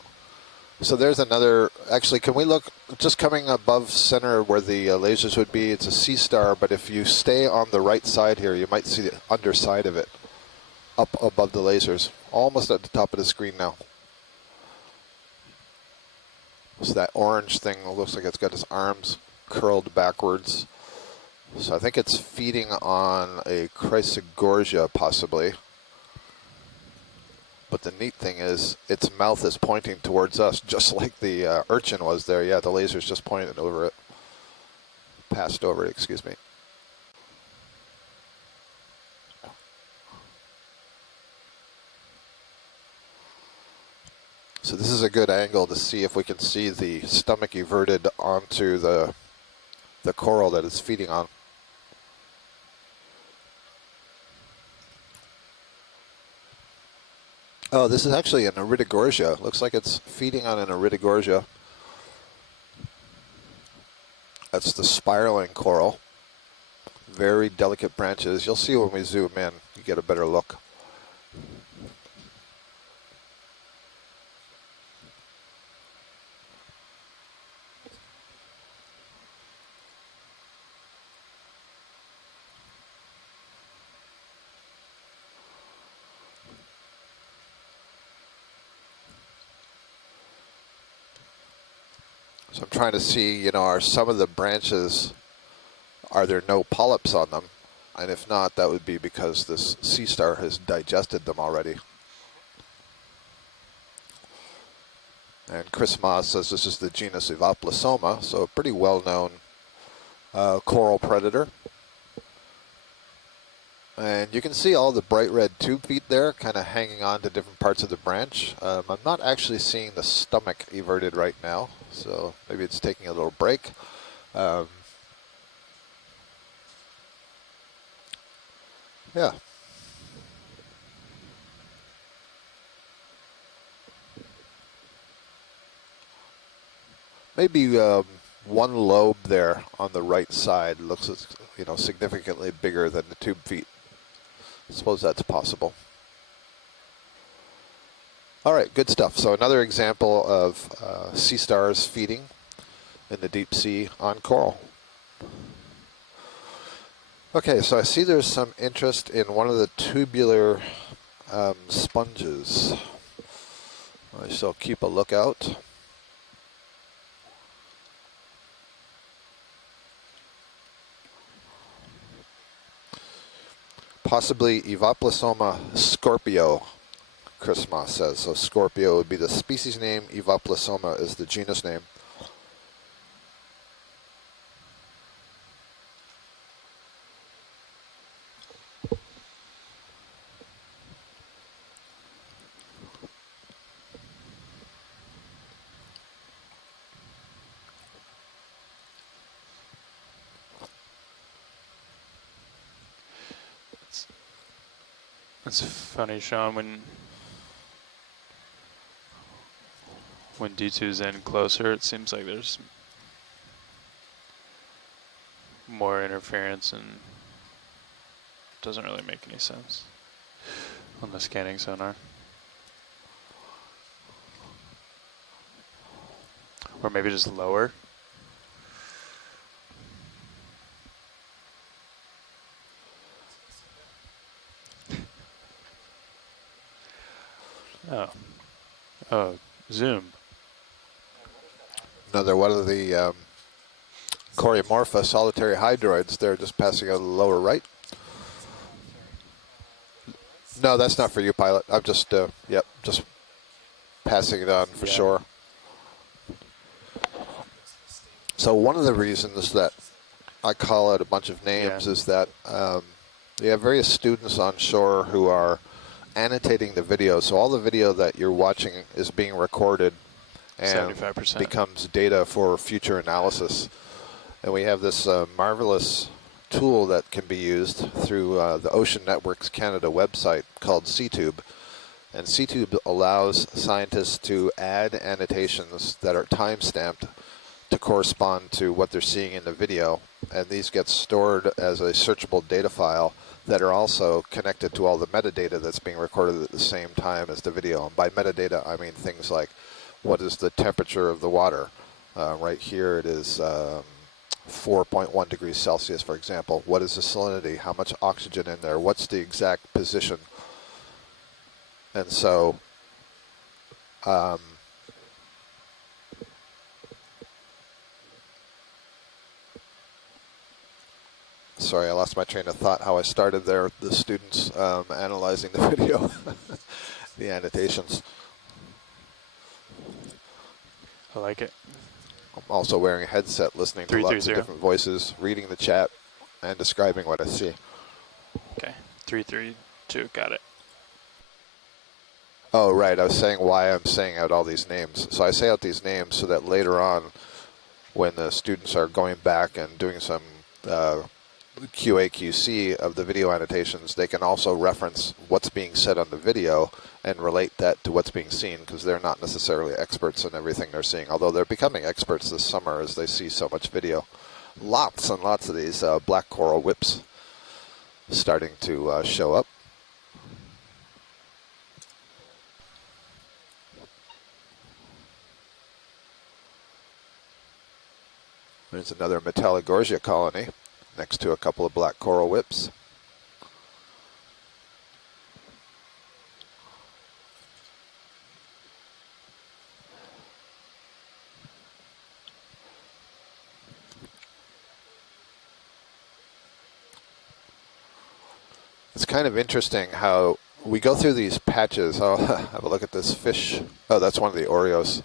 So there's another, actually, can we look, just coming above center where the lasers would be, it's a sea star, but if you stay on the right side here, you might see the underside of it up above the lasers, almost at the top of the screen now. So that orange thing looks like it's got its arms curled backwards. So I think it's feeding on a Chrysogorgia, possibly. But the neat thing is, its mouth is pointing towards us, just like the urchin was there. Yeah, the laser's just pointed over it. Passed over it, excuse me. So this is a good angle to see if we can see the stomach everted onto the coral that it's feeding on. Oh, this is actually an iridogorgia. Looks like it's feeding on an iridogorgia. That's the spiraling coral. Very delicate branches. You'll see when we zoom in, you get a better look. So I'm trying to see, you know, are some of the branches, are there no polyps on them? And if not, that would be because this sea star has digested them already. And Chris Moss says this is the genus Evaplasoma, so a pretty well-known coral predator. And you can see all the bright red tube feet there kind of hanging on to different parts of the branch. I'm not actually seeing the stomach everted right now, so maybe it's taking a little break. Yeah. Maybe one lobe there on the right side looks, you know, significantly bigger than the tube feet. I suppose that's possible. All right, good stuff. So another example of sea stars feeding in the deep sea on coral. Okay, so I see there's some interest in one of the tubular sponges. I shall keep a lookout. Possibly Evaplasoma scorpio, Chris Moss says. So Scorpio would be the species name, Evaplasoma is the genus name. It's funny, Sean, when D2's in closer, it seems like there's more interference and doesn't really make any sense on the scanning sonar. Or maybe just lower. Oh, zoom. Another one of the Coreomorpha solitary hydroids. They're just passing out of the lower right. No, that's not for you, pilot. I'm just, yep, just passing it on for sure. So one of the reasons that I call out a bunch of names is that you have various students on shore who are annotating the video. So all the video that you're watching is being recorded and 75%. becomes data for future analysis. And we have this marvelous tool that can be used through the Ocean Networks Canada website called CTube. And CTube allows scientists to add annotations that are time-stamped to correspond to what they're seeing in the video. And these get stored as a searchable data file that are also connected to all the metadata that's being recorded at the same time as the video. And by metadata, I mean things like what is the temperature of the water. Right here it is 4.1 degrees Celsius, for example. What is the salinity? How much oxygen in there? What's the exact position? And so sorry, I lost my train of thought how I started there. The students analyzing the video, the annotations. I like it. I'm also wearing a headset, listening to lots of different voices, reading the chat, and describing what I see. Okay, 332, got it. Oh, right. I was saying why I'm saying out all these names. So I say out these names so that later on, when the students are going back and doing some QA/QC of the video annotations, they can also reference what's being said on the video and relate that to what's being seen, because they're not necessarily experts in everything they're seeing, although they're becoming experts this summer as they see so much video. Lots and lots of these black coral whips starting to show up. There's another Metallogorgia colony next to a couple of black coral whips. It's kind of interesting how we go through these patches. Oh, have a look at this fish. Oh, that's one of the Oreos.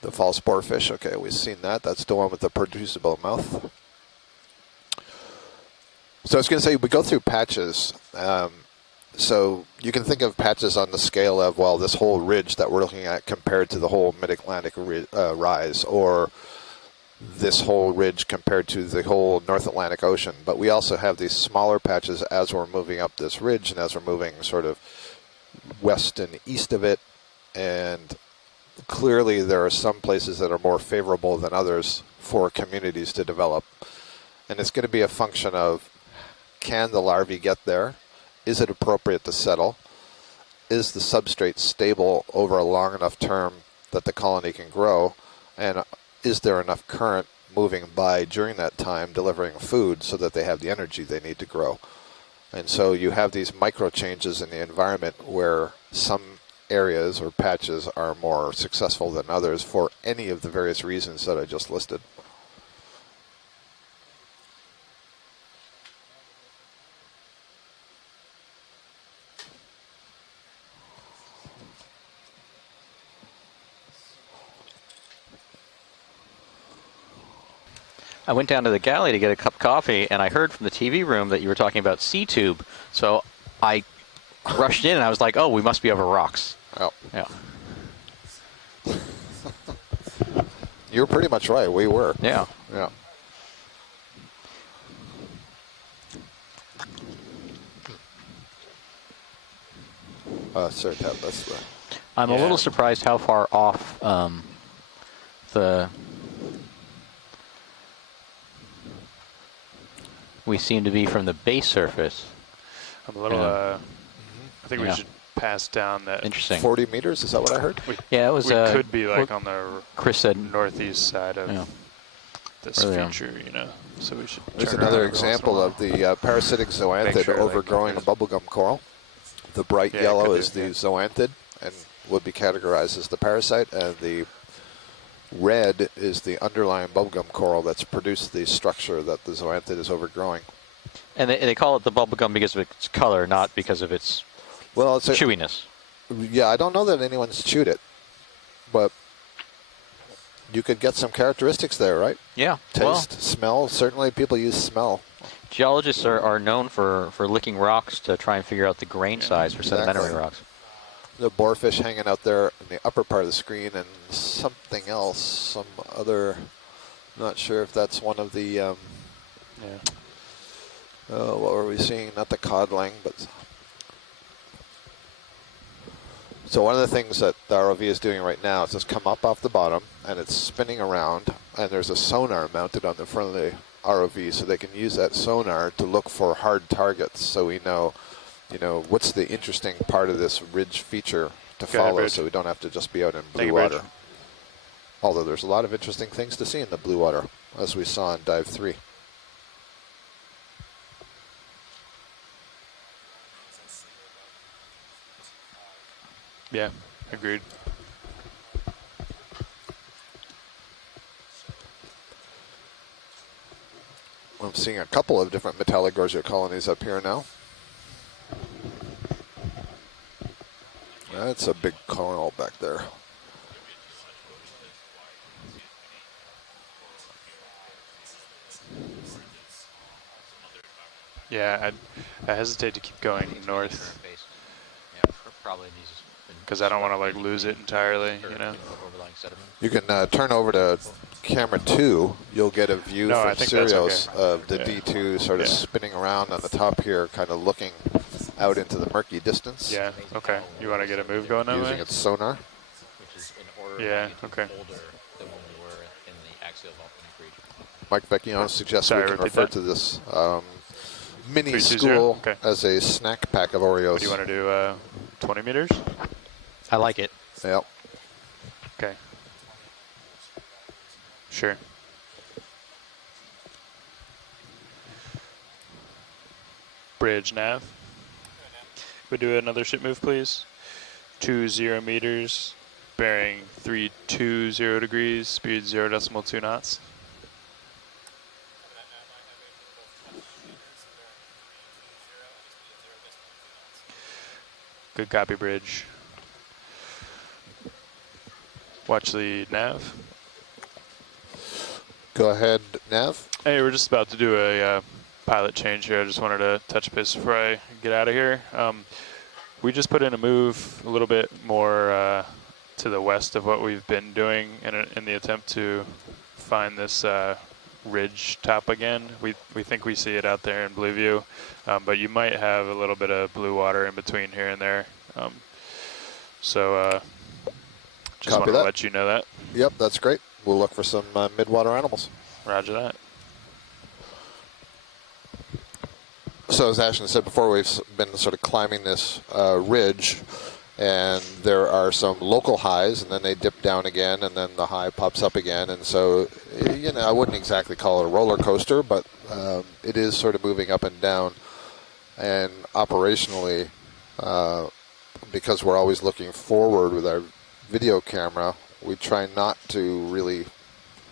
The fall spore fish. Okay, we've seen that. That's the one with the producible mouth. So I was going to say, we go through patches. So you can think of patches on the scale of, well, this whole ridge that we're looking at compared to the whole mid-Atlantic rise, or this whole ridge compared to the whole North Atlantic Ocean. But we also have these smaller patches as we're moving up this ridge and as we're moving sort of west and east of it. And clearly there are some places that are more favorable than others for communities to develop. And it's going to be a function of, can the larvae get there? Is it appropriate to settle? Is the substrate stable over a long enough term that the colony can grow? And is there enough current moving by during that time delivering food so that they have the energy they need to grow? And so you have these micro changes in the environment where some areas or patches are more successful than others for any of the various reasons that I just listed. I went down to the galley to get a cup of coffee, and I heard from the TV room that you were talking about sea tube. So I rushed in, and I was like, oh, we must be over rocks. Oh. Yeah. You're pretty much right. We were. Yeah. Yeah. Sorry, Tab, that's the... I'm a little surprised how far off we seem to be from the base surface. I'm a little, I think we should pass down that. Interesting. 40 meters, is that what I heard? Yeah, it was. We could be like on the Chris said northeast side of this feature, you know. So we should. There's another example of the parasitic zoanthid overgrowing a bubblegum coral. The bright yellow is the zoanthid and would be categorized as the parasite, and the red is the underlying bubblegum coral that's produced the structure that the zoanthid is overgrowing. And they call it the bubblegum because of its color, not because of its chewiness. Yeah, I don't know that anyone's chewed it, but you could get some characteristics there, right? Yeah. Taste, smell. Certainly people use smell. Geologists are known for licking rocks to try and figure out the grain size for sedimentary rocks. The boarfish hanging out there in the upper part of the screen, and something else, some other, not sure if that's one of the, what were we seeing? Not the codling, but. So one of the things that the ROV is doing right now is just come up off the bottom, and it's spinning around, and there's a sonar mounted on the front of the ROV, so they can use that sonar to look for hard targets, so we know, what's the interesting part of this ridge feature to follow, so we don't have to just be out in blue water. Although there's a lot of interesting things to see in the blue water, as we saw in Dive 3. Yeah, agreed. I'm seeing a couple of different Metallogorgia colonies up here now. That's a big coral back there. Yeah, I hesitate to keep going north. Probably because I don't want to like lose it entirely, you know. You can turn over to camera 2. You'll get a view from Sirius of the D2 sort of spinning around on the top here, kind of looking out into the murky distance. Yeah. Okay. You want to get a move going that using way? its sonar. Which is in order okay. older than when we were in the axial volcanic region. Mike Vecchione suggests we can refer to this mini school as a snack pack of Oreos. What do you want to do? 20 meters? I like it. Yep. Okay. Sure. Bridge nav. We do another ship move, please. 20 meters, bearing 320 degrees, speed 0.2 knots. Good copy, bridge. Watch the nav. Go ahead, nav. Hey, we're just about to do a pilot change here. I just wanted to touch base before I get out of here. We just put in a move a little bit more to the west of what we've been doing in the attempt to find this ridge top again. We think we see it out there in blue view, but you might have a little bit of blue water in between here and there. Just wanted to let you know that. Yep, that's great. We'll look for some midwater animals. Roger that. So as Ashton said before, we've been sort of climbing this ridge, and there are some local highs, and then they dip down again, and then the high pops up again. And so, you know, I wouldn't exactly call it a roller coaster, but it is sort of moving up and down. And operationally, because we're always looking forward with our video camera, we try not to really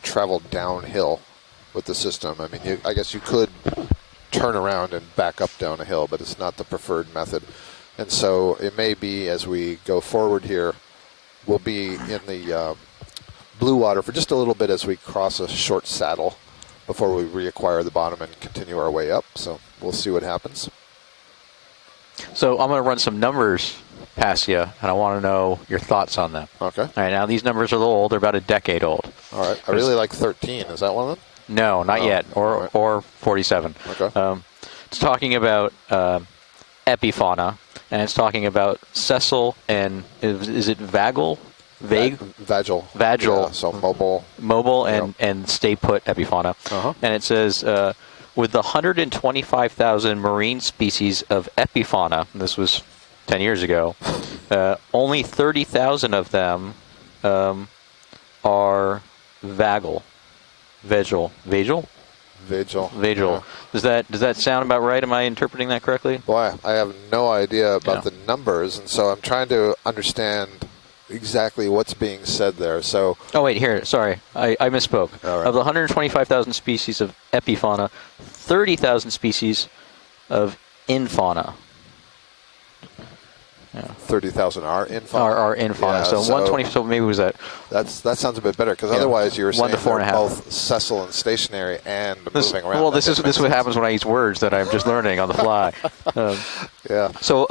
travel downhill with the system. I mean, I guess you could turn around and back up down a hill, but it's not the preferred method. And so it may be, as we go forward here, we'll be in the blue water for just a little bit as we cross a short saddle before we reacquire the bottom and continue our way up. So we'll see what happens. So I'm going to run some numbers past you, and I want to know your thoughts on them. Okay. All right, now these numbers are a little old. They're about a decade old. All right. I really like 13. Is that one of them? No, not yet, or 47. Okay. It's talking about epifauna, and it's talking about sessile and, is it vagal? Vagil. Vagil. Yeah, so mobile. Mobile and stay put epifauna. And it says, with the 125,000 marine species of epifauna, and this was 10 years ago, only 30,000 of them are vagal. Vagil. Yeah. Does that sound about right? Am I interpreting that correctly? Boy, I have no idea about the numbers, and so I'm trying to understand exactly what's being said there. So. Oh wait, here. Sorry, I misspoke. Right. Of the 125,000 species of epifauna, 30,000 species of infauna. Yeah. 30,000 are in fauna. Are in fauna. Yeah, so 120. So maybe was that? That sounds a bit better, because otherwise you were saying 1 to 4.5. both sessile and stationary and moving around. Well, this is what happens when I use words that I'm just learning on the fly. Yeah. So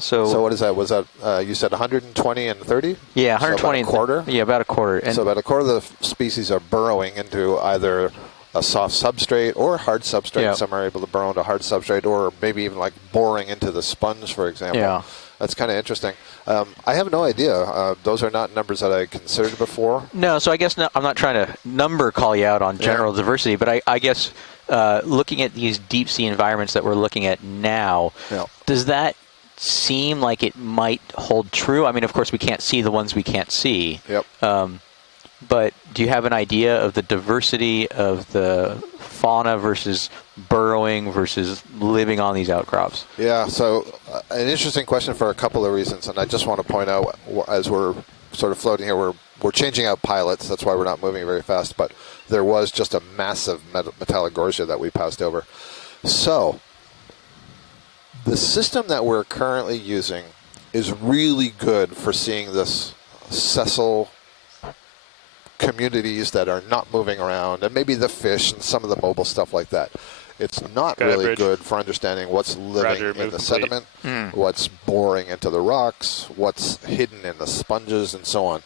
So what is that? Was that you said 120 and 30? Yeah, 120 so about a quarter. Yeah, about a quarter. And so about a quarter of the species are burrowing into either a soft substrate or hard substrate. Yeah. Some are able to burrow into hard substrate, or maybe even like boring into the sponge, for example. Yeah. That's kind of interesting. I have no idea. Those are not numbers that I considered before. No, so I guess I'm not trying to number call you out on general diversity, but I guess looking at these deep sea environments that we're looking at now, does that seem like it might hold true? I mean, of course, we can't see the ones we can't see. Yep. But do you have an idea of the diversity of the fauna versus burrowing versus living on these outcrops? Yeah, so an interesting question for a couple of reasons, and I just want to point out, as we're sort of floating here, we're changing out pilots. That's why we're not moving very fast, but there was just a massive metallogorgia that we passed over. So the system that we're currently using is really good for seeing this sessile communities that are not moving around, and maybe the fish and some of the mobile stuff like that. It's not really good for understanding what's living in the sediment, what's boring into the rocks, what's hidden in the sponges, and so on.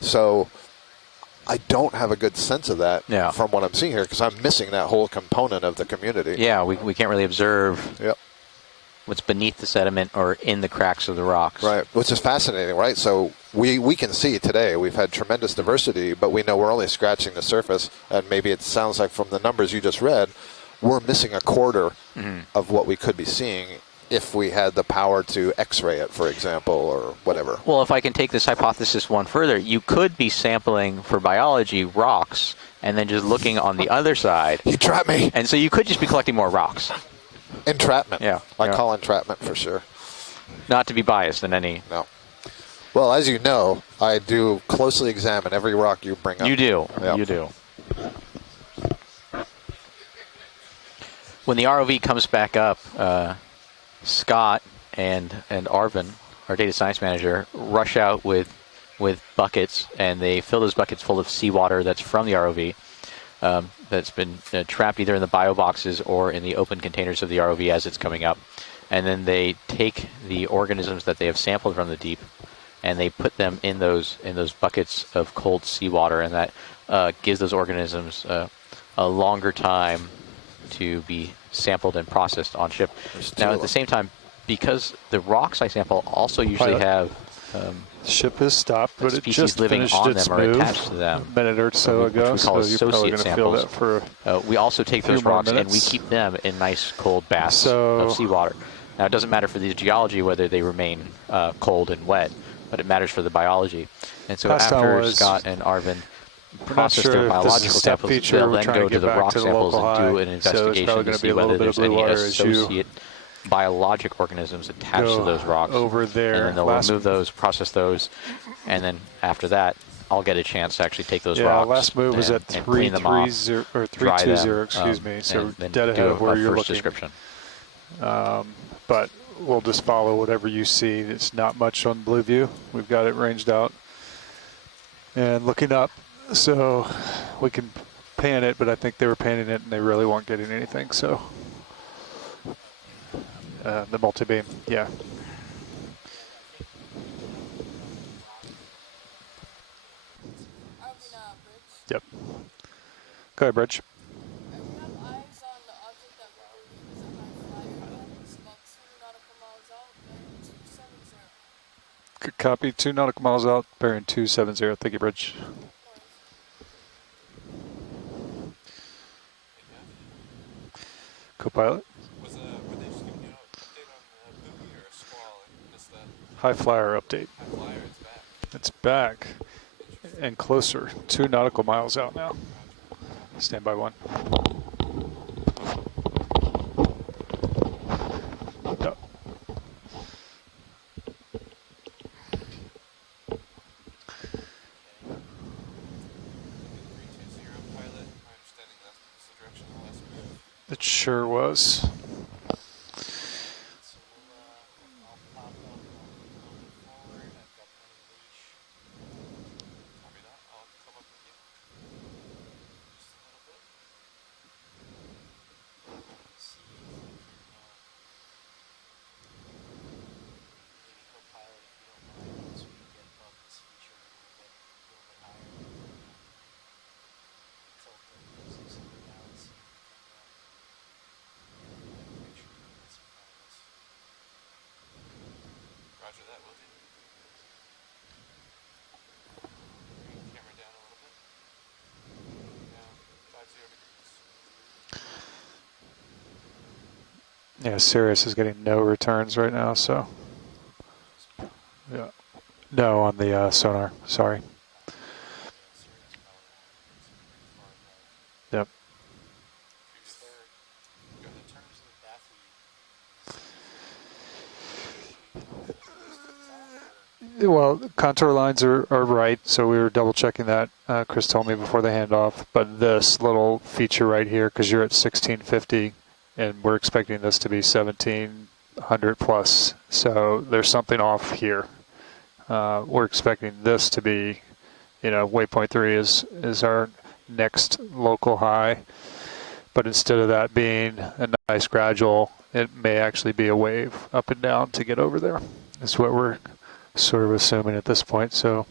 So I don't have a good sense of that from what I'm seeing here because I'm missing that whole component of the community. Yeah, we can't really observe what's beneath the sediment or in the cracks of the rocks. Right, which is fascinating, right? So we can see today we've had tremendous diversity, but we know we're only scratching the surface, and maybe it sounds like from the numbers you just read, we're missing a quarter of what we could be seeing if we had the power to X-ray it, for example, or whatever. Well, if I can take this hypothesis one further, you could be sampling for biology rocks and then just looking on the other side. You trapped me. And so you could just be collecting more rocks. Entrapment. Yeah. I call entrapment for sure. Not to be biased in any... No. Well, as you know, I do closely examine every rock you bring up. You do. Yep. You do. When the ROV comes back up, Scott and Arvin, our data science manager, rush out with buckets, and they fill those buckets full of seawater that's from the ROV. That's been trapped either in the bio boxes or in the open containers of the ROV as it's coming up. And then they take the organisms that they have sampled from the deep and they put them in those buckets of cold seawater, and that gives those organisms a longer time to be sampled and processed on ship. Now at the same time, because the rocks I sample also usually have ship is stopped, but it just living finished on its them or move attached to them. A minute or so ago, we call so you're probably going to feel that for we also take those rocks and we keep them in nice cold baths of seawater. Now it doesn't matter for the geology whether they remain cold and wet, but it matters for the biology. And so after Scott and Arvin process their biological samples, they'll then go to the rock samples and do an investigation to see whether there's any associate biologic organisms attached to those rocks. Over there. And then they'll remove those, process those, and then after that, I'll get a chance to actually take those rocks. Last move was at 330 or 320, excuse me. So dead ahead of where you're looking. Description. But we'll just follow whatever you see. It's not much on Blue View. We've got it ranged out and looking up, so we can pan it. But I think they were panning it and they really weren't getting anything. So. The multi-beam, yeah. Yep. Go ahead, Bridge. Good copy. 2 nautical miles out, bearing 270. Thank you, Bridge. Co-pilot. High flyer update. It's back and closer. 2 nautical miles out now. Stand by 1. No. It sure was. Yeah, Sirius is getting no returns right now, so. Yeah. No, on the sonar, sorry. Yep. Well, contour lines are right, so we were double checking that. Chris told me before the handoff, but this little feature right here, because you're at 1650, and we're expecting this to be 1700 plus, so there's something off here. We're expecting this to be, waypoint 3 is our next local high, But instead of that being a nice gradual, it may actually be a wave up and down to get over there. That's what we're sort of assuming at this point. So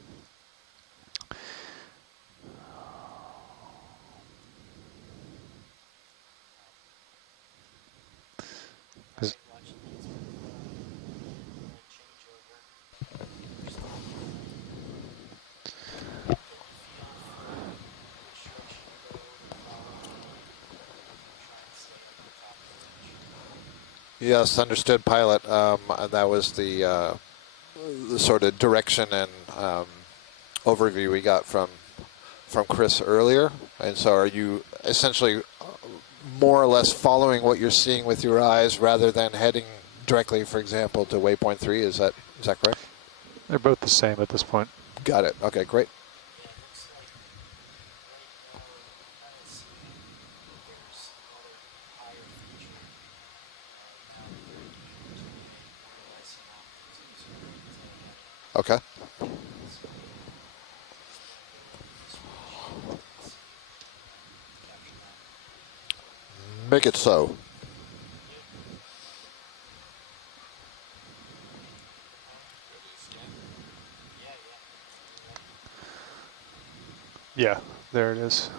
Yes, understood, pilot. That was the sort of direction and overview we got from Chris earlier. And so are you essentially more or less following what you're seeing with your eyes rather than heading directly, for example, to waypoint 3? Is that correct? They're both the same at this point. Got it. Okay, great. Okay. Make it so. Yeah, there it is.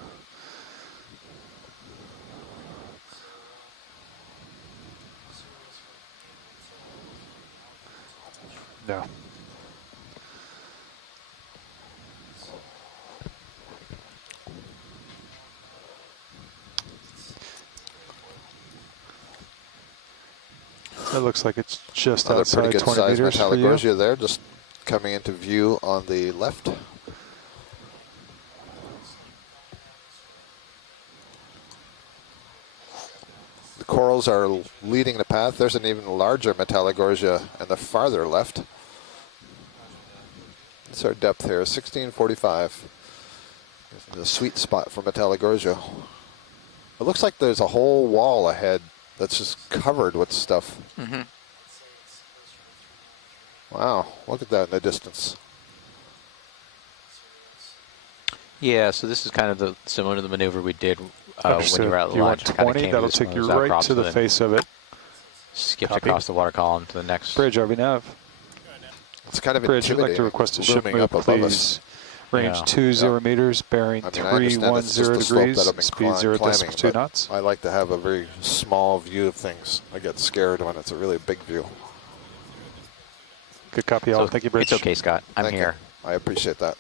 No. It looks like it's just Another outside pretty good 20 size meters for you. Metallogorgia there, just coming into view on the left. The corals are leading the path. There's an even larger Metallogorgia in the farther left. That's our depth here, 1645. The sweet spot for Metallogorgia. It looks like there's a whole wall ahead that's just covered with stuff. Mm-hmm. Wow, look at that in the distance. Yeah, so this is kind of similar to the maneuver we did when you were out you want 20, that'll take you right to the face of it. Skipped across the water column to the next. Bridge, RV nav. It's kind of Bridge, I'd like to request a ship move, please. Range 20 meters, bearing 310 degrees, speed 0.2 knots. I like to have a very small view of things. I get scared when it's a really big view. Good copy, all. So thank you, Bridge. It's okay, Scott. I'm Thank here. You. I appreciate that.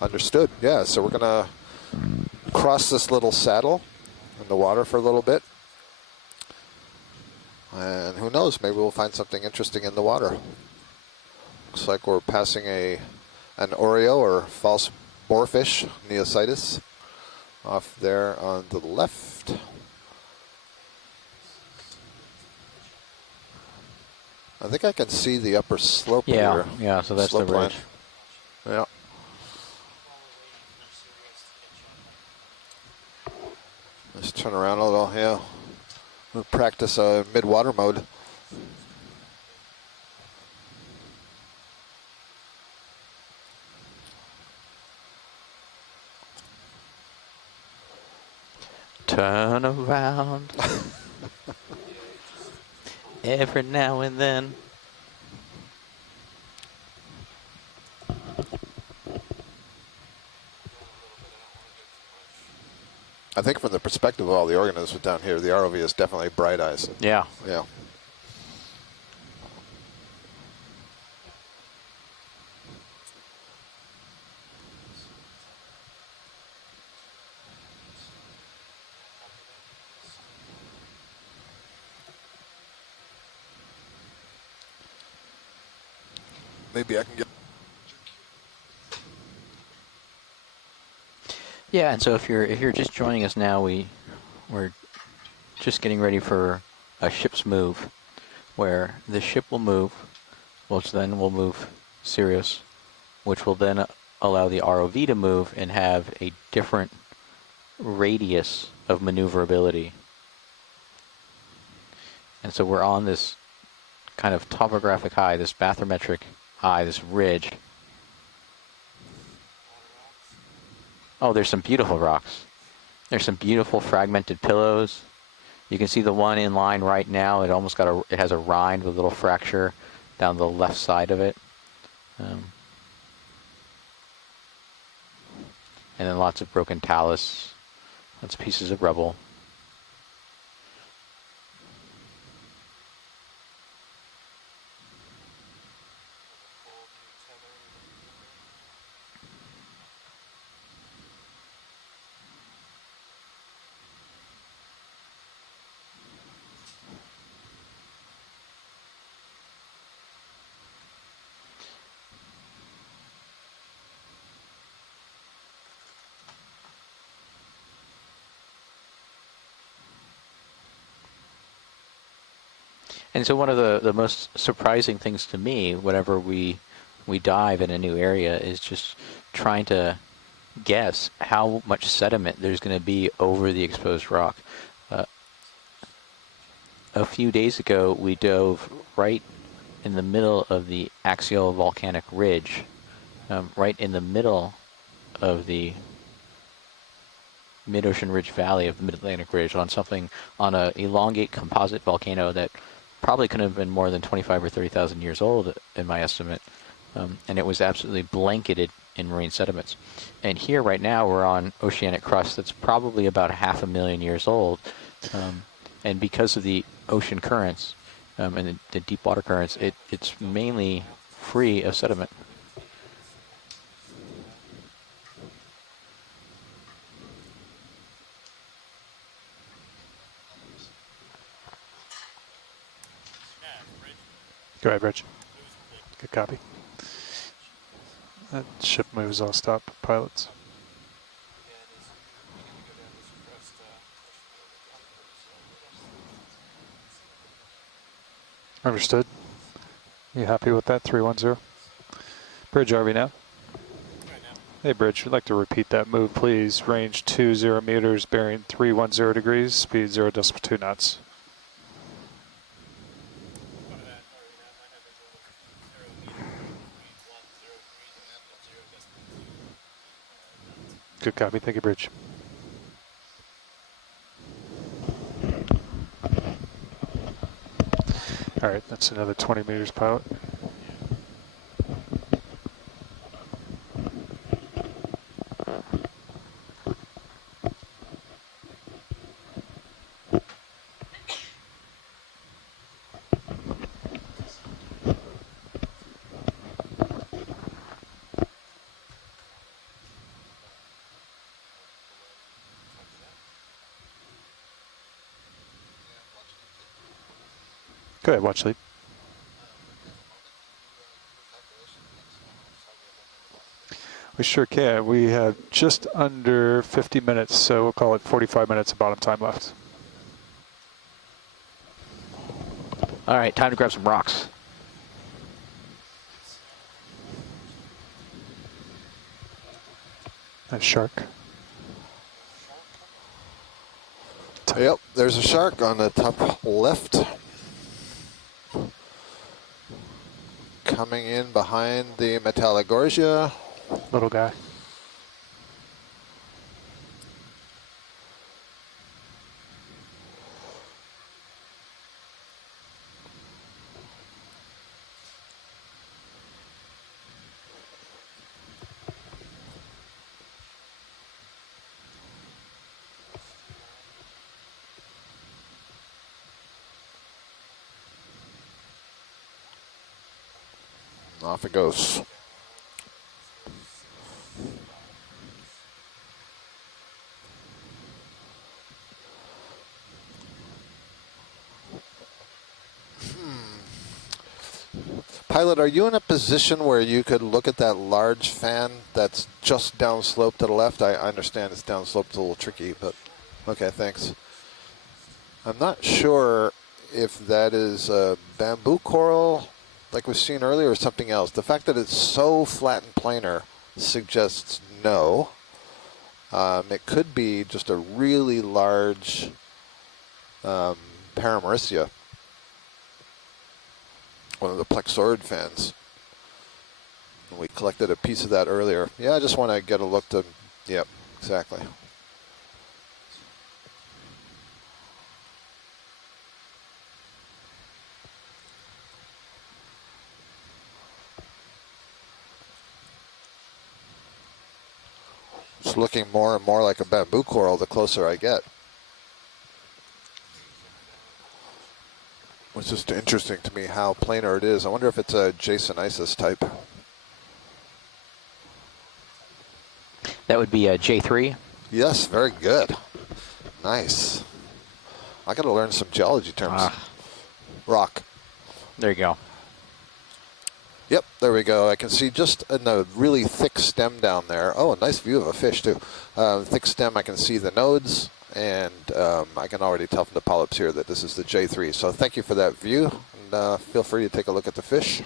Understood. Yeah, so we're going to cross this little saddle in the water for a little bit. And who knows, maybe we'll find something interesting in the water. Looks like we're passing an Oreo or false boarfish, Neositis, off there on the left. I think I can see the upper slope here. Yeah, so that's the bridge. Yeah. Let's turn around a little, yeah. We'll practice mid-water mode. Turn around. Every now and then. I think from the perspective of all the organisms down here, the ROV is definitely bright eyes. Yeah. Yeah. Maybe I can get. Yeah, and so if you're just joining us now, we're just getting ready for a ship's move, where the ship will move, which then will move Sirius, which will then allow the ROV to move and have a different radius of maneuverability. And so we're on this kind of topographic high, this bathymetric high, this ridge. Oh, there's some beautiful rocks. There's some beautiful fragmented pillows. You can see the one in line right now. It has a rind with a little fracture down the left side of it. And then lots of broken talus, lots of pieces of rubble. And so one of the most surprising things to me whenever we dive in a new area is just trying to guess how much sediment there's going to be over the exposed rock. A few days ago, we dove right in the middle of the axial volcanic ridge, right in the middle of the mid-ocean ridge valley of the Mid-Atlantic Ridge on an elongate composite volcano that probably couldn't have been more than 25 or 30,000 years old, in my estimate. And it was absolutely blanketed in marine sediments. And here right now we're on oceanic crust that's probably about 500,000 years old. And because of the ocean currents and the deep water currents, it's mainly free of sediment. Go ahead, Rich. Good copy. That ship moves, I'll stop pilots. Understood. You happy with that 310? Bridge RV now. Hey Bridge, we'd like to repeat that move, please. Range 20 meters, bearing 310 degrees, speed 0.2 knots. Good copy, thank you, Bridge. All right, that's another 20 meters, pilot. Go ahead, watch lead. We sure can. We have just under 50 minutes, so we'll call it 45 minutes of bottom time left. All right, time to grab some rocks. A shark. Yep, there's a shark on the top left. Coming in behind the Metallogorgia. Little guy. Off it goes. Pilot, are you in a position where you could look at that large fan that's just downslope to the left? I understand it's downslope, it's a little tricky, but okay, thanks. I'm not sure if that is a bamboo coral like we've seen earlier or something else. The fact that it's so flat and planar suggests no. It could be just a really large Paramaricia. one of the plexaurid fins. We collected a piece of that earlier. Yeah, I just want to get a look to, yep, exactly. It's looking more and more like a bamboo coral the closer I get. It's just interesting to me how planar it is. I wonder if it's a Jasonisis type. That would be a J3? Yes, very good. Nice. I got to learn some geology terms. Rock. There you go. Yep, there we go. I can see just in the really thick stem down there. Oh, a nice view of a fish, too. Thick stem, I can see the nodes, and I can already tell from the polyps here that this is the J3. So thank you for that view, and feel free to take a look at the fish.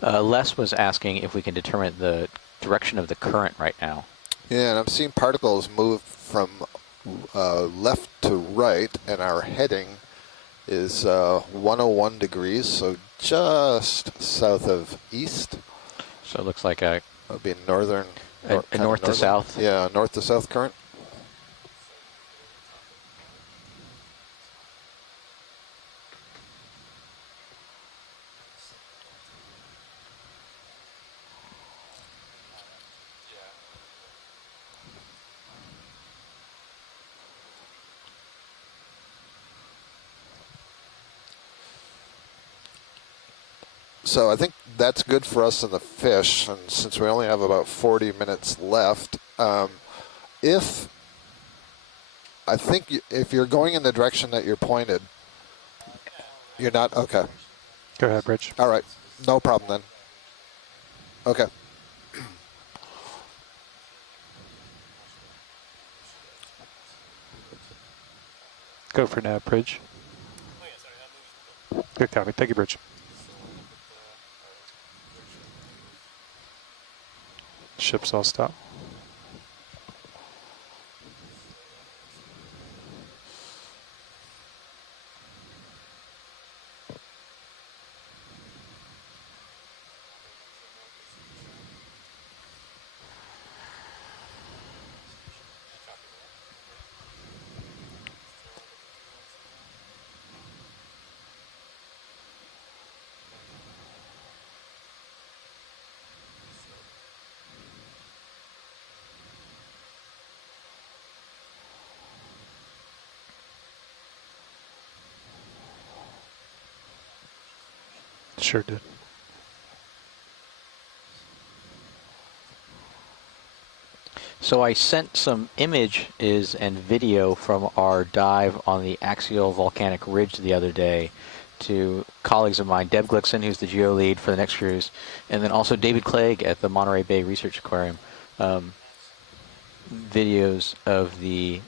Les was asking if we can determine the direction of the current right now. Yeah, and I'm seeing particles move from left to right, and our heading is 101 degrees, so just south of east. So it looks like a... That would be northern... a north to south? Yeah, north to south current. So I think that's good for us in the fish, and since we only have about 40 minutes left, if you're going in the direction that you're pointed, you're not, okay. Go ahead, Rich. All right, no problem then. Okay. Go for now, Bridge. Good copy. Thank you, Bridge. Ships all stop. Sure did. So I sent some images and video from our dive on the axial volcanic ridge the other day to colleagues of mine, Deb Glickson, who's the geo lead for the next cruise, and then also David Clegg at the Monterey Bay Research Aquarium. Videos of the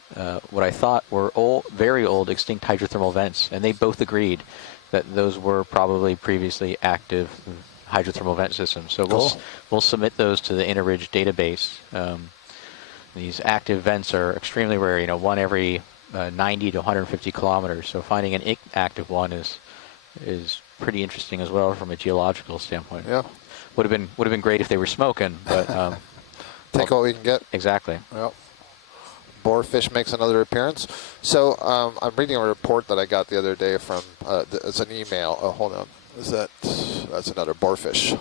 what I thought were very old extinct hydrothermal vents, and they both agreed that those were probably previously active hydrothermal vent systems. So we'll submit those to the InterRidge database. These active vents are extremely rare, you know, one every 90 to 150 kilometers. So finding an active one is pretty interesting as well from a geological standpoint. Yeah. Would have been great if they were smoking, but take what we can get. Exactly. Yep. Boarfish makes another appearance. So I'm reading a report that I got the other day from, it's an email. Oh, hold on. That's another boarfish.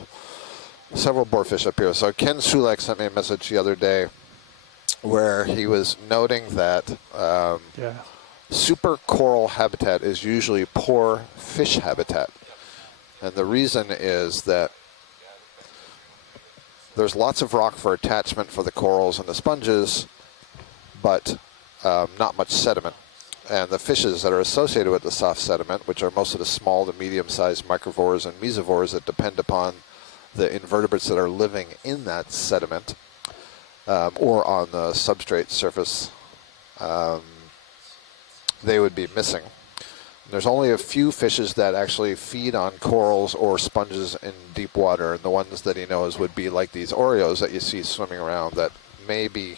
Several boarfish up here. So Ken Sulek sent me a message the other day where he was noting that super coral habitat is usually poor fish habitat. And the reason is that there's lots of rock for attachment for the corals and the sponges, but not much sediment. And the fishes that are associated with the soft sediment, which are most of the small to medium-sized microvores and mesovores that depend upon the invertebrates that are living in that sediment or on the substrate surface, they would be missing. There's only a few fishes that actually feed on corals or sponges in deep water, and the ones that he knows would be like these Oreos that you see swimming around that may be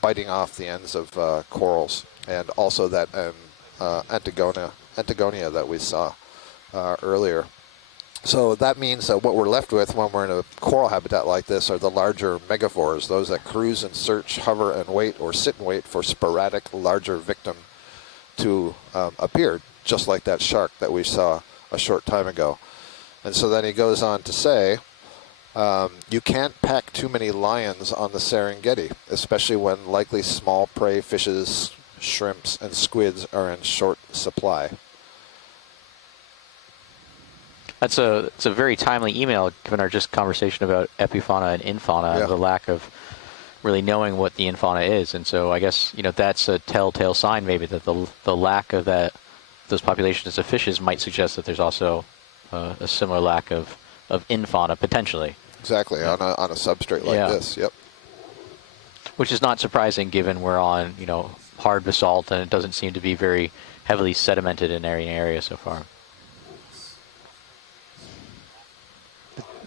biting off the ends of corals, and also that Antigonia that we saw earlier. So that means that what we're left with when we're in a coral habitat like this are the larger megaphores, those that cruise and search, hover and wait, or sit and wait for sporadic larger victim to appear, just like that shark that we saw a short time ago. And so then he goes on to say, you can't pack too many lions on the Serengeti, especially when likely small prey fishes, shrimps, and squids are in short supply. It's a very timely email, given our just conversation about epifauna and infauna, and the lack of really knowing what the infauna is. And so I guess, you know, that's a telltale sign maybe that the lack of those populations of fishes might suggest that there's also a similar lack of infauna potentially. Exactly, on a substrate like this, yep. Which is not surprising given we're on, you know, hard basalt, and it doesn't seem to be very heavily sedimented in any area so far.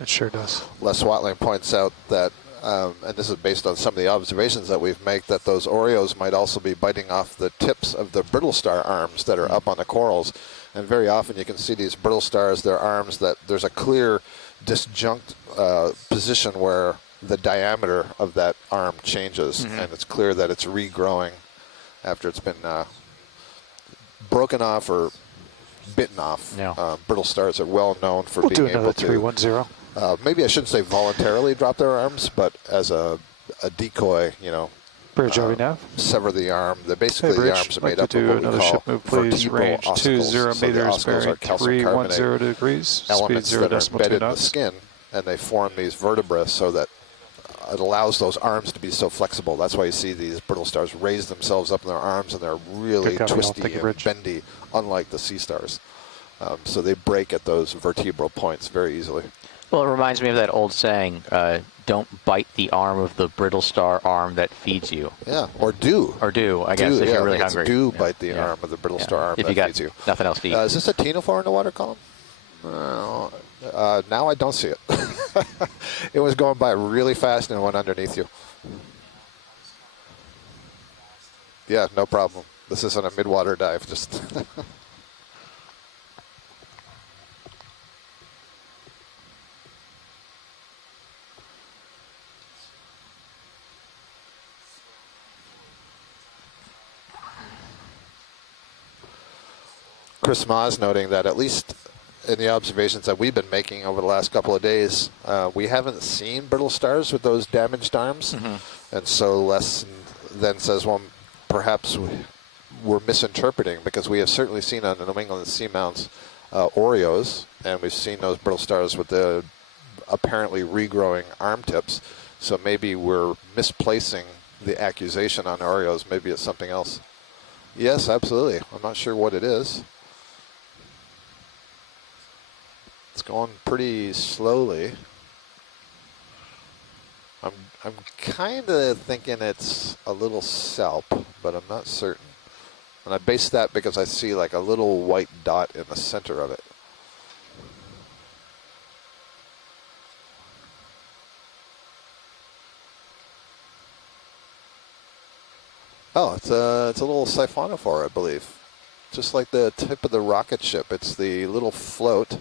It sure does. Les Watling points out that, and this is based on some of the observations that we've made, that those Oreos might also be biting off the tips of the brittle star arms that are up on the corals. And very often you can see these brittle stars, their arms, that there's a clear disjunct position where the diameter of that arm changes, and it's clear that it's regrowing after it's been broken off or bitten off. Brittle stars are well known for being able to 310. Maybe I shouldn't say voluntarily drop their arms, but as a decoy, you know, Bridge, are we now? Sever the arm. Basically, the arms are made up of what we call please. vertebral Range ossicles. 20 meters, So the ossicles are bearing calcium carbonate 310 degrees. elements Speed that are 0.2 embedded in the knots. skin, and they form these vertebrae so that it allows those arms to be so flexible. That's why you see these brittle stars raise themselves up in their arms, and they're really twisty and bendy, unlike the sea stars. So they break at those vertebral points very easily. Well, it reminds me of that old saying, don't bite the arm of the brittle star arm that feeds you. Yeah, or do. Or do, I guess, if you're really hungry. Do bite the arm of the brittle star arm if that you got feeds you. Nothing else to eat. Is this a ctenophore in the water column? Now I don't see it. It was going by really fast and it went underneath you. Yeah, no problem. This isn't a midwater dive. Just Chris Maas noting that at least in the observations that we've been making over the last couple of days, we haven't seen brittle stars with those damaged arms. And so Les then says, well, perhaps we're misinterpreting, because we have certainly seen on the New England seamounts Oreos, and we've seen those brittle stars with the apparently regrowing arm tips. So maybe we're misplacing the accusation on Oreos. Maybe it's something else. Yes, absolutely. I'm not sure what it is. It's going pretty slowly. I'm kind of thinking it's a little salp, but I'm not certain. And I base that because I see like a little white dot in the center of it. Oh, it's a little siphonophore, I believe. Just like the tip of the rocket ship. It's the little float.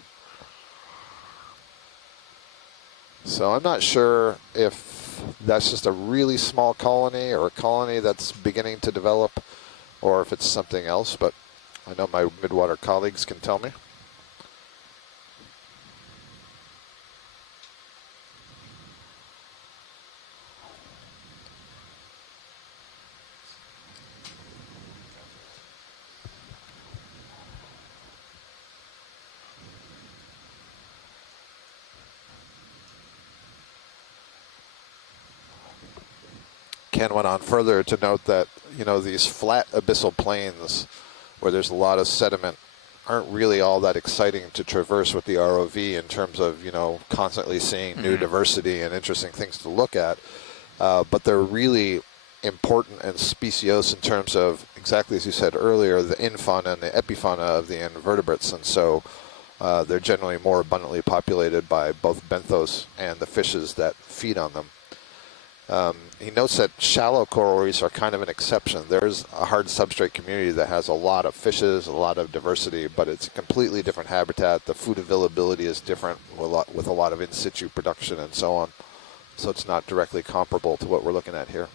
So I'm not sure if that's just a really small colony or a colony that's beginning to develop, or if it's something else, but I know my midwater colleagues can tell me. Ken went on further to note that, you know, these flat abyssal plains where there's a lot of sediment aren't really all that exciting to traverse with the ROV in terms of, you know, constantly seeing new diversity and interesting things to look at. But they're really important and speciose in terms of exactly as you said earlier, the infauna and the epifauna of the invertebrates, and so they're generally more abundantly populated by both benthos and the fishes that feed on them. He notes that shallow coral reefs are kind of an exception. There's a hard substrate community that has a lot of fishes, a lot of diversity, but it's a completely different habitat. The food availability is different with a lot of in situ production and so on. So it's not directly comparable to what we're looking at here.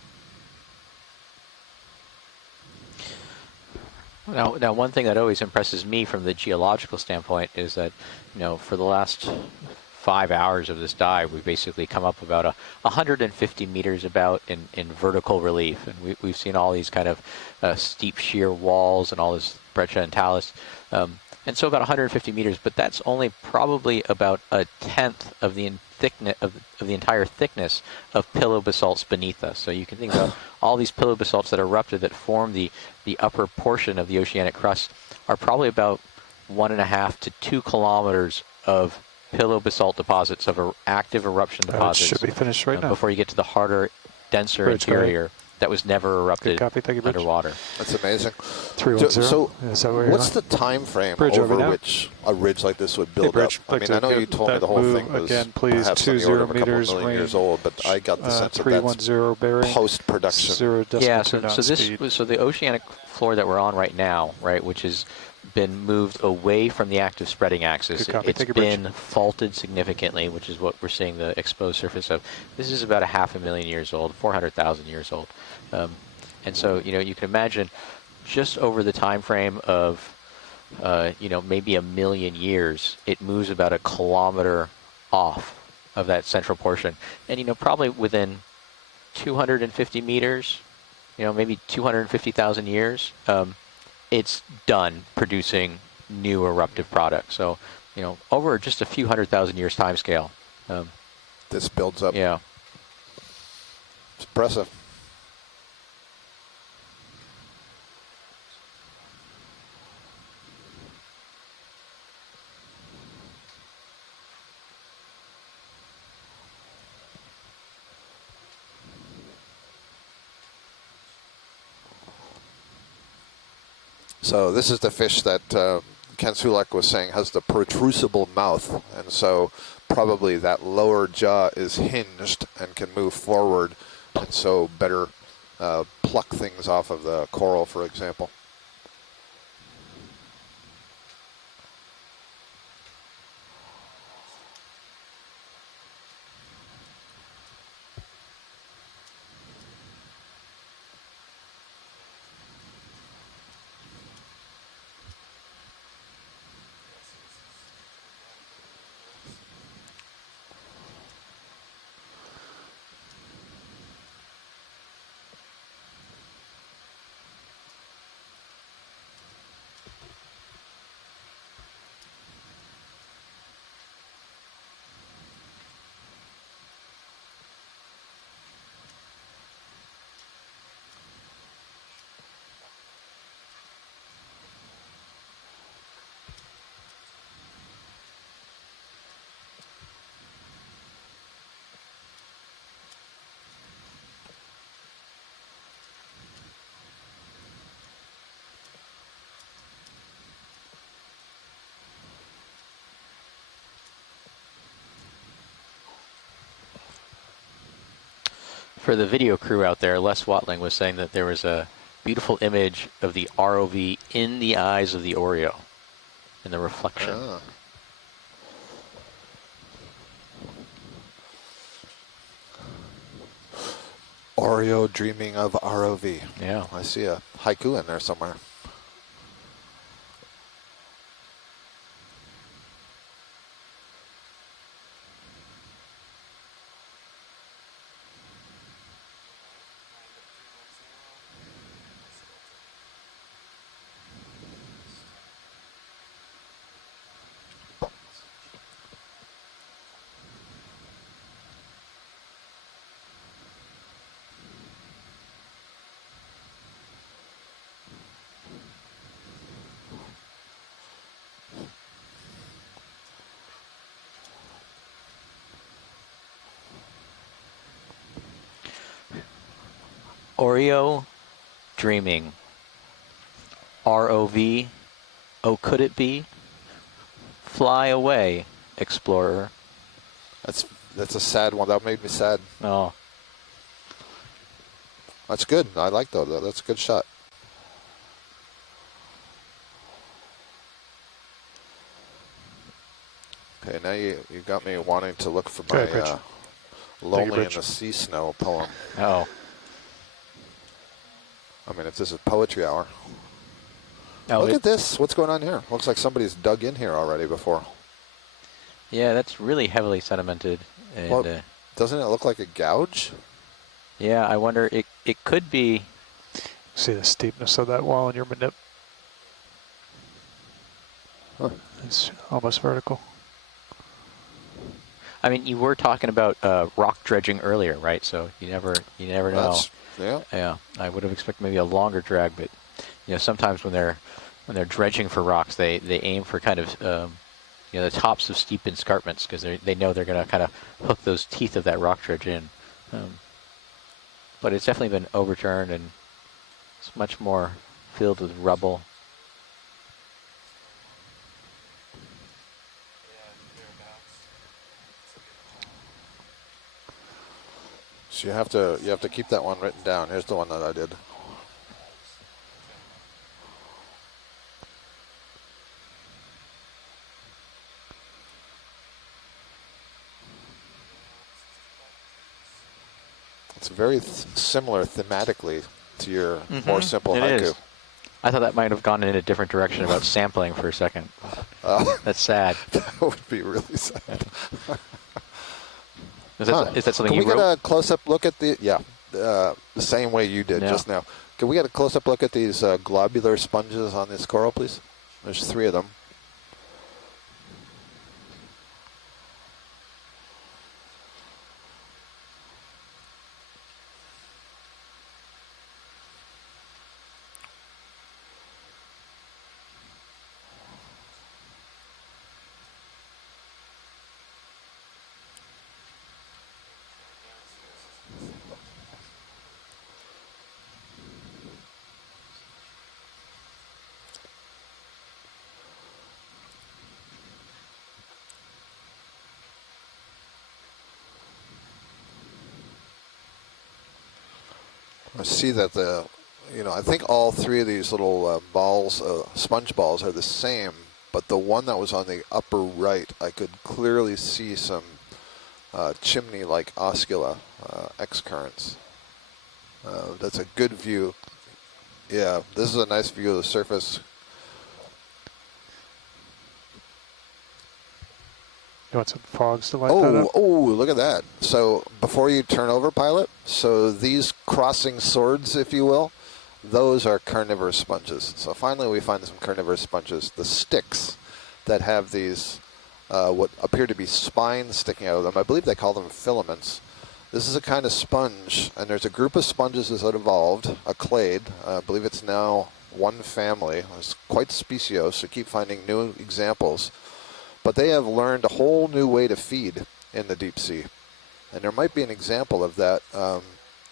Now, one thing that always impresses me from the geological standpoint is that, for the last 5 hours of this dive, we've basically come up about 150 meters about in vertical relief. And we've seen all these kind of steep sheer walls and all this breccia and talus. And so about 150 meters, but that's only probably about a tenth of the thickness of the entire thickness of pillow basalts beneath us. So you can think about all these pillow basalts that erupted that form the upper portion of the oceanic crust are probably about 1.5 to 2 kilometers of pillow basalt deposits, of active eruption deposits. Should be finished right now. Before you get to the harder, denser Bridge, interior that was never erupted underwater. That's amazing. 310. So what's the time frame bridge over which a ridge like this would build up? I mean, I know you told me the whole thing was again, please, perhaps on the order of a couple meters, million years old, but I got the sense that that's post-production. 0 Yeah, decimal so the oceanic floor that we're on right now, right, which has been moved away from the active spreading axis. It's been faulted significantly, which is what we're seeing the exposed surface of. This is about 500,000 years old, 400,000 years old. And so, you can imagine just over the time frame of, maybe 1 million years, it moves about 1 kilometer off of that central portion. And, probably within 250 meters, maybe 250,000 years, it's done producing new eruptive products. So, over just a few 100,000 years time scale. This builds up. Yeah. It's impressive. So this is the fish that Ken Sulek was saying has the protrusible mouth, and so probably that lower jaw is hinged and can move forward, and so better pluck things off of the coral, for example. For the video crew out there, Les Watling was saying that there was a beautiful image of the ROV in the eyes of the Oreo, in the reflection. Ah. Oreo dreaming of ROV. Yeah. I see a haiku in there somewhere. Oreo dreaming ROV. Oh, could it be? Fly away, explorer. That's a sad one. That made me sad. Oh. That's good. I like that. That's a good shot. Okay, now you got me wanting to look for my Lonely in the Sea Snow poem. Oh. I mean, if this is poetry hour. Oh, look at this. What's going on here? Looks like somebody's dug in here already before. Yeah, that's really heavily sedimented. And, well, doesn't it look like a gouge? Yeah, I wonder, it could be. See the steepness of that wall in your manip. Huh. It's almost vertical. I mean, you were talking about rock dredging earlier, right? So you never know. Yeah. I would have expected maybe a longer drag, but sometimes when they're dredging for rocks, they aim for kind of the tops of steep escarpments because they know they're going to kind of hook those teeth of that rock dredge in. But it's definitely been overturned and it's much more filled with rubble. So you have to keep that one written down. Here's the one that I did. It's very similar thematically to your more simple haiku. Is. I thought that might have gone in a different direction about sampling for a second. That's sad. That would be really sad. Is that something you wrote? Can we get a close-up look at the same way you did just now? Can we get a close-up look at these globular sponges on this coral, please? There's 3 of them. I see that I think all 3 of these little balls, sponge balls, are the same, but the one that was on the upper right, I could clearly see some chimney-like oscula excurrents. That's a good view. Yeah, this is a nice view of the surface. You want some fogs to light that up? Oh, look at that. So before you turn over, pilot, so these crossing swords, if you will, those are carnivorous sponges. So finally we find some carnivorous sponges. The sticks that have these, what appear to be spines sticking out of them, I believe they call them filaments. This is a kind of sponge, and there's a group of sponges that evolved, a clade. I believe it's now one family. It's quite speciose, so keep finding new examples. But they have learned a whole new way to feed in the deep sea. And there might be an example of that.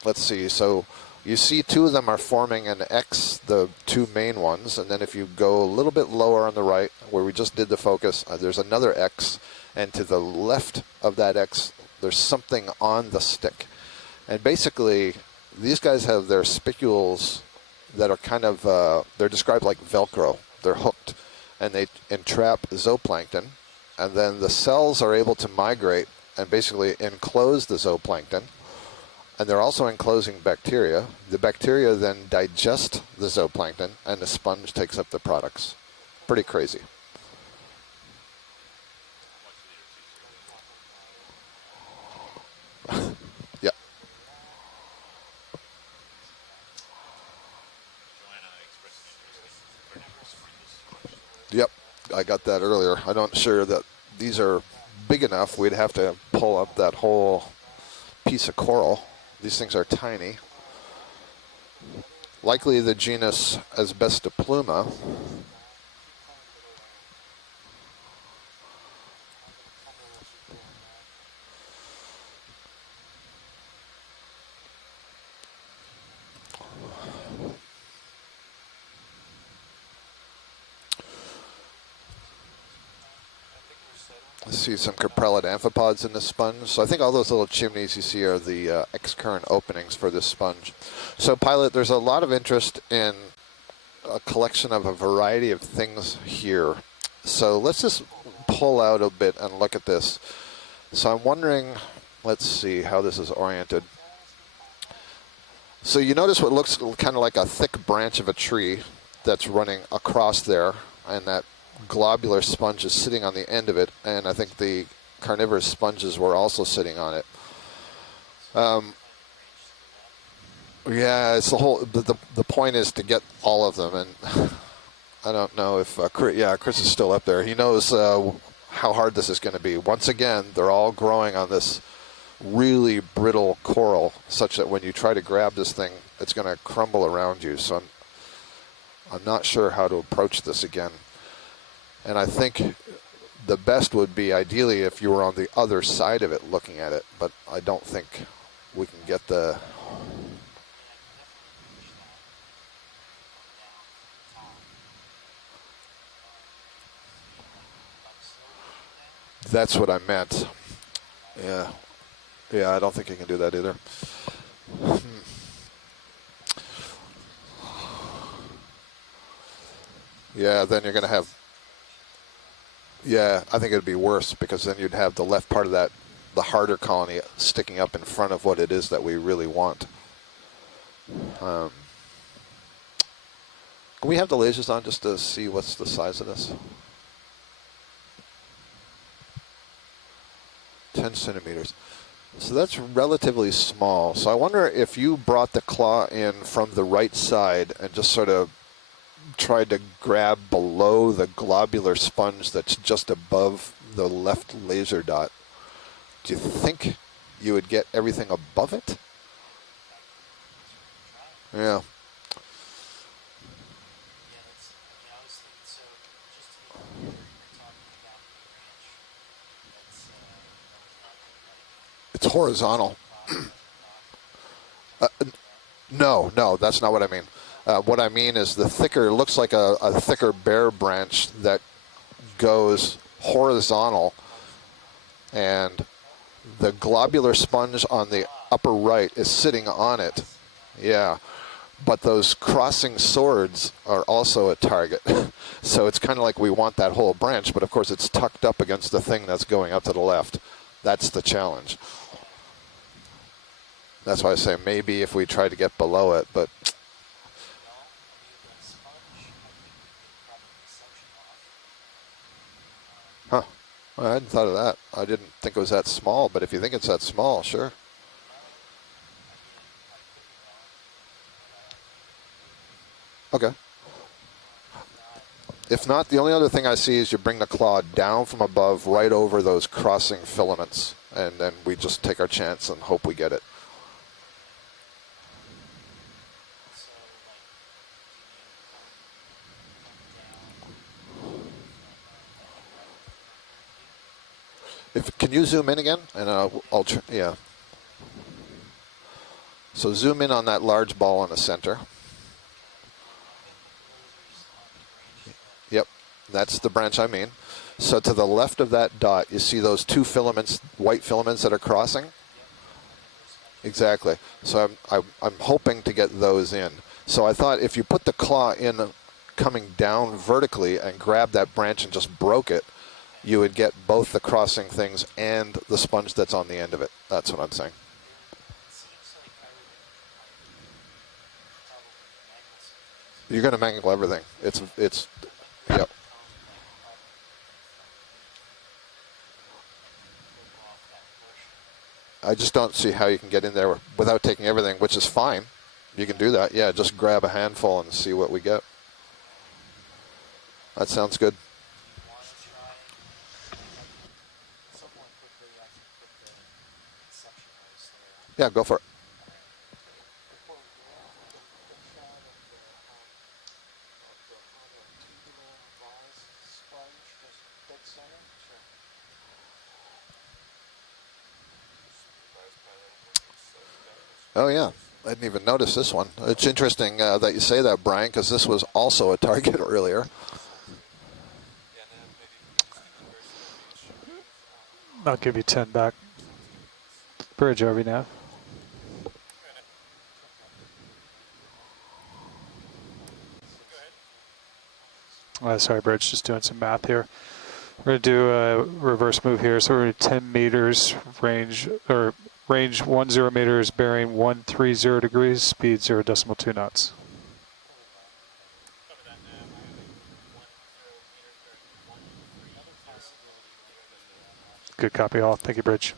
Let's see. So you see 2 of them are forming an X, the 2 main ones. And then if you go a little bit lower on the right, where we just did the focus, there's another X. And to the left of that X, there's something on the stick. And basically, these guys have their spicules that are kind of, they're described like Velcro. They're hooked. And they entrap zooplankton. And then the cells are able to migrate and basically enclose the zooplankton. And they're also enclosing bacteria. The bacteria then digest the zooplankton, and the sponge takes up the products. Pretty crazy. Yeah. Yep, I got that earlier. I'm not sure that these are big enough. We'd have to pull up that whole piece of coral. These things are tiny. Likely the genus Asbestopluma. I see some coprellid amphipods in this sponge. So I think all those little chimneys you see are the excurrent openings for this sponge. So Pilot, there's a lot of interest in a collection of a variety of things here. So let's just pull out a bit and look at this. So I'm wondering, let's see how this is oriented. So you notice what looks kind of like a thick branch of a tree that's running across there, and that globular sponge is sitting on the end of it, and I think the carnivorous sponges were also sitting on it. Yeah, it's the whole. The point is to get all of them, and I don't know if Chris is still up there. He knows how hard this is going to be. Once again, they're all growing on this really brittle coral, such that when you try to grab this thing, it's going to crumble around you. So I'm not sure how to approach this again. And I think the best would be ideally if you were on the other side of it looking at it, but I don't think we can get the... That's what I meant. Yeah. Yeah, I don't think you can do that either. Yeah, then you're going to have... Yeah, I think it'd be worse, because then you'd have the left part of that, the harder colony, sticking up in front of what it is that we really want. Can we have the lasers on just to see what's the size of this? 10 centimeters. So that's relatively small. So I wonder if you brought the claw in from the right side and just sort of tried to grab below the globular sponge that's just above the left laser dot. Do you think you would get everything above it? Yeah. It's horizontal. No, that's not what I mean. What I mean is the thicker, looks like a thicker bare branch that goes horizontal, and the globular sponge on the upper right is sitting on it. Yeah, but those crossing swords are also a target. So it's kind of like we want that whole branch, but of course it's tucked up against the thing that's going up to the left. That's the challenge. That's why I say maybe if we try to get below it, but... Huh. Well, I hadn't thought of that. I didn't think it was that small, but if you think it's that small, sure. Okay. If not, the only other thing I see is you bring the claw down from above right over those crossing filaments, and then we just take our chance and hope we get it. Can you zoom in again? And yeah. So zoom in on that large ball in the center. Yep, that's the branch I mean. So to the left of that dot, you see those two filaments, white filaments that are crossing? Exactly. So I'm hoping to get those in. So I thought if you put the claw in coming down vertically and grab that branch and just broke it, you would get both the crossing things and the sponge that's on the end of it. That's what I'm saying. You're going to mangle everything. It's, yep. I just don't see how you can get in there without taking everything, which is fine. You can do that. Yeah, just grab a handful and see what we get. That sounds good. Yeah, go for it. Oh, yeah. I didn't even notice this one. It's interesting that you say that, Brian, because this was also a target earlier. I'll give you 10 back. Bridge, RV nav. Sorry, Bridge, just doing some math here. We're going to do a reverse move here. So we're going to 10 meters range, or range 10 meters, bearing 130 degrees, speed 0.2 knots. Good copy all. Thank you, Bridge.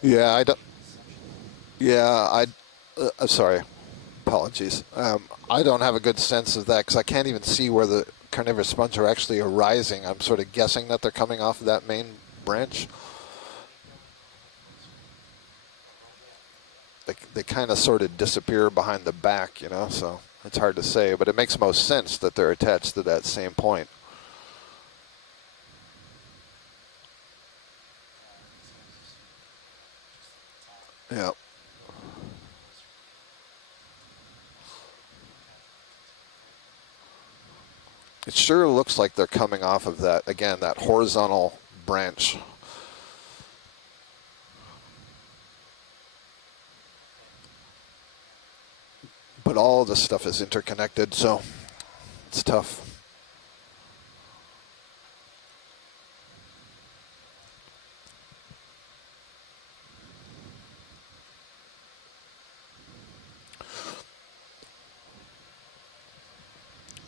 Yeah, I don't. Yeah, sorry. Apologies. I don't have a good sense of that because I can't even see where the carnivorous sponges are actually arising. I'm sort of guessing that they're coming off of that main branch. They kind of sort of disappear behind the back, you know, so it's hard to say. But it makes most sense that they're attached to that same point. Yeah. It sure looks like they're coming off of that, again, that horizontal branch. But all of this stuff is interconnected, so it's tough.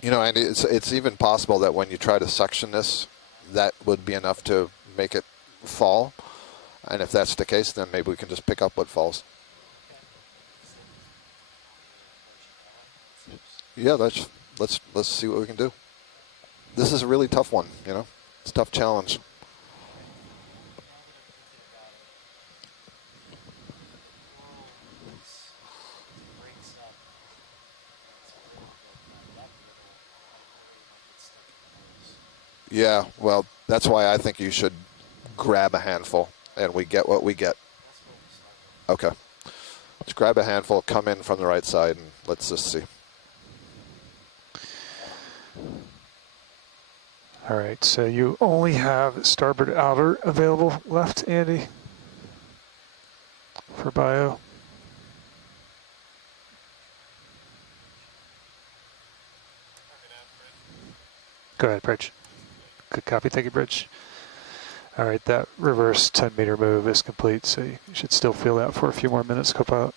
You know, and it's even possible that when you try to suction this, that would be enough to make it fall. And if that's the case, then maybe we can just pick up what falls. Yeah, let's see what we can do. This is a really tough one, you know. It's a tough challenge. Yeah, well, that's why I think you should grab a handful, and we get what we get. Okay. Let's grab a handful, come in from the right side, and let's just see. All right, so you only have starboard outer available left, Andy, for bio. Go ahead, Bridge. Good copy. Thank you, Bridge. All right, that reverse 10-meter move is complete, so you should still feel that for a few more minutes, co-pilot.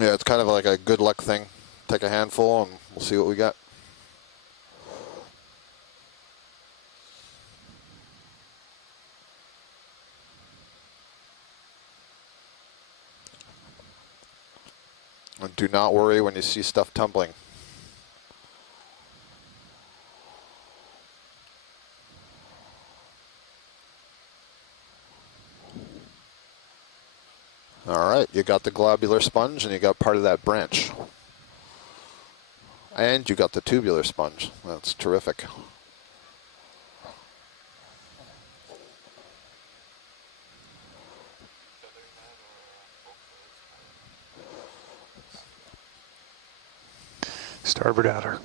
Yeah, it's kind of like a good luck thing. Take a handful and we'll see what we got. And do not worry when you see stuff tumbling. All right, you got the globular sponge and you got part of that branch. And you got the tubular sponge. That's terrific. Starboard outer.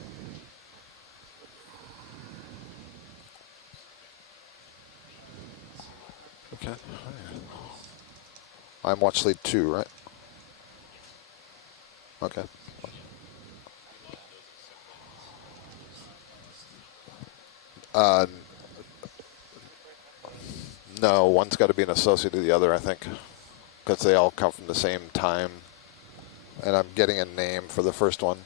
Okay. I'm watch lead 2, right? Okay. No, one's got to be an associate of the other, I think, because they all come from the same time. And I'm getting a name for the first one.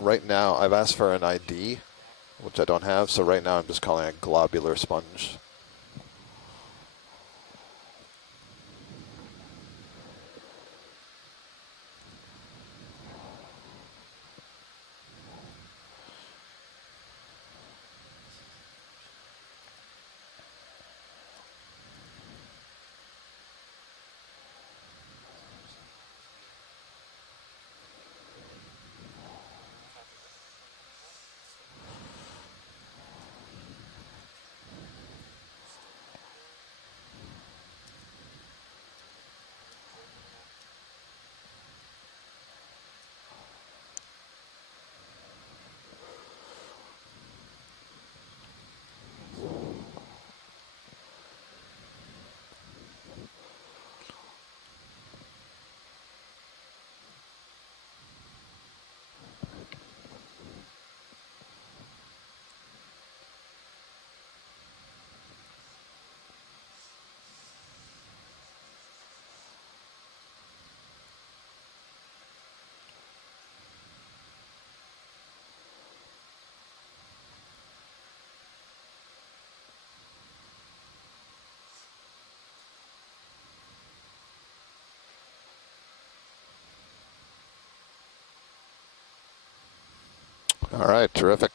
Right now, I've asked for an ID, which I don't have, so right now I'm just calling it globular sponge. All right, terrific.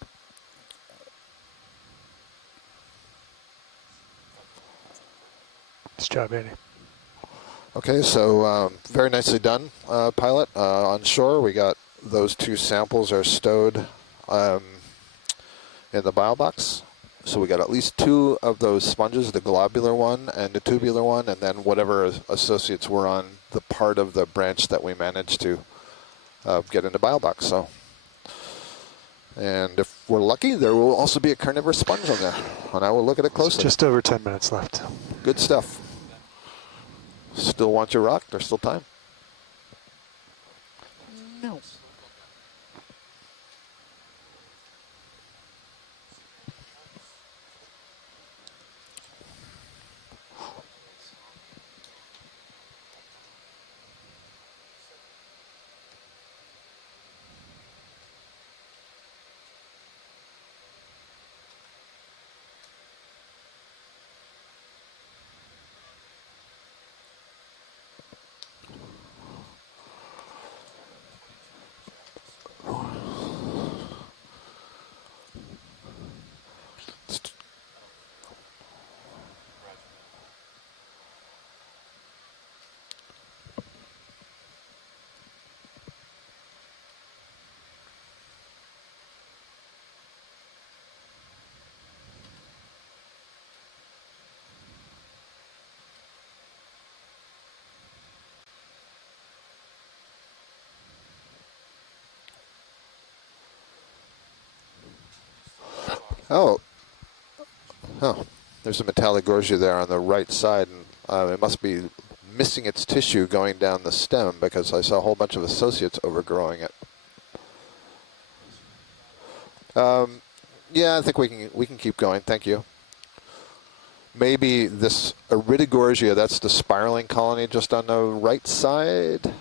Nice job, Andy. Okay, so very nicely done, pilot. On shore, we got those 2 samples are stowed in the bile box. So we got at least 2 of those sponges, the globular one and the tubular one, and then whatever associates were on the part of the branch that we managed to get in the bile box. So, and if we're lucky, there will also be a carnivorous sponge on there, and I will look at it closely. Just over 10 minutes left. Good stuff. Still want your rock? There's still time. No. Oh, there's a metallic gorgia there on the right side, and it must be missing its tissue going down the stem because I saw a whole bunch of associates overgrowing it. Yeah, I think we can keep going. Thank you. Maybe this Iridogorgia, that's the spiraling colony just on the right side.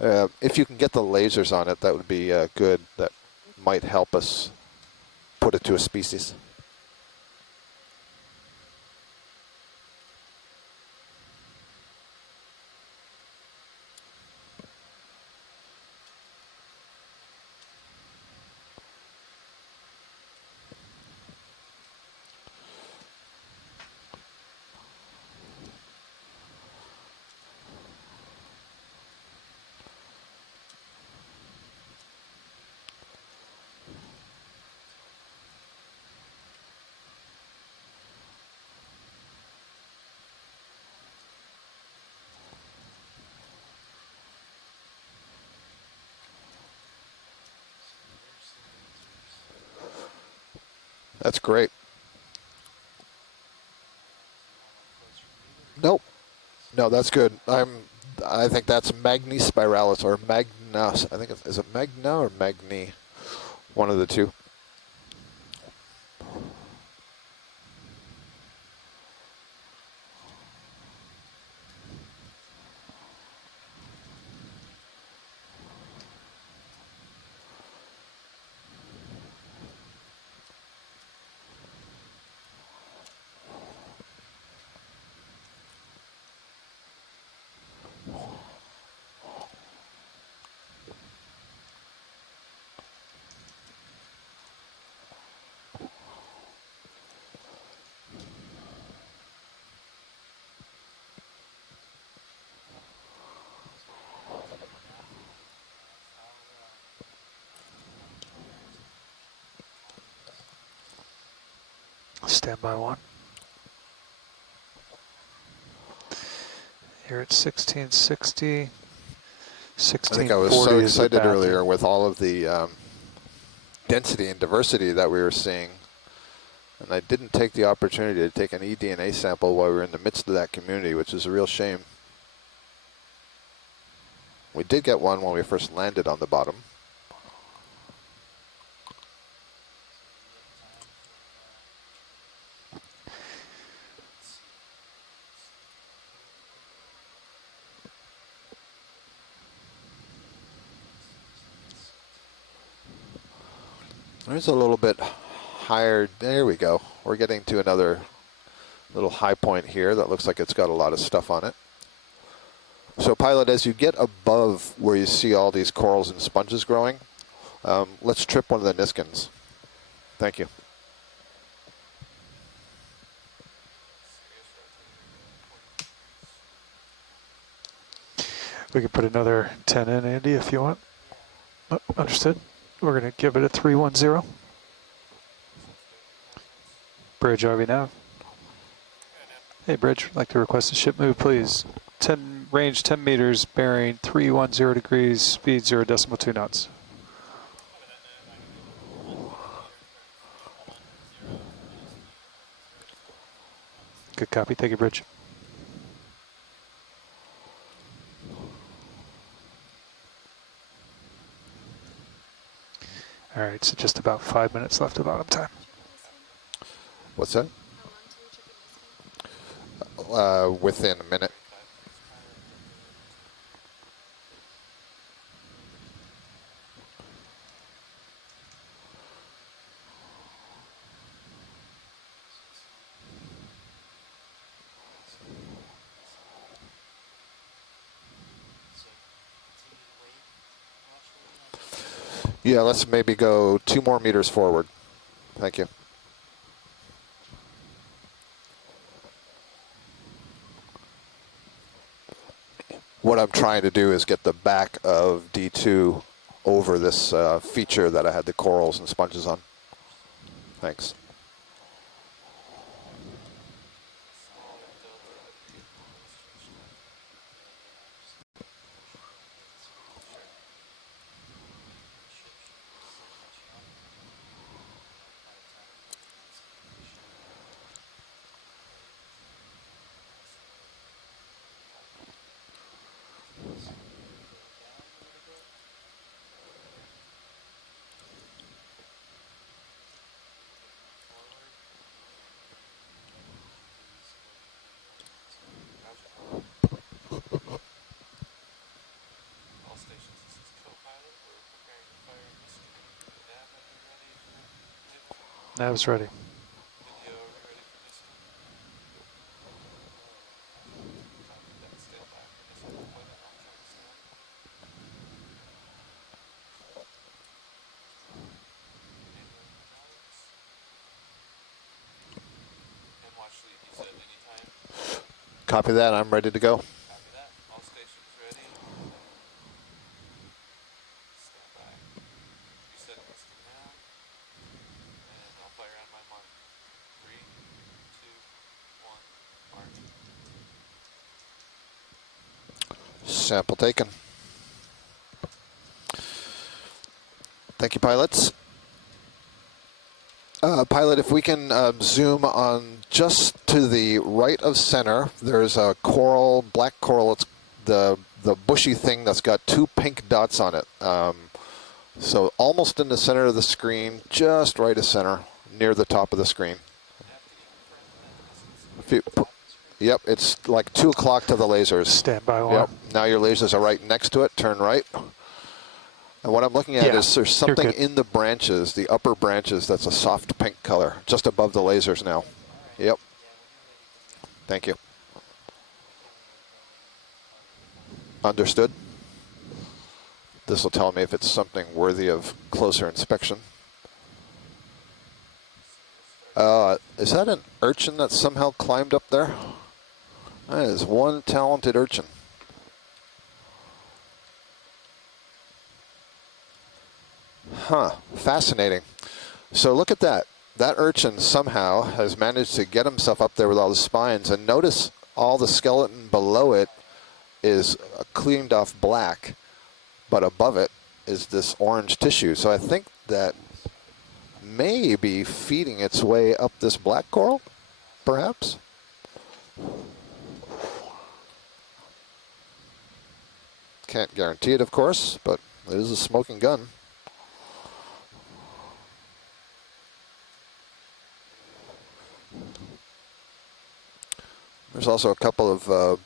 If you can get the lasers on it, that would be good. That might help us put it to a species. That's great. Nope. No, that's good. I think that's Magni spiralis or Magnus. I think is it Magna or Magni? One of the two. Standby 1. Here at 1660. 1640. I think I was so excited earlier with all of the density and diversity that we were seeing. And I didn't take the opportunity to take an eDNA sample while we were in the midst of that community, which is a real shame. We did get one when we first landed on the bottom. There's a little bit higher. There we go. We're getting to another little high point here that looks like it's got a lot of stuff on it. So Pilot, as you get above where you see all these corals and sponges growing, let's trip one of the Niskins. Thank you. We could put another 10 in, Andy, if you want. Understood. We're going to give it a 310. Bridge, are we now? Hey, Bridge, I'd like to request a ship move, please. 10 range 10 meters, bearing 310 degrees, speed 0.2 knots. Good copy. Thank you, Bridge. All right, so just about 5 minutes left of autumn time. What's that? Within a minute. Yeah, let's maybe go 2 more meters forward. Thank you. What I'm trying to do is get the back of D2 over this feature that I had the corals and sponges on. Thanks. Nav's ready. Copy that. I'm ready to go. Sample taken. Thank you, pilots. Pilot, if we can zoom on just to the right of center, there's a coral, black coral. It's the bushy thing that's got 2 pink dots on it. So almost in the center of the screen, just right of center, near the top of the screen. Yep, it's like 2 o'clock to the lasers. Stand by one. Yep, now your lasers are right next to it. Turn right. And what I'm looking at is there's something in the branches, the upper branches, that's a soft pink color, just above the lasers now. Yep. Thank you. Understood. This will tell me if it's something worthy of closer inspection. Is that an urchin that somehow climbed up there? That is one talented urchin. Huh, fascinating. So look at that. That urchin somehow has managed to get himself up there with all the spines, and notice all the skeleton below it is cleaned off black, but above it is this orange tissue. So I think that may be feeding its way up this black coral, perhaps? Can't guarantee it, of course, but it is a smoking gun. There's also a couple of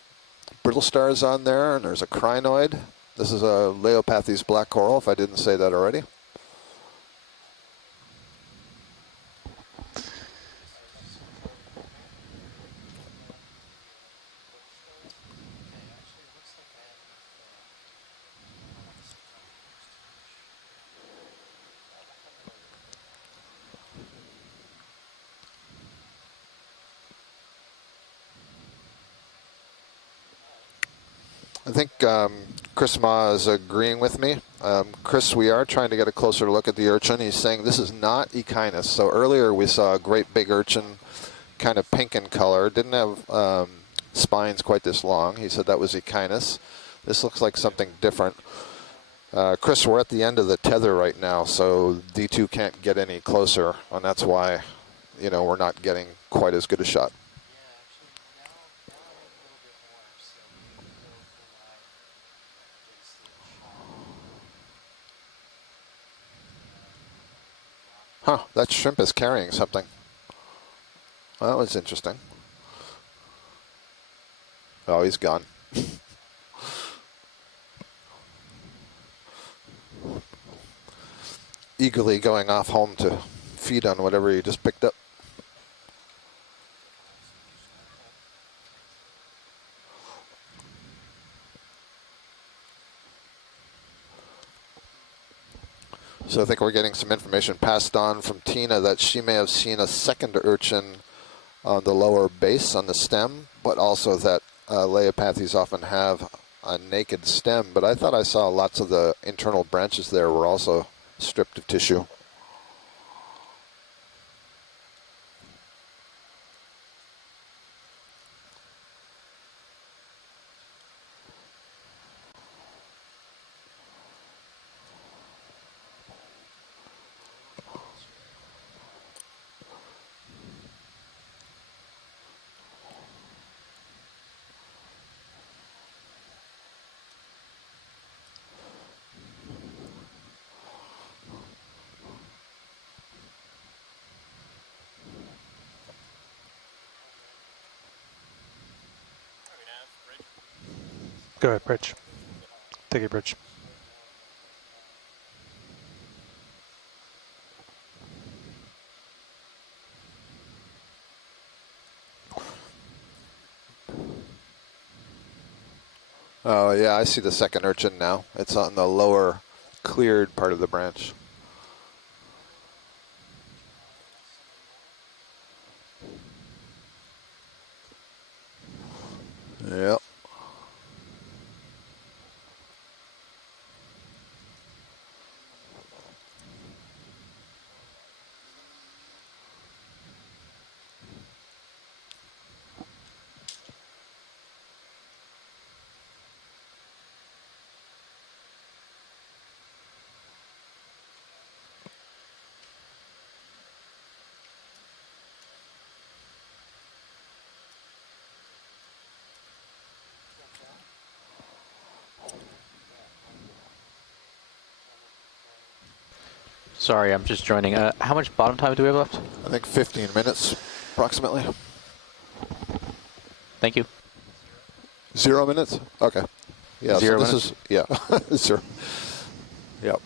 brittle stars on there, and there's a crinoid. This is a Leopathes black coral, if I didn't say that already. I think Chris Ma is agreeing with me. Chris, we are trying to get a closer look at the urchin. He's saying this is not Echinus. So earlier we saw a great big urchin, kind of pink in color, didn't have spines quite this long. He said that was Echinus. This looks like something different. Chris, we're at the end of the tether right now, so D2 can't get any closer, and that's why, you know, we're not getting quite as good a shot. Huh, that shrimp is carrying something. Well, that was interesting. Oh, he's gone. Eagerly going off home to feed on whatever he just picked up. So I think we're getting some information passed on from Tina that she may have seen a second urchin on the lower base on the stem, but also that Leopathes often have a naked stem. But I thought I saw lots of the internal branches there were also stripped of tissue. Go ahead, Bridge. Take it, Bridge. Oh, yeah, I see the second urchin now. It's on the lower cleared part of the branch. Yep. Sorry, I'm just joining. How much bottom time do we have left? I think 15 minutes, approximately. Thank you. 0 minutes? Okay. Yeah, 0 so this minutes? is, yeah, 0. Yep.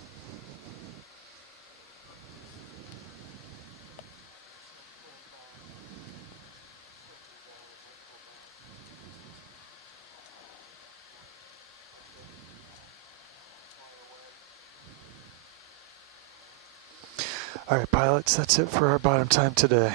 All right, pilots, that's it for our bottom time today.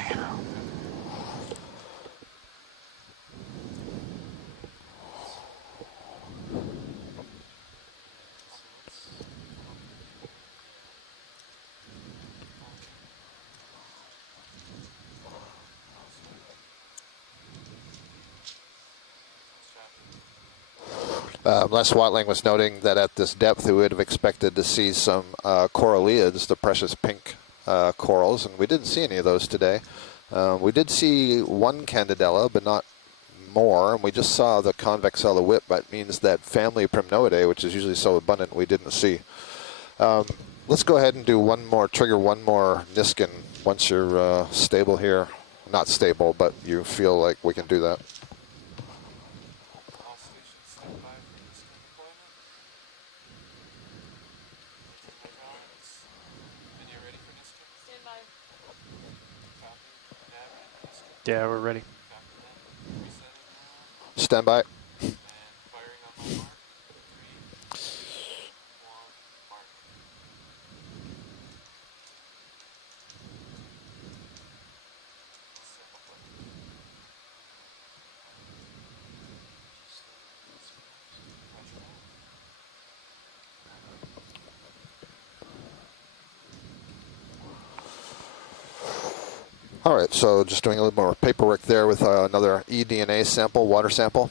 Les Watling was noting that at this depth we would have expected to see some coralliids, the precious pink corals, and we didn't see any of those today. We did see one Candidella, but not more, and we just saw the convex the whip. That means that family Primnoidae, which is usually so abundant, we didn't see. Let's go ahead and do one more, trigger one more Niskin once you're stable here. Not stable, but you feel like we can do that. Yeah, we're ready. Stand by. All right, so just doing a little more paperwork there with another eDNA sample, water sample.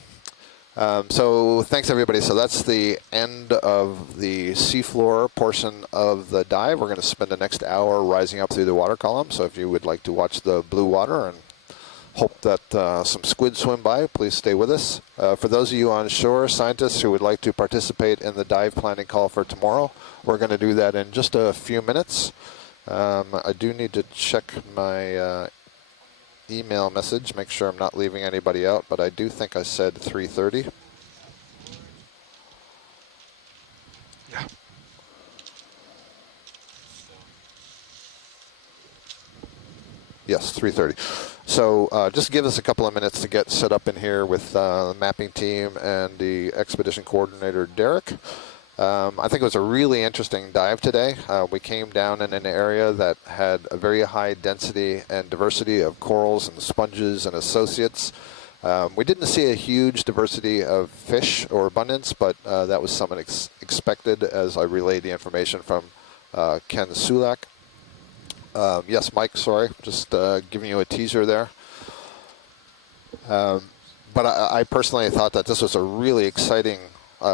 So thanks everybody. So that's the end of the seafloor portion of the dive. We're going to spend the next hour rising up through the water column. So if you would like to watch the blue water and hope that some squid swim by, please stay with us. For those of you on shore, scientists who would like to participate in the dive planning call for tomorrow, we're going to do that in just a few minutes. I do need to check my email message, make sure I'm not leaving anybody out, but I do think I said 3:30. Yeah. Yes, 3:30. So just give us a couple of minutes to get set up in here with the mapping team and the expedition coordinator, Derek. I think it was a really interesting dive today. We came down in an area that had a very high density and diversity of corals and sponges and associates. We didn't see a huge diversity of fish or abundance, but that was somewhat expected as I relayed the information from Ken Sulak. Yes, Mike, sorry, just giving you a teaser there. But I personally thought that this was a really exciting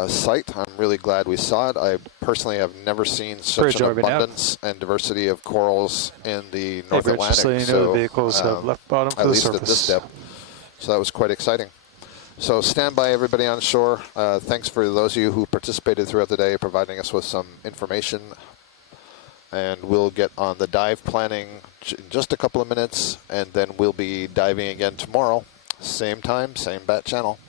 site. I'm really glad we saw it. I personally have never seen such an abundance and diversity of corals in the North Atlantic. So the vehicles have left bottom to at the least surface. at this depth. So that was quite exciting. So stand by, everybody on shore. Thanks for those of you who participated throughout the day, providing us with some information. And we'll get on the dive planning in just a couple of minutes, and then we'll be diving again tomorrow. Same time, same bat channel.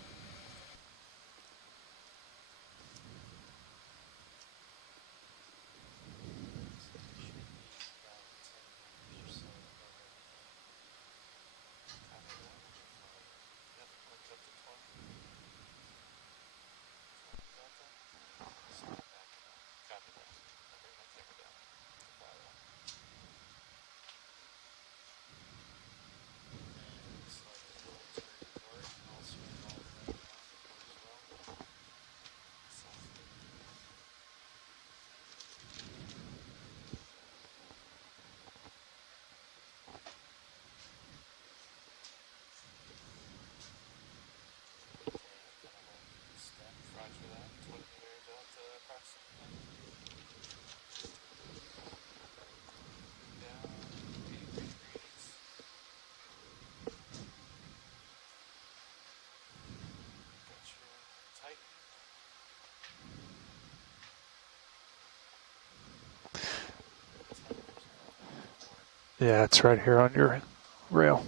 Yeah, it's right here on your rail.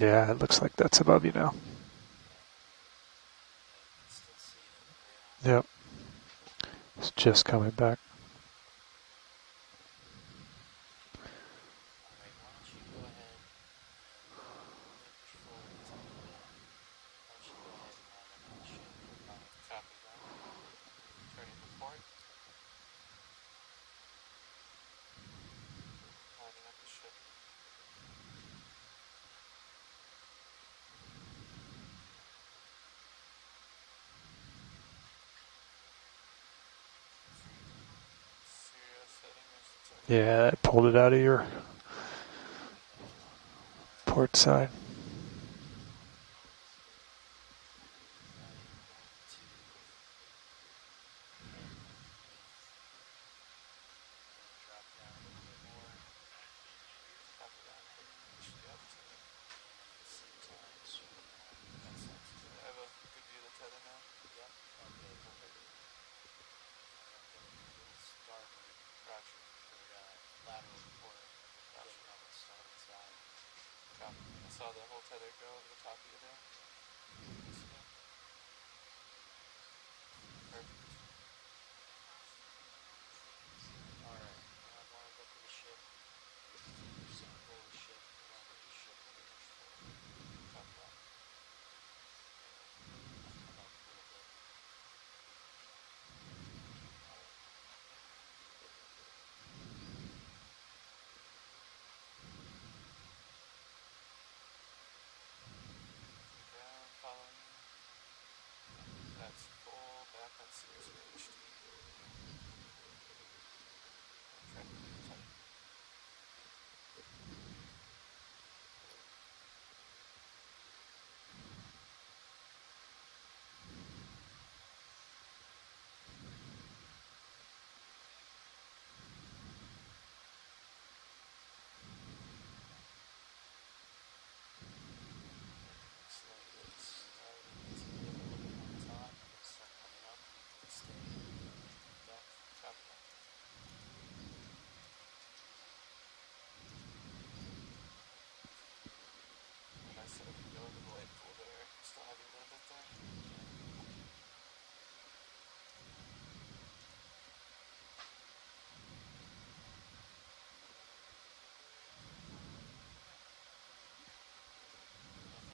Yeah, it looks like that's above you now. Yep. It's just coming back. Yeah, it pulled it out of your port side. Saw the whole tether go over the top of you there.